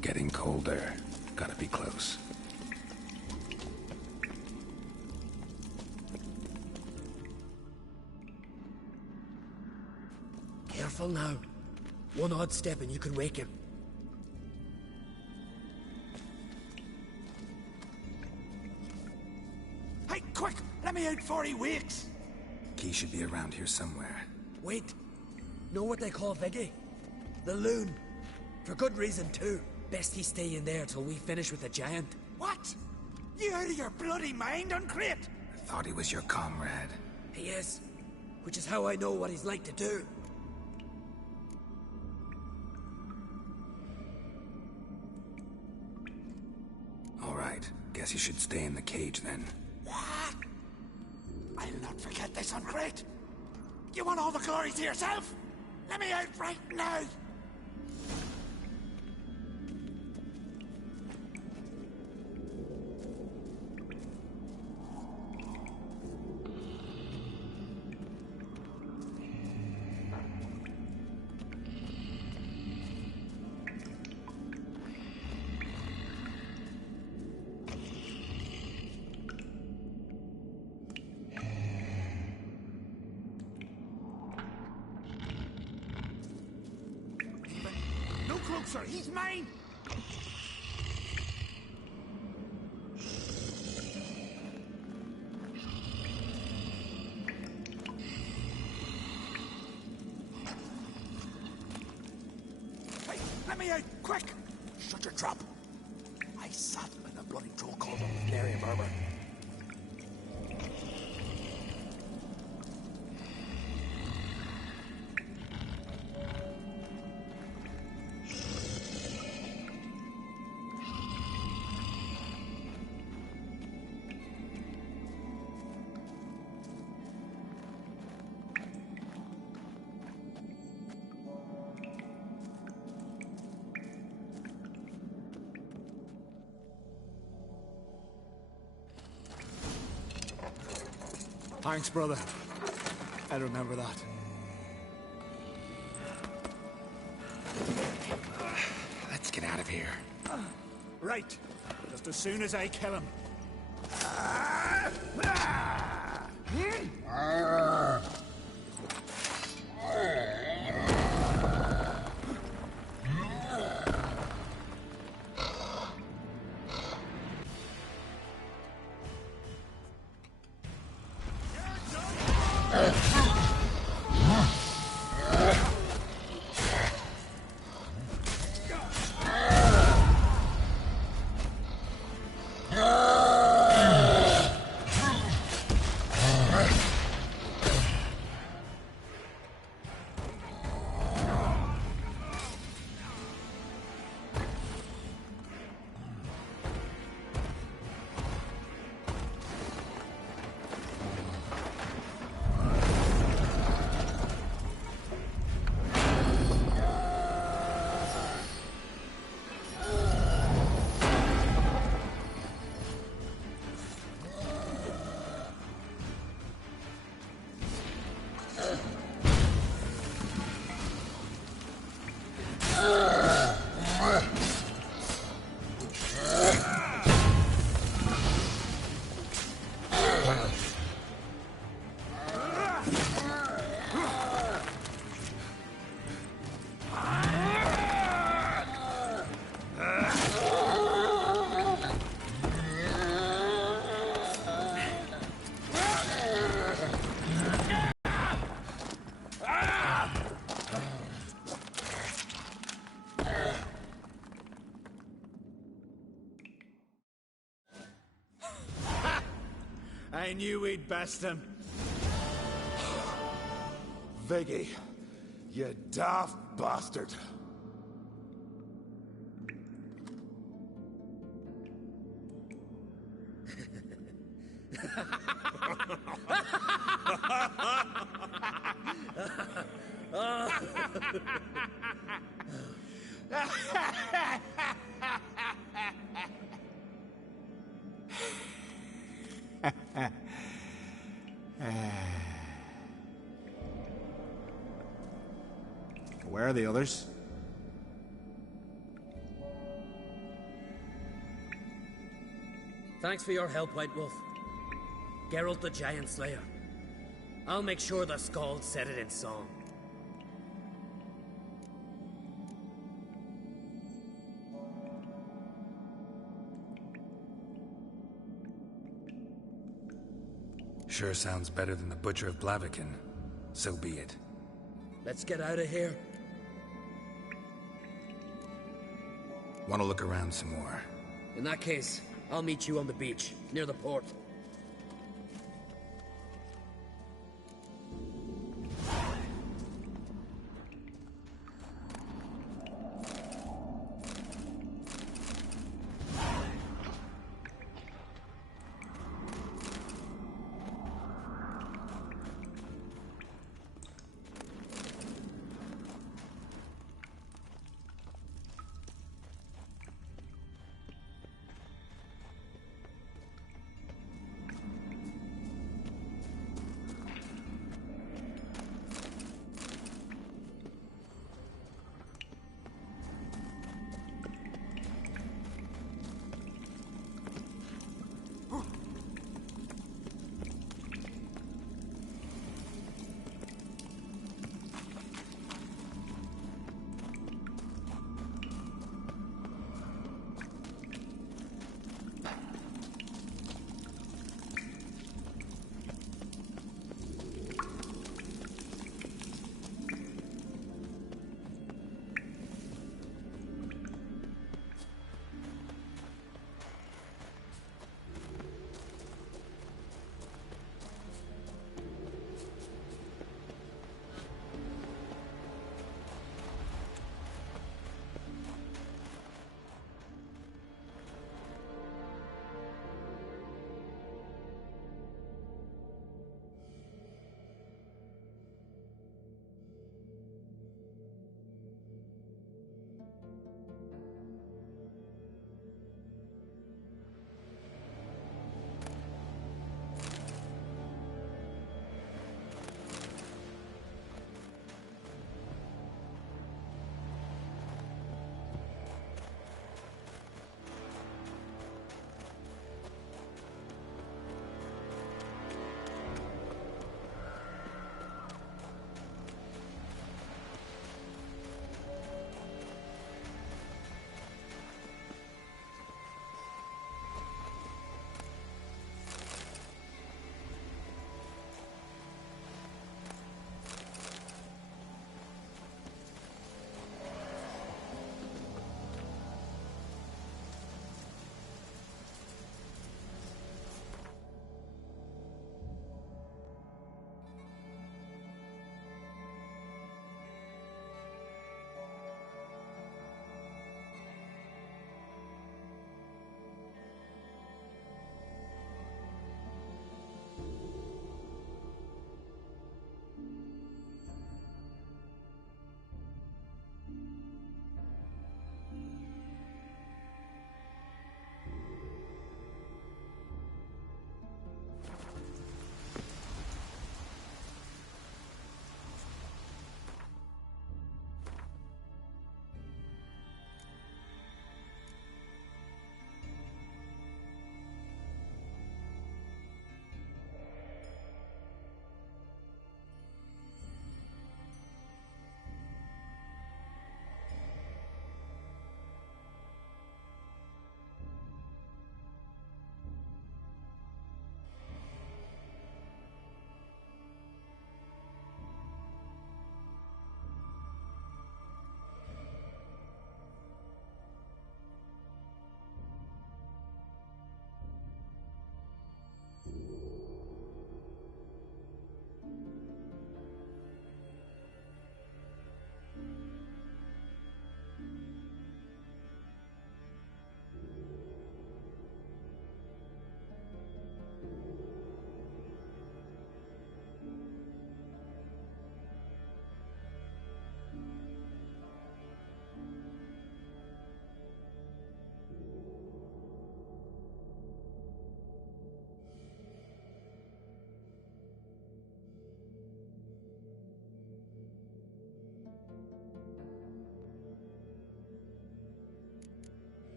Getting colder. Gotta be close. Careful now. One odd step and you can wake him. Hey, quick! Let me out before he wakes! Key should be around here somewhere. Wait. Know what they call Viggy? The loon. For good reason, too. Best he stay in there till we finish with the giant. What? You out of your bloody mind, Uncrate? I thought he was your comrade. He is. Which is how I know what he's like to do. All right. Guess you should stay in the cage then. What? I'll not forget this, Uncrate. You want all the glory to yourself? Let me out right now! No closer, he's mine! Hey, let me out, quick! Shut your trap. I sat in a bloody troll cauldron with Larry and Berber. Thanks, brother. I'll remember that. Let's get out of here. Right. Just as soon as I kill him. I knew we'd best him. Viggy, you daft bastard. Where are the others? Thanks for your help, White Wolf. Geralt the Giant Slayer. I'll make sure the Scald said it in song. Sure sounds better than the Butcher of Blaviken. So be it. Let's get out of here. Want to look around some more? In that case, I'll meet you on the beach, near the port.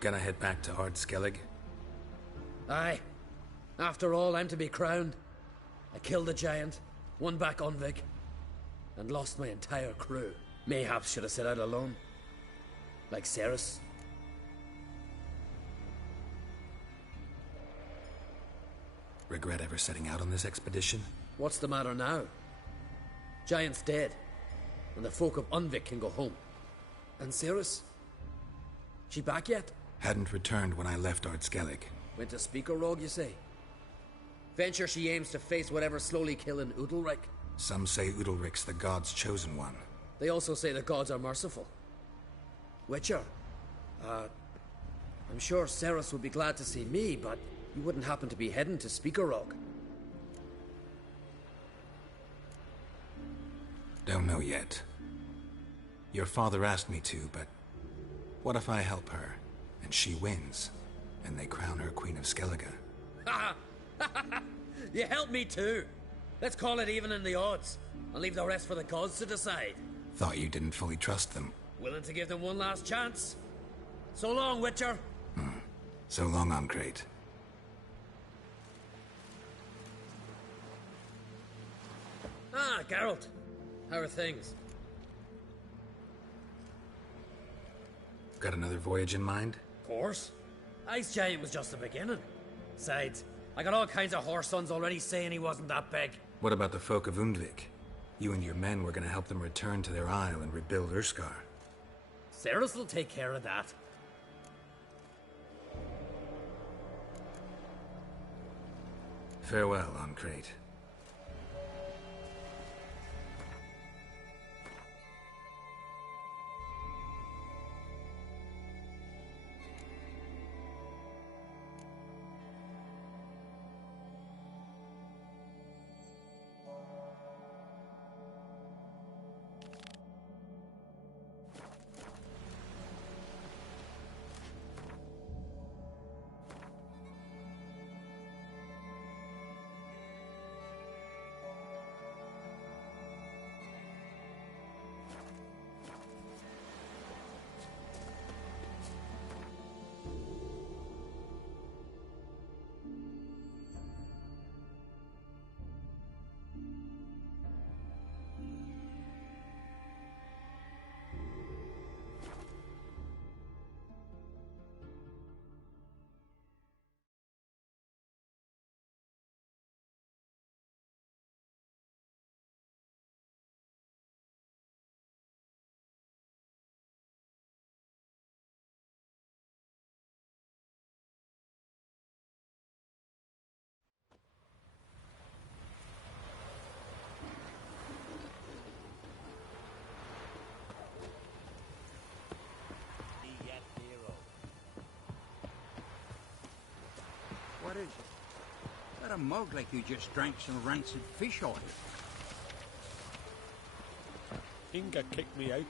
Gonna head back to Ard Skellig? Aye. After all, I'm to be crowned. I killed a giant, won back Unvik, and lost my entire crew. Mayhaps should have set out alone. Like Cerys. Regret ever setting out on this expedition? What's the matter now? Giant's dead, and the folk of Unvik can go home. And Cerys? She back yet? Hadn't returned when I left Ard Skellig. Went to Speaker Rogue, you say? Venture she aims to face whatever's slowly killing Udalryk. Some say Udalryk's the god's chosen one. They also say the gods are merciful. Witcher, I'm sure Cerys would be glad to see me, but you wouldn't happen to be heading to Speaker Rogue. Don't know yet. Your father asked me to, but what if I help her, and she wins, and they crown her Queen of Skellige? You help me too. Let's call it even in the odds, and leave the rest for the gods to decide. Thought you didn't fully trust them. Willing to give them one last chance. So long, Witcher. So long, Ancrate. Ah, Geralt. How are things? Got another voyage in mind? Of course. Ice Giant was just the beginning. Besides, I got all kinds of horse sons already saying he wasn't that big. What about the folk of Undvik? You and your men were gonna help them return to their isle and rebuild Urskar. Cerys will take care of that. Farewell, Ancrate. What is it? Got a mug like you just drank some rancid fish oil. Inga kicked me out.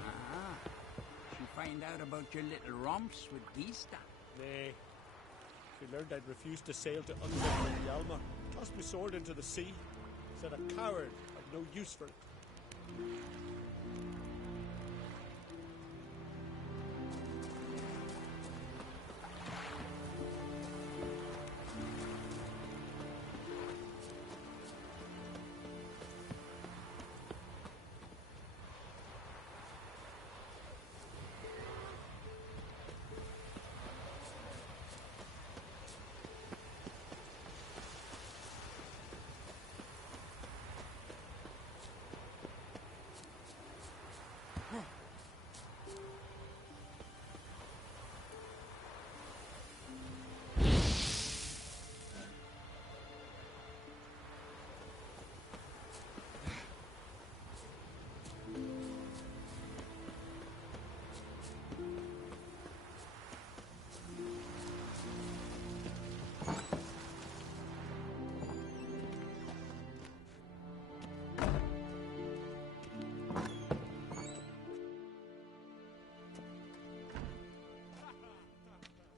Ah. She find out about your little romps with Gista. Nay. She learned I'd refused to sail to Unvik with Hjalmar. Tossed my sword into the sea. Said a coward had no use for it.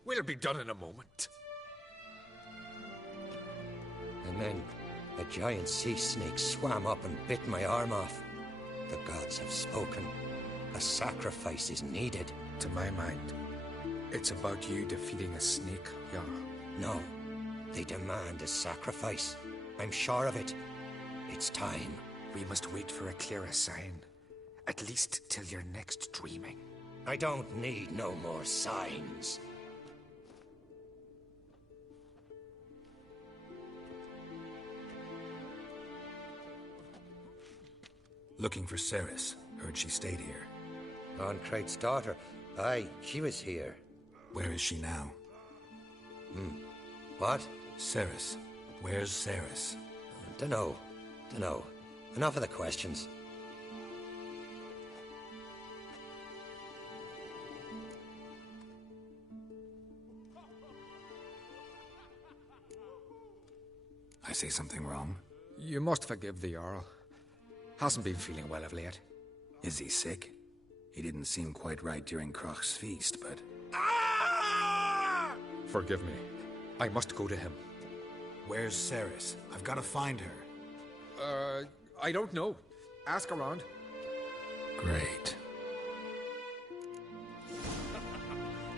We'll be done in a moment. And then a giant sea snake swam up and bit my arm off. The gods have spoken. A sacrifice is needed. To my mind, It's about you defeating a snake, Jarl. No. They demand a sacrifice. I'm sure of it. It's time. We must wait for a clearer sign. At least till your next dreaming. I don't need no more signs. Looking for Cerys. Heard she stayed here. Oncrate's daughter. Aye, she was here. Where is she now? What? Cerys. Where's Cerys? Dunno. Enough of the questions. I say something wrong? You must forgive the Jarl. Hasn't been feeling well of late. Is he sick? He didn't seem quite right during Kroch's feast, but... Forgive me. I must go to him. Where's Cerys? I've got to find her. I don't know. Ask around. Great.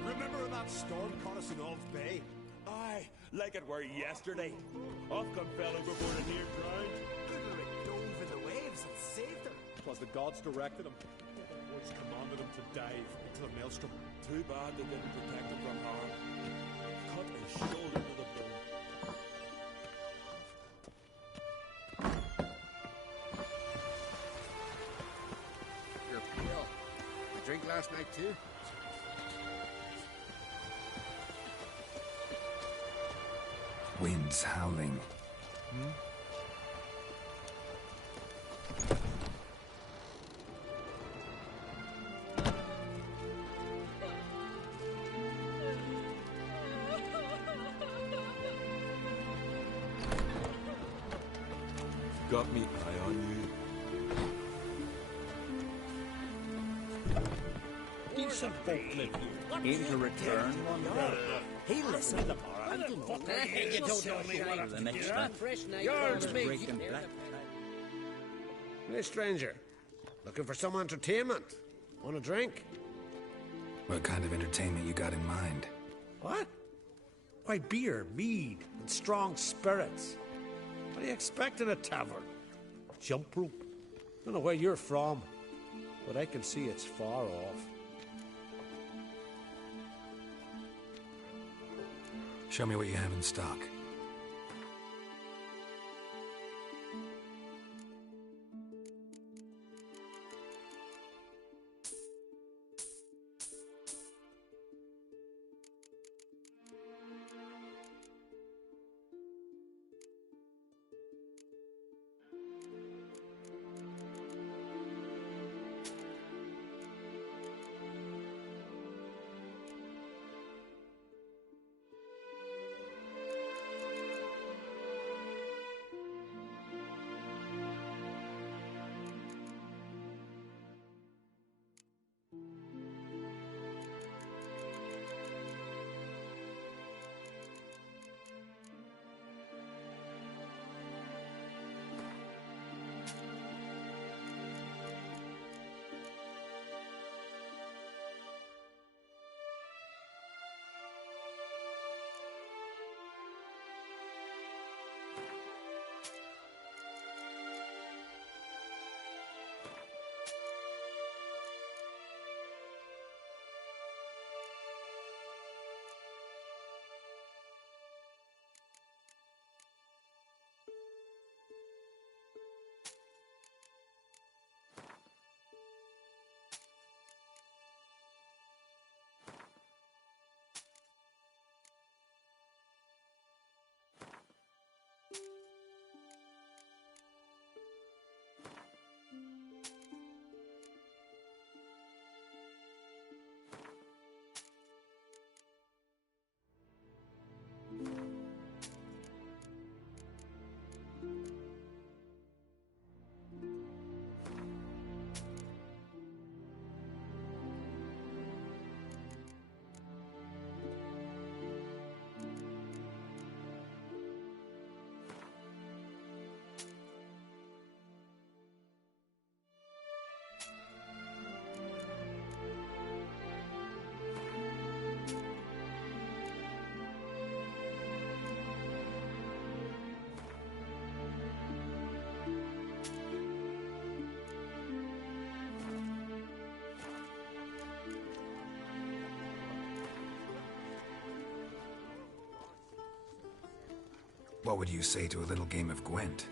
Remember that storm caught us in Ulf Bay? Aye, like it were yesterday. Ulfcon fell overboard and near drowned. Ulrich dove in the waves and saved her. 'Twas the gods directed him. Words commanded him to dive into the maelstrom. Too bad they didn't protect him from harm. Cut his shoulder to the bone. You're pale. You drink last night too? Wind's howling. Got me eye on you. Decent folk live here. Aim to return one day. He listened. You don't know me what the next time. Yours, me. Breaking black. Hey, stranger. Looking for some entertainment? Want a drink? What kind of entertainment you got in mind? What? Why, beer, mead, and strong spirits. What do you expect in a tavern? Jump rope. Don't know where you're from, but I can see it's far off. Show me what you have in stock. What would you say to a little game of Gwent?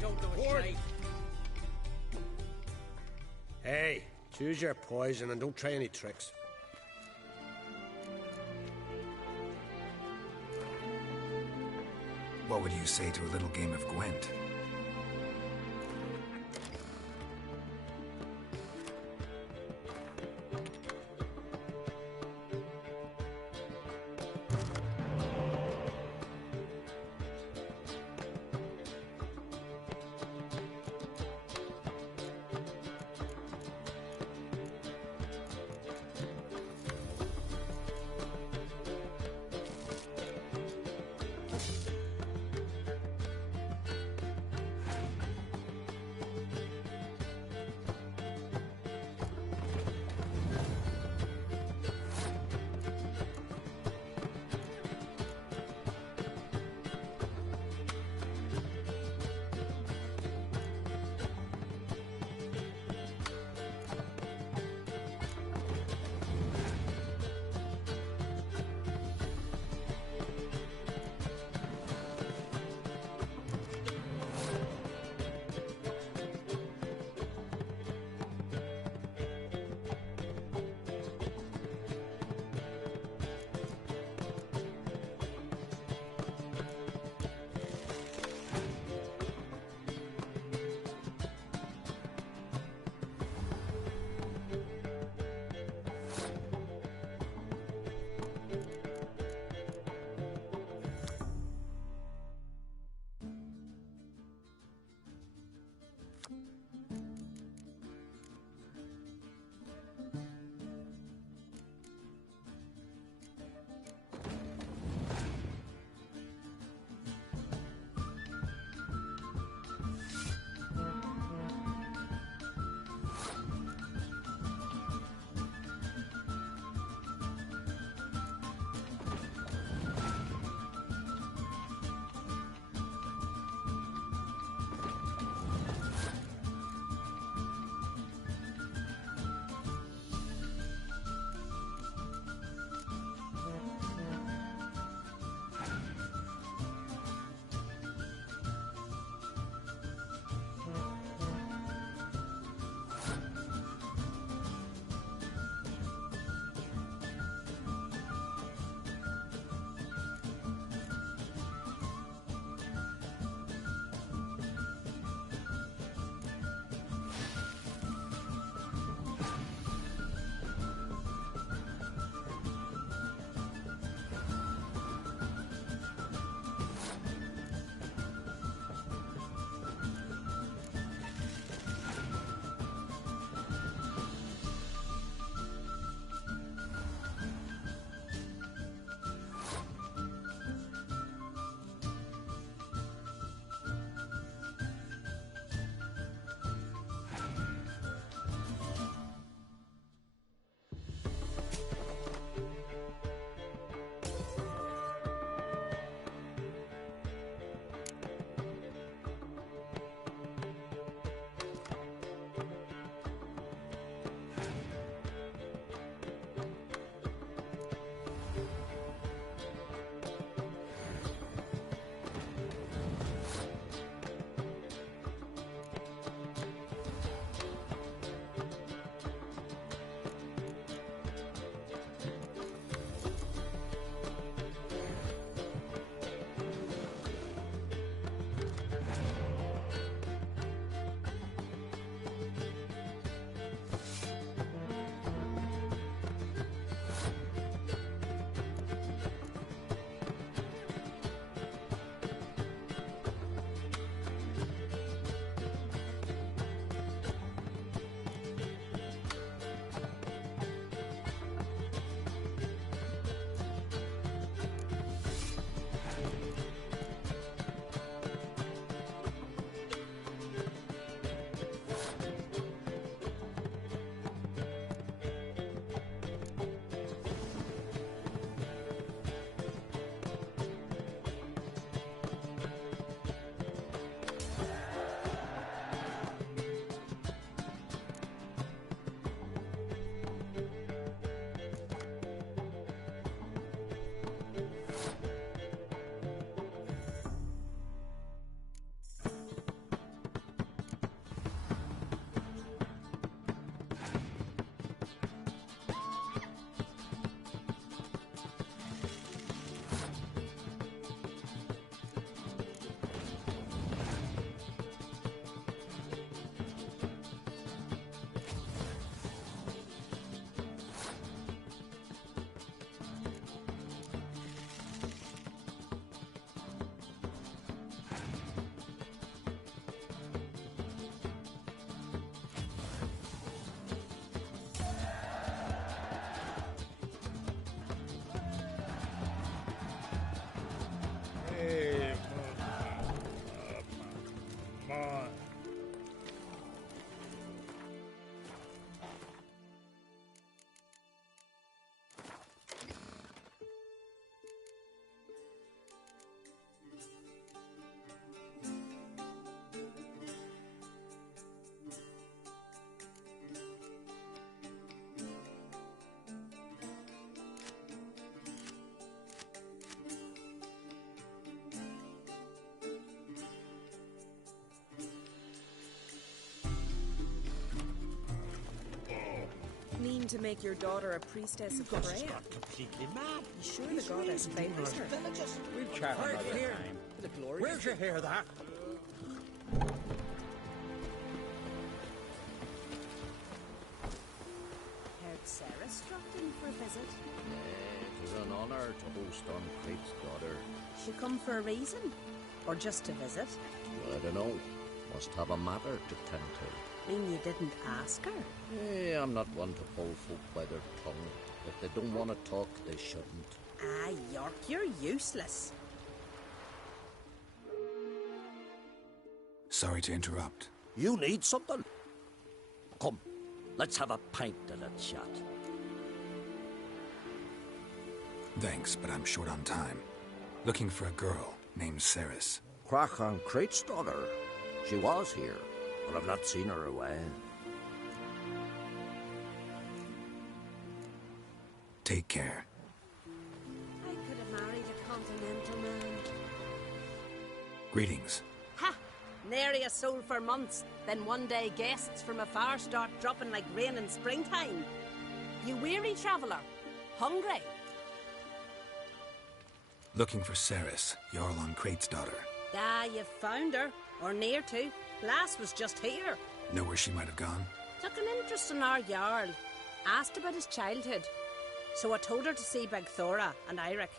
don't know Port. shite. Hey, choose your poison and don't try any tricks. What would you say to a little game of Gwent? to make your daughter a priestess of Gus prayer? got completely mad. You sure the goddess favors her? We'll chat Right another here. time. The glory. Where'd you hear that? Heard Sarah dropped in for a visit. It was an honour to host on Crate's daughter. She come for a reason? Or just to visit? I don't know. Must have a matter to tend to. Mean you didn't ask her? I'm not one to pull folk by their tongue. If they don't want to talk, they shouldn't. Ah, York, you're useless. Sorry to interrupt. You need something? Come, let's have a pint and a chat. Thanks, but I'm short on time. Looking for a girl named Ceres. Crachan Crate's daughter. She was here, but I've not seen her away. Take care. I could have married a continental man. Greetings. Ha! Nary a soul for months. Then one day guests from afar start dropping like rain in springtime. You weary traveller? Hungry? Looking for Ceres, Jarl on Crate's daughter. Ah, you've found her. Or near to. Lass was just here. Know where she might have gone? Took an interest in our Jarl. Asked about his childhood. So I told her to see Bergthora and Eirik.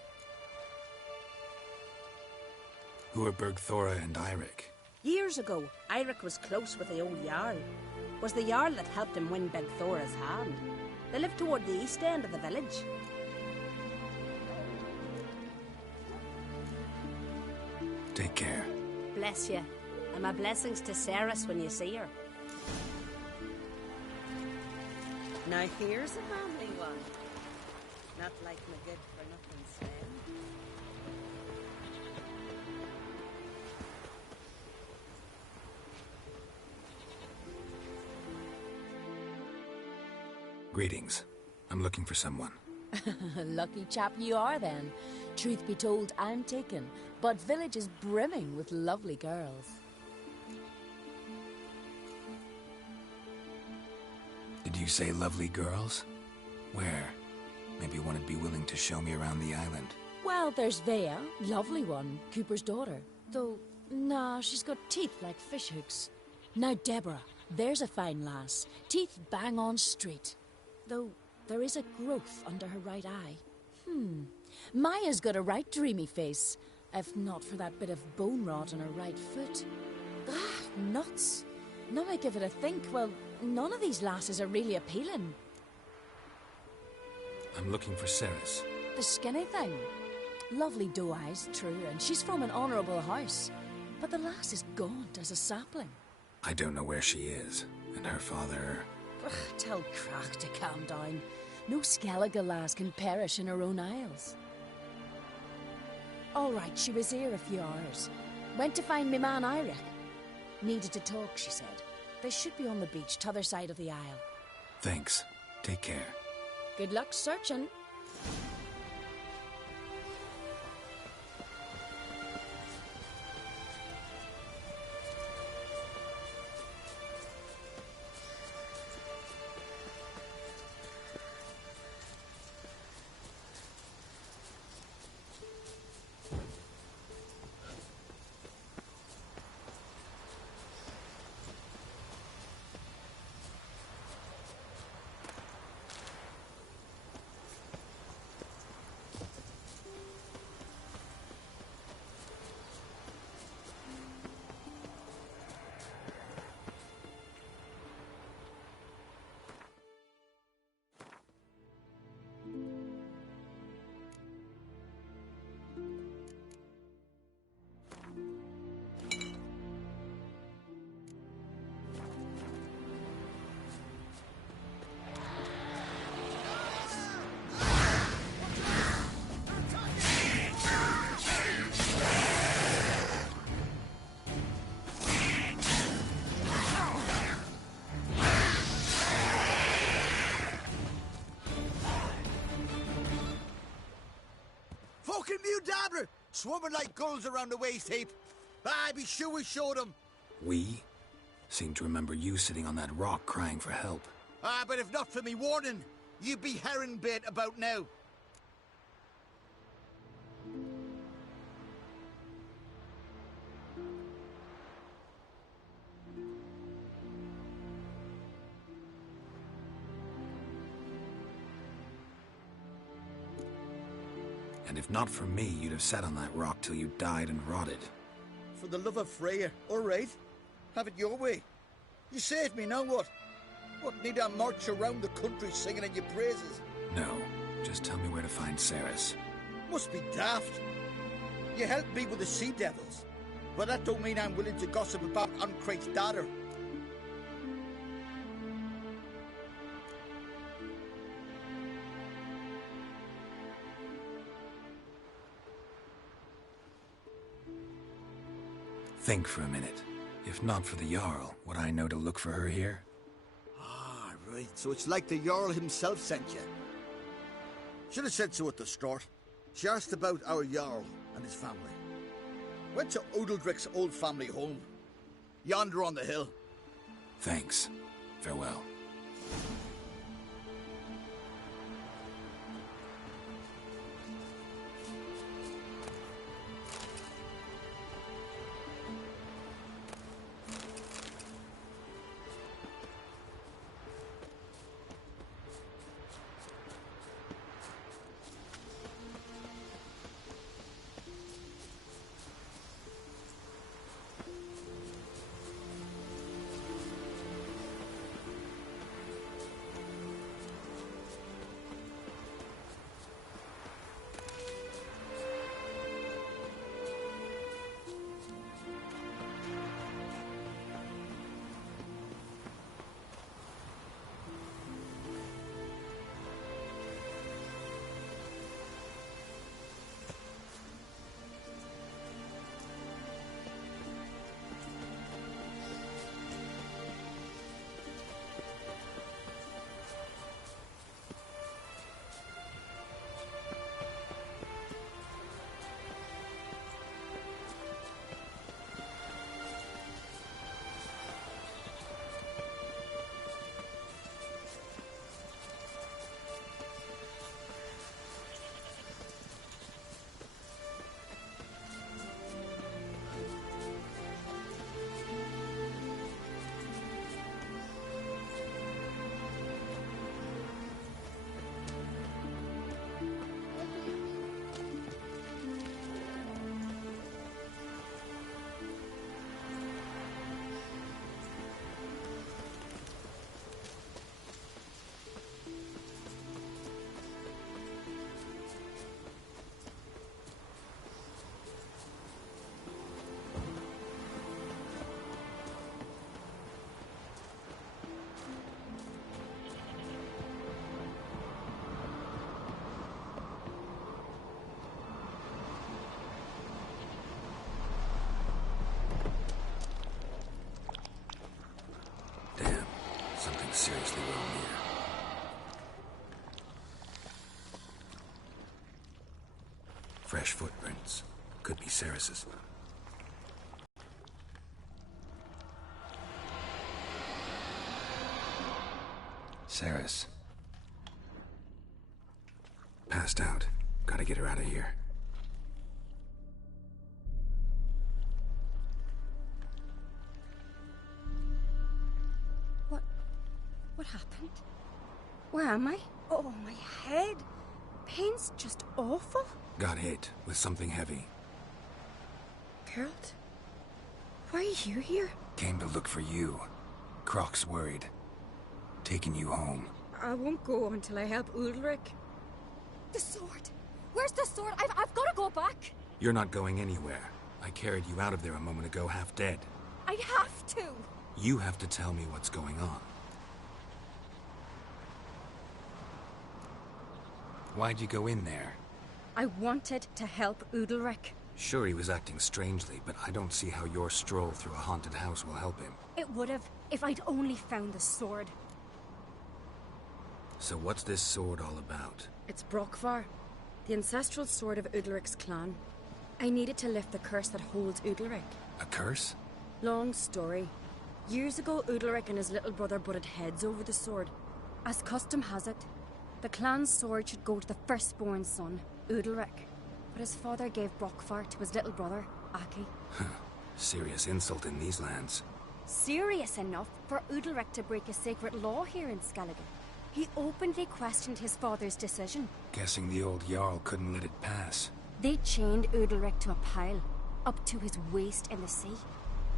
Who are Bergthora and Eirik? Years ago, Eirik was close with the old Jarl. Was the Jarl that helped him win Bergthora's hand. They lived toward the east end of the village. Take care. Bless you. And my blessings to Ceres when you see her. Now here's a manly one. Not like my good for nothing Sven. Greetings. I'm looking for someone. Lucky chap you are then. Truth be told, I'm taken, but village is brimming with lovely girls. Did you say lovely girls? Where? Maybe one would be willing to show me around the island. Well, there's Vea, lovely one, Cooper's daughter. Though, nah, she's got teeth like fishhooks. Now Deborah, there's a fine lass. Teeth bang on straight. Though, there is a growth under her right eye. Maya's got a right dreamy face, if not for that bit of bone rot on her right foot. Ah, nuts. Now I give it a think, well, none of these lasses are really appealing. I'm looking for Ceres. The skinny thing. Lovely doe eyes, true, and she's from an honourable house. But the lass is gaunt as a sapling. I don't know where she is, and her father... Ugh, tell Crach to calm down. No Skellige lass can perish in her own isles. All right, she was here a few hours. Went to find me man Eirik. Needed to talk, she said. They should be on the beach, t'other side of the isle. Thanks. Take care. Good luck searching. Fucking mute dabbler! Swarming like gulls around the waste heap. I be sure we showed them. We? Seem to remember you sitting on that rock crying for help. But if not for me warning, you be herring bait about now? And if not for me, you'd have sat on that rock till you died and rotted. For the love of Freya, all right. Have it your way. You saved me, now what? What, need I march around the country singing in your praises? No, just tell me where to find Cerys. Must be daft. You helped me with the Sea Devils, but that don't mean I'm willing to gossip about Uncrate's daughter. Think for a minute. If not for the Jarl, would I know to look for her here? Ah, right. So it's like the Jarl himself sent you. Should have said so at the start. She asked about our Jarl and his family. Went to Udaldric's old family home. Yonder on the hill. Thanks. Farewell. Something seriously wrong here. Fresh footprints. Could be Cerys's. Cerys. Passed out. Gotta get her out of here. What happened? Where am I? Oh, my head. Pain's just awful. Got hit with something heavy. Geralt? Why are you here? Came to look for you. Croc's worried. Taking you home. I won't go until I help Udalric. The sword! Where's the sword? I've got to go back! You're not going anywhere. I carried you out of there a moment ago half dead. I have to! You have to tell me what's going on. Why'd you go in there? I wanted to help Udalric. Sure, he was acting strangely, but I don't see how your stroll through a haunted house will help him. It would have, if I'd only found the sword. So what's this sword all about? It's Brokvar, the ancestral sword of Udalric's clan. I needed to lift the curse that holds Udalric. A curse? Long story. Years ago, Udalric and his little brother butted heads over the sword. As custom has it, The clan's sword should go to the firstborn son, Udalric. But his father gave Brockfar to his little brother, Aki. Serious insult in these lands. Serious enough for Udalric to break a sacred law here in Skellige. He openly questioned his father's decision. Guessing the old Jarl couldn't let it pass. They chained Udalric to a pile, up to his waist in the sea.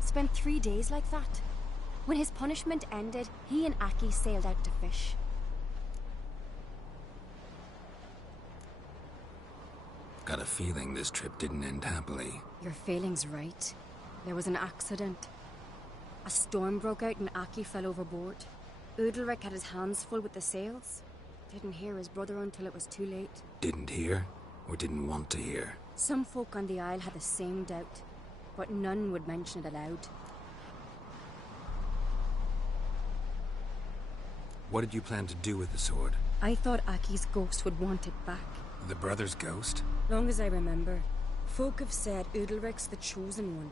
Spent 3 days like that. When his punishment ended, he and Aki sailed out to fish. Got a feeling this trip didn't end happily. Your feeling's right. There was an accident. A storm broke out and Aki fell overboard. Udalric had his hands full with the sails. Didn't hear his brother until it was too late. Didn't hear? Or didn't want to hear? Some folk on the Isle had the same doubt, but none would mention it aloud. What did you plan to do with the sword? I thought Aki's ghost would want it back. The brother's ghost? Long as I remember, folk have said Udalric's the chosen one.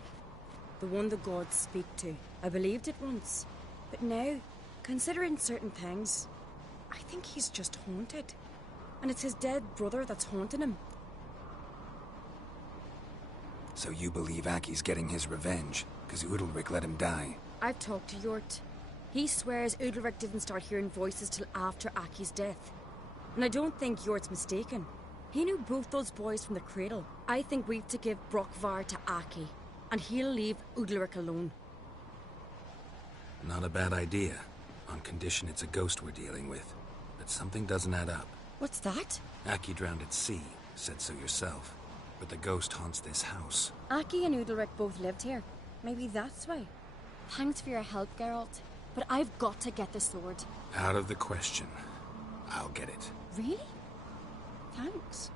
The one the gods speak to. I believed it once. But now, considering certain things, I think he's just haunted. And it's his dead brother that's haunting him. So you believe Aki's getting his revenge, because Udalric let him die? I've talked to Yort. He swears Udalric didn't start hearing voices till after Aki's death. And I don't think Yort's mistaken. He knew both those boys from the cradle. I think we've to give Brockvar to Aki, and he'll leave Udalric alone. Not a bad idea, on condition it's a ghost we're dealing with. But something doesn't add up. What's that? Aki drowned at sea, said so yourself. But the ghost haunts this house. Aki and Udalric both lived here. Maybe that's why. Thanks for your help, Geralt. But I've got to get the sword. Out of the question. I'll get it. Really? Thanks.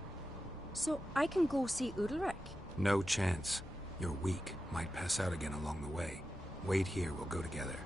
So I can go see Udalric? No chance. You're weak. Might pass out again along the way. Wait here, we'll go together.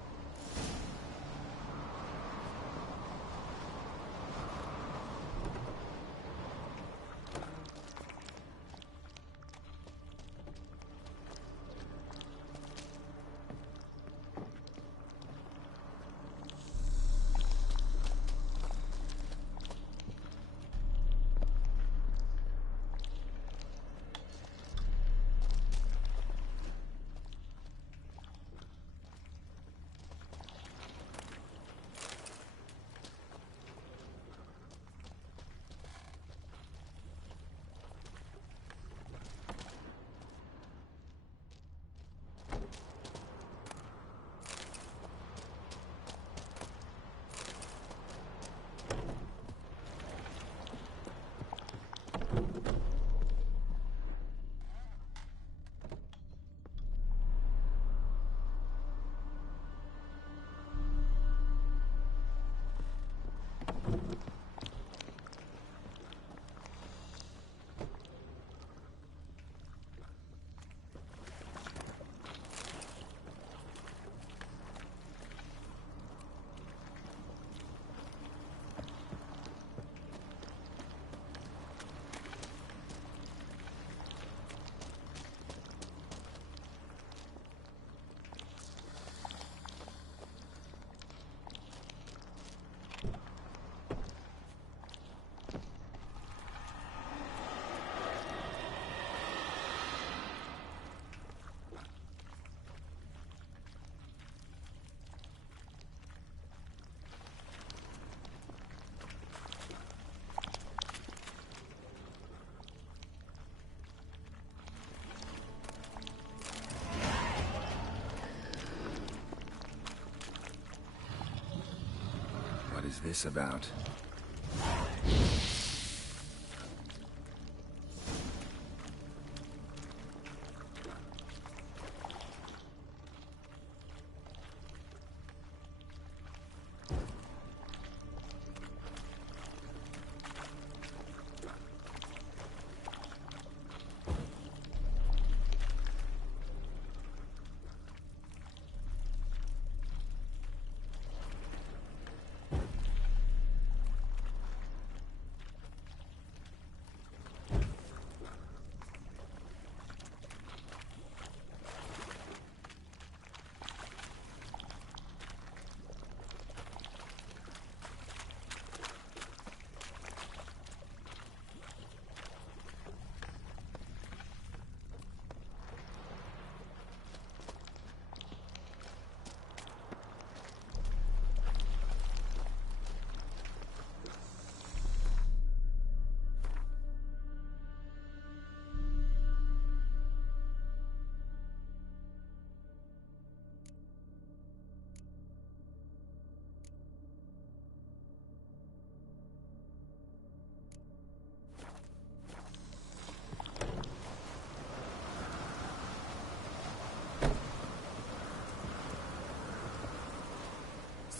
What is this about?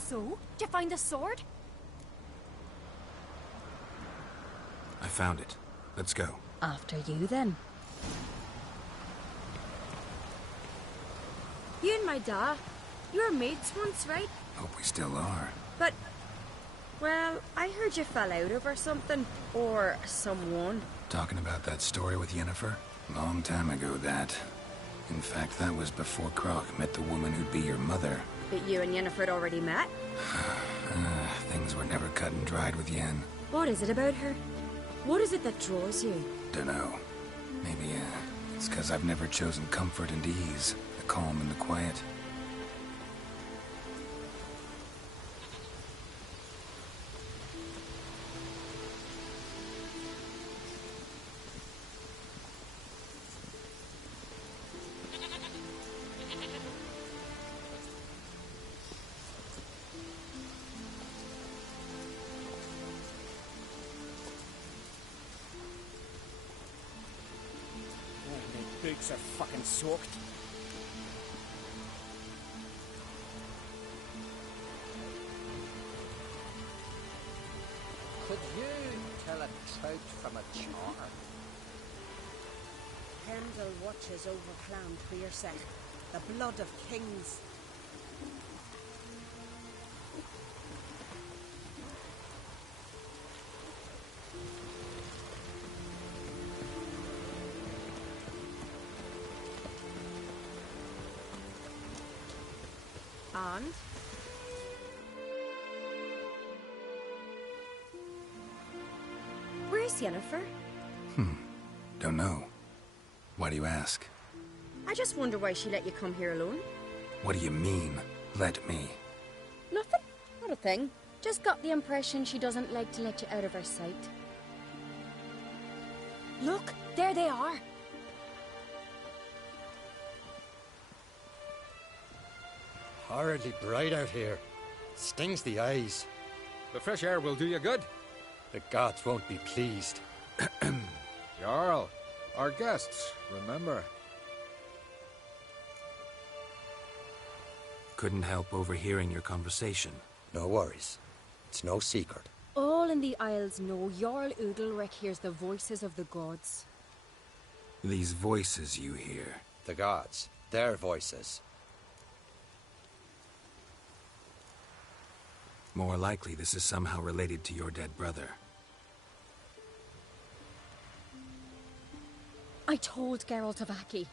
So? Did you find the sword? I found it. Let's go. After you, then. You and my dad, you were mates once, right? Hope we still are. But, well, I heard you fell out over something. Or someone. Talking about that story with Yennefer? Long time ago, that. In fact, that was before Croc met the woman who'd be your mother. But you and Yennefer had already met? Things were never cut and dried with Yen. What is it about her? What is it that draws you? Dunno. Maybe, it's because I've never chosen comfort and ease. The calm and the quiet. Boots are fucking soaked. Could you tell a trout from a char? Heimdall watches over Clan Tyrset, the blood of kings. And? Where's Yennefer? Don't know. Why do you ask? I just wonder why she let you come here alone. What do you mean, let me? Nothing. Not a thing. Just got the impression she doesn't like to let you out of her sight. Look, there they are. Horridly bright out here. Stings the eyes. The fresh air will do you good. The gods won't be pleased. Jarl, our guests, remember. Couldn't help overhearing your conversation. No worries. It's no secret. All in the Isles know Jarl Udalric hears the voices of the gods. These voices you hear. The gods. Their voices. More likely this is somehow related to your dead brother. I told Geralt of Aki.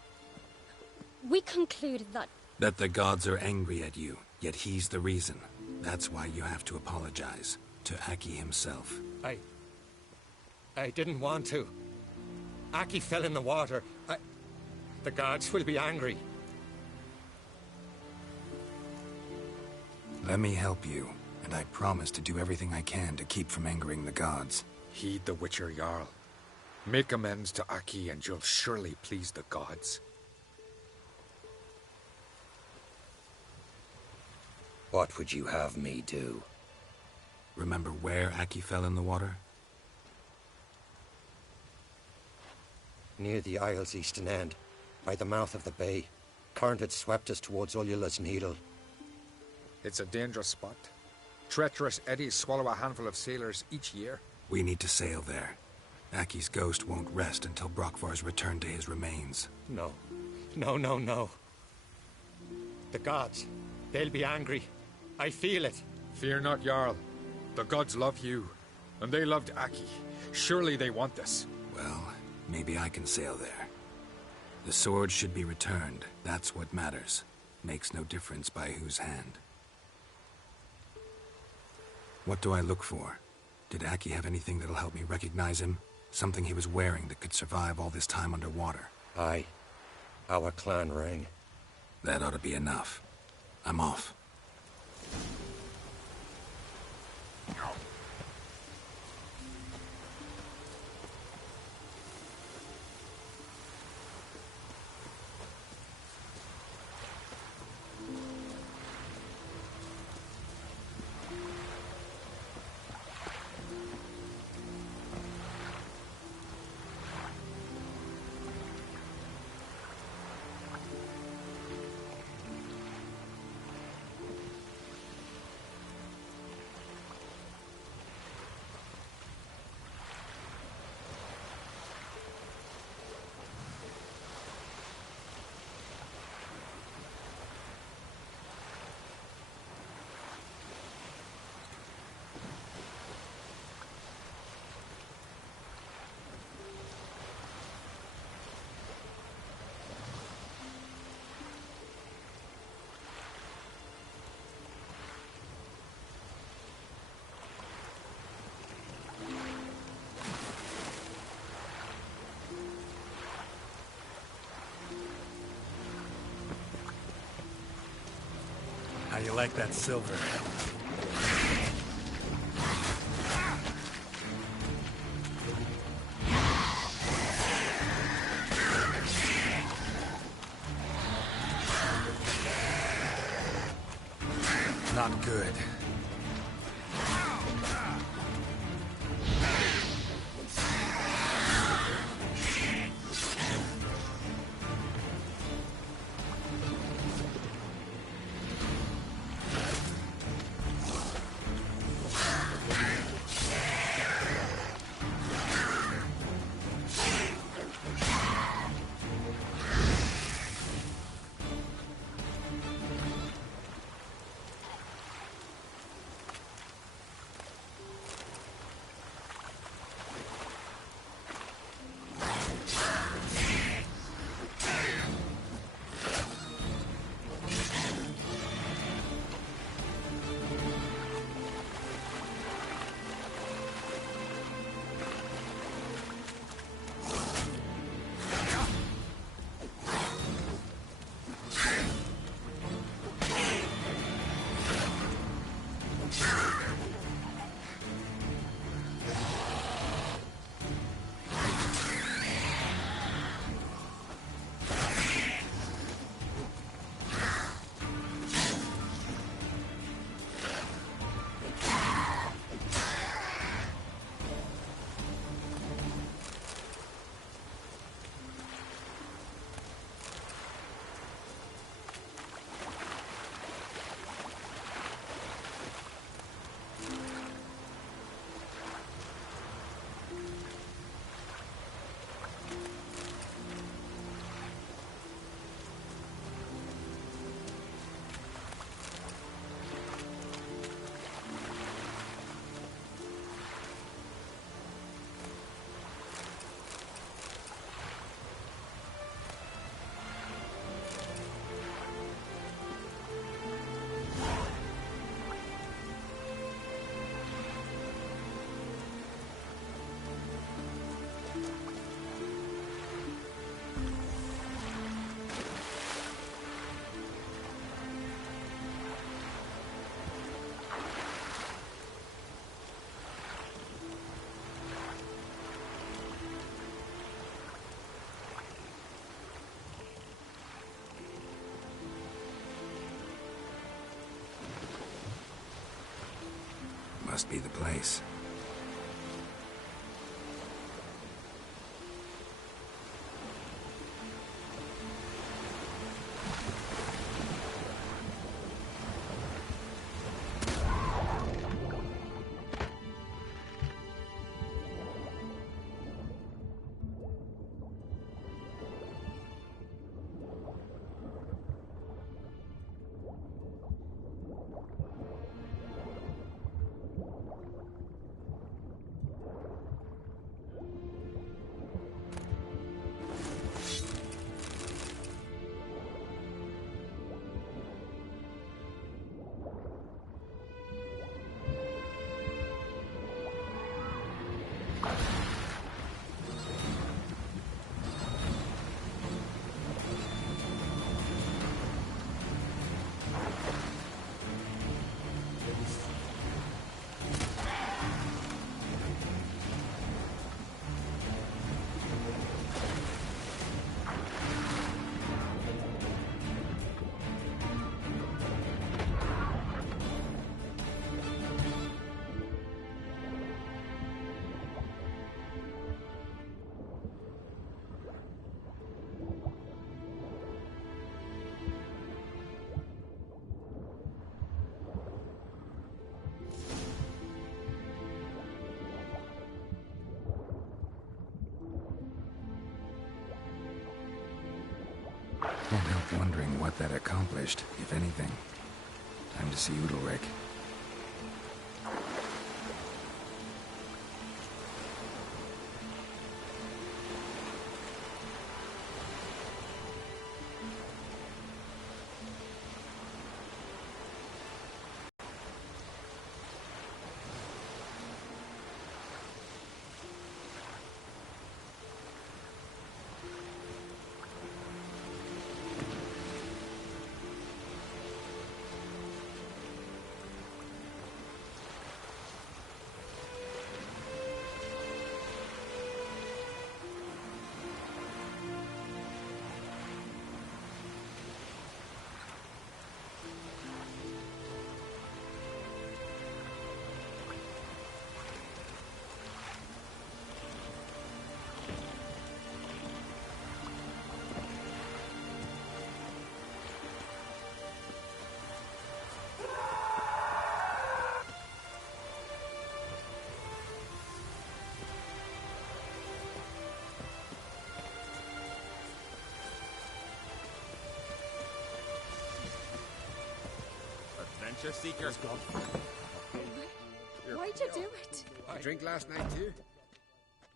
We concluded that... That the gods are angry at you, yet he's the reason. That's why you have to apologize. To Aki himself. I didn't want to. Aki fell in the water. The gods will be angry. Let me help you. And I promise to do everything I can to keep from angering the gods. Heed the Witcher Jarl. Make amends to Aki and you'll surely please the gods. What would you have me do? Remember where Aki fell in the water? Near the Isle's eastern end, by the mouth of the bay. Current had swept us towards Ullula's Needle. It's a dangerous spot. Treacherous eddies swallow a handful of sailors each year. We need to sail there. Aki's ghost won't rest until Brokvar's returned to his remains. No. No. The gods. They'll be angry. I feel it. Fear not, Jarl. The gods love you. And they loved Aki. Surely they want this. Well, maybe I can sail there. The sword should be returned. That's what matters. Makes no difference by whose hand. What do I look for? Did Aki have anything that'll help me recognize him? Something he was wearing that could survive all this time underwater? Aye. Our clan ring. That ought to be enough. I'm off. you like that silver? Not good. Must be the place. Can't help wondering what that accomplished, if anything. Time to see Udalryk. adventure seeker. Why'd you do it? I drink last night too.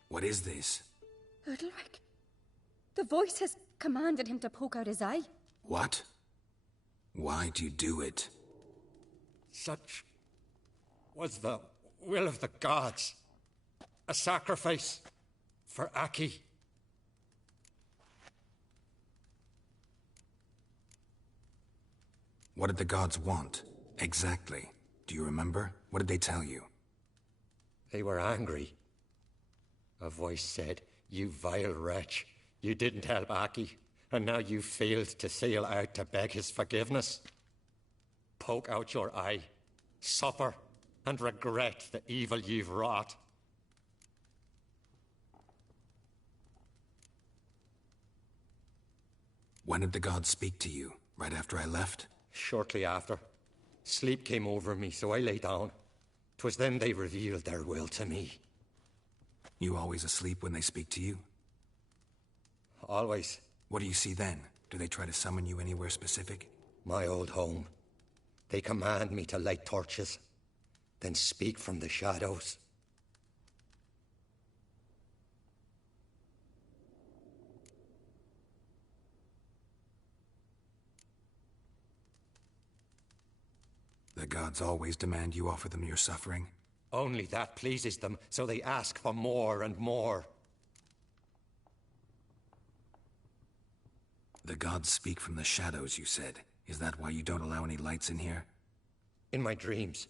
What is this? Udalric. The voice has commanded him to poke out his eye. What? Why'd you do it? Such was the will of the gods. A sacrifice for Aki. What did the gods want? Exactly. Do you remember? What did they tell you? They were angry. A voice said, "You vile wretch. You didn't help Aki, and now you failed to sail out to beg his forgiveness. Poke out your eye, suffer, and regret the evil you've wrought." When did the gods speak to you? Right after I left? Shortly after. Sleep came over me, so I lay down. 'Twas then they revealed their will to me. You always asleep when they speak to you? Always. What do you see then? Do they try to summon you anywhere specific? My old home. They command me to light torches, then speak from the shadows. The gods always demand you offer them your suffering? Only that pleases them, so they ask for more and more. The gods speak from the shadows, you said. Is that why you don't allow any lights in here? In my dreams.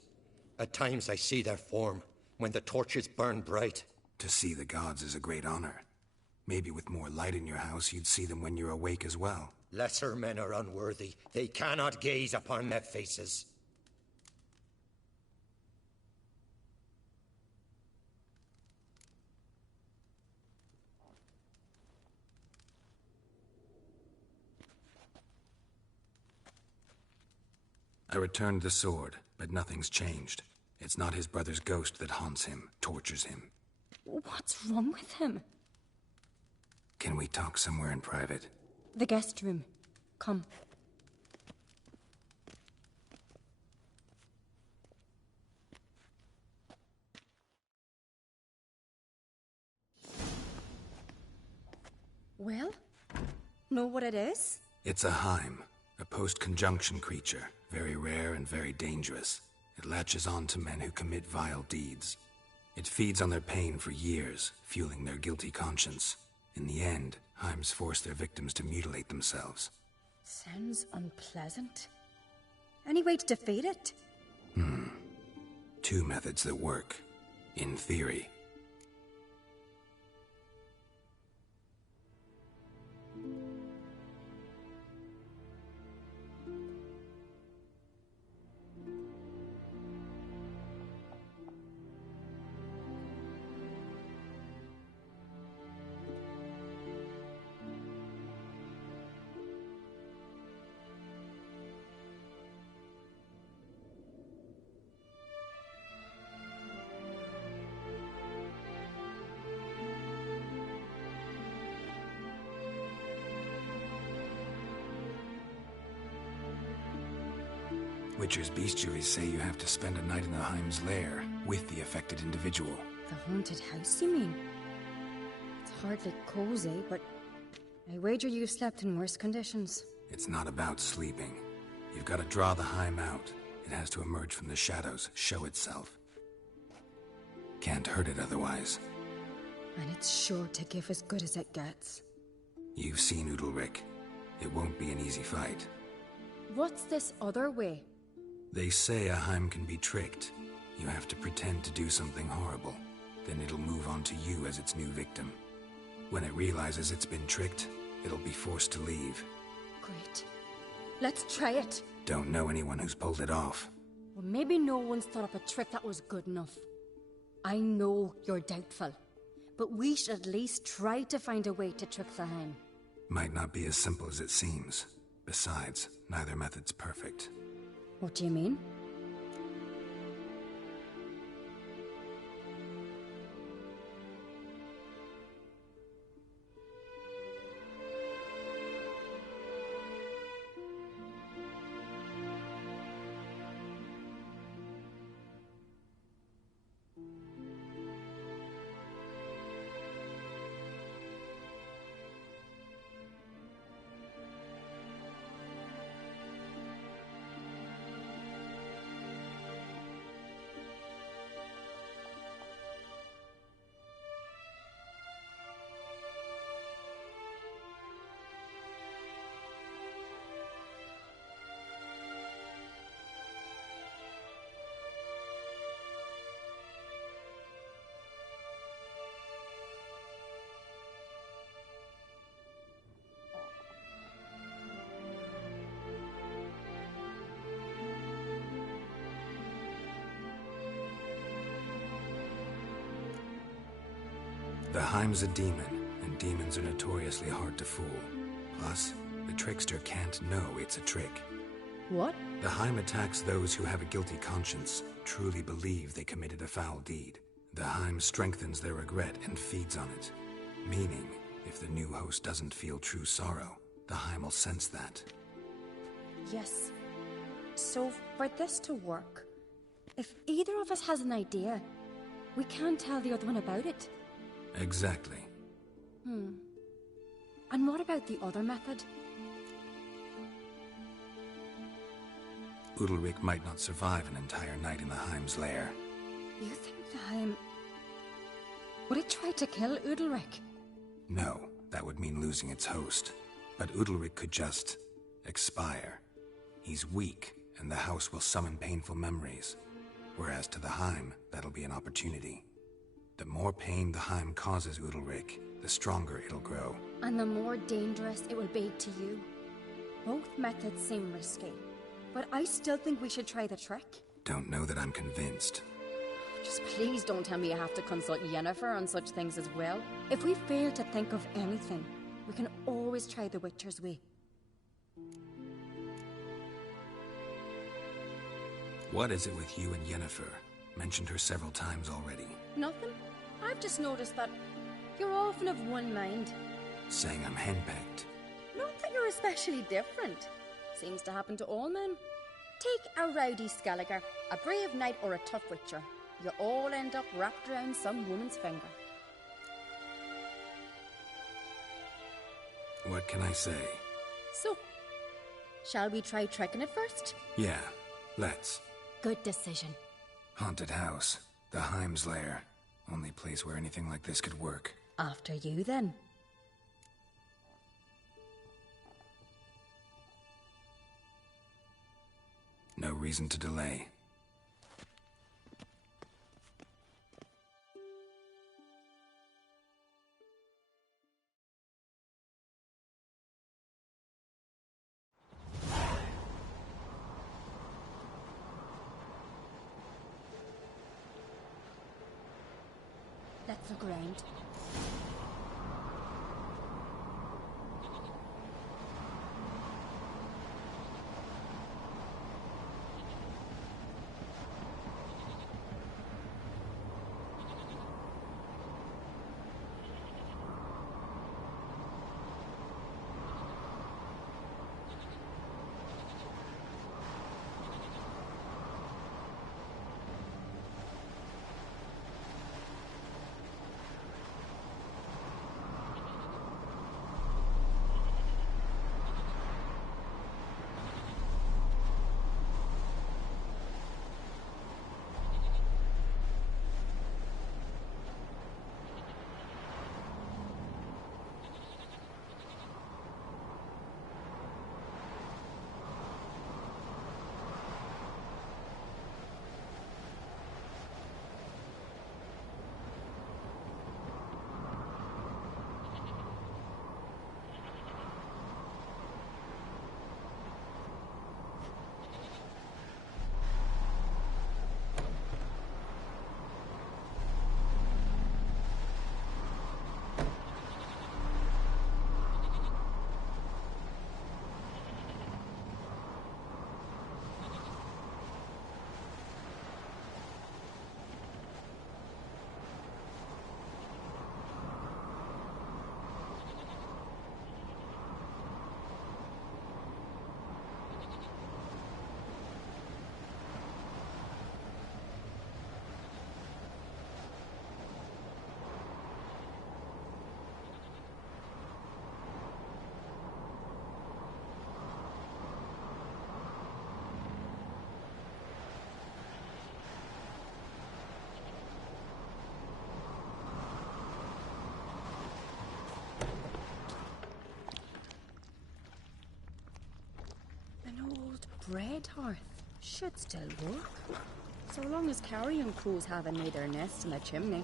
At times I see their form, when the torches burn bright. To see the gods is a great honor. Maybe with more light in your house, you'd see them when you're awake as well. Lesser men are unworthy. They cannot gaze upon their faces. I returned the sword, but nothing's changed. It's not his brother's ghost that haunts him, tortures him. What's wrong with him? Can we talk somewhere in private? The guest room. Come. Well? Know what it is? It's a Heim, a post-conjunction creature. Very rare and very dangerous. It latches on to men who commit vile deeds. It feeds on their pain for years, fueling their guilty conscience. In the end, Heims force their victims to mutilate themselves. Sounds unpleasant. Any way to defeat it? Two methods that work. In theory. Witcher's bestiaries say you have to spend a night in the Heim's lair with the affected individual. The haunted house, you mean? It's hardly cozy, but I wager you've slept in worse conditions. It's not about sleeping. You've got to draw the Heim out. It has to emerge from the shadows, show itself. Can't hurt it otherwise. And it's sure to give as good as it gets. You've seen Udalric. It won't be an easy fight. What's this other way? They say a Heim can be tricked. You have to pretend to do something horrible. Then it'll move on to you as its new victim. When it realizes it's been tricked, it'll be forced to leave. Great. Let's try it. Don't know anyone who's pulled it off. Well, maybe no one's thought up a trick that was good enough. I know you're doubtful, but we should at least try to find a way to trick the Heim. Might not be as simple as it seems. Besides, neither method's perfect. What do you mean? The Heim's a demon, and demons are notoriously hard to fool. Plus, the trickster can't know it's a trick. What? The Heim attacks those who have a guilty conscience, truly believe they committed a foul deed. The Heim strengthens their regret and feeds on it. Meaning, if the new host doesn't feel true sorrow, the Heim will sense that. Yes. So, for this to work, if either of us has an idea, we can't tell the other one about it. Exactly. And what about the other method? Udalryk might not survive an entire night in the Heim's lair. You think the Heim... would it try to kill Udalryk? No, that would mean losing its host. But Udalryk could just... expire. He's weak, and the house will summon painful memories. Whereas to the Heim, that'll be an opportunity. The more pain the Heim causes Udalryk, the stronger it'll grow. And the more dangerous it will be to you. Both methods seem risky, but I still think we should try the trick. Don't know that I'm convinced. Just please don't tell me I have to consult Yennefer on such things as well. If we fail to think of anything, we can always try the Witcher's way. What is it with you and Yennefer? Mentioned her several times already. Nothing. I've just noticed that you're often of one mind. Saying I'm henpecked. Not that you're especially different. Seems to happen to all men. Take a rowdy Skelliger, a brave knight or a tough witcher. You all end up wrapped around some woman's finger. What can I say? So, shall we try tricking it first? Yeah, let's. Good decision. Haunted house. The Heim's lair. Only place where anything like this could work. After you, then. No reason to delay. Let's look around. Bread hearth should still work, so long as carrion crows haven't made their nest in the chimney.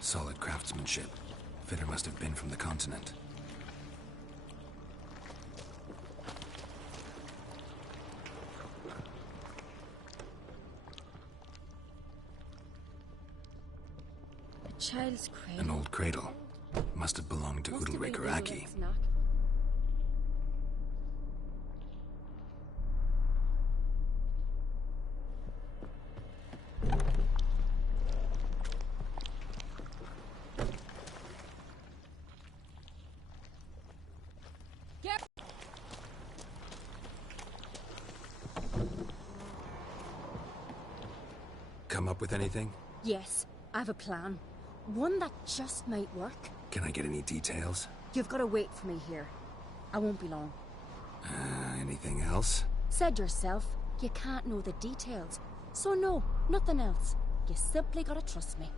Solid craftsmanship. Fitter must have been from the continent. child's cradle. An old cradle. Must have belonged to Udalric or Aki. Come up with anything? Yes, I have a plan. One that just might work. Can I get any details? You've got to wait for me here. I won't be long. Anything else? Said yourself, you can't know the details. So no, nothing else. You simply gotta trust me.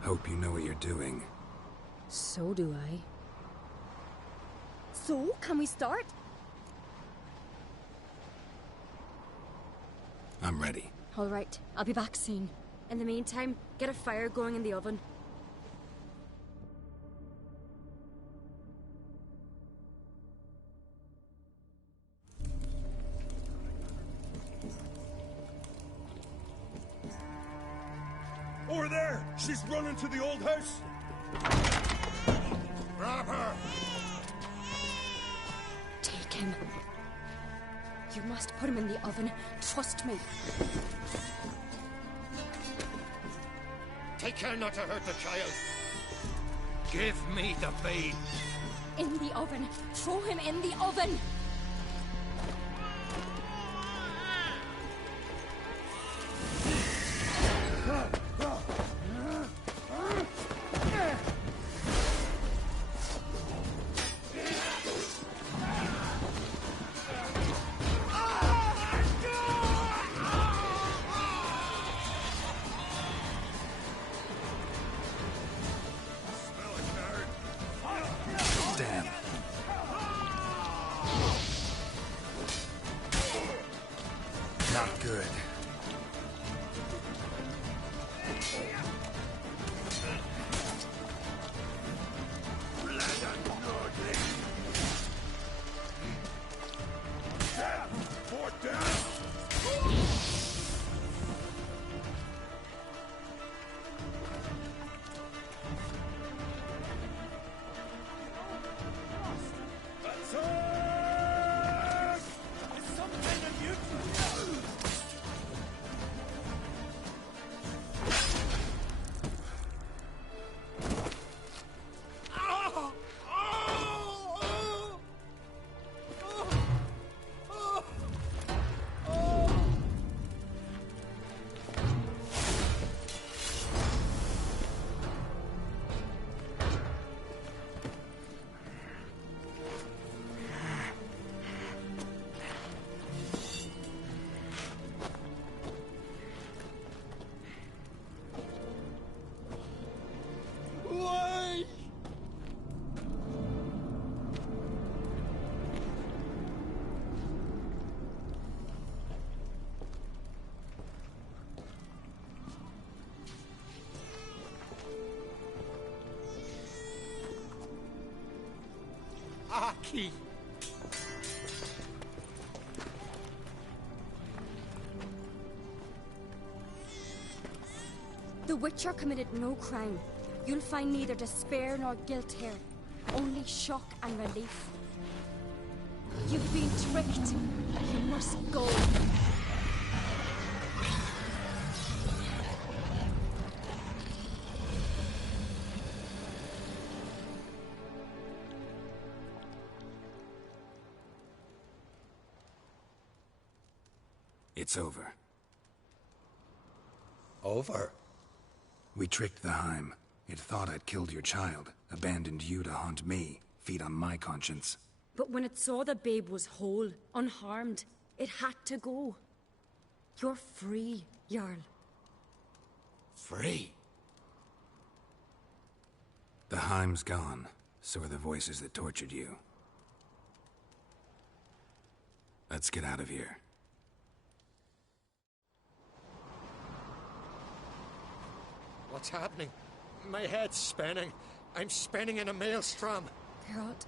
Hope you know what you're doing. So do I. So, can we start? I'm ready. All right, I'll be back soon. In the meantime, get a fire going in the oven. Over there! She's running to the old house! Grab her! Take him. You must put him in the oven. Trust me. Take care not to hurt the child. Give me the babe. In the oven. Throw him in the oven. Damn. Not good. Aki! The Witcher committed no crime. You'll find neither despair nor guilt here. Only shock and relief. You've been tricked. You must go. It's over. Over? We tricked the Heim. It thought I'd killed your child, abandoned you to haunt me, feed on my conscience. But when it saw the babe was whole, unharmed, it had to go. You're free, Jarl. Free? The Heim's gone, so are the voices that tortured you. Let's get out of here. What's happening? My head's spinning. I'm spinning in a maelstrom. Geralt,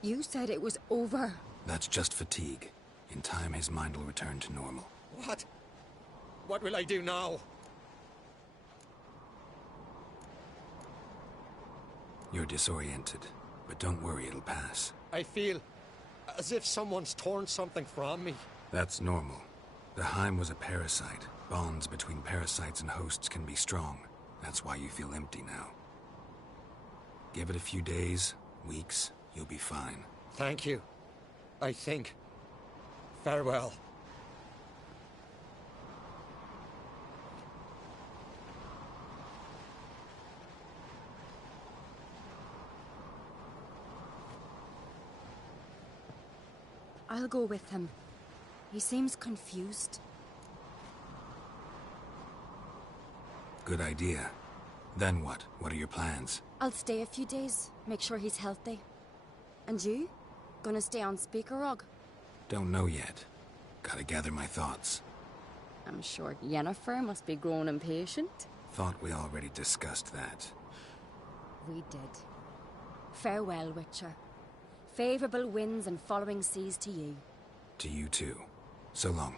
you said it was over. That's just fatigue. In time, his mind will return to normal. What? What will I do now? You're disoriented, but don't worry, it'll pass. I feel as if someone's torn something from me. That's normal. The Heim was a parasite. Bonds between parasites and hosts can be strong. That's why you feel empty now. Give it a few days, weeks, you'll be fine. Thank you. I think. Farewell. I'll go with him. He seems confused. Good idea. Then what? What are your plans? I'll stay a few days, make sure he's healthy. And you? Gonna stay on Speaker Rog? Don't know yet. Gotta gather my thoughts. I'm sure Yennefer must be growing impatient. Thought we already discussed that. We did. Farewell, Witcher. Favorable winds and following seas to you. To you too. So long.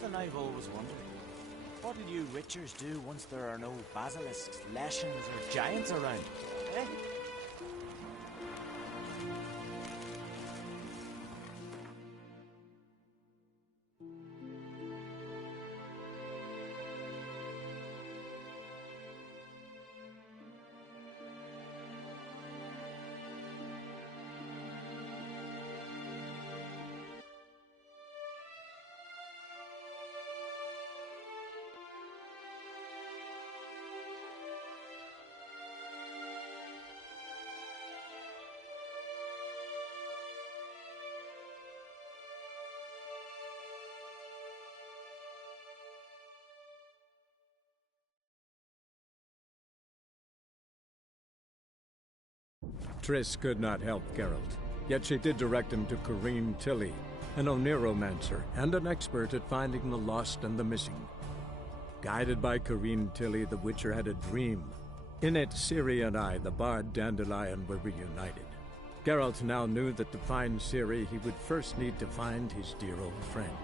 Something I've always wondered. What will you Witchers do once there are no basilisks, leshens, or giants around? Eh? Triss could not help Geralt, yet she did direct him to Corrine Tilly, an Oniromancer and an expert at finding the lost and the missing. Guided by Corrine Tilly, the Witcher had a dream. In it, Ciri and I, the bard Dandelion, were reunited. Geralt now knew that to find Ciri, he would first need to find his dear old friend.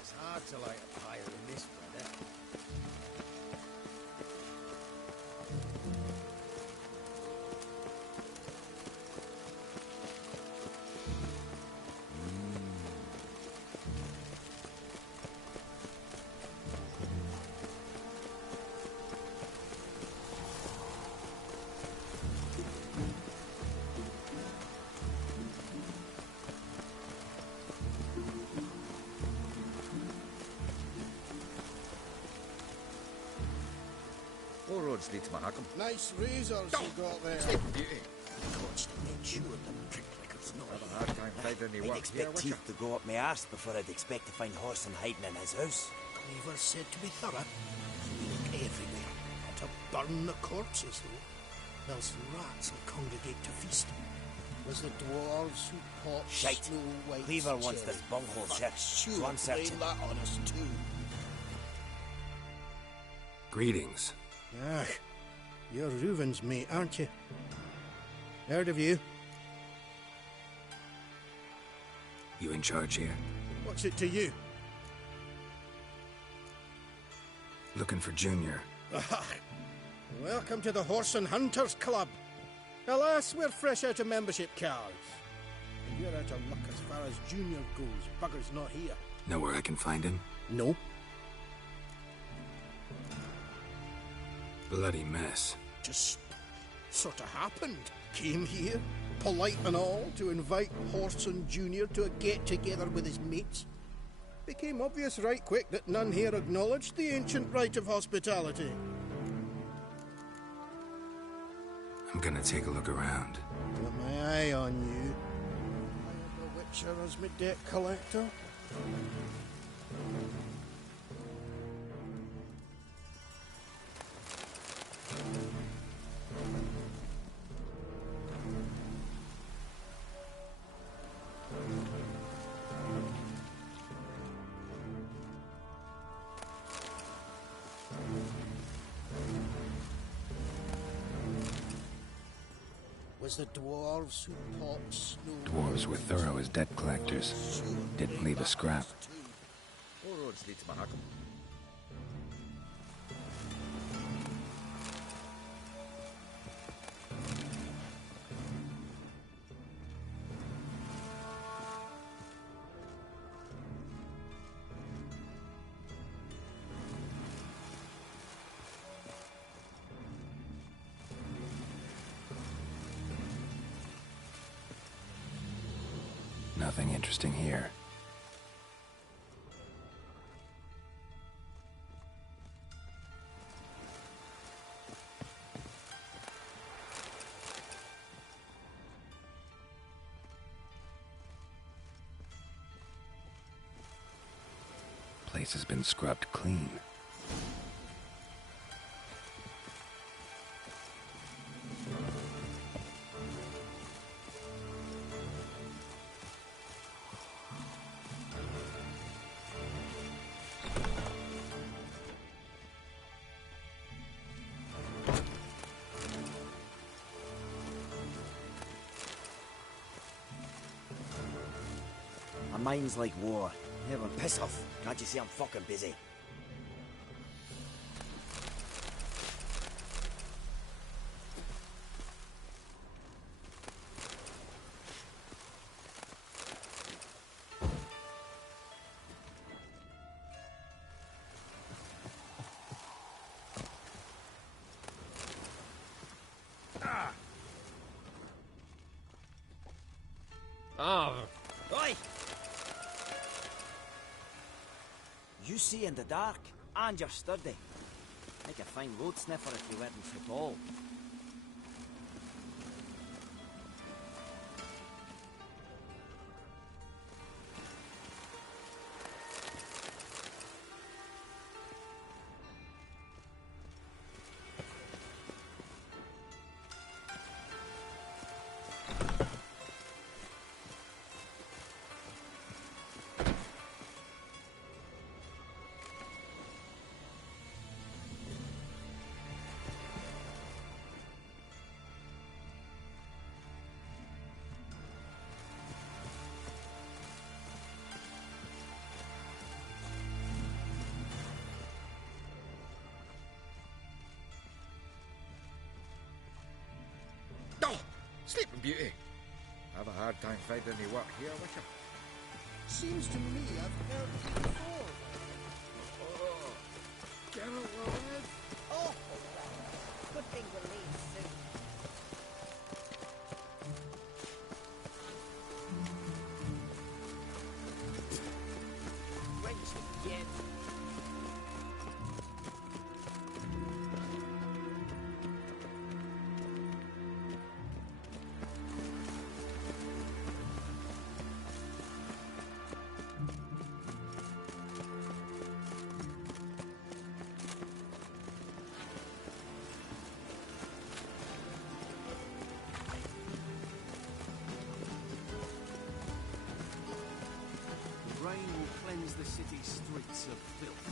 It's hard to light a fire in this weather. All roads lead to Mahakam. Nice razors you got there. Beauty. Gods to make sure the prick like it's not Have a hard time finding any I'd work expect here, teeth to go up my arse before I'd expect to find Horson hiding in his house. Cleaver said to be thorough. We look everywhere. Not to burn the corpses, though. Else rats will congregate to feast. Was the dwarves who popped Shite. Snow White's Cleaver wants cherry. this bunghole Fuck, searched, sure, so I'm blame searching. that on us too. Greetings. Ah, you're Reuven's mate, aren't you? Heard of you. You in charge here? What's it to you? Looking for Junior. Ah, welcome to the Horse and Hunters Club. Alas, we're fresh out of membership cards. And you're out of luck as far as Junior goes. Bugger's not here. Know where I can find him? No. Bloody mess. Just sort of happened. Came here, polite and all, to invite Horson Jr. to a get-together with his mates. Became obvious right quick that none here acknowledged the ancient right of hospitality. I'm gonna take a look around. Got my eye on you. I am a Witcher as my debt collector. Was the dwarves who popped snow. Dwarves were thorough as debt collectors. Didn't leave a scrap. All roads lead to Mahakam. Nothing interesting here. Place has been scrubbed clean. My mind's like war. Never piss off. Can't you see I'm fucking busy? Oi! You see in the dark, and you're sturdy. Make a fine road sniffer if you weren't so tall. Sleeping Beauty. Have a hard time finding any work here, Witcher. Seems to me I've heard it before. Oh, Geralt will live. Oh, good thing we'll leave soon. Wrench again. Rain will cleanse the city's streets of filth.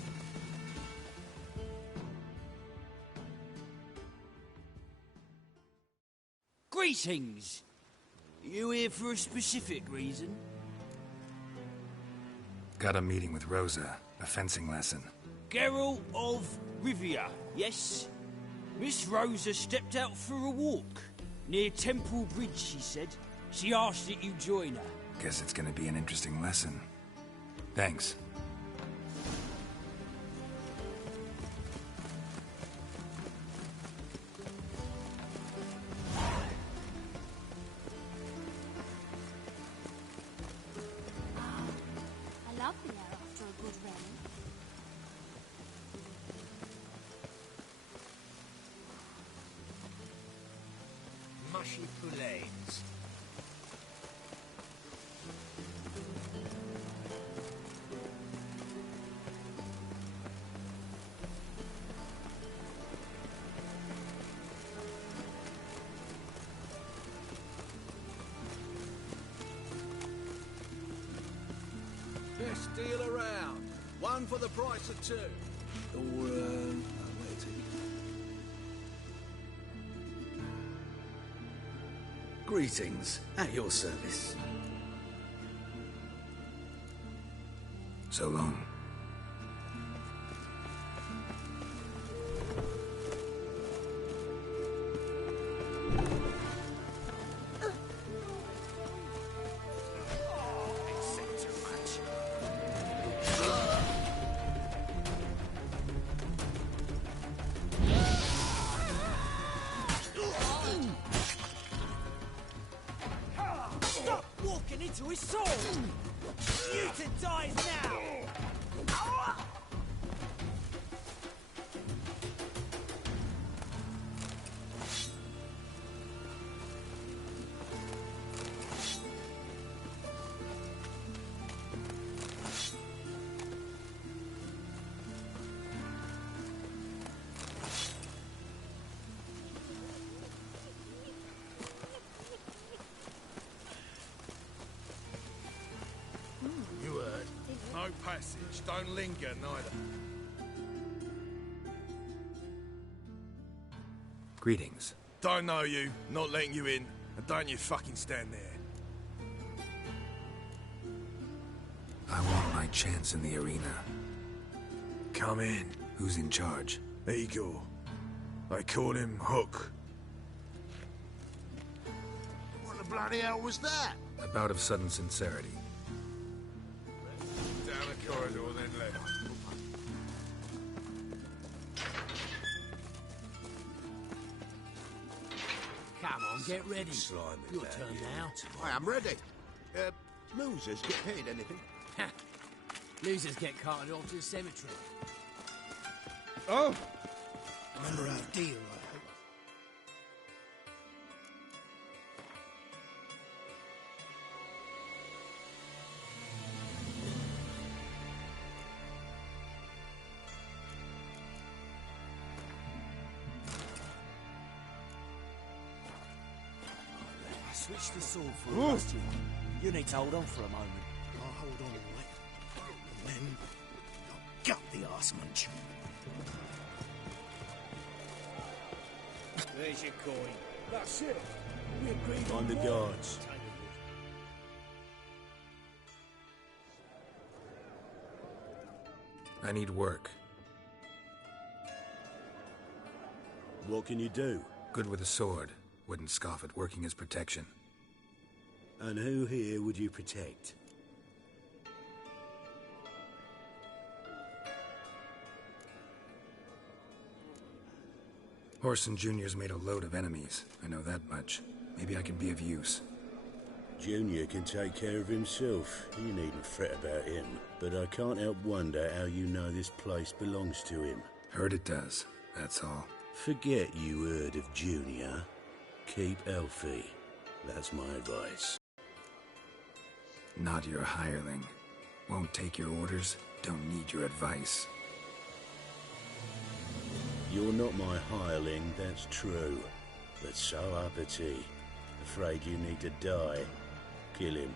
Greetings! You here for a specific reason? Got a meeting with Rosa. A fencing lesson. Geralt of Rivia, yes? Miss Rosa stepped out for a walk. Near Temple Bridge, she said. She asked that you join her. Guess it's gonna be an interesting lesson. Thanks. I love the air after a good rain. Mushy poulains. Best deal around. One for the price of two. Or, wait a second. Greetings. At your service. So long. Stop walking into We saw! Newton dies now! You heard. No passage. Don't linger, neither. Greetings. Don't know you, not letting you in, and don't you fucking stand there. I want my chance in the arena. Come in. Who's in charge? Igor. They call him Hook. What the bloody hell was that? A bout of sudden sincerity. Down the corridor, then left. Come on, get ready. Your turn now. I am ready. Losers get paid anything? Losers get carted off to the cemetery. Oh! Remember our deal, I hope. I switched the sword for a rusty one. You need to hold on for a moment. I'll hold on all right. And then I'll gut the arse munch. There's your coin. That's it. We agreed On the guards. I need work. What can you do? Good with a sword. Wouldn't scoff at working as protection. And who here would you protect? Orson Jr.'s made a load of enemies. I know that much. Maybe I can be of use. Junior can take care of himself. You needn't fret about him. But I can't help wonder how you know this place belongs to him. Heard it does, that's all. Forget you heard of Junior. Keep Elfie. That's my advice. Not your hireling. Won't take your orders, don't need your advice. You're not my hireling, that's true. But so uppity. Afraid you need to die. Kill him.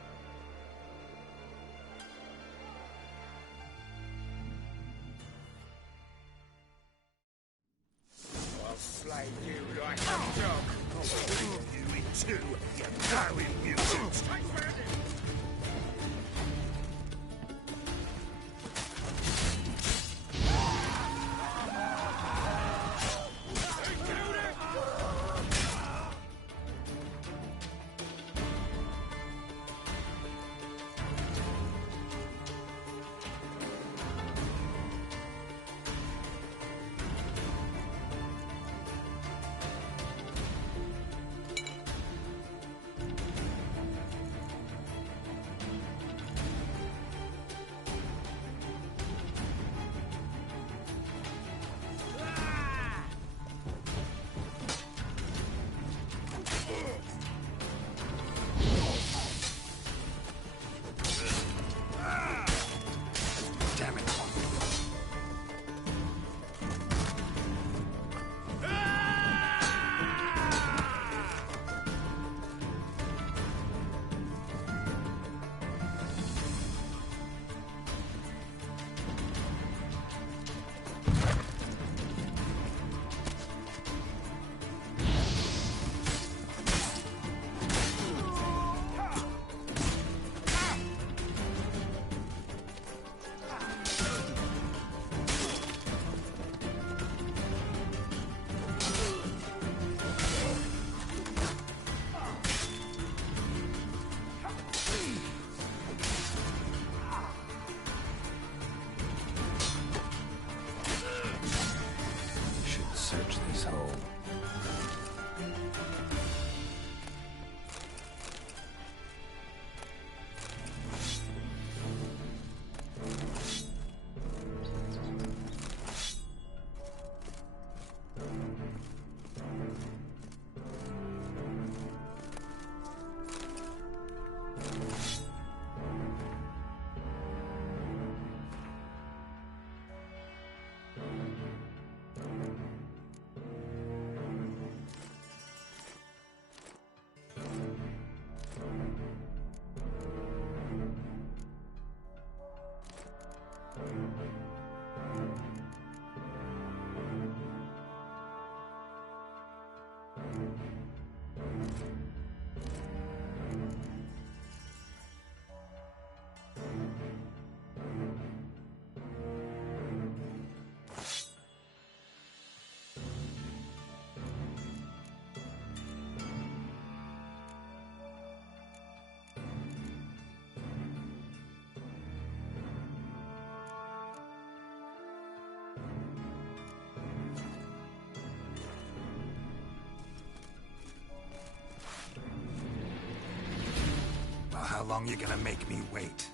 I'll slay you like a dog. I'll rip you in two, you blowing mutant. Search this hole. How long you gonna make me wait?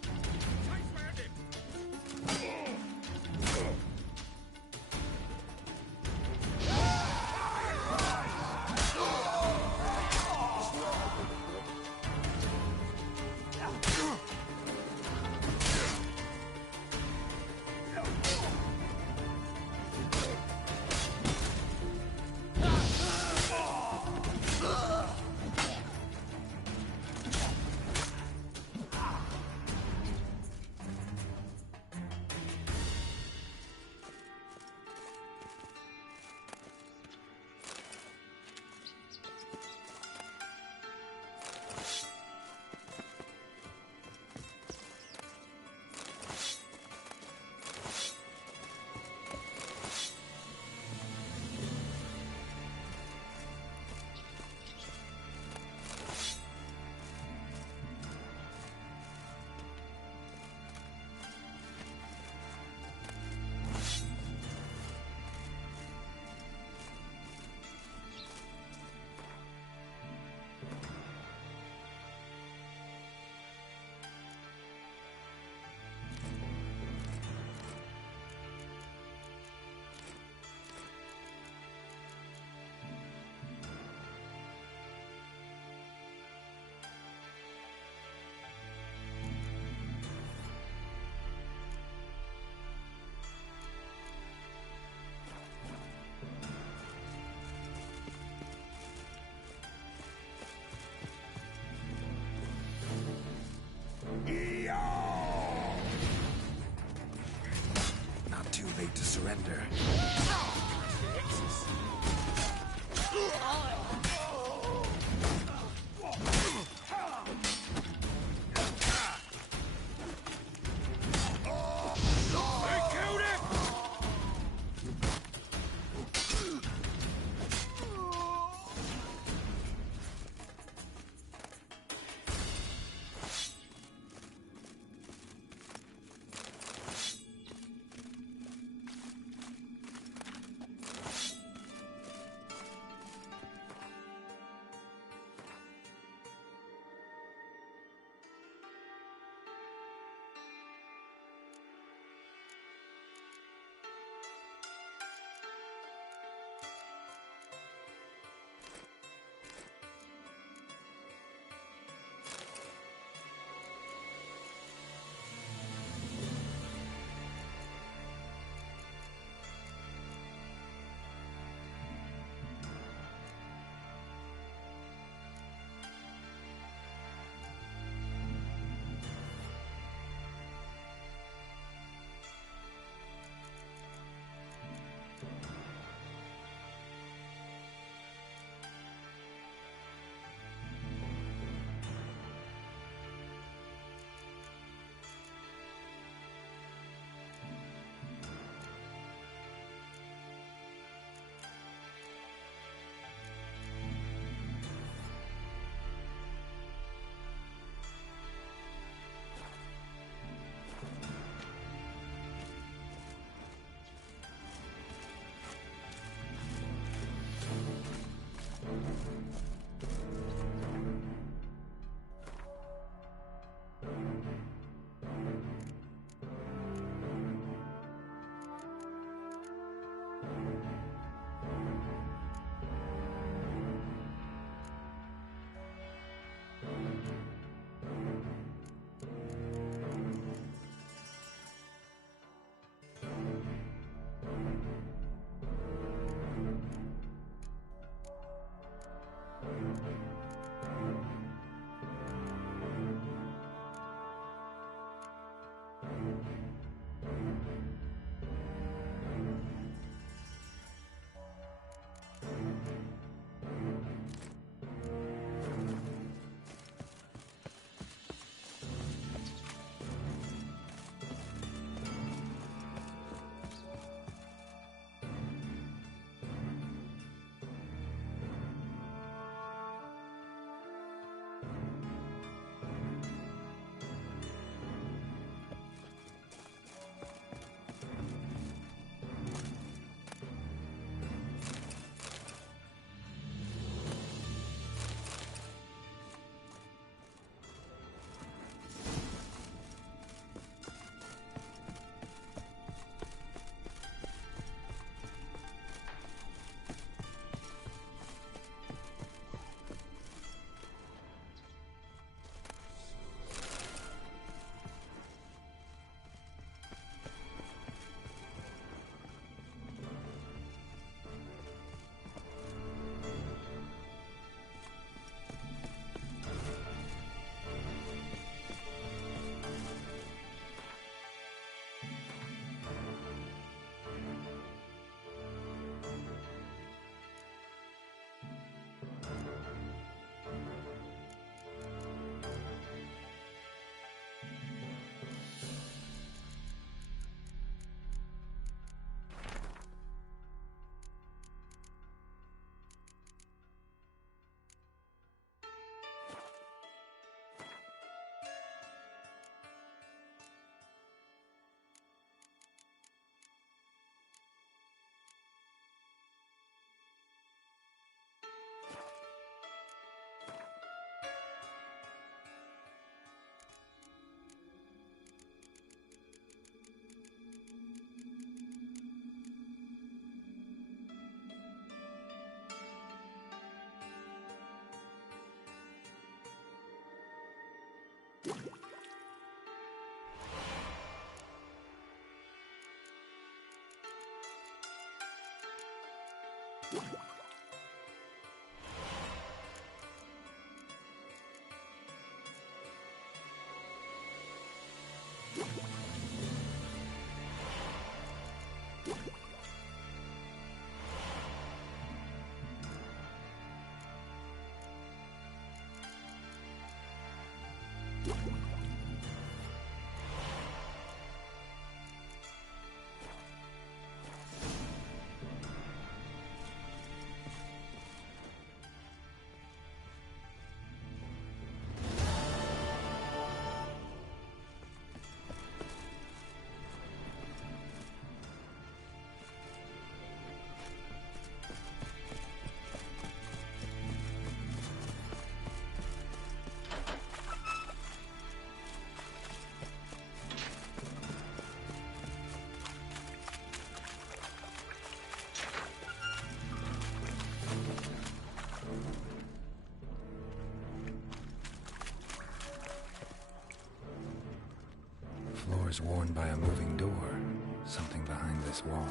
was worn by a moving door. Something behind this wall.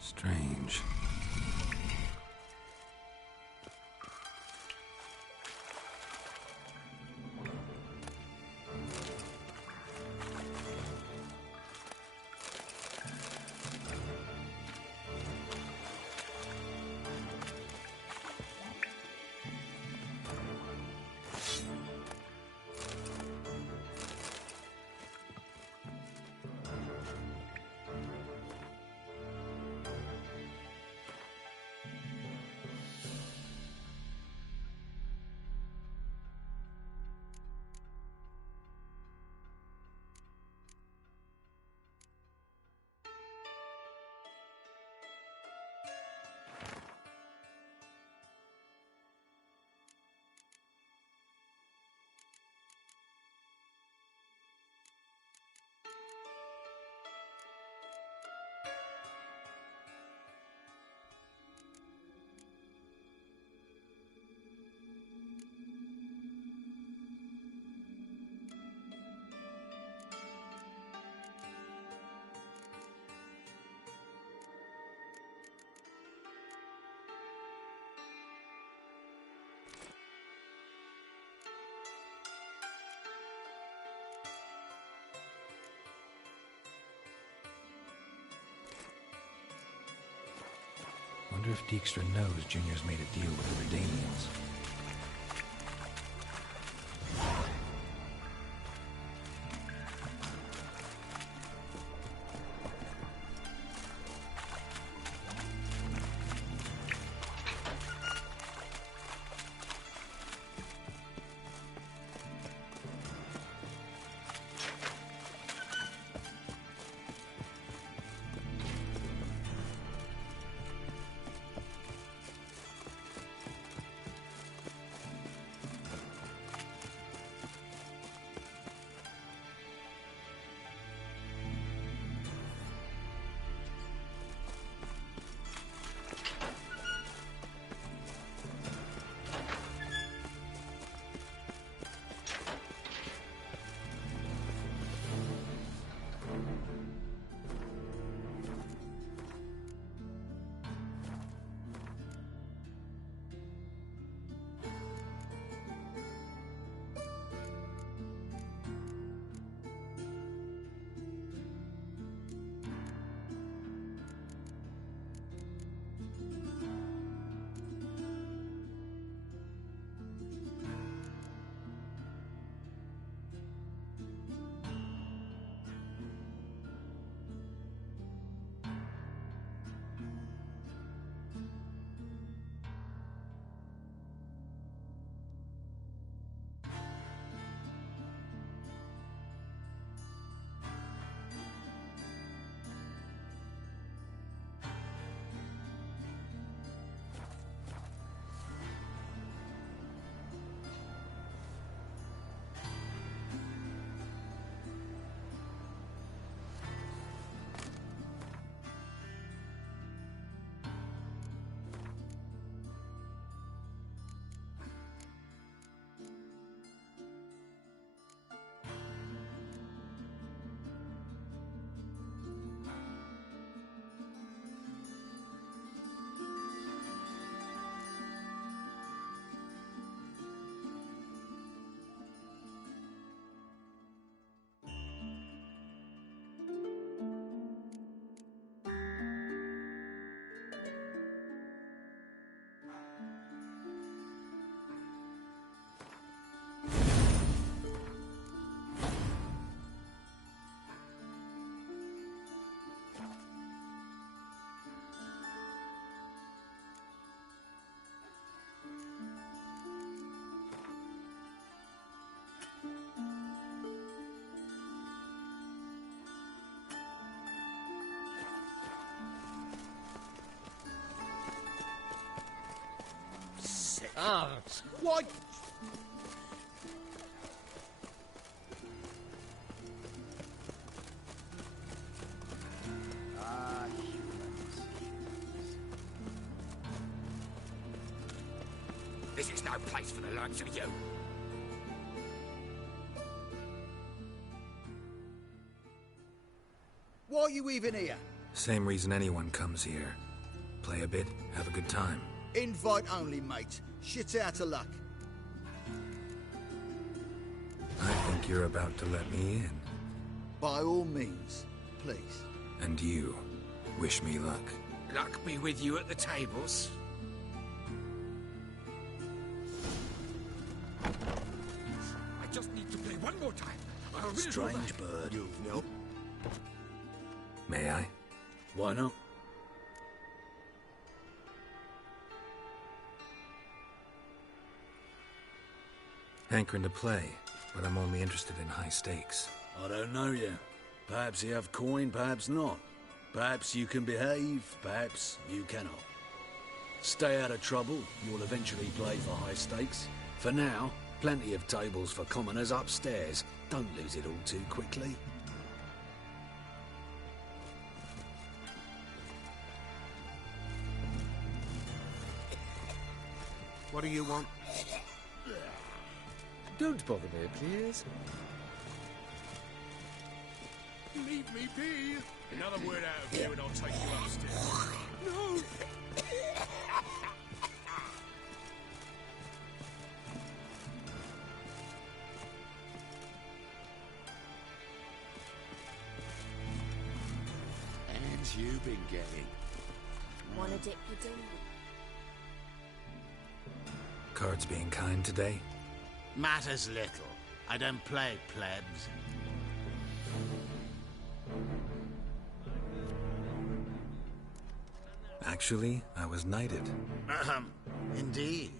Strange. Wonder if Dijkstra knows Junior's made a deal with the Redanians. can't. Why? Ah, humans. This is no place for the likes of you. Why are you even here? Same reason anyone comes here. Play a bit, have a good time. Invite only, mate. Shit's out of luck. I think you're about to let me in. By all means, please. And you, wish me luck. Luck be with you at the tables. I just need to play one more time. I really Strange bird. You've no. May I? Why not? Hankering to play, but I'm only interested in high stakes. I don't know yet. Perhaps you have coin, perhaps not. Perhaps you can behave, perhaps you cannot. Stay out of trouble, you'll eventually play for high stakes. For now, plenty of tables for commoners upstairs. Don't lose it all too quickly. What do you want? Don't bother me, please. Leave me be! Another word out of you and I'll take you upstairs. No! And you've been getting. Wanna dip your dinner? Cards being kind today? Matters little. I don't play plebs. Actually, I was knighted. Indeed.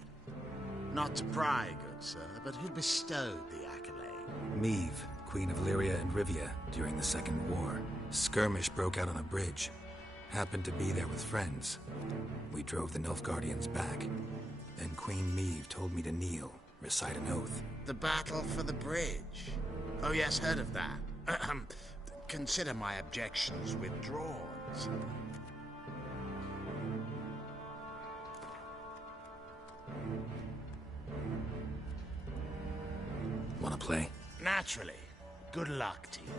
Not to pry, good sir, but who bestowed the accolade? Meve, Queen of Lyria and Rivia, during the Second War. Skirmish broke out on a bridge. Happened to be there with friends. We drove the Nilfgaardians back. Then Queen Meve told me to kneel, recite an oath. The battle for the bridge. Oh yes, heard of that. Consider my objections withdrawn, sir. Wanna play? Naturally. Good luck to you.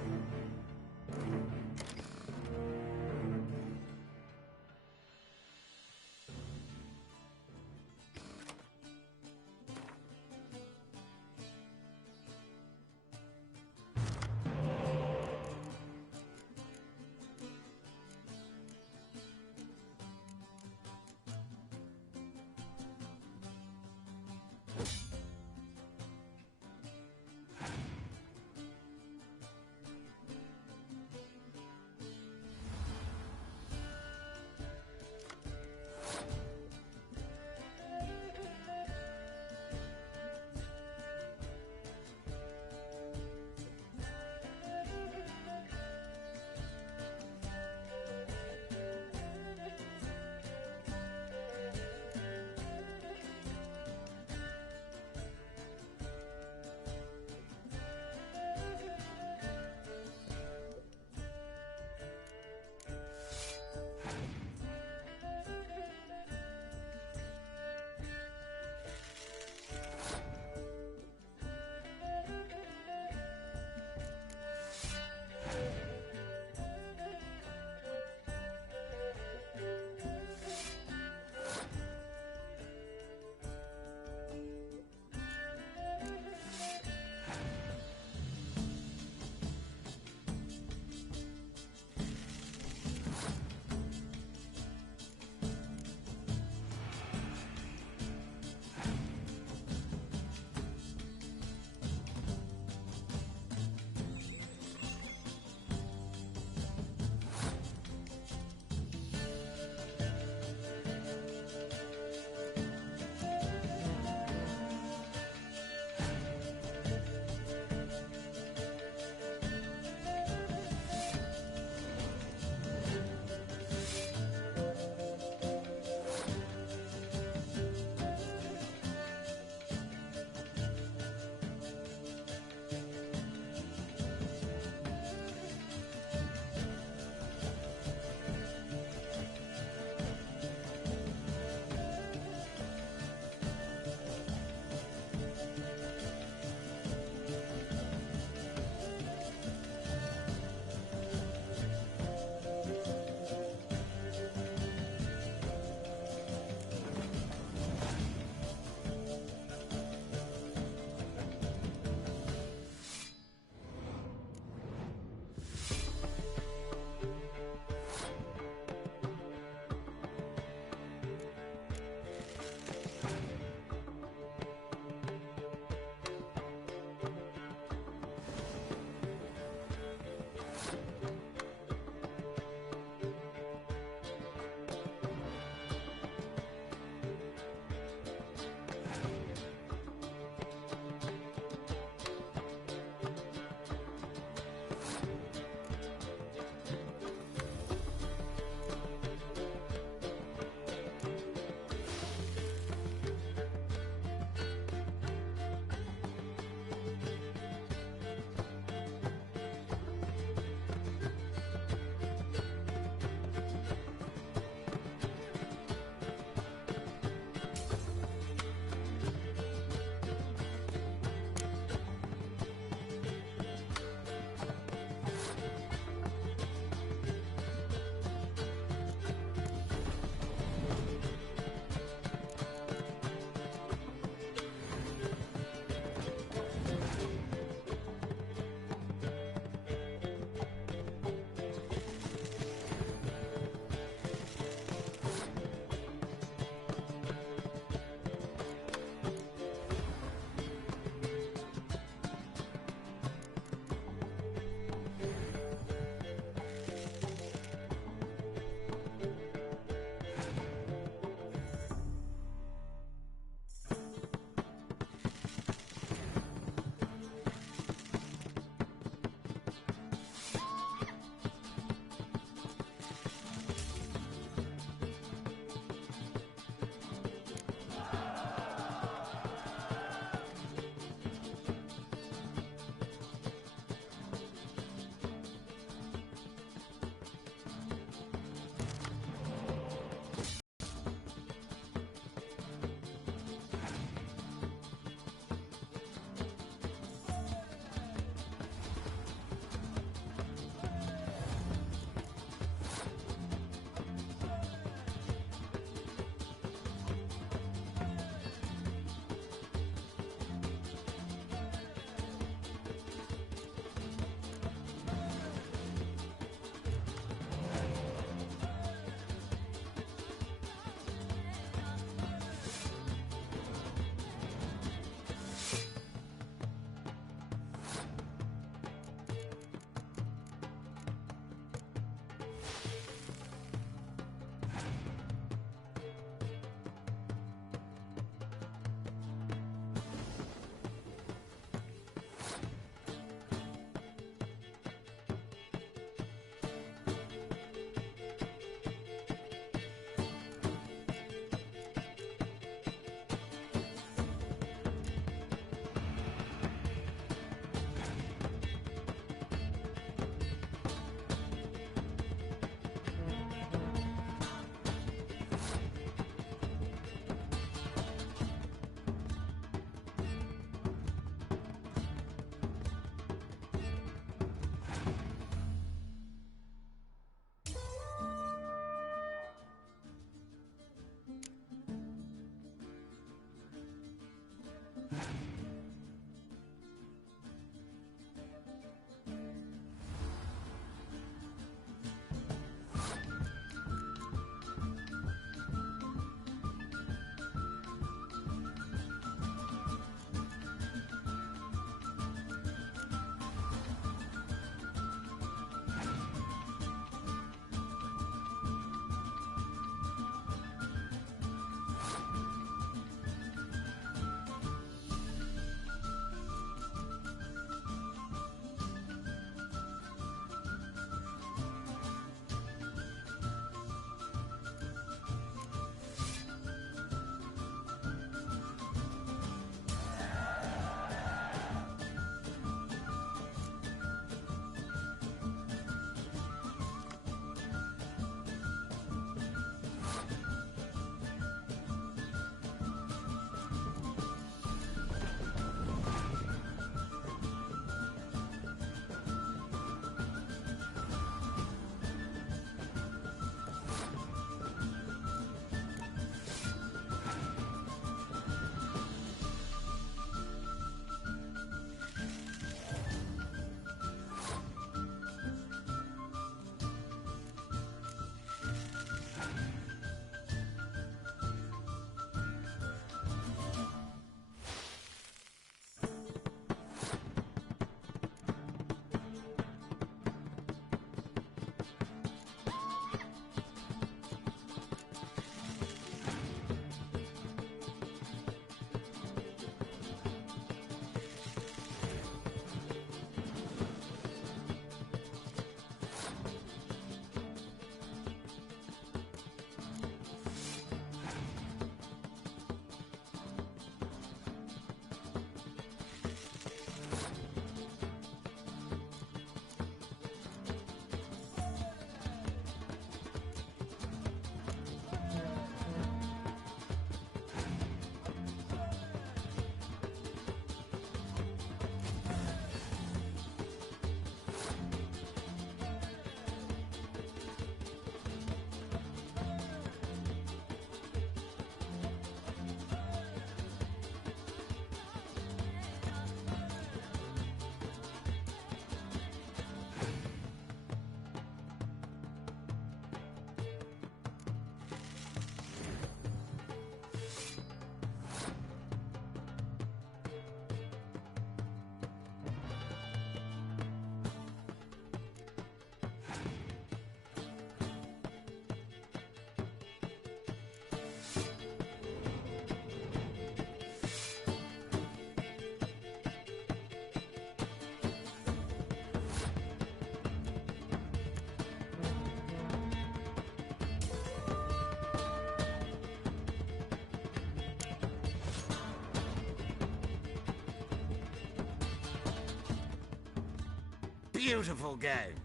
beautiful game.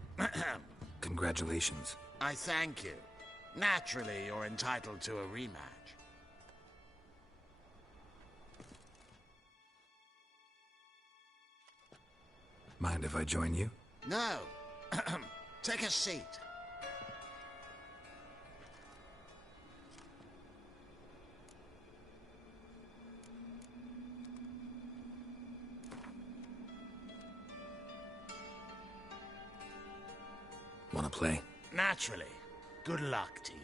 Congratulations. I thank you. Naturally, you're entitled to a rematch. Mind if I join you? No. Take a seat. Wanna play? Naturally. Good luck to you.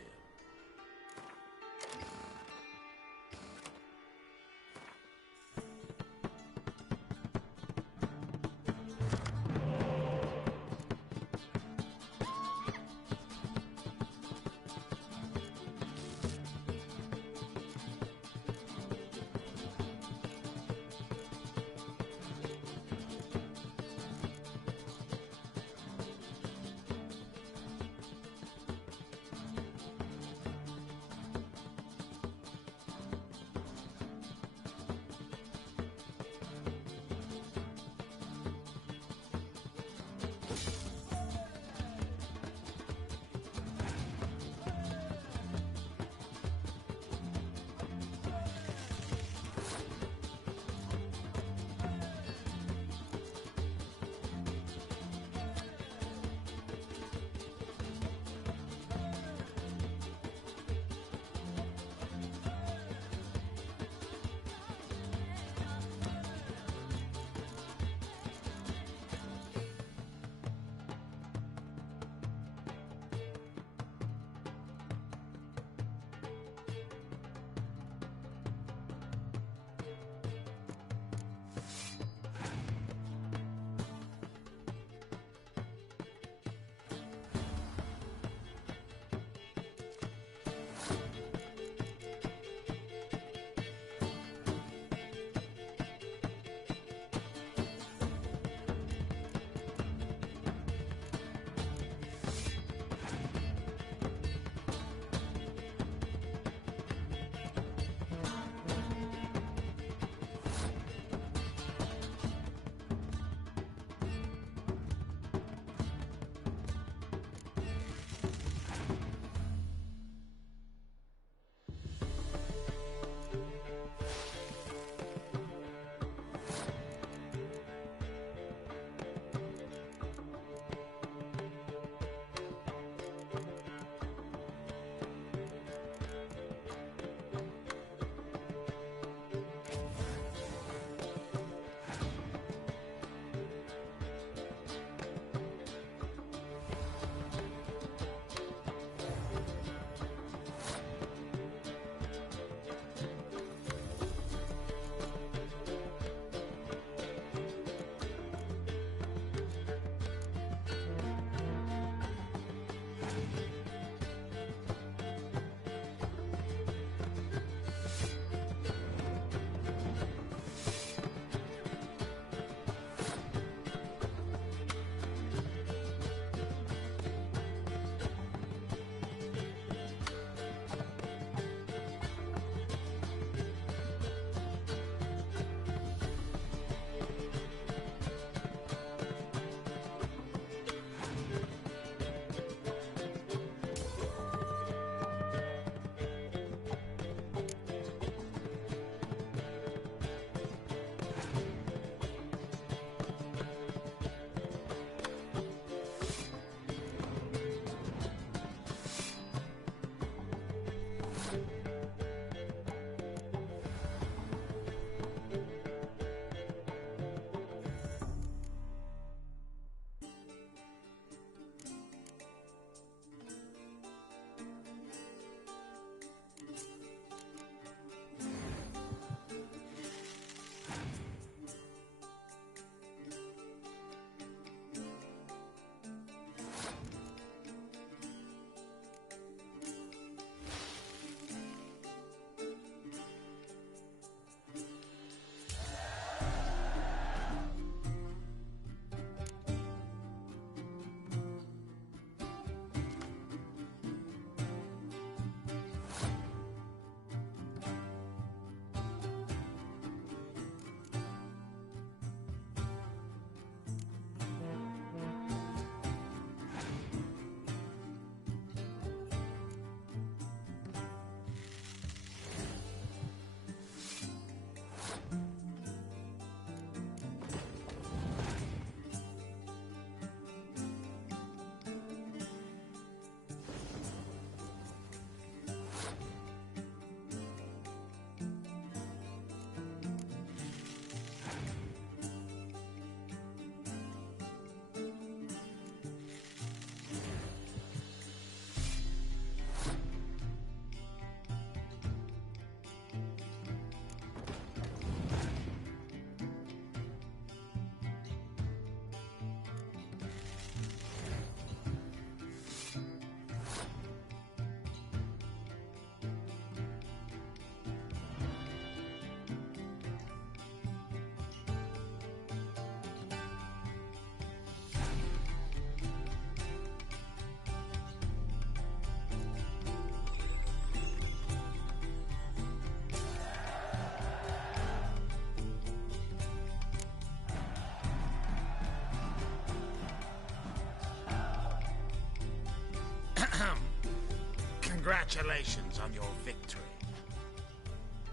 Congratulations on your victory.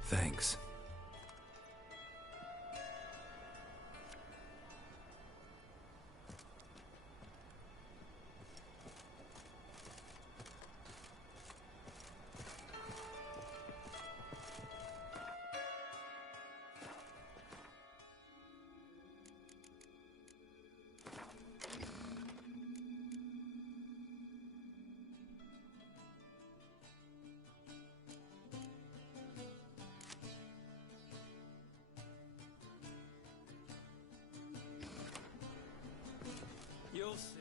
Thanks. You'll see.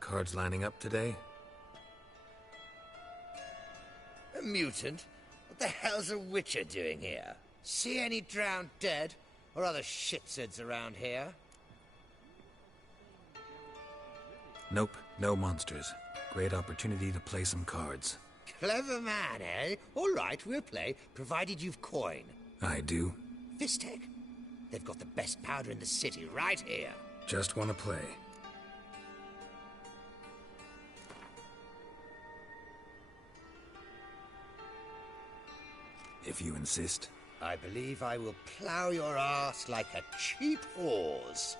Cards lining up today? A mutant? What the hell's a witcher doing here? See any drowned dead? Or other shitsuds around here? Nope, no monsters. Great opportunity to play some cards. Clever man, eh? All right, we'll play, provided you've coin. I do. Fistech. They've got the best powder in the city right here. Just want to play. If you insist. I believe I will plow your ass like a cheap horse.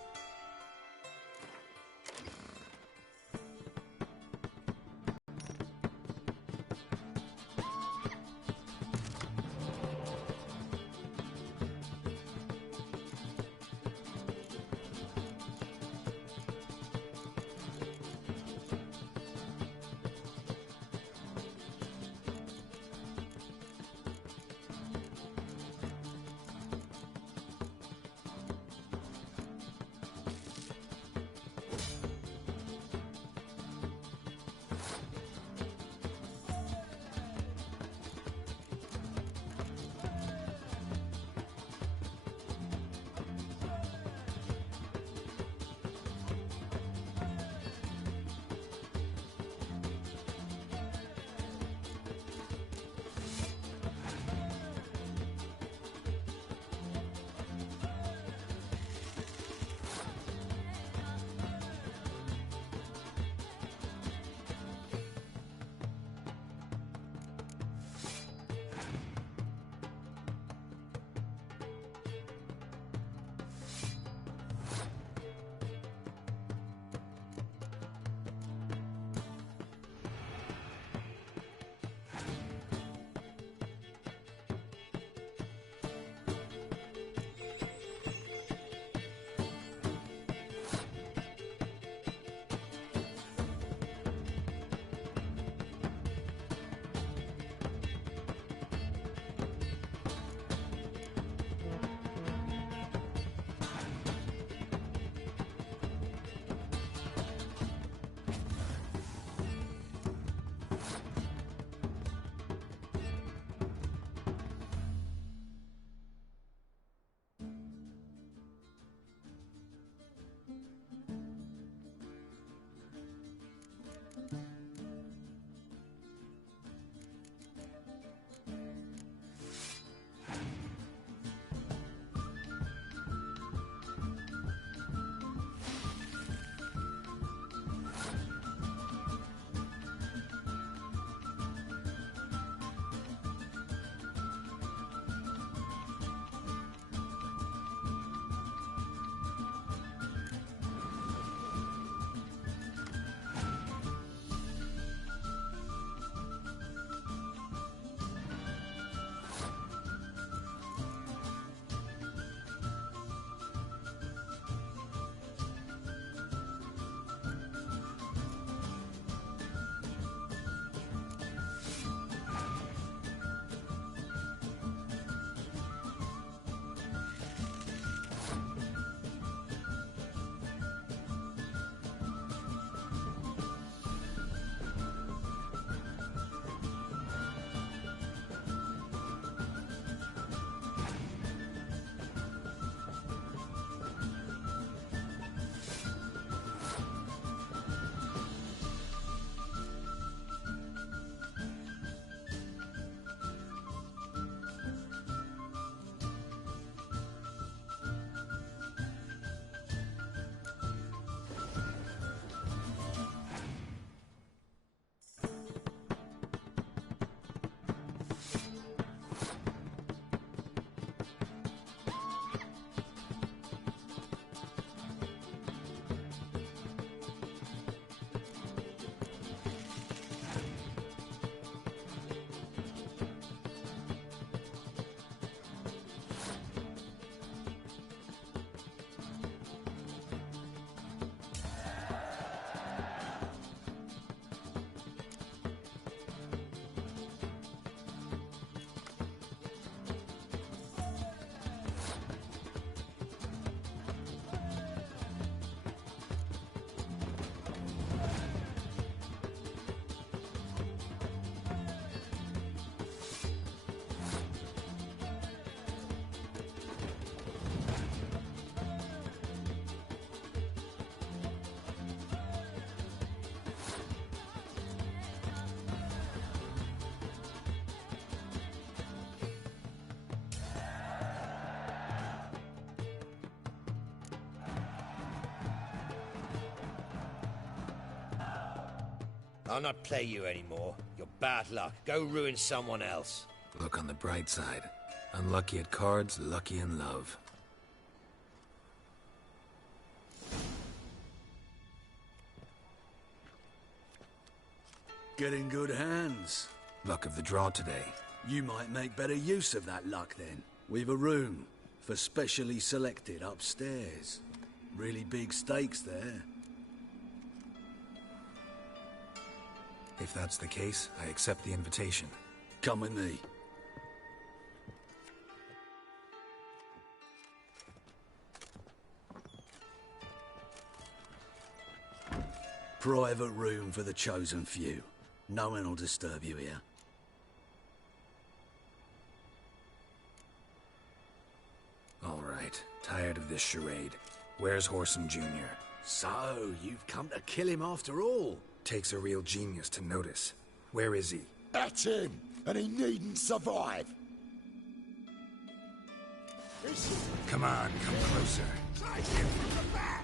I'll not play you anymore. You're bad luck. Go ruin someone else. Look on the bright side. Unlucky at cards, lucky in love. Get in good hands. Luck of the draw today. You might make better use of that luck then. We've a room for specially selected upstairs. Really big stakes there. If that's the case, I accept the invitation. Come with me. Private room for the chosen few. No one will disturb you here. All right. Tired of this charade. Where's Whoreson Jr.? So, you've come to kill him after all? Takes a real genius to notice. Where is he? That's him, and he needn't survive. Come on, come closer. Try him from the back!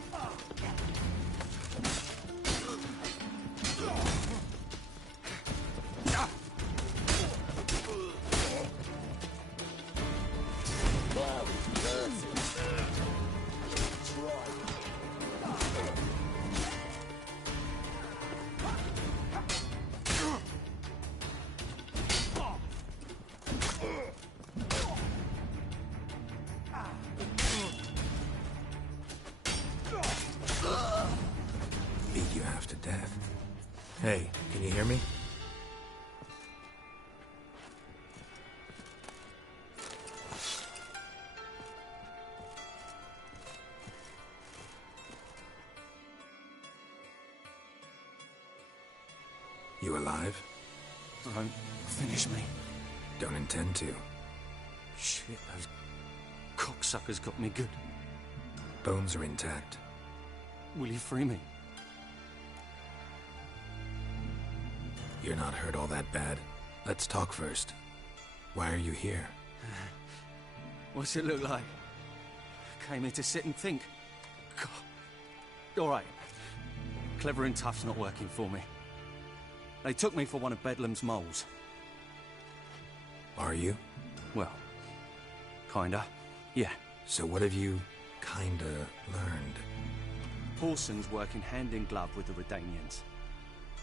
Beat you half to death. Hey, can you hear me? You alive? Don't finish me. Don't intend to. Shit, those cocksuckers got me good. Bones are intact. Will you free me? You're not hurt all that bad. Let's talk first. Why are you here? What's it look like? Came here to sit and think. God. All right. Clever and tough's not working for me. They took me for one of Bedlam's moles. Are you? Well, kinda. Yeah. So what have you kinda learned? Whoreson's working hand in glove with the Redanians.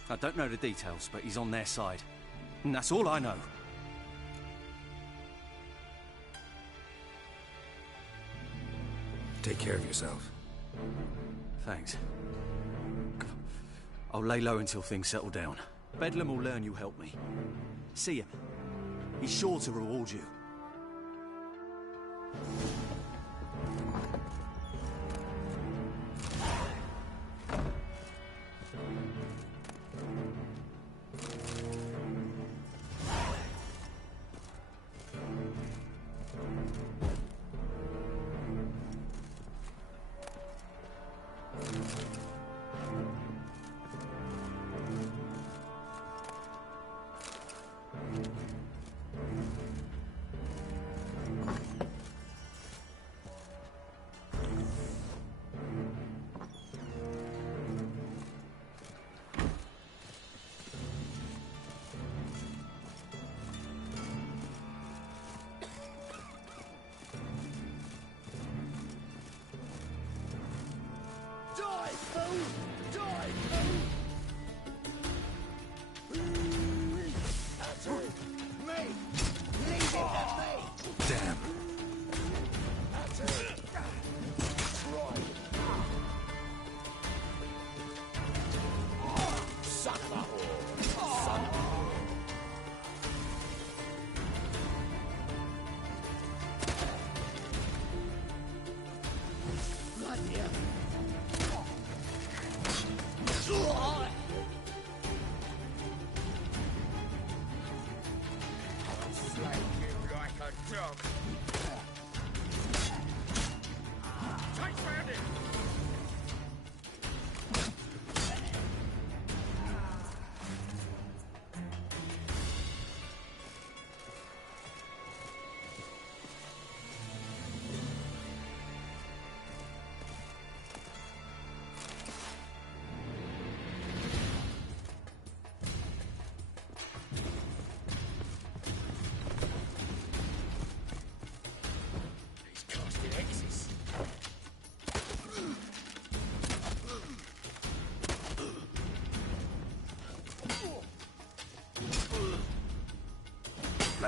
I don't know the details, but he's on their side. And that's all I know. Take care of yourself. Thanks. I'll lay low until things settle down. Bedlam will learn you helped me. See him. He's sure to reward you. Damn.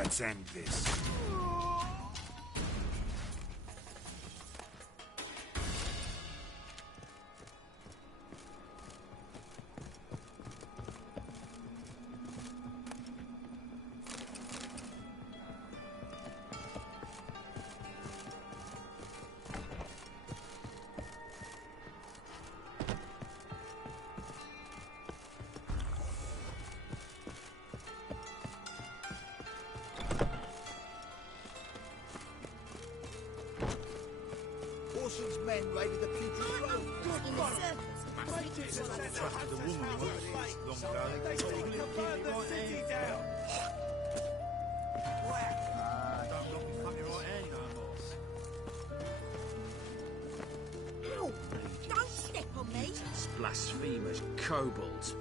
Let's end this. Orson's men raided the putrid road. Trusted the woman once, long ago. They said he could burn the city down. Don't look and cut your right hand no more. Ow! Don't step on me! Blasphemous kobolds.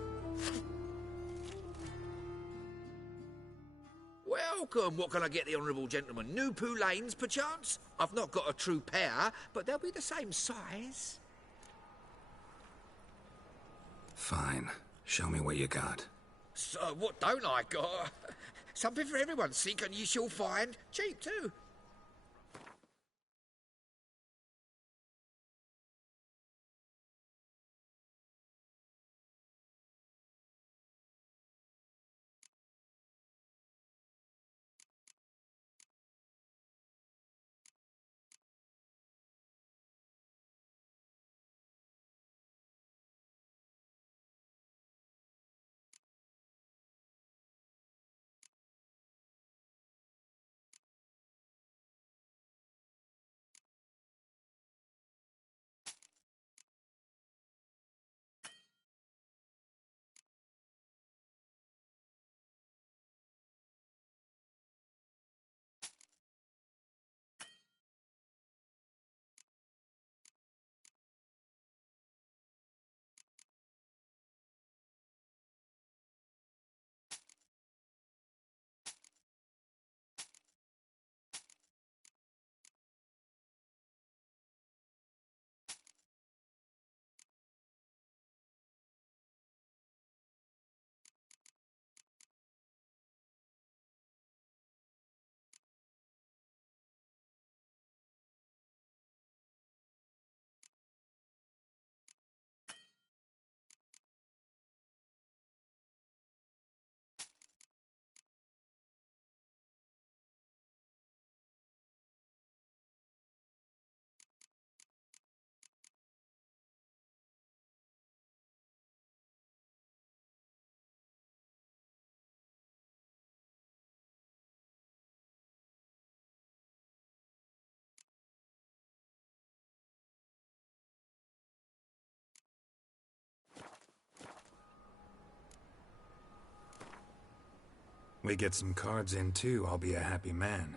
Welcome. What can I get the honourable gentleman? New Poulaines, perchance? I've not got a true pair, but they'll be the same size. Fine. Show me what you got. So, what don't I got? Something for everyone. Seek and ye shall find. Cheap, too. We get some cards in too, I'll be a happy man.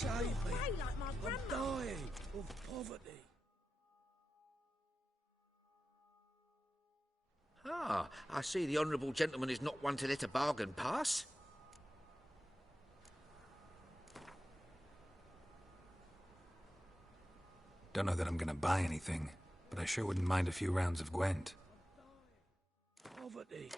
Save me. Pray like my I'm grandma. dying of poverty. Ah, I see the honourable gentleman is not one to let a bargain pass. Don't know that I'm gonna buy anything, but I sure wouldn't mind a few rounds of Gwent. Poverty.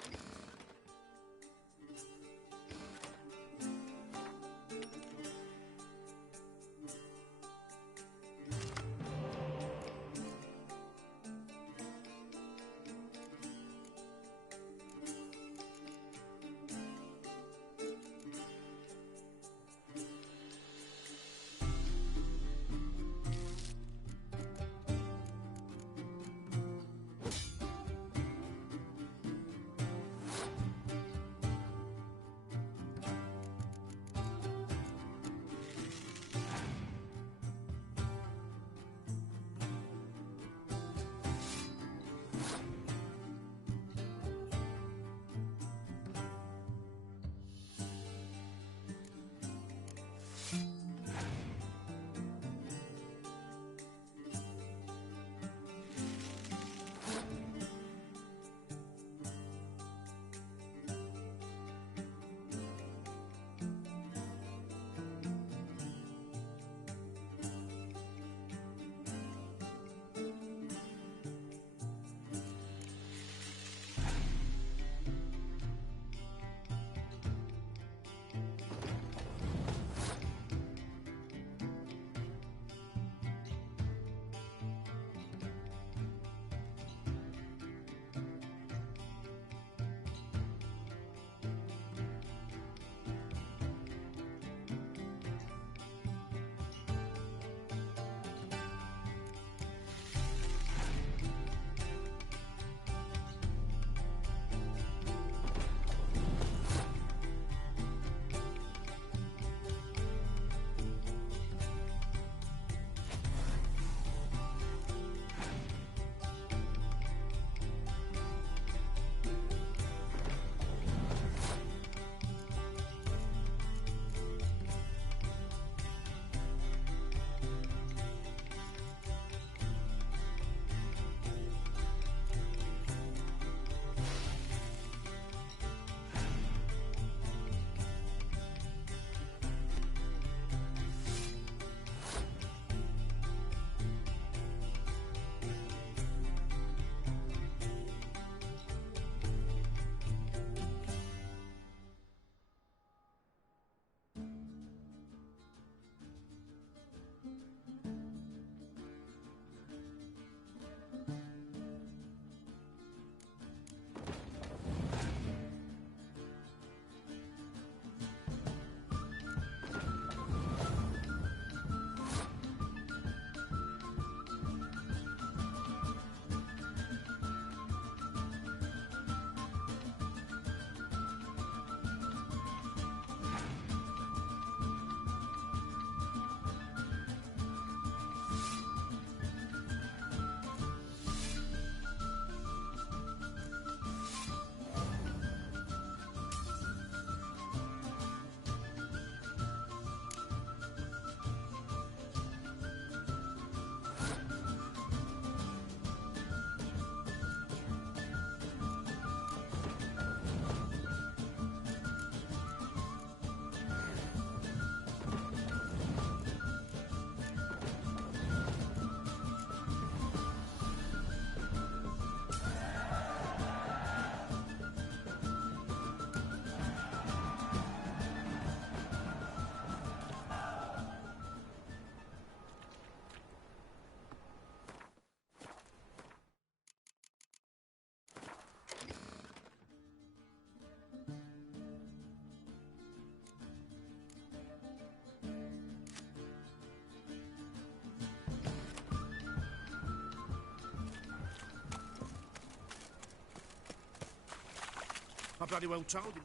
I bloody well told him.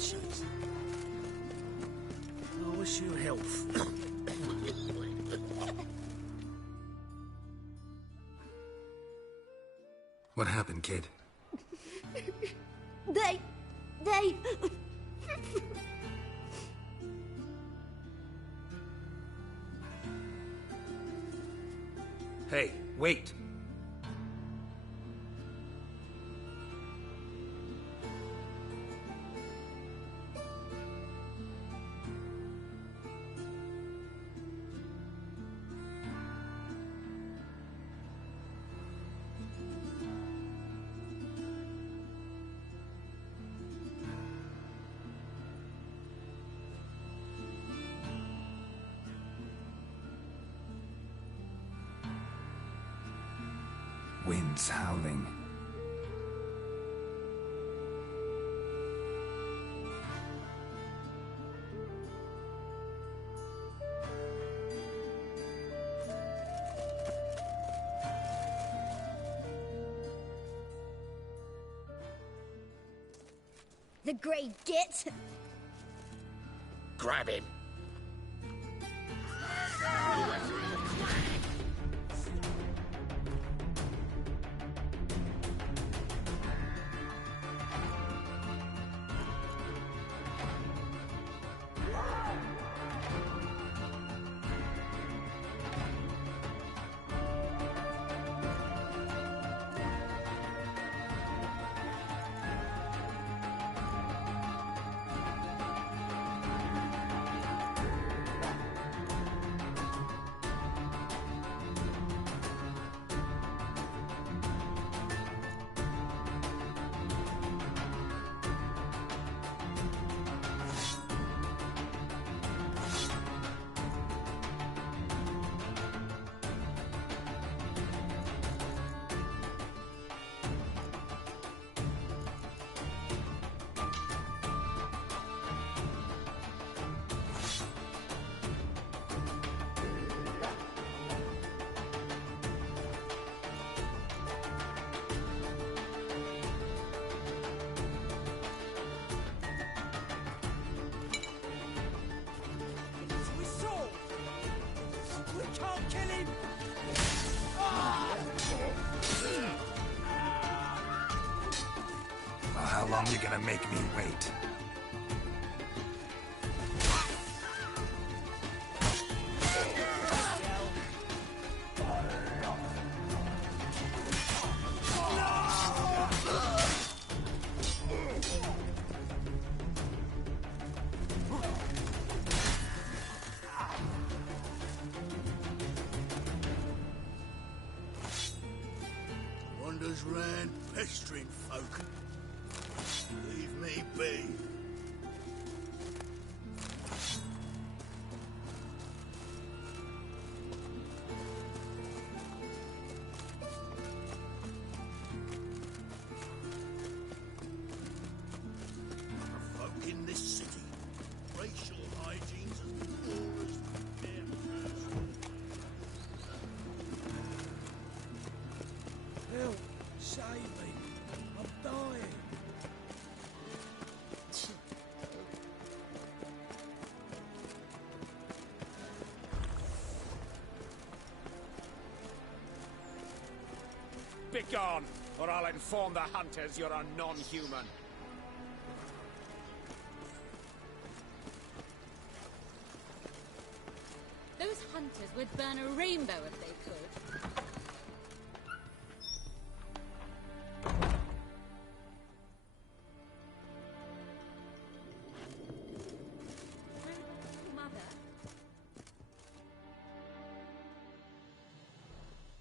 nonsense. I wish you health. What happened, kid? They... Hey, wait! Winds howling. The Grey Git! Grab him. Well, how long you gonna make me wait? Wanders round pestering folk. Leave me be. The folk in this city, racial hygiene's as poor as their Help! Save me! I'm dying! Begone, or I'll inform the hunters you're a non-human. Those hunters would burn a rainbow if they could.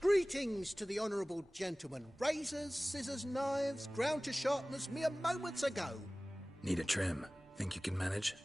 Greetings to the honourable gentleman. Razors, scissors, knives, ground to sharpness mere moments ago. Need a trim. Think you can manage?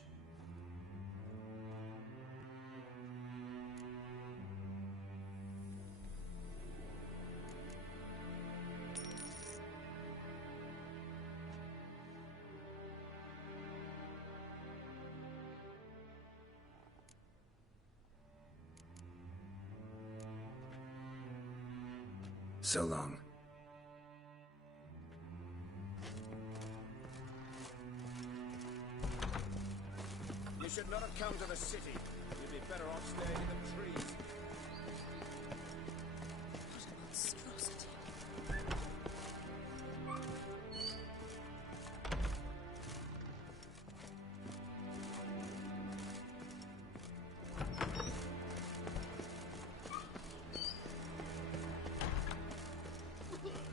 So long. should not have come to the city. You'd be better off staying in the trees. Monstrosity.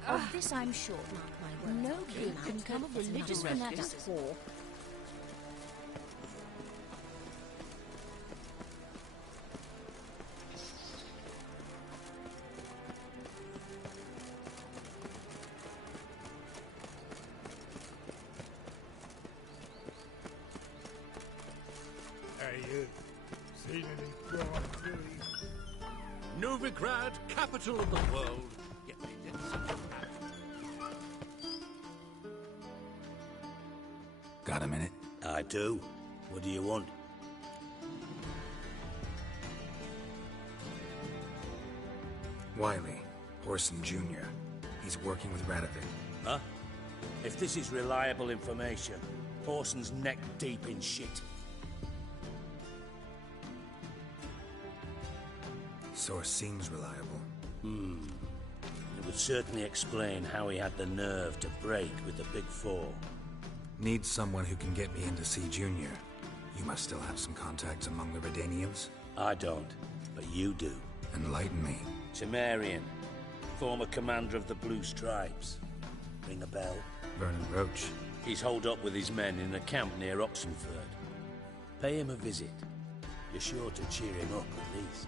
Of this I'm sure, Mark my words. No good can come of religious fanatics. Hey, you. Seen any crime, please? Novigrad, capital of the world. Yet they didn't seem to have. Got a minute? I do. What do you want? Wiley, Orson Jr. He's working with Radovid. Huh? If this is reliable information, Orson's neck deep in shit. Source seems reliable. It would certainly explain how he had the nerve to break with the Big Four. Need someone who can get me in to see Junior. You must still have some contacts among the Redanians? I don't, but you do. Enlighten me. Temerian, former commander of the Blue Stripes. Ring a bell? Vernon Roach. He's holed up with his men in a camp near Oxenford. Pay him a visit. You're sure to cheer him up, at least.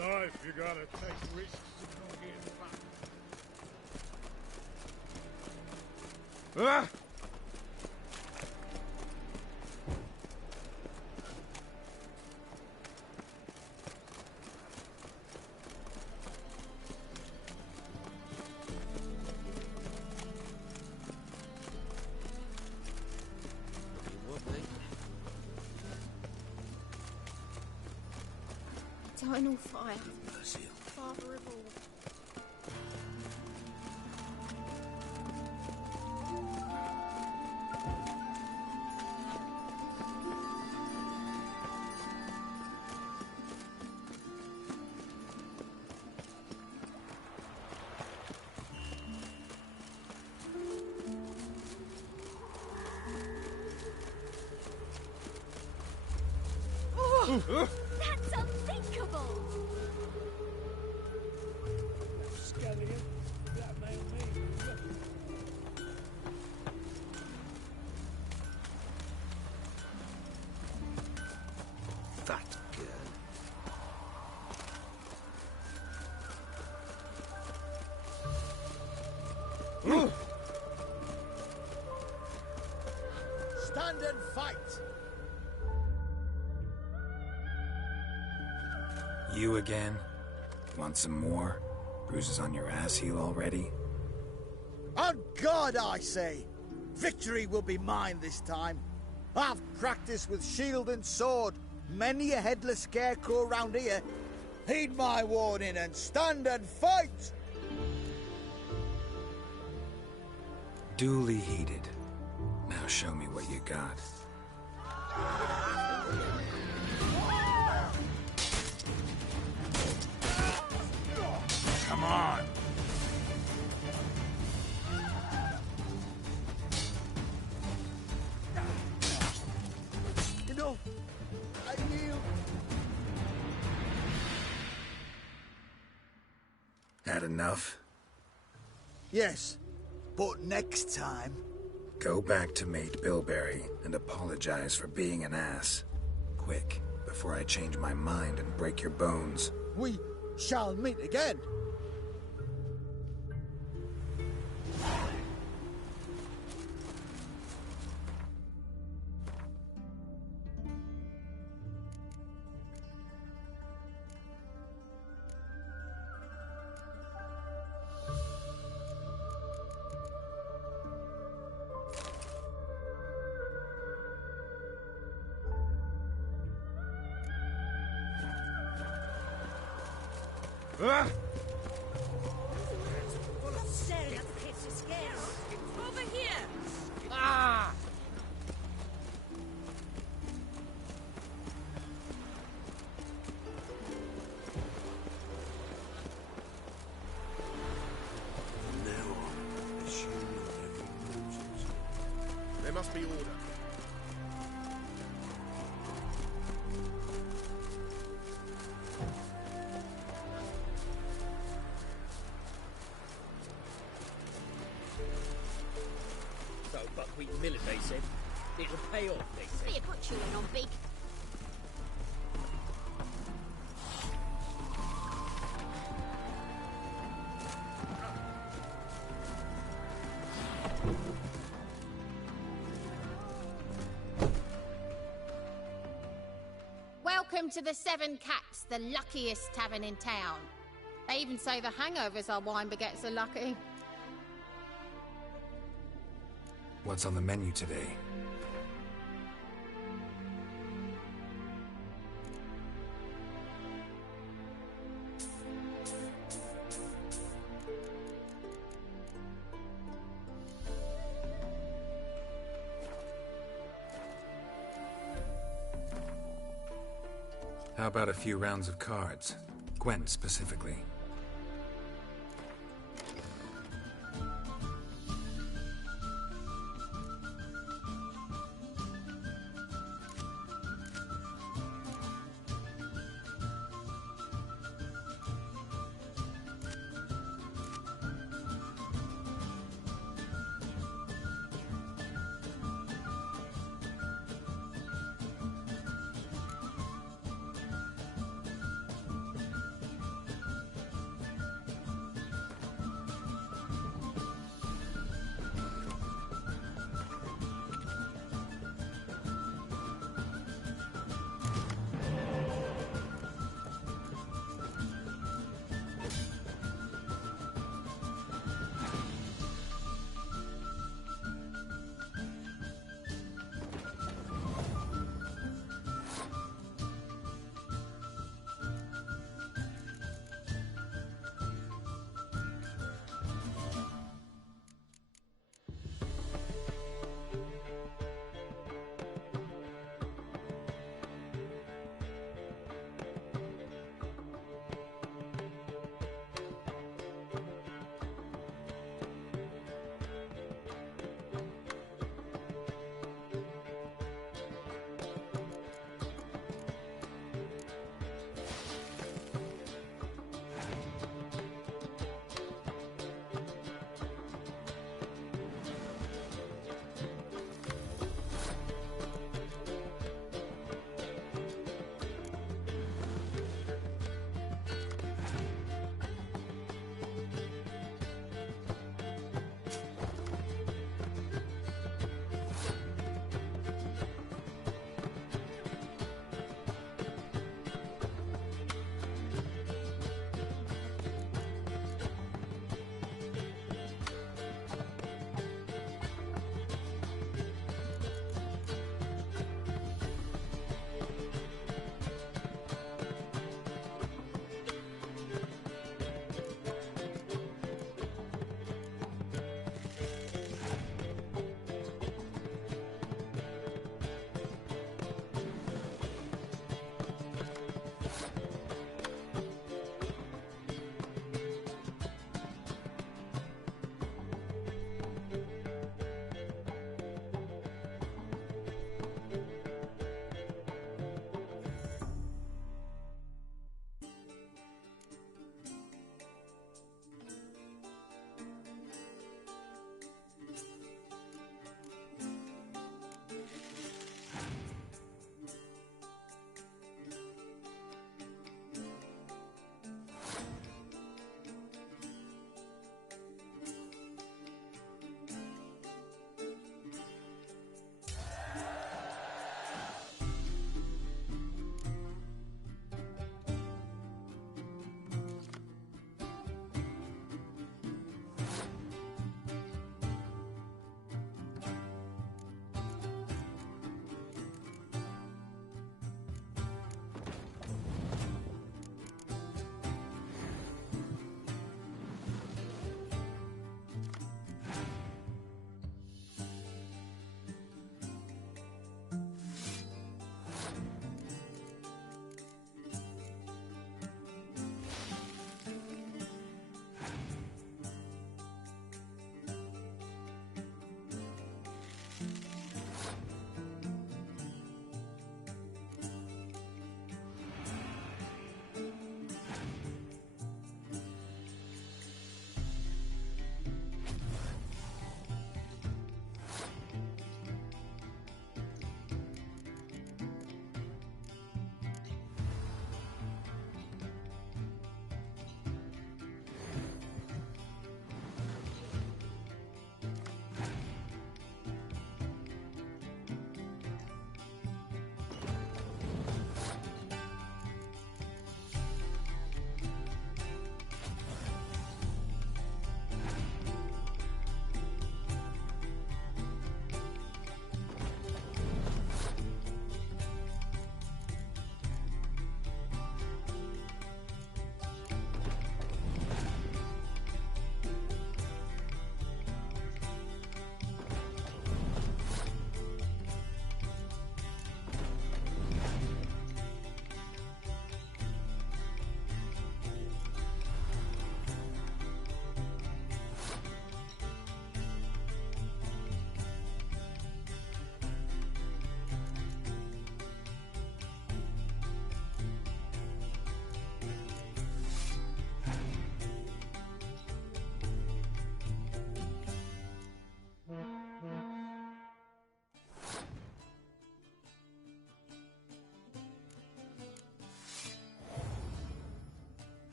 Life, you gotta take risks and not get fucked. Ah! Eternal fire. Father of all. Oh, that's unthinkable! Scallion, blackmail me. Fat girl. Stand and fight! You again? Want some more? Bruises on your ass heel already? On God, I say! Victory will be mine this time. I've practiced with shield and sword. Many a headless scarecrow round here. Heed my warning and stand and fight! Duly heeded. Now show me what you got. Come on! You know, I yield. Had enough? Yes, but next time... Go back to Mate Bilberry and apologize for being an ass. Quick, before I change my mind and break your bones. We shall meet again. Staring at the kids, you're scared. Over here! Ah! From now on, assume every moves. There must be order. So Buckwheat Millet, they said. It'll pay off, they said. What you got chewing on, Beak? Welcome to the Seven Cats, the luckiest tavern in town. They even say the hangovers our wine baguettes are lucky. What's on the menu today? How about a few rounds of cards? Gwent specifically.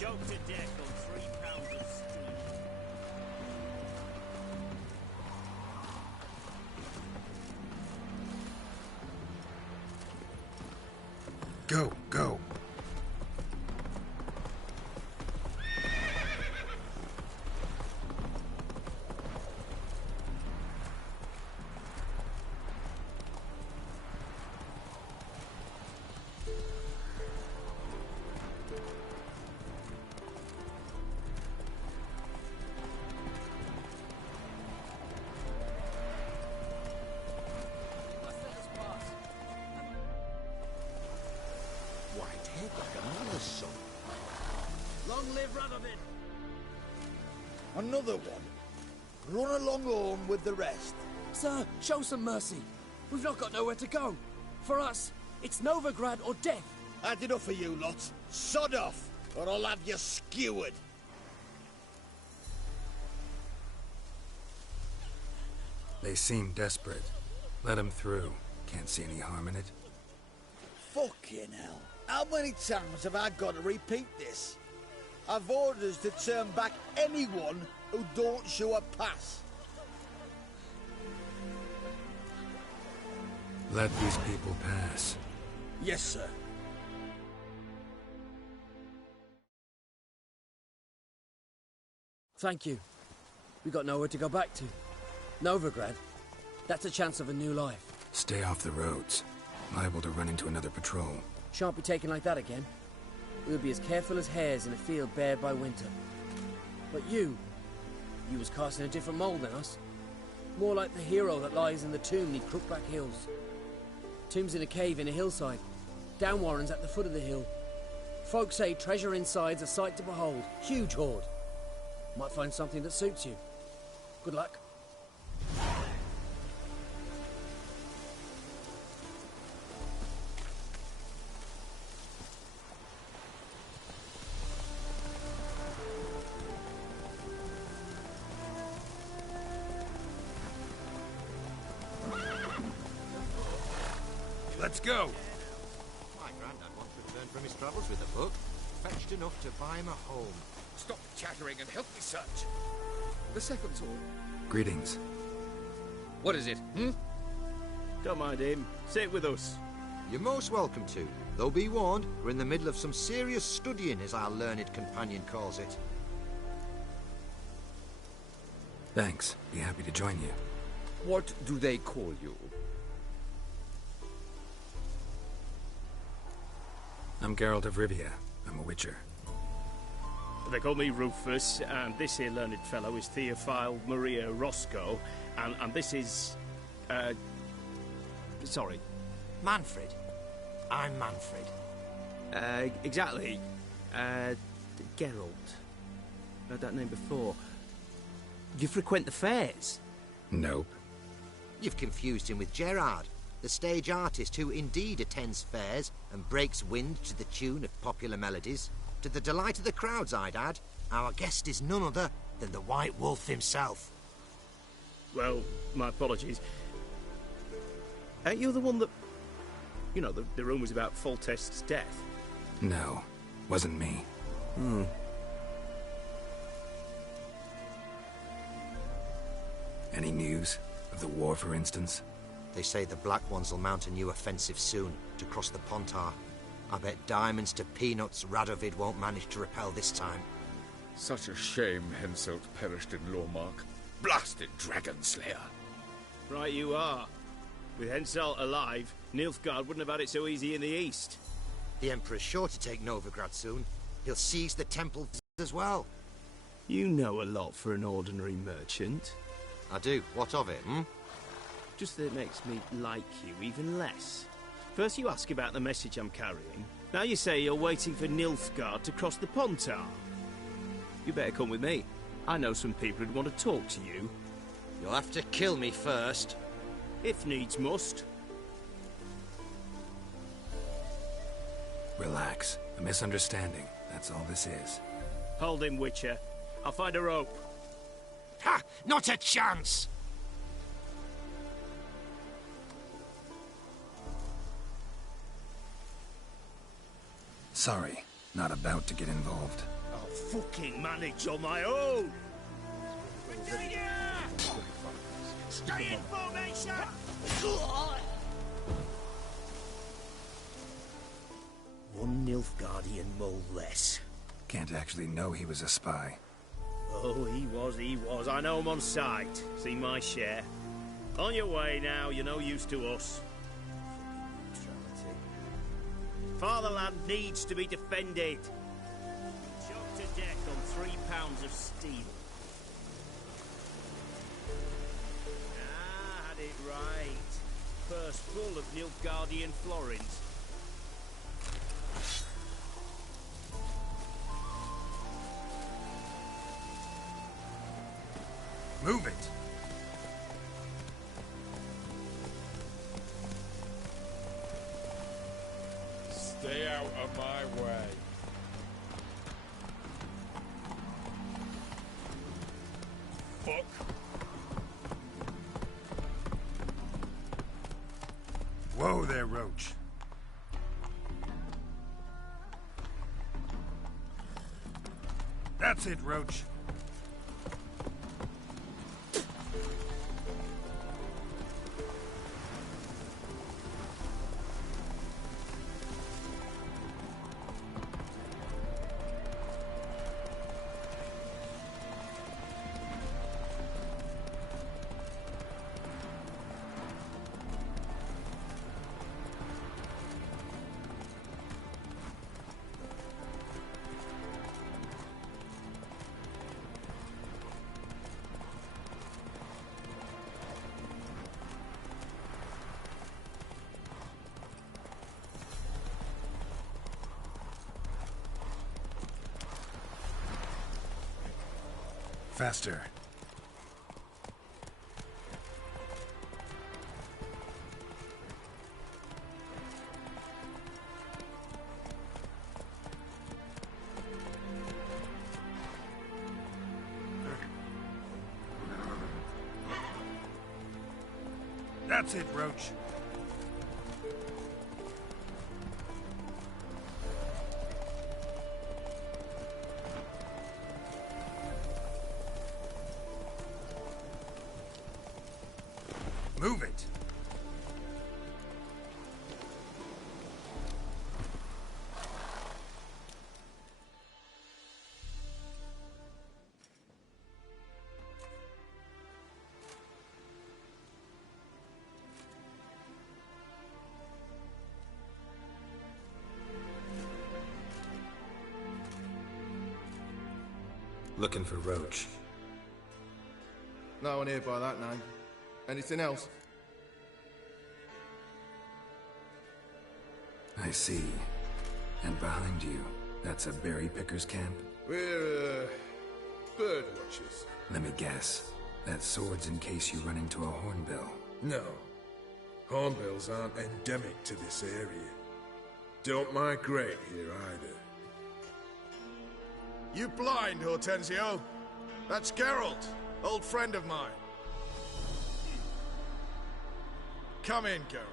choked to death on 3 pounds of stew. Go, go. Whitehead like another son. Long live Radovid! Another one. Run along home with the rest. Sir, show some mercy. We've not got nowhere to go. For us, it's Novigrad or death. Had enough of you lots. Sod off, or I'll have you skewered. They seem desperate. Let them through. Can't see any harm in it. Fucking hell. How many times have I got to repeat this? I've orders to turn back anyone who don't show a pass. Let these people pass. Yes, sir. Thank you. We got nowhere to go back to. Novigrad, that's a chance of a new life. Stay off the roads. Liable to run into another patrol. Shan't be taken like that again. We'll be as careful as hares in a field bared by winter. But you was cast in a different mould than us. More like the hero that lies in the tomb near Crookback Hills. Tomb's in a cave in a hillside. Downwarren's at the foot of the hill. Folk say treasure inside's a sight to behold. Huge hoard. Might find something that suits you. Good luck. Let's go. My granddad once returned from his travels with a book, fetched enough to buy him a home. Stop chattering and help me search. The second sword. Greetings. What is it, hmm? Don't mind him. Sit with us. You're most welcome to. Though be warned, we're in the middle of some serious studying, as our learned companion calls it. Thanks. Be happy to join you. What do they call you? I'm Geralt of Rivia. I'm a witcher. They call me Rufus, and this here learned fellow is Theophile Maria Roscoe, and this is... sorry. Manfred. I'm Manfred. Exactly. Geralt. Heard that name before. You frequent the fairs? Nope. You've confused him with Gerard, the stage artist who indeed attends fairs and breaks wind to the tune of popular melodies. To the delight of the crowds, I'd add. Our guest is none other than the White Wolf himself. Well, my apologies. Ain't you the one that... You know, the rumours about Foltest's death? No, wasn't me. Any news? Of the war, for instance? They say the Black Ones will mount a new offensive soon to cross the Pontar. I bet diamonds to peanuts Radovid won't manage to repel this time. Such a shame Henselt perished in Lormark. Blasted dragon slayer. Right you are. With Henselt alive, Nilfgaard wouldn't have had it so easy in the east. The Emperor's sure to take Novigrad soon. He'll seize the temple as well. You know a lot for an ordinary merchant. I do. What of it, hmm? Just that it makes me like you even less. First you ask about the message I'm carrying. Now you say you're waiting for Nilfgaard to cross the Pontar. You better come with me. I know some people who'd want to talk to you. You'll have to kill me first. If needs must. Relax. A misunderstanding. That's all this is. Hold him, Witcher. I'll find a rope. Ha! Not a chance! Sorry. Not about to get involved. fucking manage on my own. Stay in formation! One Nilfgaardian mole less. Can't actually know he was a spy. Oh, he was. I know him on sight. Seen my share. On your way now, you're no use to us. Fucking neutrality. Fatherland needs to be defended. Choked to death on 3 pounds of steel. Ah, had it right. Purse full of Nilfgaardian florins. Move it! Stay out of my way. Fuck. Whoa there, Roach. That's it, Roach. Faster. That's it, Roach. Move it! Looking for Roach. No one here by that name. Anything else? I see. And behind you, that's a berry picker's camp? We're, bird watchers. Let me guess. That sword's in case you run into a hornbill. No. Hornbills aren't endemic to this area. Don't migrate here either. You blind, Hortensio? That's Geralt, old friend of mine. Come in, Geralt.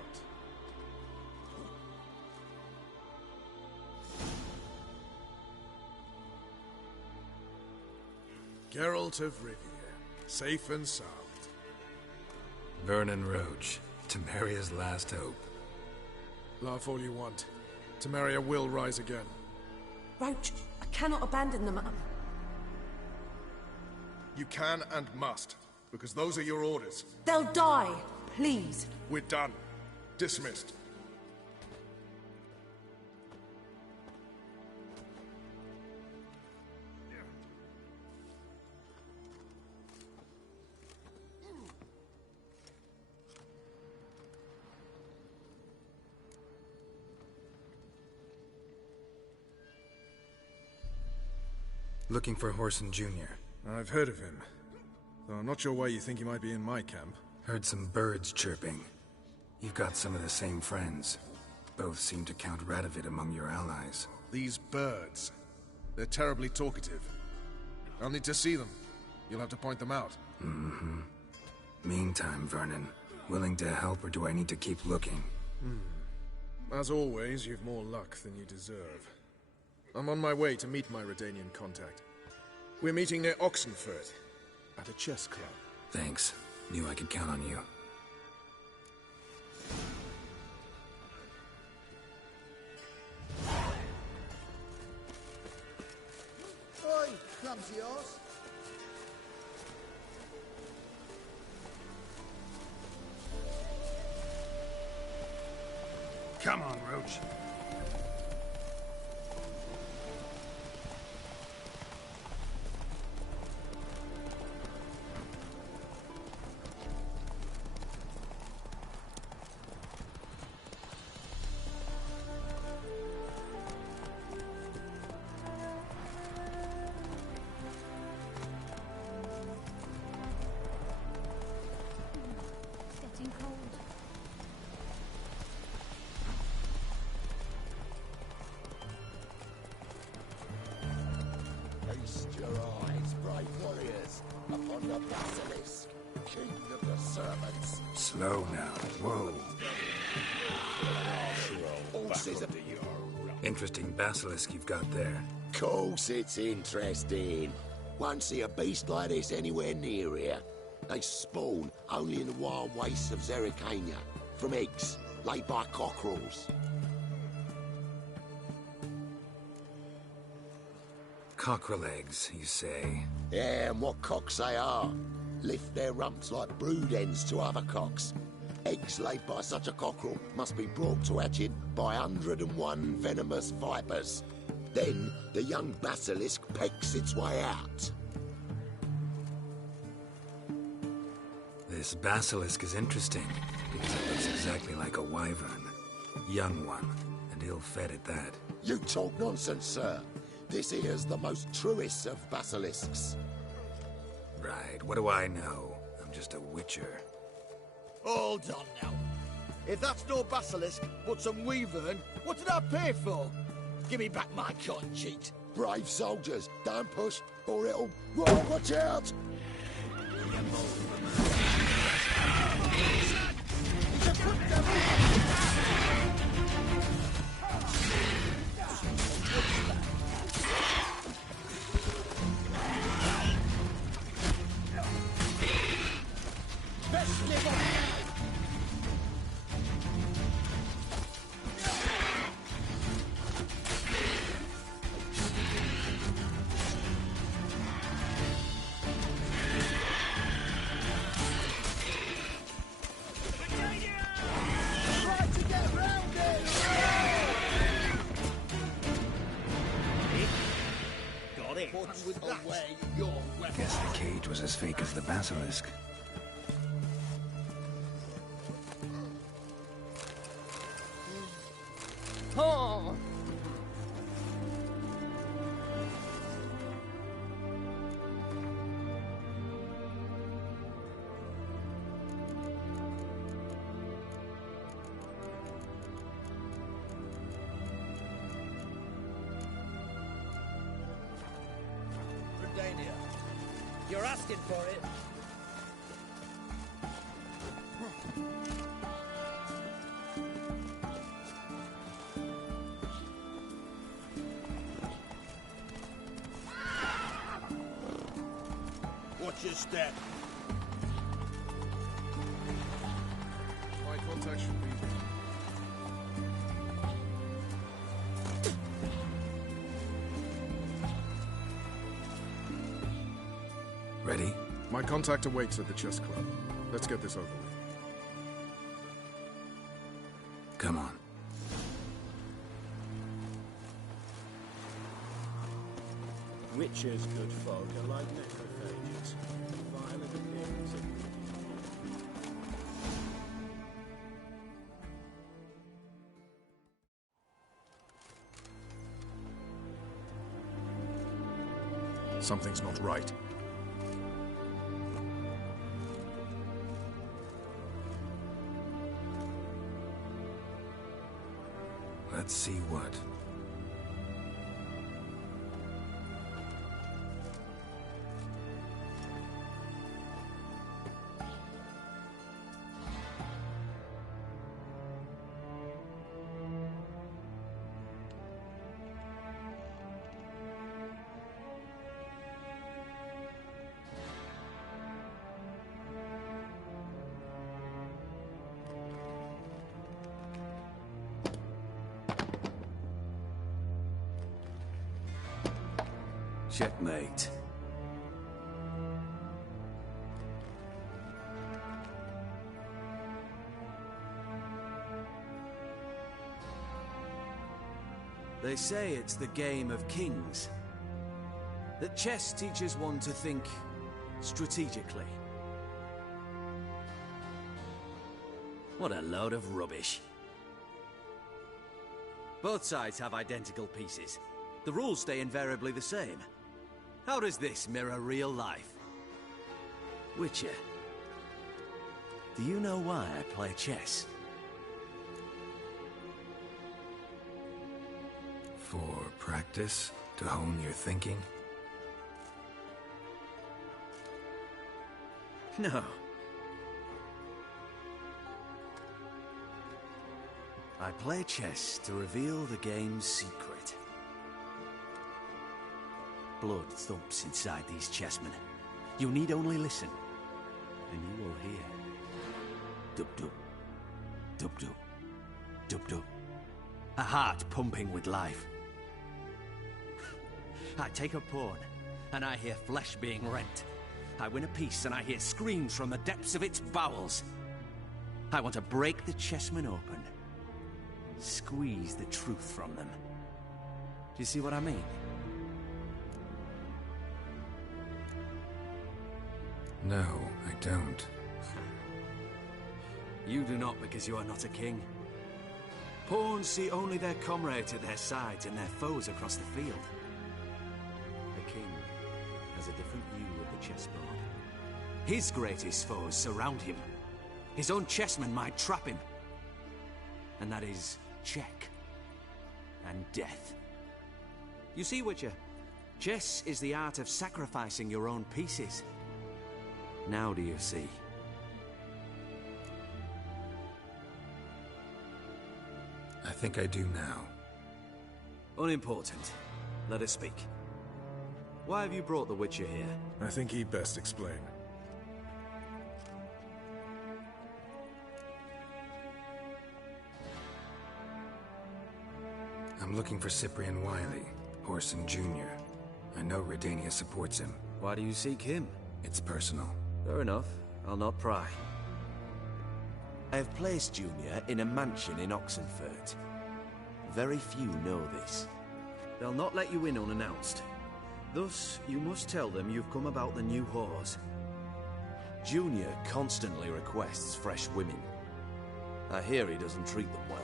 Geralt of Rivia, safe and sound. Vernon Roach, Temeria's last hope. Laugh all you want. Temeria will rise again. Roach, I cannot abandon them. You can and must, because those are your orders. They'll die, please. We're done. Dismissed. Looking for Whoreson Jr. I've heard of him. Though I'm not sure why you think he might be in my camp. Heard some birds chirping. You've got some of the same friends. Both seem to count Radovid among your allies. These birds. They're terribly talkative. I'll need to see them. You'll have to point them out. Mm-hmm. Meantime, Vernon, willing to help or do I need to keep looking? As always, you've more luck than you deserve. I'm on my way to meet my Redanian contact. We're meeting near Oxenford, at a chess club. Thanks. Knew I could count on you. Oi, clumsy horse. Come on, Roach. Getting cold. Feast your eyes, brave warriors, upon the Basilisk, king of the servants. Slow now. Whoa. Horses of Interesting basilisk you've got there. Course it's interesting. Won't see a beast like this anywhere near here. They spawn only in the wild wastes of Zerrikania, from eggs laid by cockerels. Cockerel eggs, you say? Yeah, and what cocks they are. Lift their rumps like brood hens to other cocks. Eggs laid by such a cockerel must be brought to hatching by 101 venomous vipers. Then the young basilisk pecks its way out. This basilisk is interesting, because it looks exactly like a wyvern. Young one, and ill-fed at that. You talk nonsense, sir. This here's the most truest of basilisks. Right, what do I know? I'm just a witcher. Hold on now. If that's no basilisk, but some wyvern, what did I pay for? Give me back my cotton cheat. Brave soldiers, don't push, or it'll... Whoa, watch out! Guess the cage was as fake as the basilisk. Oh! Redania, you're asking for it. Watch your step. My contact should be... Ready? My contact awaits at the chess club. Let's get this over with. Come on. Witchers, good folk, are like necrophages. Violent appearance of... Something's not right. Let's see what. Checkmate. They say it's the game of kings. That chess teaches one to think strategically. What a load of rubbish. Both sides have identical pieces. The rules stay invariably the same. How does this mirror real life? Witcher, do you know why I play chess? For practice? To hone your thinking? No. I play chess to reveal the game's secret. Blood thumps inside these chessmen. You need only listen, and you will hear. Dub-dub. Dub-dub. Dub-dub. A heart pumping with life. I take a pawn, and I hear flesh being rent. I win a piece, and I hear screams from the depths of its bowels. I want to break the chessmen open. Squeeze the truth from them. Do you see what I mean? No, I don't. You do not, because you are not a king. Pawns see only their comrades at their sides and their foes across the field. The king has a different view of the chessboard. His greatest foes surround him. His own chessmen might trap him. And that is check and death. You see, Witcher, chess is the art of sacrificing your own pieces. Now do you see? I think I do now. Unimportant. Let us speak. Why have you brought the Witcher here? I think he'd best explain. I'm looking for Cyprian Wiley, Orson Jr. I know Redania supports him. Why do you seek him? It's personal. Fair enough. I'll not pry. I have placed Junior in a mansion in Oxenfurt. Very few know this. They'll not let you in unannounced. Thus, you must tell them you've come about the new whores. Junior constantly requests fresh women. I hear he doesn't treat them well.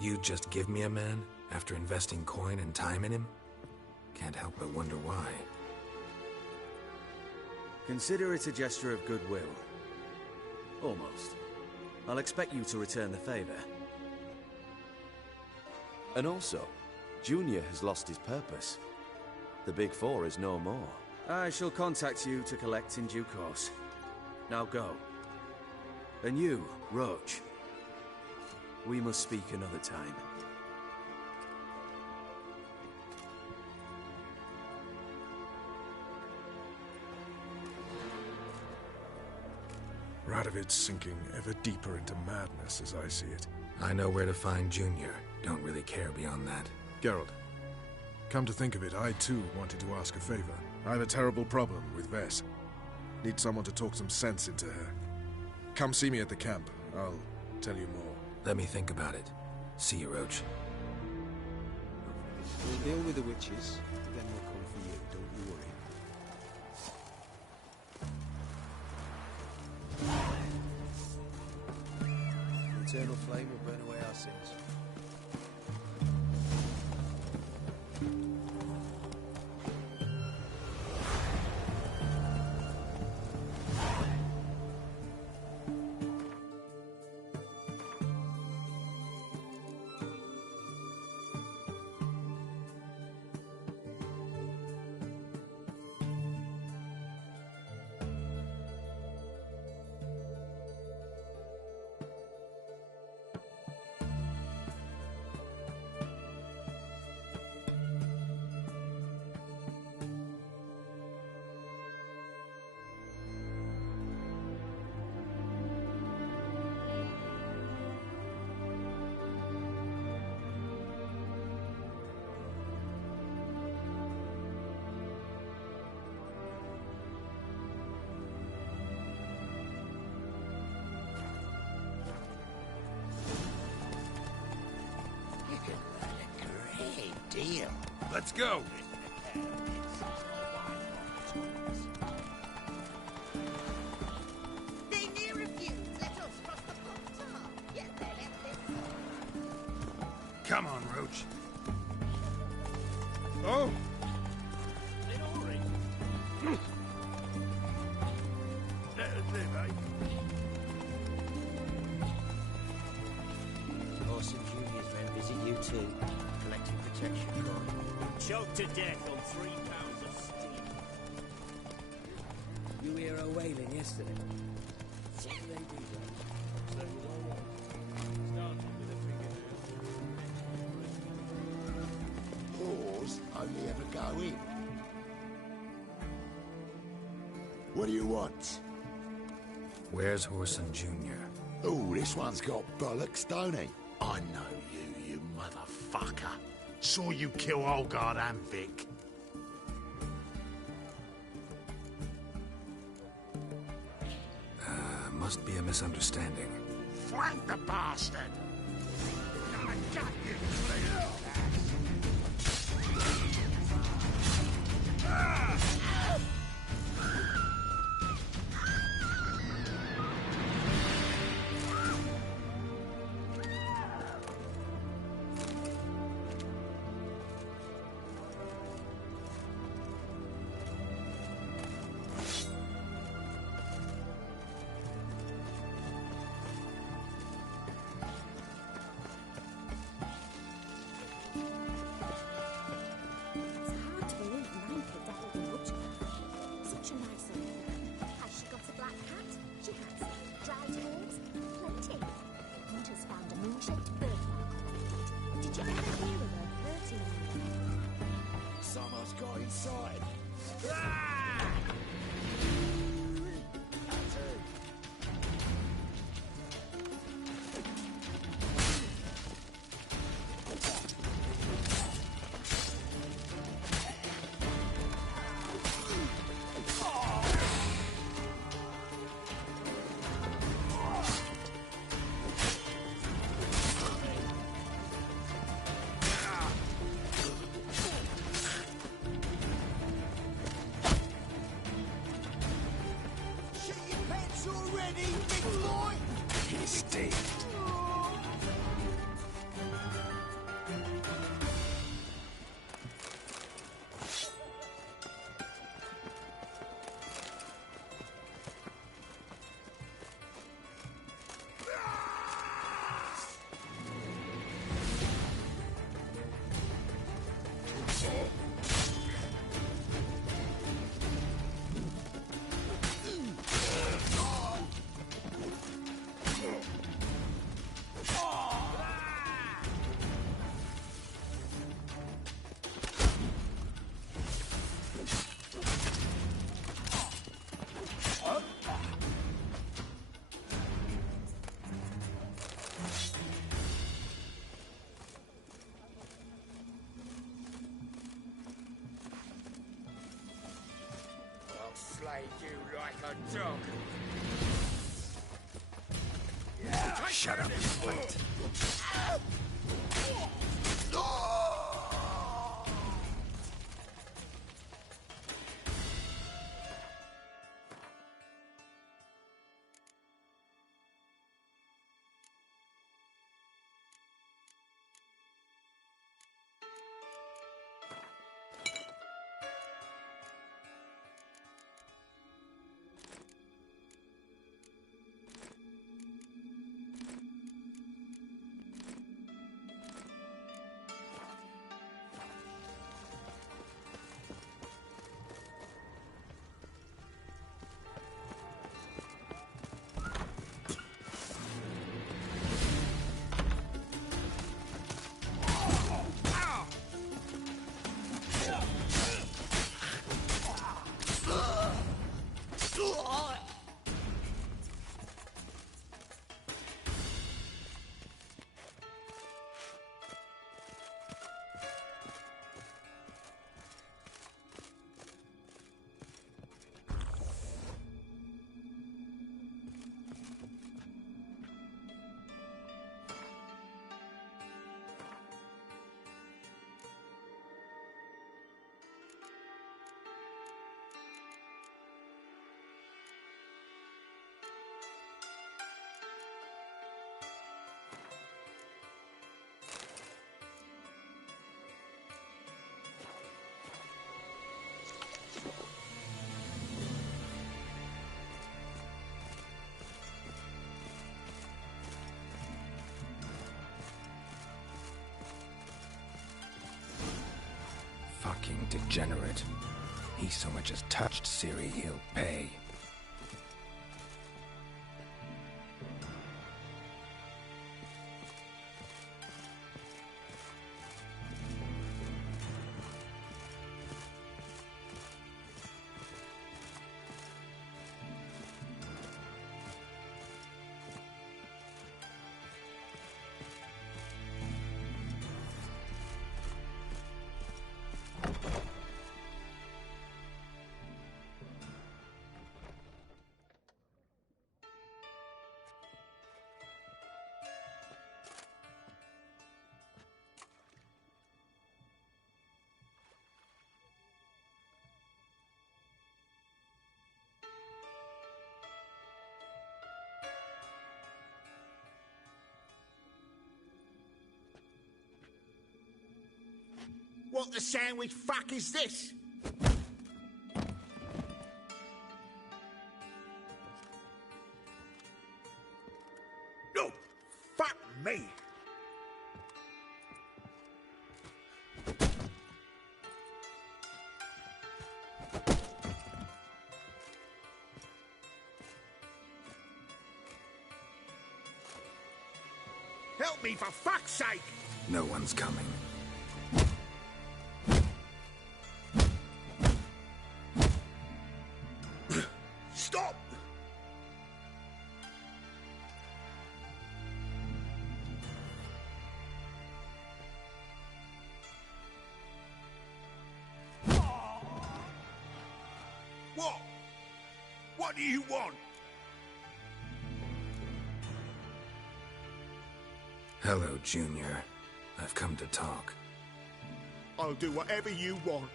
You'd just give me a man, after investing coin and time in him? Can't help but wonder why. Consider it a gesture of goodwill. Almost. I'll expect you to return the favor. And also, Junior has lost his purpose. The Big Four is no more. I shall contact you to collect in due course. Now go. And you, Roach. We must speak another time. Radovid's sinking ever deeper into madness as I see it. I know where to find Junior. Don't really care beyond that. Geralt, come to think of it, I too wanted to ask a favor. I have a terrible problem with Vess. Need someone to talk some sense into her. Come see me at the camp. I'll tell you more. Let me think about it. See you, Roach. We'll deal with the witches, then we'll come for you, don't you worry. The eternal flame will burn away our sins. Let's go. They near refuse. Let us cross the Poctar. Get there, let this. Come on, Roach. Oh! Let us live, eh? Lawson Junior's men visit you too, collecting protection coin. Choked to death on 3 pounds of steam. You hear her wailing yesterday? What do they do, Roach? Whores only ever go in. What do you want? Where's Whoreson Jr.? Oh, this one's got bollocks, don't he? I know you, you motherfucker. Saw you kill Olgard and Vic. Must be a misunderstanding. Flank the bastard! I got you, clear! Someone's got inside. Slay you like a dog. Shut up and fight. fucking degenerate. He so much as touched Ciri, he'll pay. What the sandwich fuck is this? No, fuck me. Help me, for fuck's sake! No one's coming. Stop! What? What do you want? Hello, Junior. I've come to talk. I'll do whatever you want.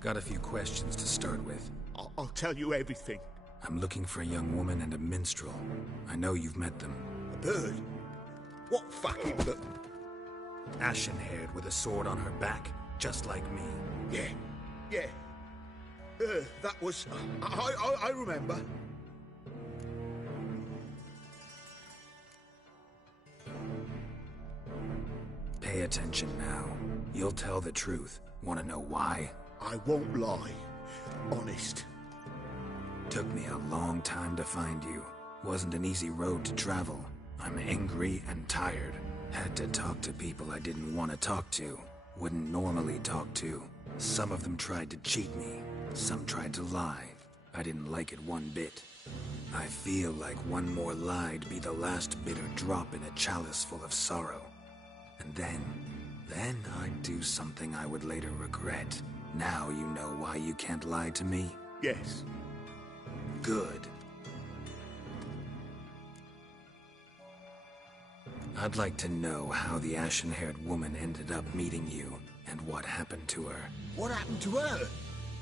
Got a few questions to start with. I'll tell you everything. I'm looking for a young woman and a minstrel. I know you've met them. A bird? What fucking bird? Ashen-haired with a sword on her back, just like me. Yeah. That was... I remember. Pay attention now. You'll tell the truth. Want to know why? I won't lie. Honest. Took me a long time to find you. Wasn't an easy road to travel. I'm angry and tired. Had to talk to people I didn't want to talk to. Wouldn't normally talk to. Some of them tried to cheat me. Some tried to lie. I didn't like it one bit. I feel like one more lie'd be the last bitter drop in a chalice full of sorrow. And then I'd do something I would later regret. Now you know why you can't lie to me? Yes. Good. I'd like to know how the ashen-haired woman ended up meeting you, and what happened to her. What happened to her?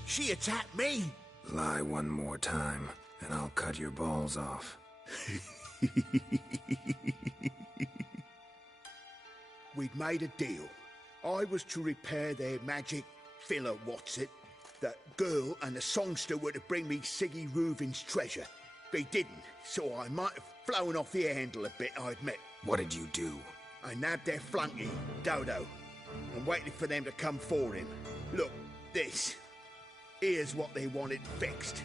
She attacked me. Lie one more time, and I'll cut your balls off. We'd made a deal. I was to repair their magic filler, that girl and the songster were to bring me Siggy Reuven's treasure. They didn't, so I might have flown off the handle a bit, I admit. What did you do? I nabbed their flunky, Dodo, and waited for them to come for him. Look, this. Here's what they wanted fixed.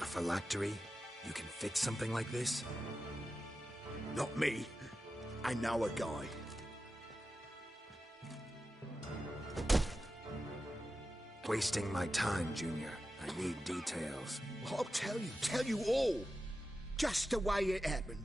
A phylactery? You can fix something like this? Not me. I know a guy. Wasting my time, Junior. I need details. I'll tell you all. Just the way it happened.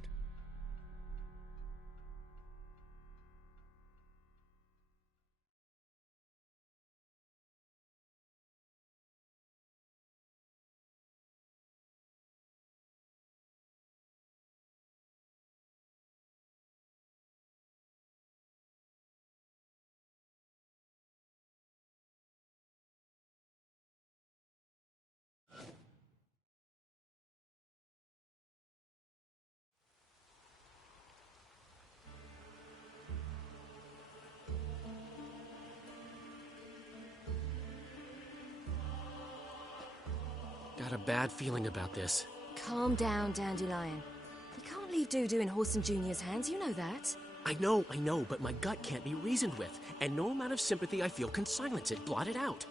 Got a bad feeling about this. Calm down, Dandelion. You can't leave Dudu in Horson Jr.'s hands, you know that. I know, but my gut can't be reasoned with, and no amount of sympathy I feel can silence it, blot it out.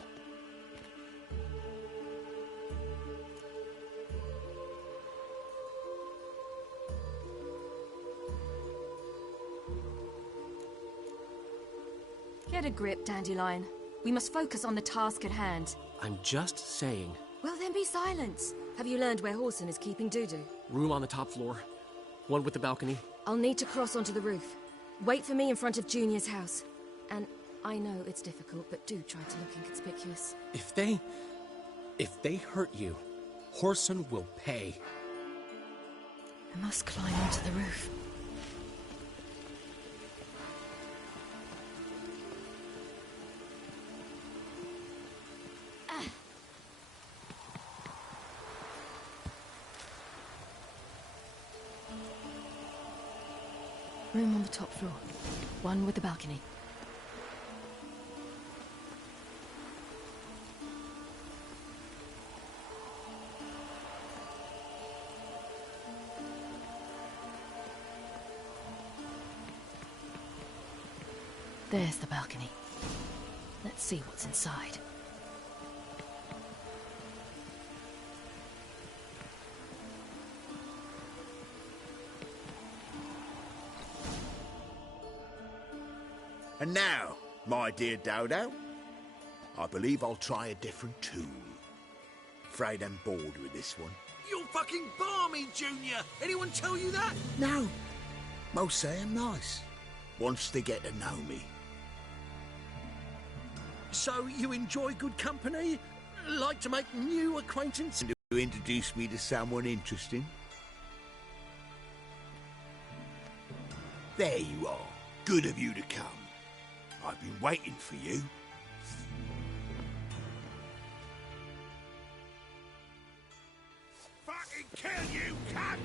Get a grip, Dandelion. We must focus on the task at hand. I'm just saying. Well, then be silent. Have you learned where Horson is keeping Dudu? Room on the top floor. One with the balcony. I'll need to cross onto the roof. Wait for me in front of Junior's house. And I know it's difficult, but do try to look inconspicuous. If they hurt you, Horson will pay. I must climb onto the roof. Room on the top floor. One with the balcony. There's the balcony. Let's see what's inside. And now, my dear Dodo, I believe I'll try a different tune. Afraid I'm bored with this one. You're fucking balmy, Junior! Anyone tell you that? No. Most say I'm nice. Wants to get to know me. So you enjoy good company? Like to make new acquaintance? And to introduce me to someone interesting? There you are. Good of you to come. I've been waiting for you. Fucking kill you, cunt!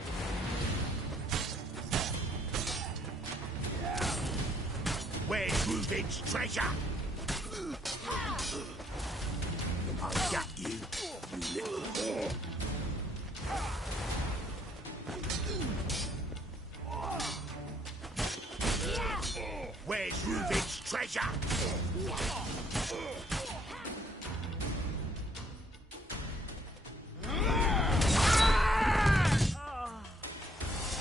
Where's Reuben's treasure? I'll gut you, you little whore. Where's Reuben's treasure?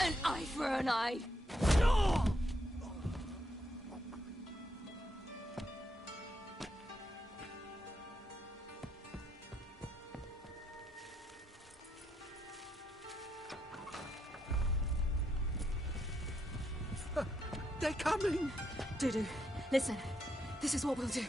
An eye for an eye. They're coming! Dudu, listen. This is what we'll do.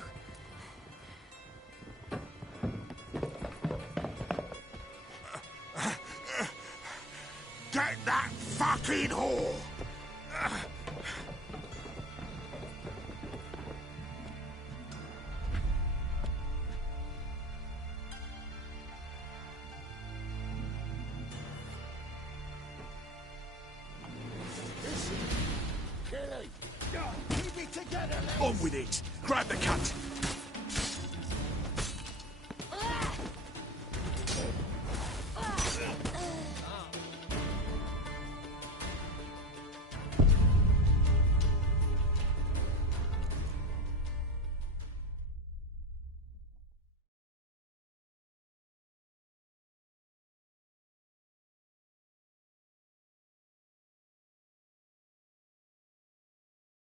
Get that fucking whore! Keep it together, On with it! Grab the cut!